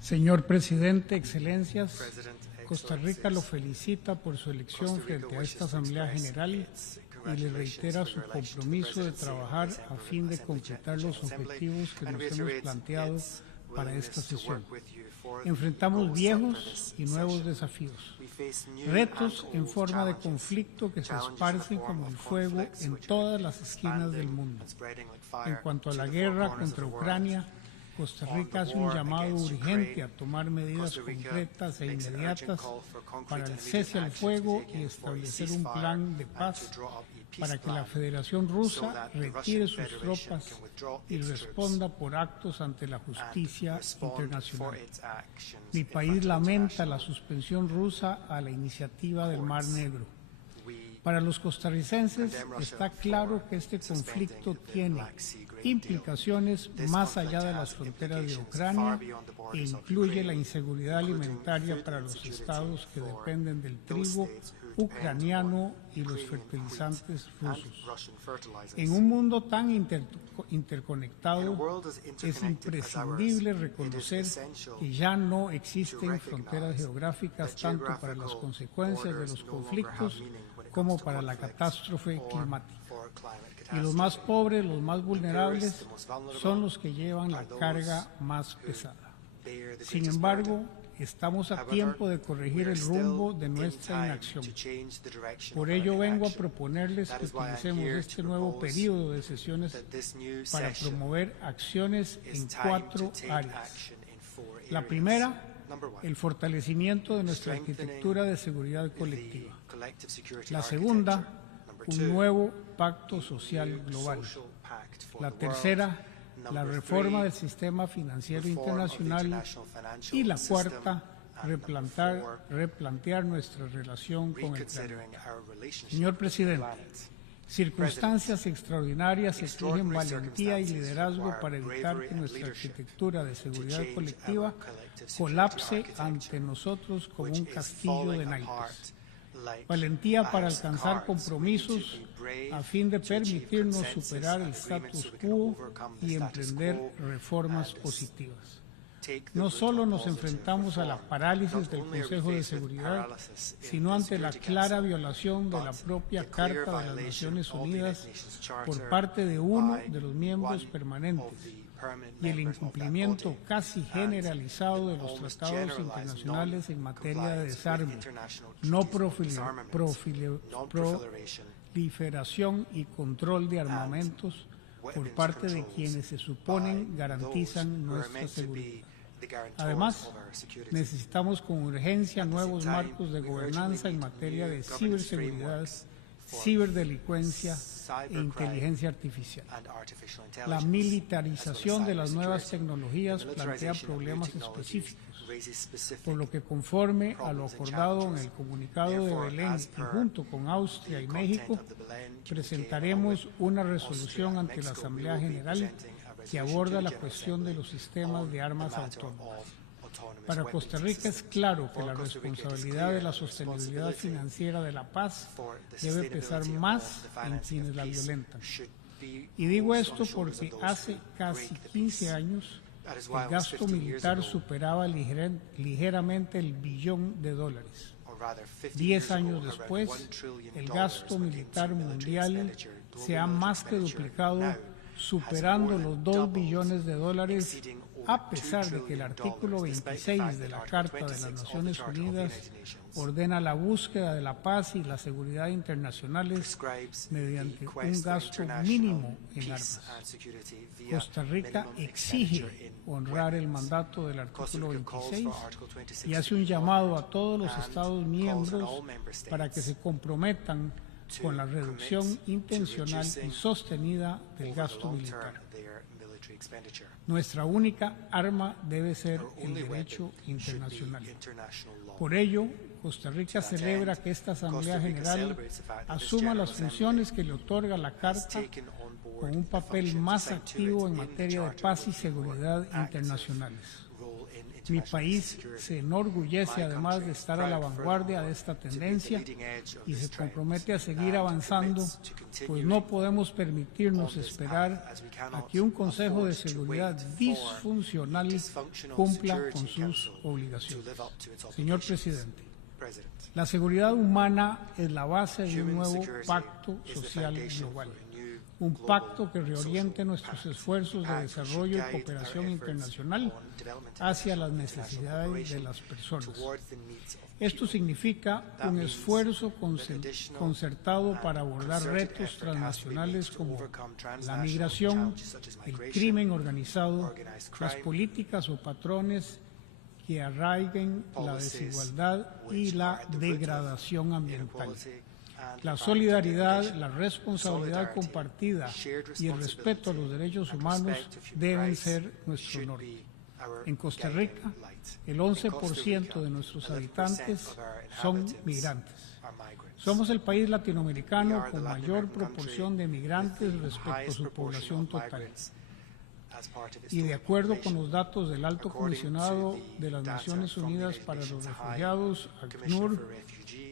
Señor Presidente, Excelencias, Costa Rica lo felicita por su elección frente a esta Asamblea General y le reitera su compromiso de trabajar a fin de completar los objetivos que nos hemos planteado para esta sesión. Enfrentamos viejos y nuevos desafíos, retos en forma de conflicto que se esparcen como el fuego en todas las esquinas del mundo. En cuanto a la guerra contra Ucrania, Costa Rica hace un llamado urgente a tomar medidas concretas e inmediatas para el cese al fuego y establecer un plan de paz para que la Federación Rusa retire sus tropas y responda por actos ante la justicia internacional. Mi país lamenta la suspensión rusa a la iniciativa del Mar Negro. Para los costarricenses está claro que este conflicto tiene implicaciones más allá de las fronteras de Ucrania e incluye la inseguridad alimentaria para los estados que dependen del trigo ucraniano y los fertilizantes rusos. En un mundo tan interconectado, es imprescindible reconocer que ya no existen fronteras geográficas tanto para las consecuencias de los conflictos como para la catástrofe climática. Y los más pobres, los más vulnerables, son los que llevan la carga más pesada. Sin embargo, estamos a tiempo de corregir el rumbo de nuestra inacción. Por ello vengo a proponerles que utilicemos este nuevo periodo de sesiones para promover acciones en 4 áreas. La primera, el fortalecimiento de nuestra arquitectura de seguridad colectiva. La segunda, un nuevo pacto social global. La tercera, la reforma del sistema financiero internacional. Y la cuarta, replantear nuestra relación con el planeta. Señor Presidente, circunstancias extraordinarias exigen valentía y liderazgo para evitar que nuestra arquitectura de seguridad colectiva colapse ante nosotros como un castillo de naipes. Valentía para alcanzar compromisos a fin de permitirnos superar el status quo y emprender reformas positivas. No solo nos enfrentamos a la parálisis del Consejo de Seguridad, sino ante la clara violación de la propia Carta de las Naciones Unidas por parte de uno de los miembros permanentes y el incumplimiento casi generalizado de los tratados internacionales en materia de desarme, no proliferación y control de armamentos por parte de quienes se suponen garantizan nuestra seguridad. Además, necesitamos con urgencia nuevos marcos de gobernanza en materia de ciberseguridad, ciberdelincuencia e inteligencia artificial. La militarización de las nuevas tecnologías plantea problemas específicos. por lo que conforme a lo acordado en el comunicado de Belén y junto con Austria y México, presentaremos una resolución ante la Asamblea General que aborda la cuestión de los sistemas de armas autónomas. Para Costa Rica es claro que la responsabilidad de la sostenibilidad financiera de la paz debe pesar más en quienes la violentan. Y digo esto porque hace casi 15 años el gasto militar superaba ligeramente el $1 billón. 10 años después, el gasto militar mundial se ha más que duplicado, superando los $2 billones, a pesar de que el artículo 26 de la Carta de las Naciones Unidas ordena la búsqueda de la paz y la seguridad internacionales mediante un gasto mínimo en armas. Costa Rica exige honrar el mandato del artículo 26 y hace un llamado a todos los Estados miembros para que se comprometan con la reducción intencional y sostenida del gasto militar. Nuestra única arma debe ser el derecho internacional. Por ello, Costa Rica celebra que esta Asamblea General asuma las funciones que le otorga la Carta con un papel más activo en materia de paz y seguridad internacionales. Mi país se enorgullece además de estar a la vanguardia de esta tendencia y se compromete a seguir avanzando, pues no podemos permitirnos esperar a que un Consejo de Seguridad disfuncional cumpla con sus obligaciones. Señor Presidente, la seguridad humana es la base de un nuevo pacto social global. Un pacto que reoriente nuestros esfuerzos de desarrollo y cooperación internacional hacia las necesidades de las personas. Esto significa un esfuerzo concertado para abordar retos transnacionales como la migración, el crimen organizado, las políticas o patrones que arraiguen la desigualdad y la degradación ambiental. La solidaridad, la responsabilidad compartida y el respeto a los derechos humanos deben ser nuestro norte. En Costa Rica, el 11% de nuestros habitantes son migrantes. Somos el país latinoamericano con mayor proporción de migrantes respecto a su población total. Y de acuerdo con los datos del Alto Comisionado de las Naciones Unidas para los Refugiados, ACNUR,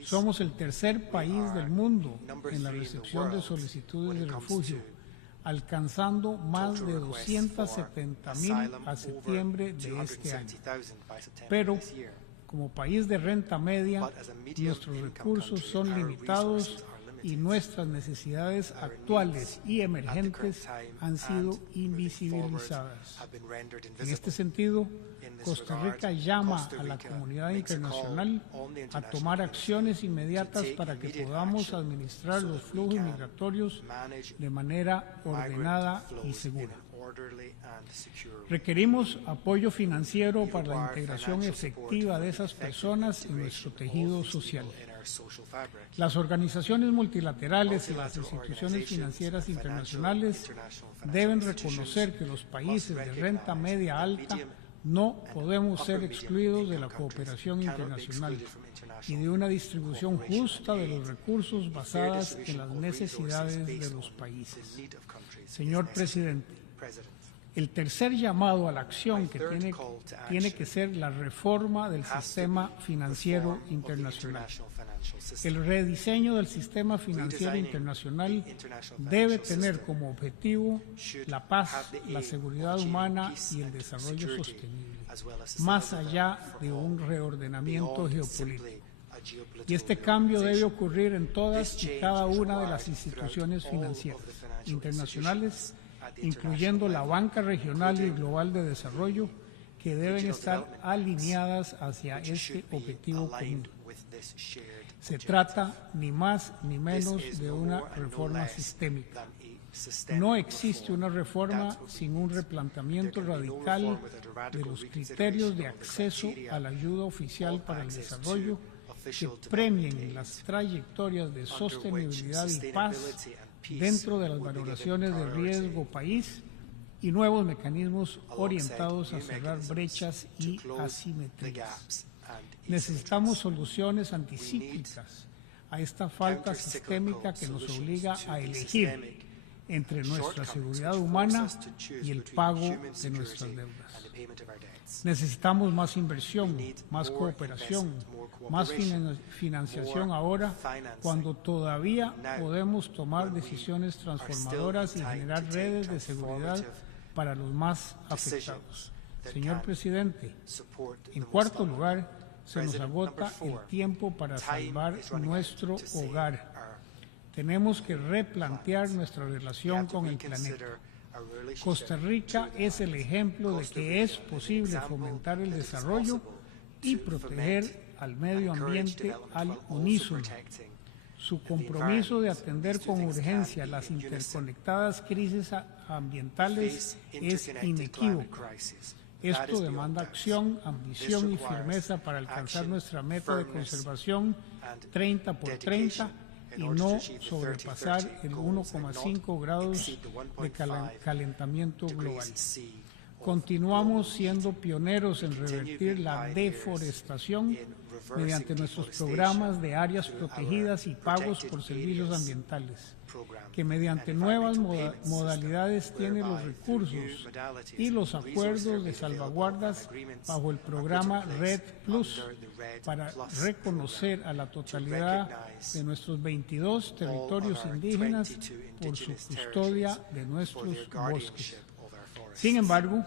somos el tercer país del mundo en la recepción de solicitudes de refugio, alcanzando más de 270,000 a septiembre de este año. Pero, como país de renta media, nuestros recursos son limitados y nuestras necesidades actuales y emergentes han sido invisibilizadas. En este sentido, Costa Rica llama a la comunidad internacional a tomar acciones inmediatas para que podamos administrar los flujos migratorios de manera ordenada y segura. Requerimos apoyo financiero para la integración efectiva de esas personas en nuestro tejido social. Las organizaciones multilaterales y las instituciones financieras internacionales deben reconocer que los países de renta media alta no podemos ser excluidos de la cooperación internacional y de una distribución justa de los recursos basadas en las necesidades de los países. Señor Presidente, el tercer llamado a la acción que tiene que ser la reforma del sistema financiero internacional. El rediseño del sistema financiero internacional debe tener como objetivo la paz, la seguridad humana y el desarrollo sostenible, más allá de un reordenamiento geopolítico. Y este cambio debe ocurrir en todas y cada una de las instituciones financieras internacionales, incluyendo la banca regional y global de desarrollo, que deben estar alineadas hacia este objetivo común. Se trata ni más ni menos de una reforma sistémica. No existe una reforma sin un replanteamiento radical de los criterios de acceso a la ayuda oficial para el desarrollo que premien las trayectorias de sostenibilidad y paz dentro de las valoraciones de riesgo país y nuevos mecanismos orientados a cerrar brechas y asimetrías. Necesitamos soluciones anticíclicas a esta falta sistémica que nos obliga a elegir entre nuestra seguridad humana y el pago de nuestras deudas. Necesitamos más inversión, más cooperación, más financiación ahora, cuando todavía podemos tomar decisiones transformadoras y generar redes de seguridad para los más afectados. Señor Presidente, en cuarto lugar, se nos agota el tiempo para salvar nuestro hogar. Tenemos que replantear nuestra relación con el planeta. Costa Rica es el ejemplo de que es posible fomentar el desarrollo y proteger al medio ambiente al unísono. Su compromiso de atender con urgencia las interconectadas crisis ambientales es inequívoco. Esto demanda acción, ambición y firmeza para alcanzar nuestra meta de conservación 30 por 30 y no sobrepasar el 1,5 grados de calentamiento global. Continuamos siendo pioneros en revertir la deforestación mediante nuestros programas de áreas protegidas y pagos por servicios ambientales, que mediante nuevas modalidades tiene los recursos y los acuerdos de salvaguardas bajo el programa Red Plus para reconocer a la totalidad de nuestros 22 territorios indígenas por su custodia de nuestros bosques. Sin embargo,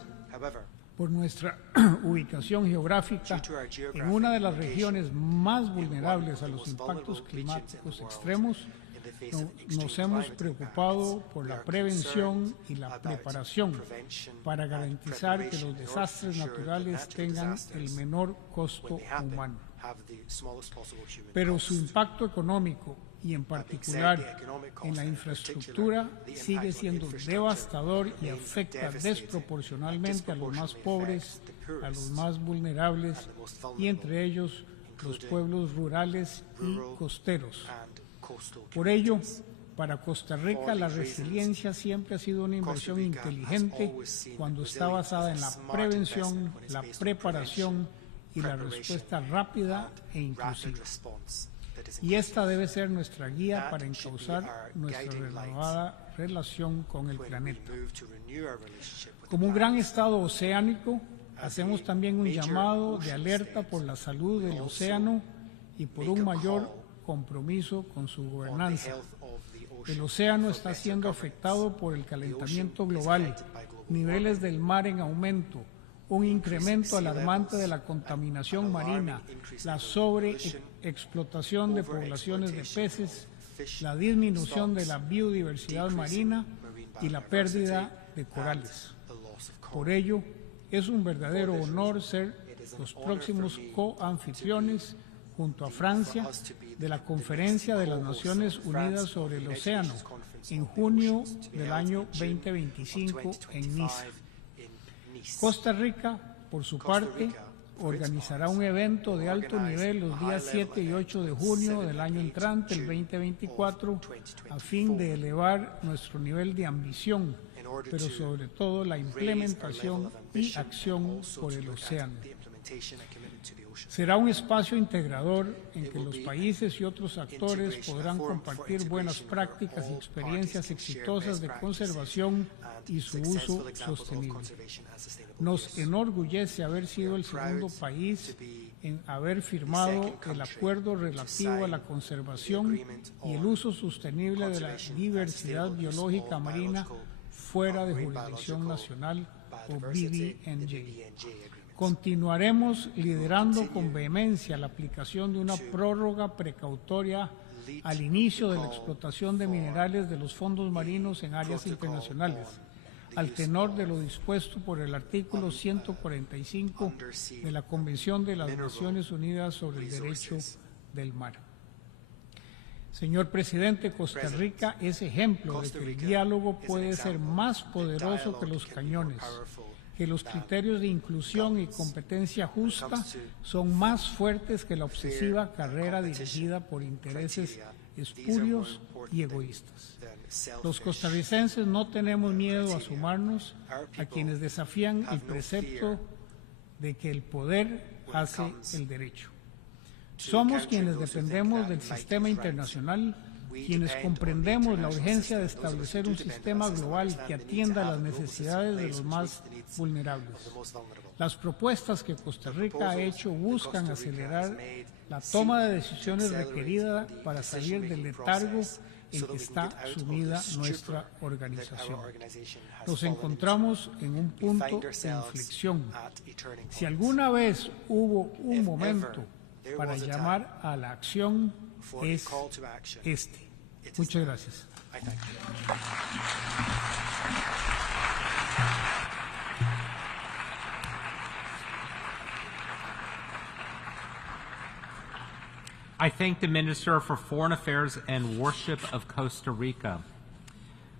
por nuestra ubicación geográfica en una de las regiones más vulnerables a los impactos climáticos extremos, nos hemos preocupado por la prevención y la preparación para garantizar que los desastres naturales tengan el menor costo humano. Pero su impacto económico y en particular en la infraestructura sigue siendo devastador y afecta desproporcionalmente a los más pobres, a los más vulnerables y entre ellos los pueblos rurales y costeros. Por ello, para Costa Rica la resiliencia siempre ha sido una inversión inteligente cuando está basada en la prevención, la preparación y la respuesta rápida e inclusiva. Y esta debe ser nuestra guía para encauzar nuestra renovada relación con el planeta. Como un gran estado oceánico, hacemos también un llamado de alerta por la salud del océano y por un mayor compromiso con su gobernanza. El océano está siendo afectado por el calentamiento global, niveles del mar en aumento, un incremento alarmante de la contaminación marina, la sobreexplotación de poblaciones de peces, la disminución de la biodiversidad marina y la pérdida de corales. Por ello, es un verdadero honor ser los próximos coanfitriones, junto a Francia, de la Conferencia de las Naciones Unidas sobre el Océano, en junio del año 2025 en Niza. Costa Rica, por su parte, organizará un evento de alto nivel los días 7 y 8 de junio del año entrante, el 2024, a fin de elevar nuestro nivel de ambición, pero sobre todo la implementación y acción por el océano. Será un espacio integrador en que los países y otros actores podrán compartir buenas prácticas y experiencias exitosas de conservación y su uso sostenible. Nos enorgullece haber sido el segundo país en haber firmado el acuerdo relativo a la conservación y el uso sostenible de la diversidad biológica marina fuera de jurisdicción nacional, o BDNJ. Continuaremos liderando con vehemencia la aplicación de una prórroga precautoria al inicio de la explotación de minerales de los fondos marinos en áreas internacionales, al tenor de lo dispuesto por el artículo 145 de la Convención de las Naciones Unidas sobre el Derecho del Mar. Señor Presidente, Costa Rica es ejemplo de que el diálogo puede ser más poderoso que los cañones, que los criterios de inclusión y competencia justa son más fuertes que la obsesiva carrera dirigida por intereses espurios y egoístas. Los costarricenses no tenemos miedo a sumarnos a quienes desafían el precepto de que el poder hace el derecho. Somos quienes dependemos del sistema internacional, quienes comprendemos la urgencia de establecer un sistema global que atienda las necesidades de los más vulnerables. Las propuestas que Costa Rica ha hecho buscan acelerar la toma de decisiones requerida para salir del letargo en que está sumida nuestra organización. Nos encontramos en un punto de inflexión. Si alguna vez hubo un momento para llamar a la acción, es este. Muchas gracias. I thank the Minister for Foreign Affairs and Worship of Costa Rica.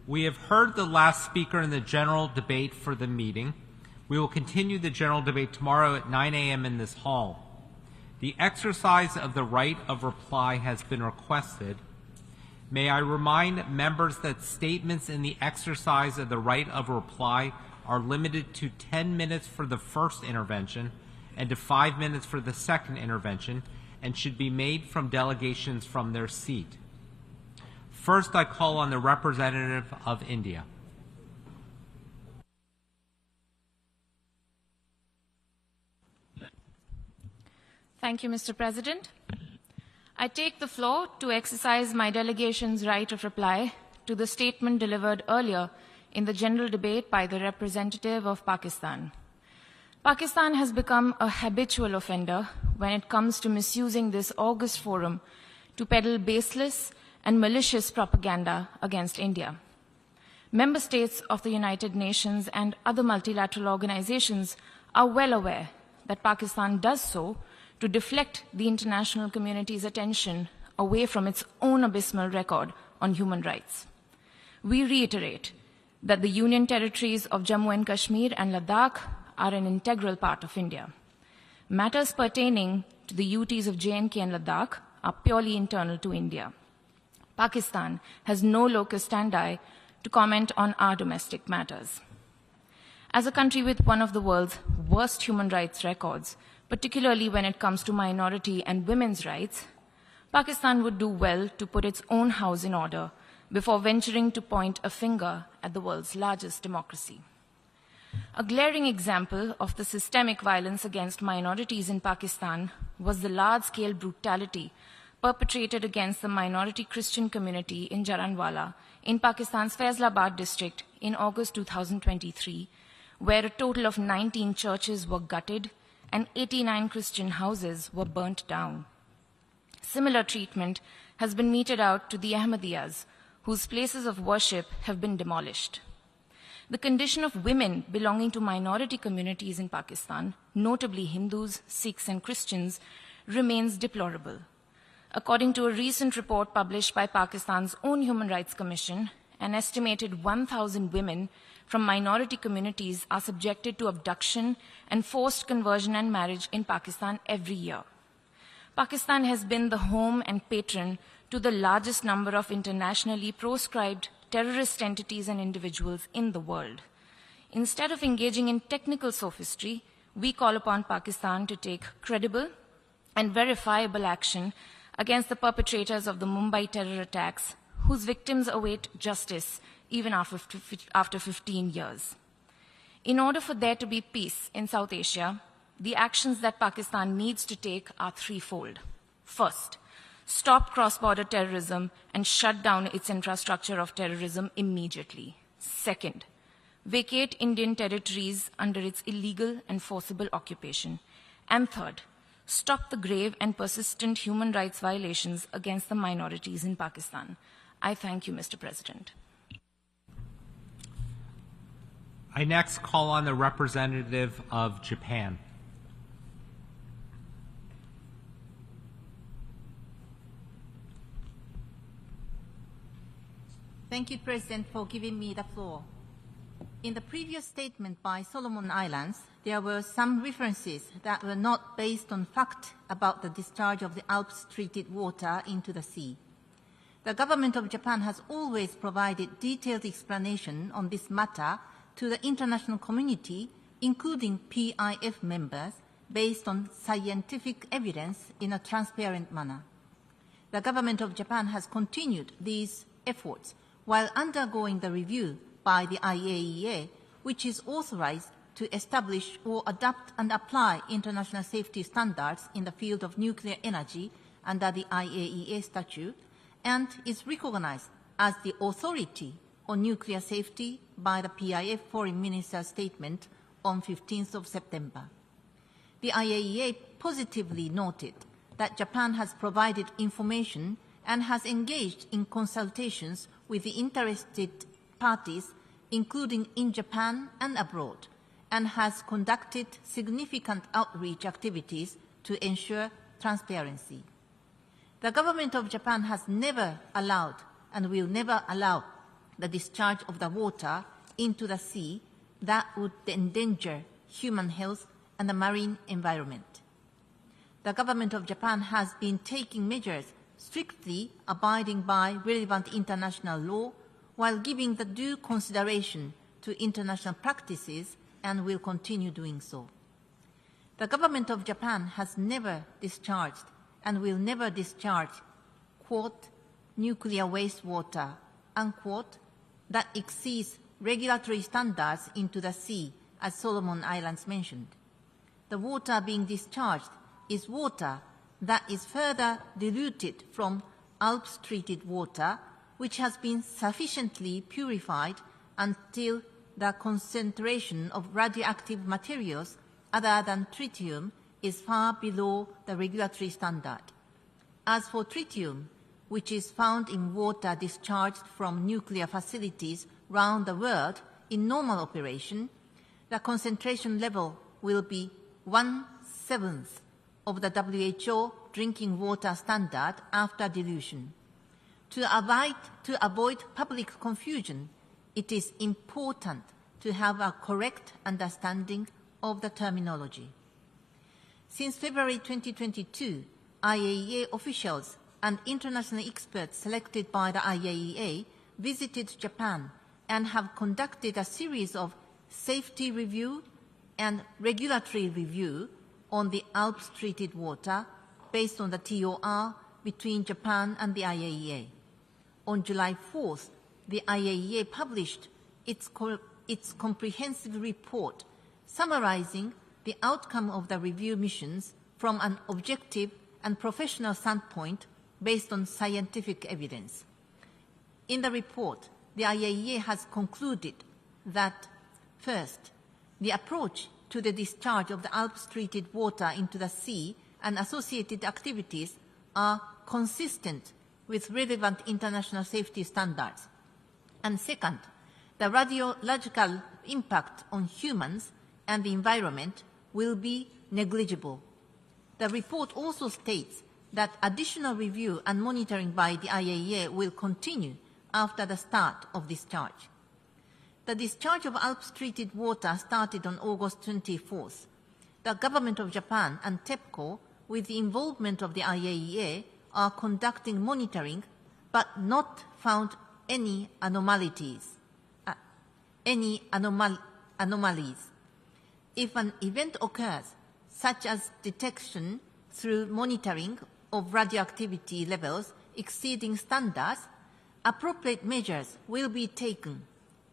We have heard the last speaker in the general debate for the meeting. We will continue the general debate tomorrow at 9 a.m. in this hall. The exercise of the right of reply has been requested. May I remind members that statements in the exercise of the right of reply are limited to 10 minutes for the first intervention and to 5 minutes for the second intervention, and should be made from delegations from their seat. First, I call on the representative of India. Thank you, Mr. President. I take the floor to exercise my delegation's right of reply to the statement delivered earlier in the general debate by the representative of Pakistan. Pakistan has become a habitual offender when it comes to misusing this august forum to peddle baseless and malicious propaganda against India. Member states of the United Nations and other multilateral organizations are well aware that Pakistan does so to deflect the international community's attention away from its own abysmal record on human rights. We reiterate that the Union territories of Jammu and Kashmir and Ladakh are an integral part of India. Matters pertaining to the UTs of J&K and Ladakh are purely internal to India. Pakistan has no locus standi to comment on our domestic matters. As a country with one of the world's worst human rights records, particularly when it comes to minority and women's rights, Pakistan would do well to put its own house in order before venturing to point a finger at the world's largest democracy. A glaring example of the systemic violence against minorities in Pakistan was the large-scale brutality perpetrated against the minority Christian community in Jaranwala in Pakistan's Faisalabad district in August 2023, where a total of 19 churches were gutted and 89 Christian houses were burnt down. Similar treatment has been meted out to the Ahmadiyas, whose places of worship have been demolished. The condition of women belonging to minority communities in Pakistan, notably Hindus, Sikhs, and Christians, remains deplorable. According to a recent report published by Pakistan's own Human Rights Commission, an estimated 1,000 women from minority communities are subjected to abduction and forced conversion and marriage in Pakistan every year. Pakistan has been the home and patron to the largest number of internationally proscribed terrorist entities and individuals in the world. Instead of engaging in technical sophistry, we call upon Pakistan to take credible and verifiable action against the perpetrators of the Mumbai terror attacks, whose victims await justice even after 15 years. In order for there to be peace in South Asia, the actions that Pakistan needs to take are threefold. First, stop cross-border terrorism and shut down its infrastructure of terrorism immediately. Second, vacate Indian territories under its illegal and forcible occupation. And third, stop the grave and persistent human rights violations against the minorities in Pakistan. I thank you, Mr. President. I next call on the representative of Japan. Thank you, President, for giving me the floor. In the previous statement by Solomon Islands, there were some references that were not based on fact about the discharge of the Alps treated water into the sea. The government of Japan has always provided detailed explanation on this matter to the international community, including PIF members, based on scientific evidence in a transparent manner. The government of Japan has continued these efforts while undergoing the review by the IAEA, which is authorized to establish or adopt and apply international safety standards in the field of nuclear energy under the IAEA statute, and is recognized as the authority on nuclear safety by the PIF Foreign Minister's statement on 15th of September. The IAEA positively noted that Japan has provided information and has engaged in consultations with the interested parties, including in Japan and abroad, and has conducted significant outreach activities to ensure transparency. The government of Japan has never allowed and will never allow the discharge of the water into the sea that would endanger human health and the marine environment. The government of Japan has been taking measures strictly abiding by relevant international law while giving the due consideration to international practices and will continue doing so. The government of Japan has never discharged and will never discharge, quote, nuclear wastewater, unquote, that exceeds regulatory standards into the sea, as Solomon Islands mentioned. The water being discharged is water that is further diluted from Alps-treated water, which has been sufficiently purified until the concentration of radioactive materials other than tritium is far below the regulatory standard. As for tritium, which is found in water discharged from nuclear facilities round the world in normal operation, the concentration level will be 1/7 of the WHO drinking water standard after dilution. To avoid public confusion, it is important to have a correct understanding of the terminology. Since February 2022, IAEA officials and international experts selected by the IAEA visited Japan and have conducted a series of safety review and regulatory review on the Alps-treated water based on the TOR between Japan and the IAEA. On July 4th, the IAEA published its comprehensive report summarizing the outcome of the review missions from an objective and professional standpoint based on scientific evidence. In the report, the IAEA has concluded that, first, the approach to the discharge of the Alps-treated water into the sea and associated activities are consistent with relevant international safety standards. And second, the radiological impact on humans and the environment will be negligible. The report also states that additional review and monitoring by the IAEA will continue after the start of discharge. The discharge of Alps-treated water started on August 24th. The government of Japan and TEPCO, with the involvement of the IAEA, are conducting monitoring but not found any anomalies. If an event occurs, such as detection through monitoring of radioactivity levels exceeding standards, appropriate measures will be taken,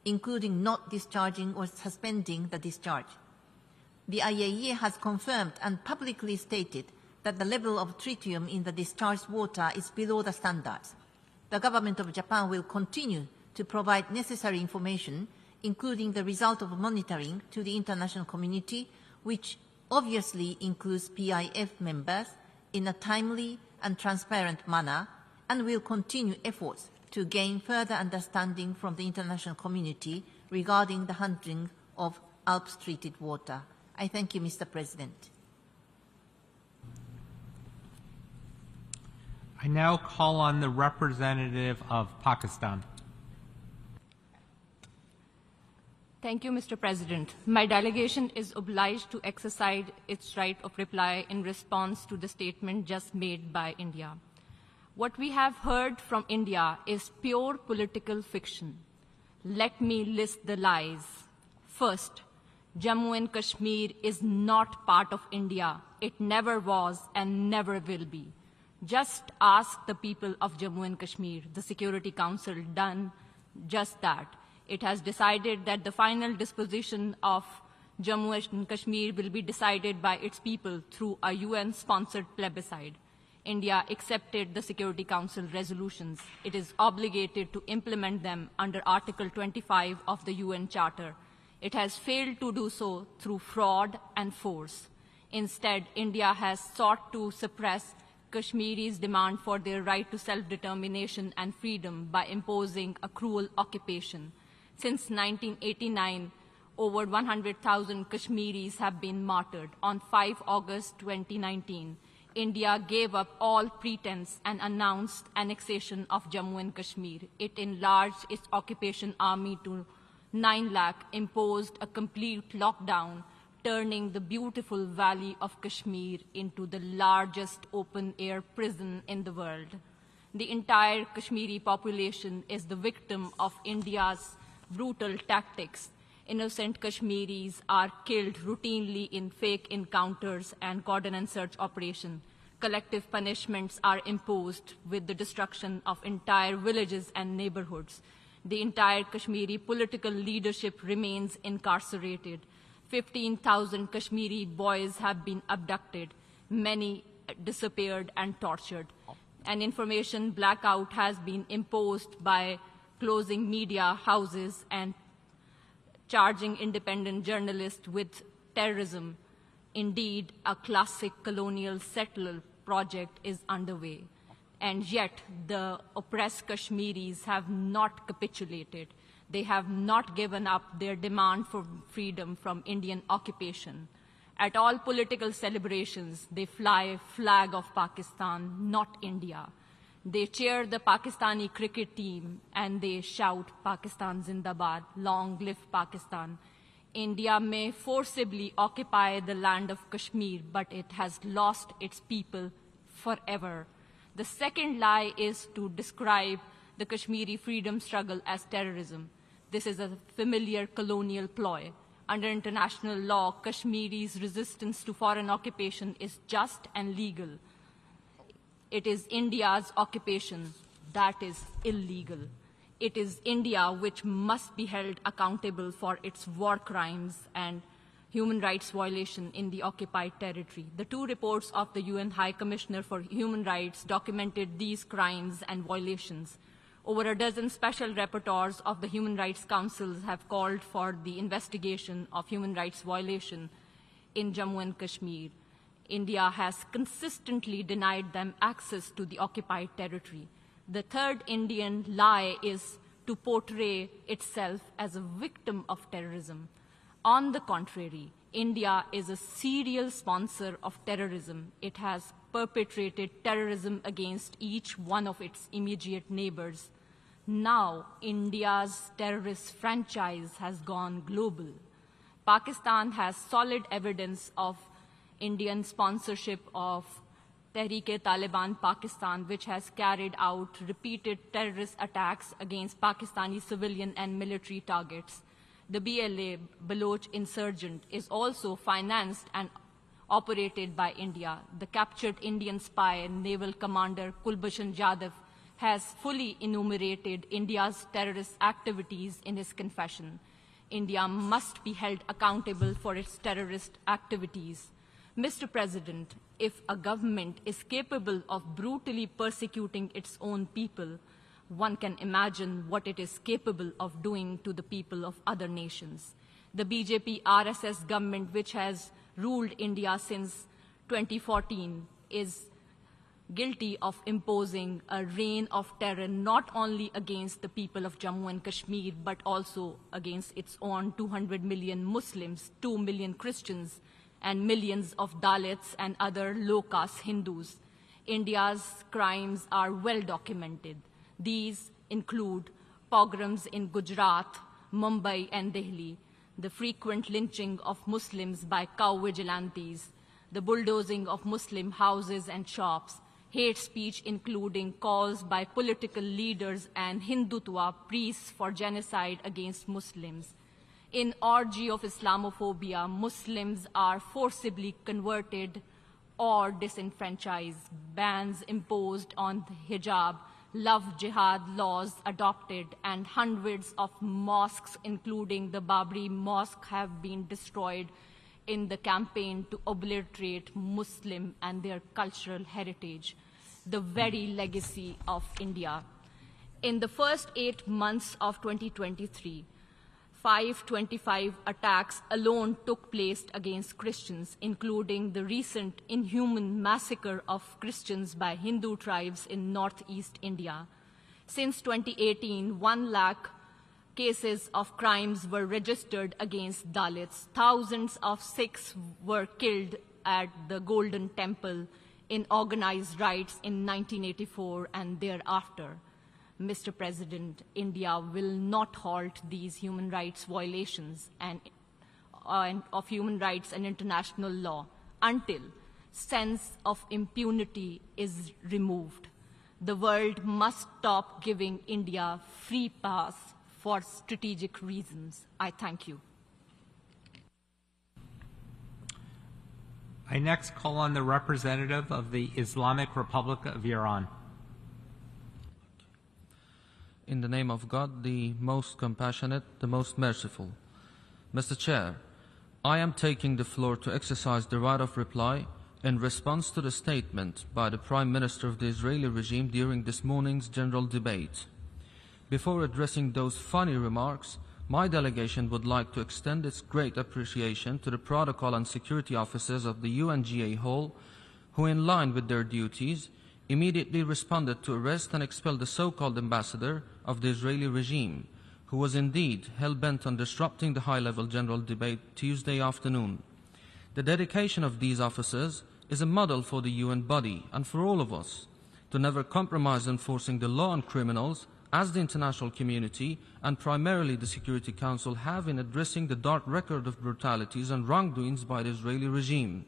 including not discharging or suspending the discharge. The IAEA has confirmed and publicly stated that the level of tritium in the discharged water is below the standards. The government of Japan will continue to provide necessary information, including the result of monitoring, to the international community, which obviously includes PIF members, in a timely and transparent manner, and will continue efforts to gain further understanding from the international community regarding the handling of Alps-treated water. I thank you, Mr. President. I now call on the representative of Pakistan. Thank you, Mr. President. My delegation is obliged to exercise its right of reply in response to the statement just made by India. What we have heard from India is pure political fiction. Let me list the lies. First, Jammu and Kashmir is not part of India. It never was and never will be. Just ask the people of Jammu and Kashmir. The Security Council done just that. It has decided that the final disposition of Jammu and Kashmir will be decided by its people through a UN-sponsored plebiscite. India accepted the Security Council resolutions. It is obligated to implement them under Article 25 of the UN Charter. It has failed to do so through fraud and force. Instead, India has sought to suppress Kashmiris' demand for their right to self-determination and freedom by imposing a cruel occupation. Since 1989, over 100,000 Kashmiris have been martyred. On 5 August 2019, India gave up all pretense and announced annexation of Jammu and Kashmir. It enlarged its occupation army to 9 lakh, imposed a complete lockdown, turning the beautiful valley of Kashmir into the largest open-air prison in the world. The entire Kashmiri population is the victim of India's brutal tactics. Innocent Kashmiris are killed routinely in fake encounters and cordon and search operations. Collective punishments are imposed with the destruction of entire villages and neighborhoods. The entire Kashmiri political leadership remains incarcerated. 15,000 Kashmiri boys have been abducted, many disappeared and tortured. An information blackout has been imposed by closing media houses and charging independent journalists with terrorism. Indeed, a classic colonial settler project is underway. And yet, the oppressed Kashmiris have not capitulated. They have not given up their demand for freedom from Indian occupation. At all political celebrations, they fly a flag of Pakistan, not India. They cheer the Pakistani cricket team and they shout, Pakistan Zindabad, long live Pakistan. India may forcibly occupy the land of Kashmir, but it has lost its people forever. The second lie is to describe the Kashmiri freedom struggle as terrorism. This is a familiar colonial ploy. Under international law, Kashmiri's resistance to foreign occupation is just and legal. It is India's occupation that is illegal. It is India which must be held accountable for its war crimes and human rights violation in the occupied territory. The 2 reports of the UN High Commissioner for Human Rights documented these crimes and violations. Over a dozen special rapporteurs of the Human Rights Councils have called for the investigation of human rights violation in Jammu and Kashmir. India has consistently denied them access to the occupied territory. The third Indian lie is to portray itself as a victim of terrorism. On the contrary, India is a serial sponsor of terrorism. It has perpetrated terrorism against each one of its immediate neighbors. Now, India's terrorist franchise has gone global. Pakistan has solid evidence of Indian sponsorship of Tehreek-e-Taliban Pakistan, which has carried out repeated terrorist attacks against Pakistani civilian and military targets. The BLA, Baloch insurgent, is also financed and operated by India. The captured Indian spy, Naval Commander Kulbhushan Jadhav, has fully enumerated India's terrorist activities in his confession. India must be held accountable for its terrorist activities. Mr. President, if a government is capable of brutally persecuting its own people, one can imagine what it is capable of doing to the people of other nations. The BJP RSS government, which has ruled India since 2014, is guilty of imposing a reign of terror not only against the people of Jammu and Kashmir, but also against its own 200 million Muslims, 2 million Christians, and millions of Dalits and other low-caste Hindus. India's crimes are well documented. These include pogroms in Gujarat, Mumbai, and Delhi, the frequent lynching of Muslims by cow vigilantes, the bulldozing of Muslim houses and shops, hate speech including calls by political leaders and Hindutva priests for genocide against Muslims. In orgy of Islamophobia, Muslims are forcibly converted or disenfranchised, bans imposed on the hijab, love jihad laws adopted, and hundreds of mosques, including the Babri Mosque, have been destroyed in the campaign to obliterate Muslim and their cultural heritage, the very legacy of India. In the first 8 months of 2023, 525 attacks alone took place against Christians, including the recent inhuman massacre of Christians by Hindu tribes in northeast India. Since 2018, 1 lakh cases of crimes were registered against Dalits. Thousands of Sikhs were killed at the Golden Temple in organized raids in 1984 and thereafter. Mr. President, India will not halt these human rights violations of human rights and international law until sense of impunity is removed. The world must stop giving India free pass for strategic reasons. I thank you. I next call on the representative of the Islamic Republic of Iran. In the name of God, the most compassionate, the most merciful. Mr. Chair, I am taking the floor to exercise the right of reply in response to the statement by the Prime Minister of the Israeli regime during this morning's general debate. Before addressing those funny remarks, my delegation would like to extend its great appreciation to the protocol and security officers of the UNGA Hall, who, in line with their duties, immediately responded to arrest and expel the so-called ambassador of the Israeli regime, who was indeed hell-bent on disrupting the high-level general debate Tuesday afternoon. The dedication of these officers is a model for the UN body and for all of us to never compromise enforcing the law on criminals, as the international community and primarily the Security Council have in addressing the dark record of brutalities and wrongdoings by the Israeli regime.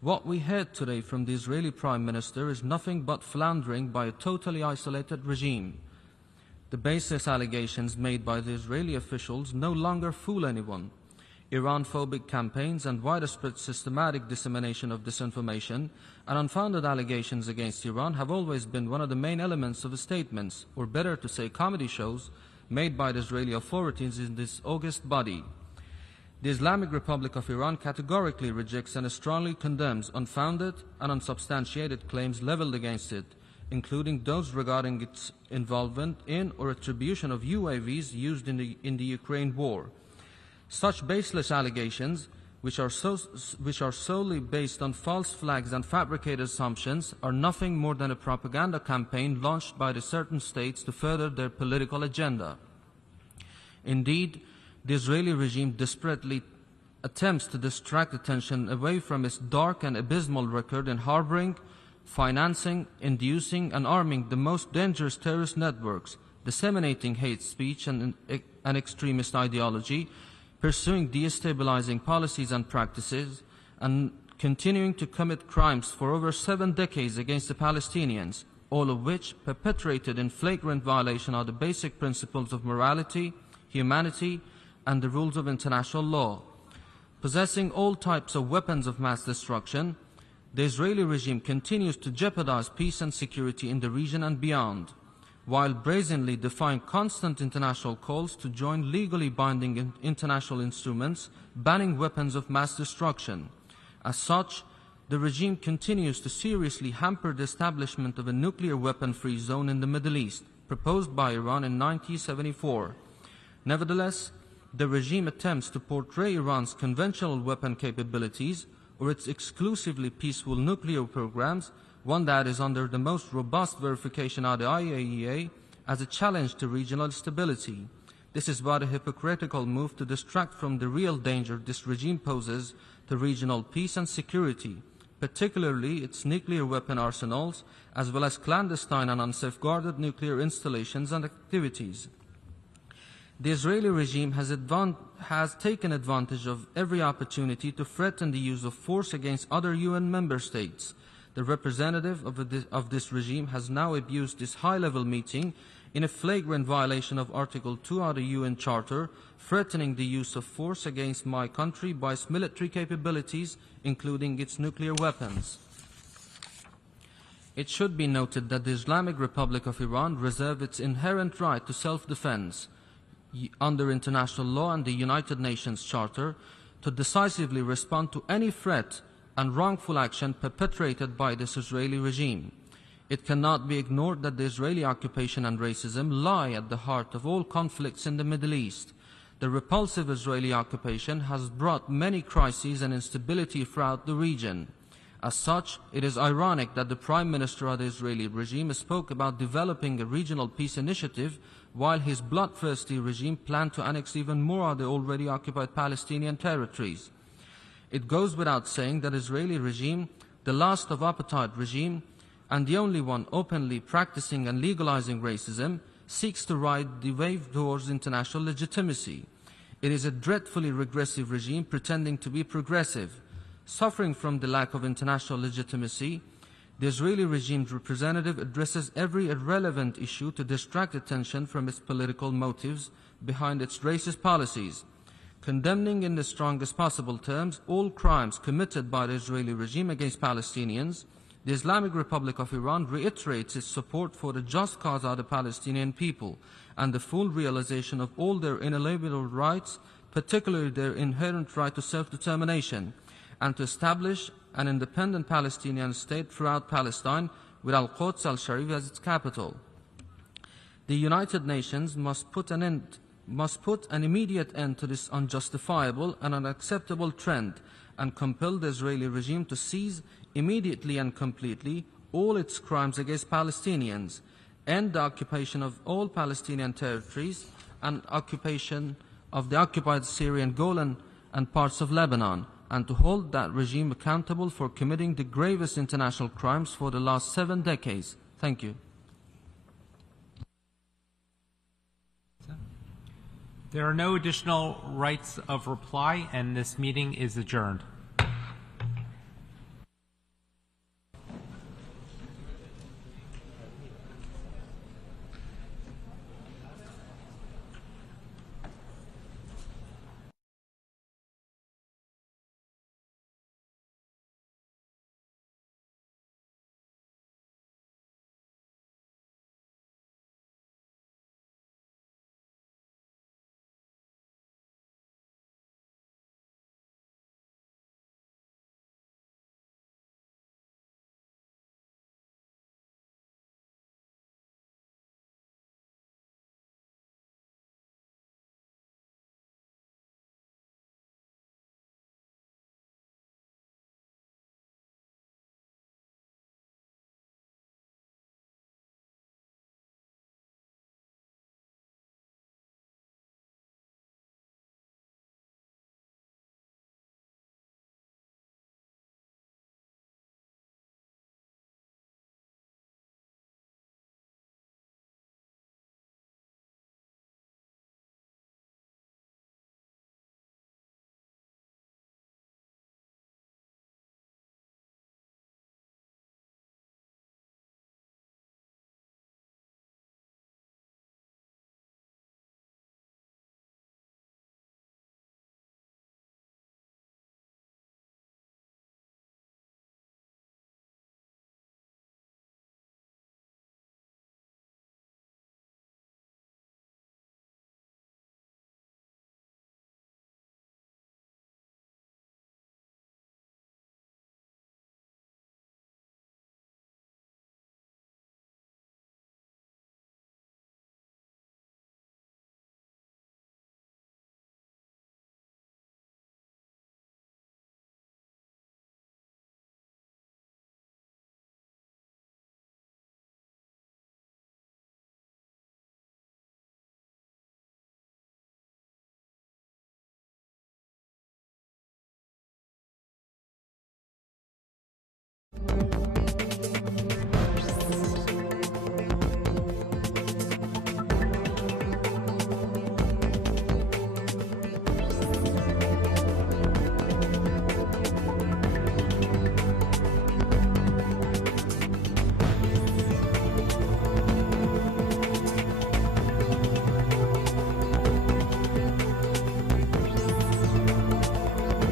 What we heard today from the Israeli Prime Minister is nothing but floundering by a totally isolated regime. The baseless allegations made by the Israeli officials no longer fool anyone. Iran-phobic campaigns and widespread systematic dissemination of disinformation and unfounded allegations against Iran have always been one of the main elements of the statements, or better to say comedy shows, made by the Israeli authorities in this august body. The Islamic Republic of Iran categorically rejects and strongly condemns unfounded and unsubstantiated claims leveled against it, including those regarding its involvement in or attribution of UAVs used in the Ukraine war. Such baseless allegations, which are solely based on false flags and fabricated assumptions, are nothing more than a propaganda campaign launched by the certain states to further their political agenda. Indeed, the Israeli regime desperately attempts to distract attention away from its dark and abysmal record in harboring, financing, inducing, and arming the most dangerous terrorist networks, disseminating hate speech and extremist ideology, pursuing destabilizing policies and practices, and continuing to commit crimes for over 7 decades against the Palestinians, all of which perpetrated in flagrant violation of the basic principles of morality, humanity, and the rules of international law. Possessing all types of weapons of mass destruction, the Israeli regime continues to jeopardize peace and security in the region and beyond, while brazenly defying constant international calls to join legally binding international instruments banning weapons of mass destruction. As such, the regime continues to seriously hamper the establishment of a nuclear weapon-free zone in the Middle East, proposed by Iran in 1974. Nevertheless, the regime attempts to portray Iran's conventional weapon capabilities or its exclusively peaceful nuclear programs, one that is under the most robust verification of the IAEA, as a challenge to regional stability. This is but a hypocritical move to distract from the real danger this regime poses to regional peace and security, particularly its nuclear weapon arsenals, as well as clandestine and unsafeguarded nuclear installations and activities. The Israeli regime has taken advantage of every opportunity to threaten the use of force against other UN member states, the representative of this regime has now abused this high-level meeting in a flagrant violation of Article 2 of the UN Charter, threatening the use of force against my country by its military capabilities, including its nuclear weapons. It should be noted that the Islamic Republic of Iran reserves its inherent right to self-defense under international law and the United Nations Charter to decisively respond to any threat and wrongful action perpetrated by this Israeli regime. It cannot be ignored that the Israeli occupation and racism lie at the heart of all conflicts in the Middle East. The repulsive Israeli occupation has brought many crises and instability throughout the region. As such, it is ironic that the Prime Minister of the Israeli regime spoke about developing a regional peace initiative while his bloodthirsty regime planned to annex even more of the already occupied Palestinian territories. It goes without saying that the Israeli regime, the last of apartheid regime, and the only one openly practicing and legalizing racism, seeks to ride the wave towards international legitimacy. It is a dreadfully regressive regime pretending to be progressive. Suffering from the lack of international legitimacy, the Israeli regime's representative addresses every irrelevant issue to distract attention from its political motives behind its racist policies. Condemning in the strongest possible terms all crimes committed by the Israeli regime against Palestinians, the Islamic Republic of Iran reiterates its support for the just cause of the Palestinian people and the full realization of all their inalienable rights, particularly their inherent right to self-determination, and to establish an independent Palestinian state throughout Palestine with Al-Quds al-Sharif as its capital. The United Nations must put an immediate end to this unjustifiable and unacceptable trend and compel the Israeli regime to cease immediately and completely all its crimes against Palestinians, end the occupation of all Palestinian territories and occupation of the occupied Syrian Golan and parts of Lebanon, and to hold that regime accountable for committing the gravest international crimes for the last 7 decades. Thank you. There are no additional rights of reply, and this meeting is adjourned.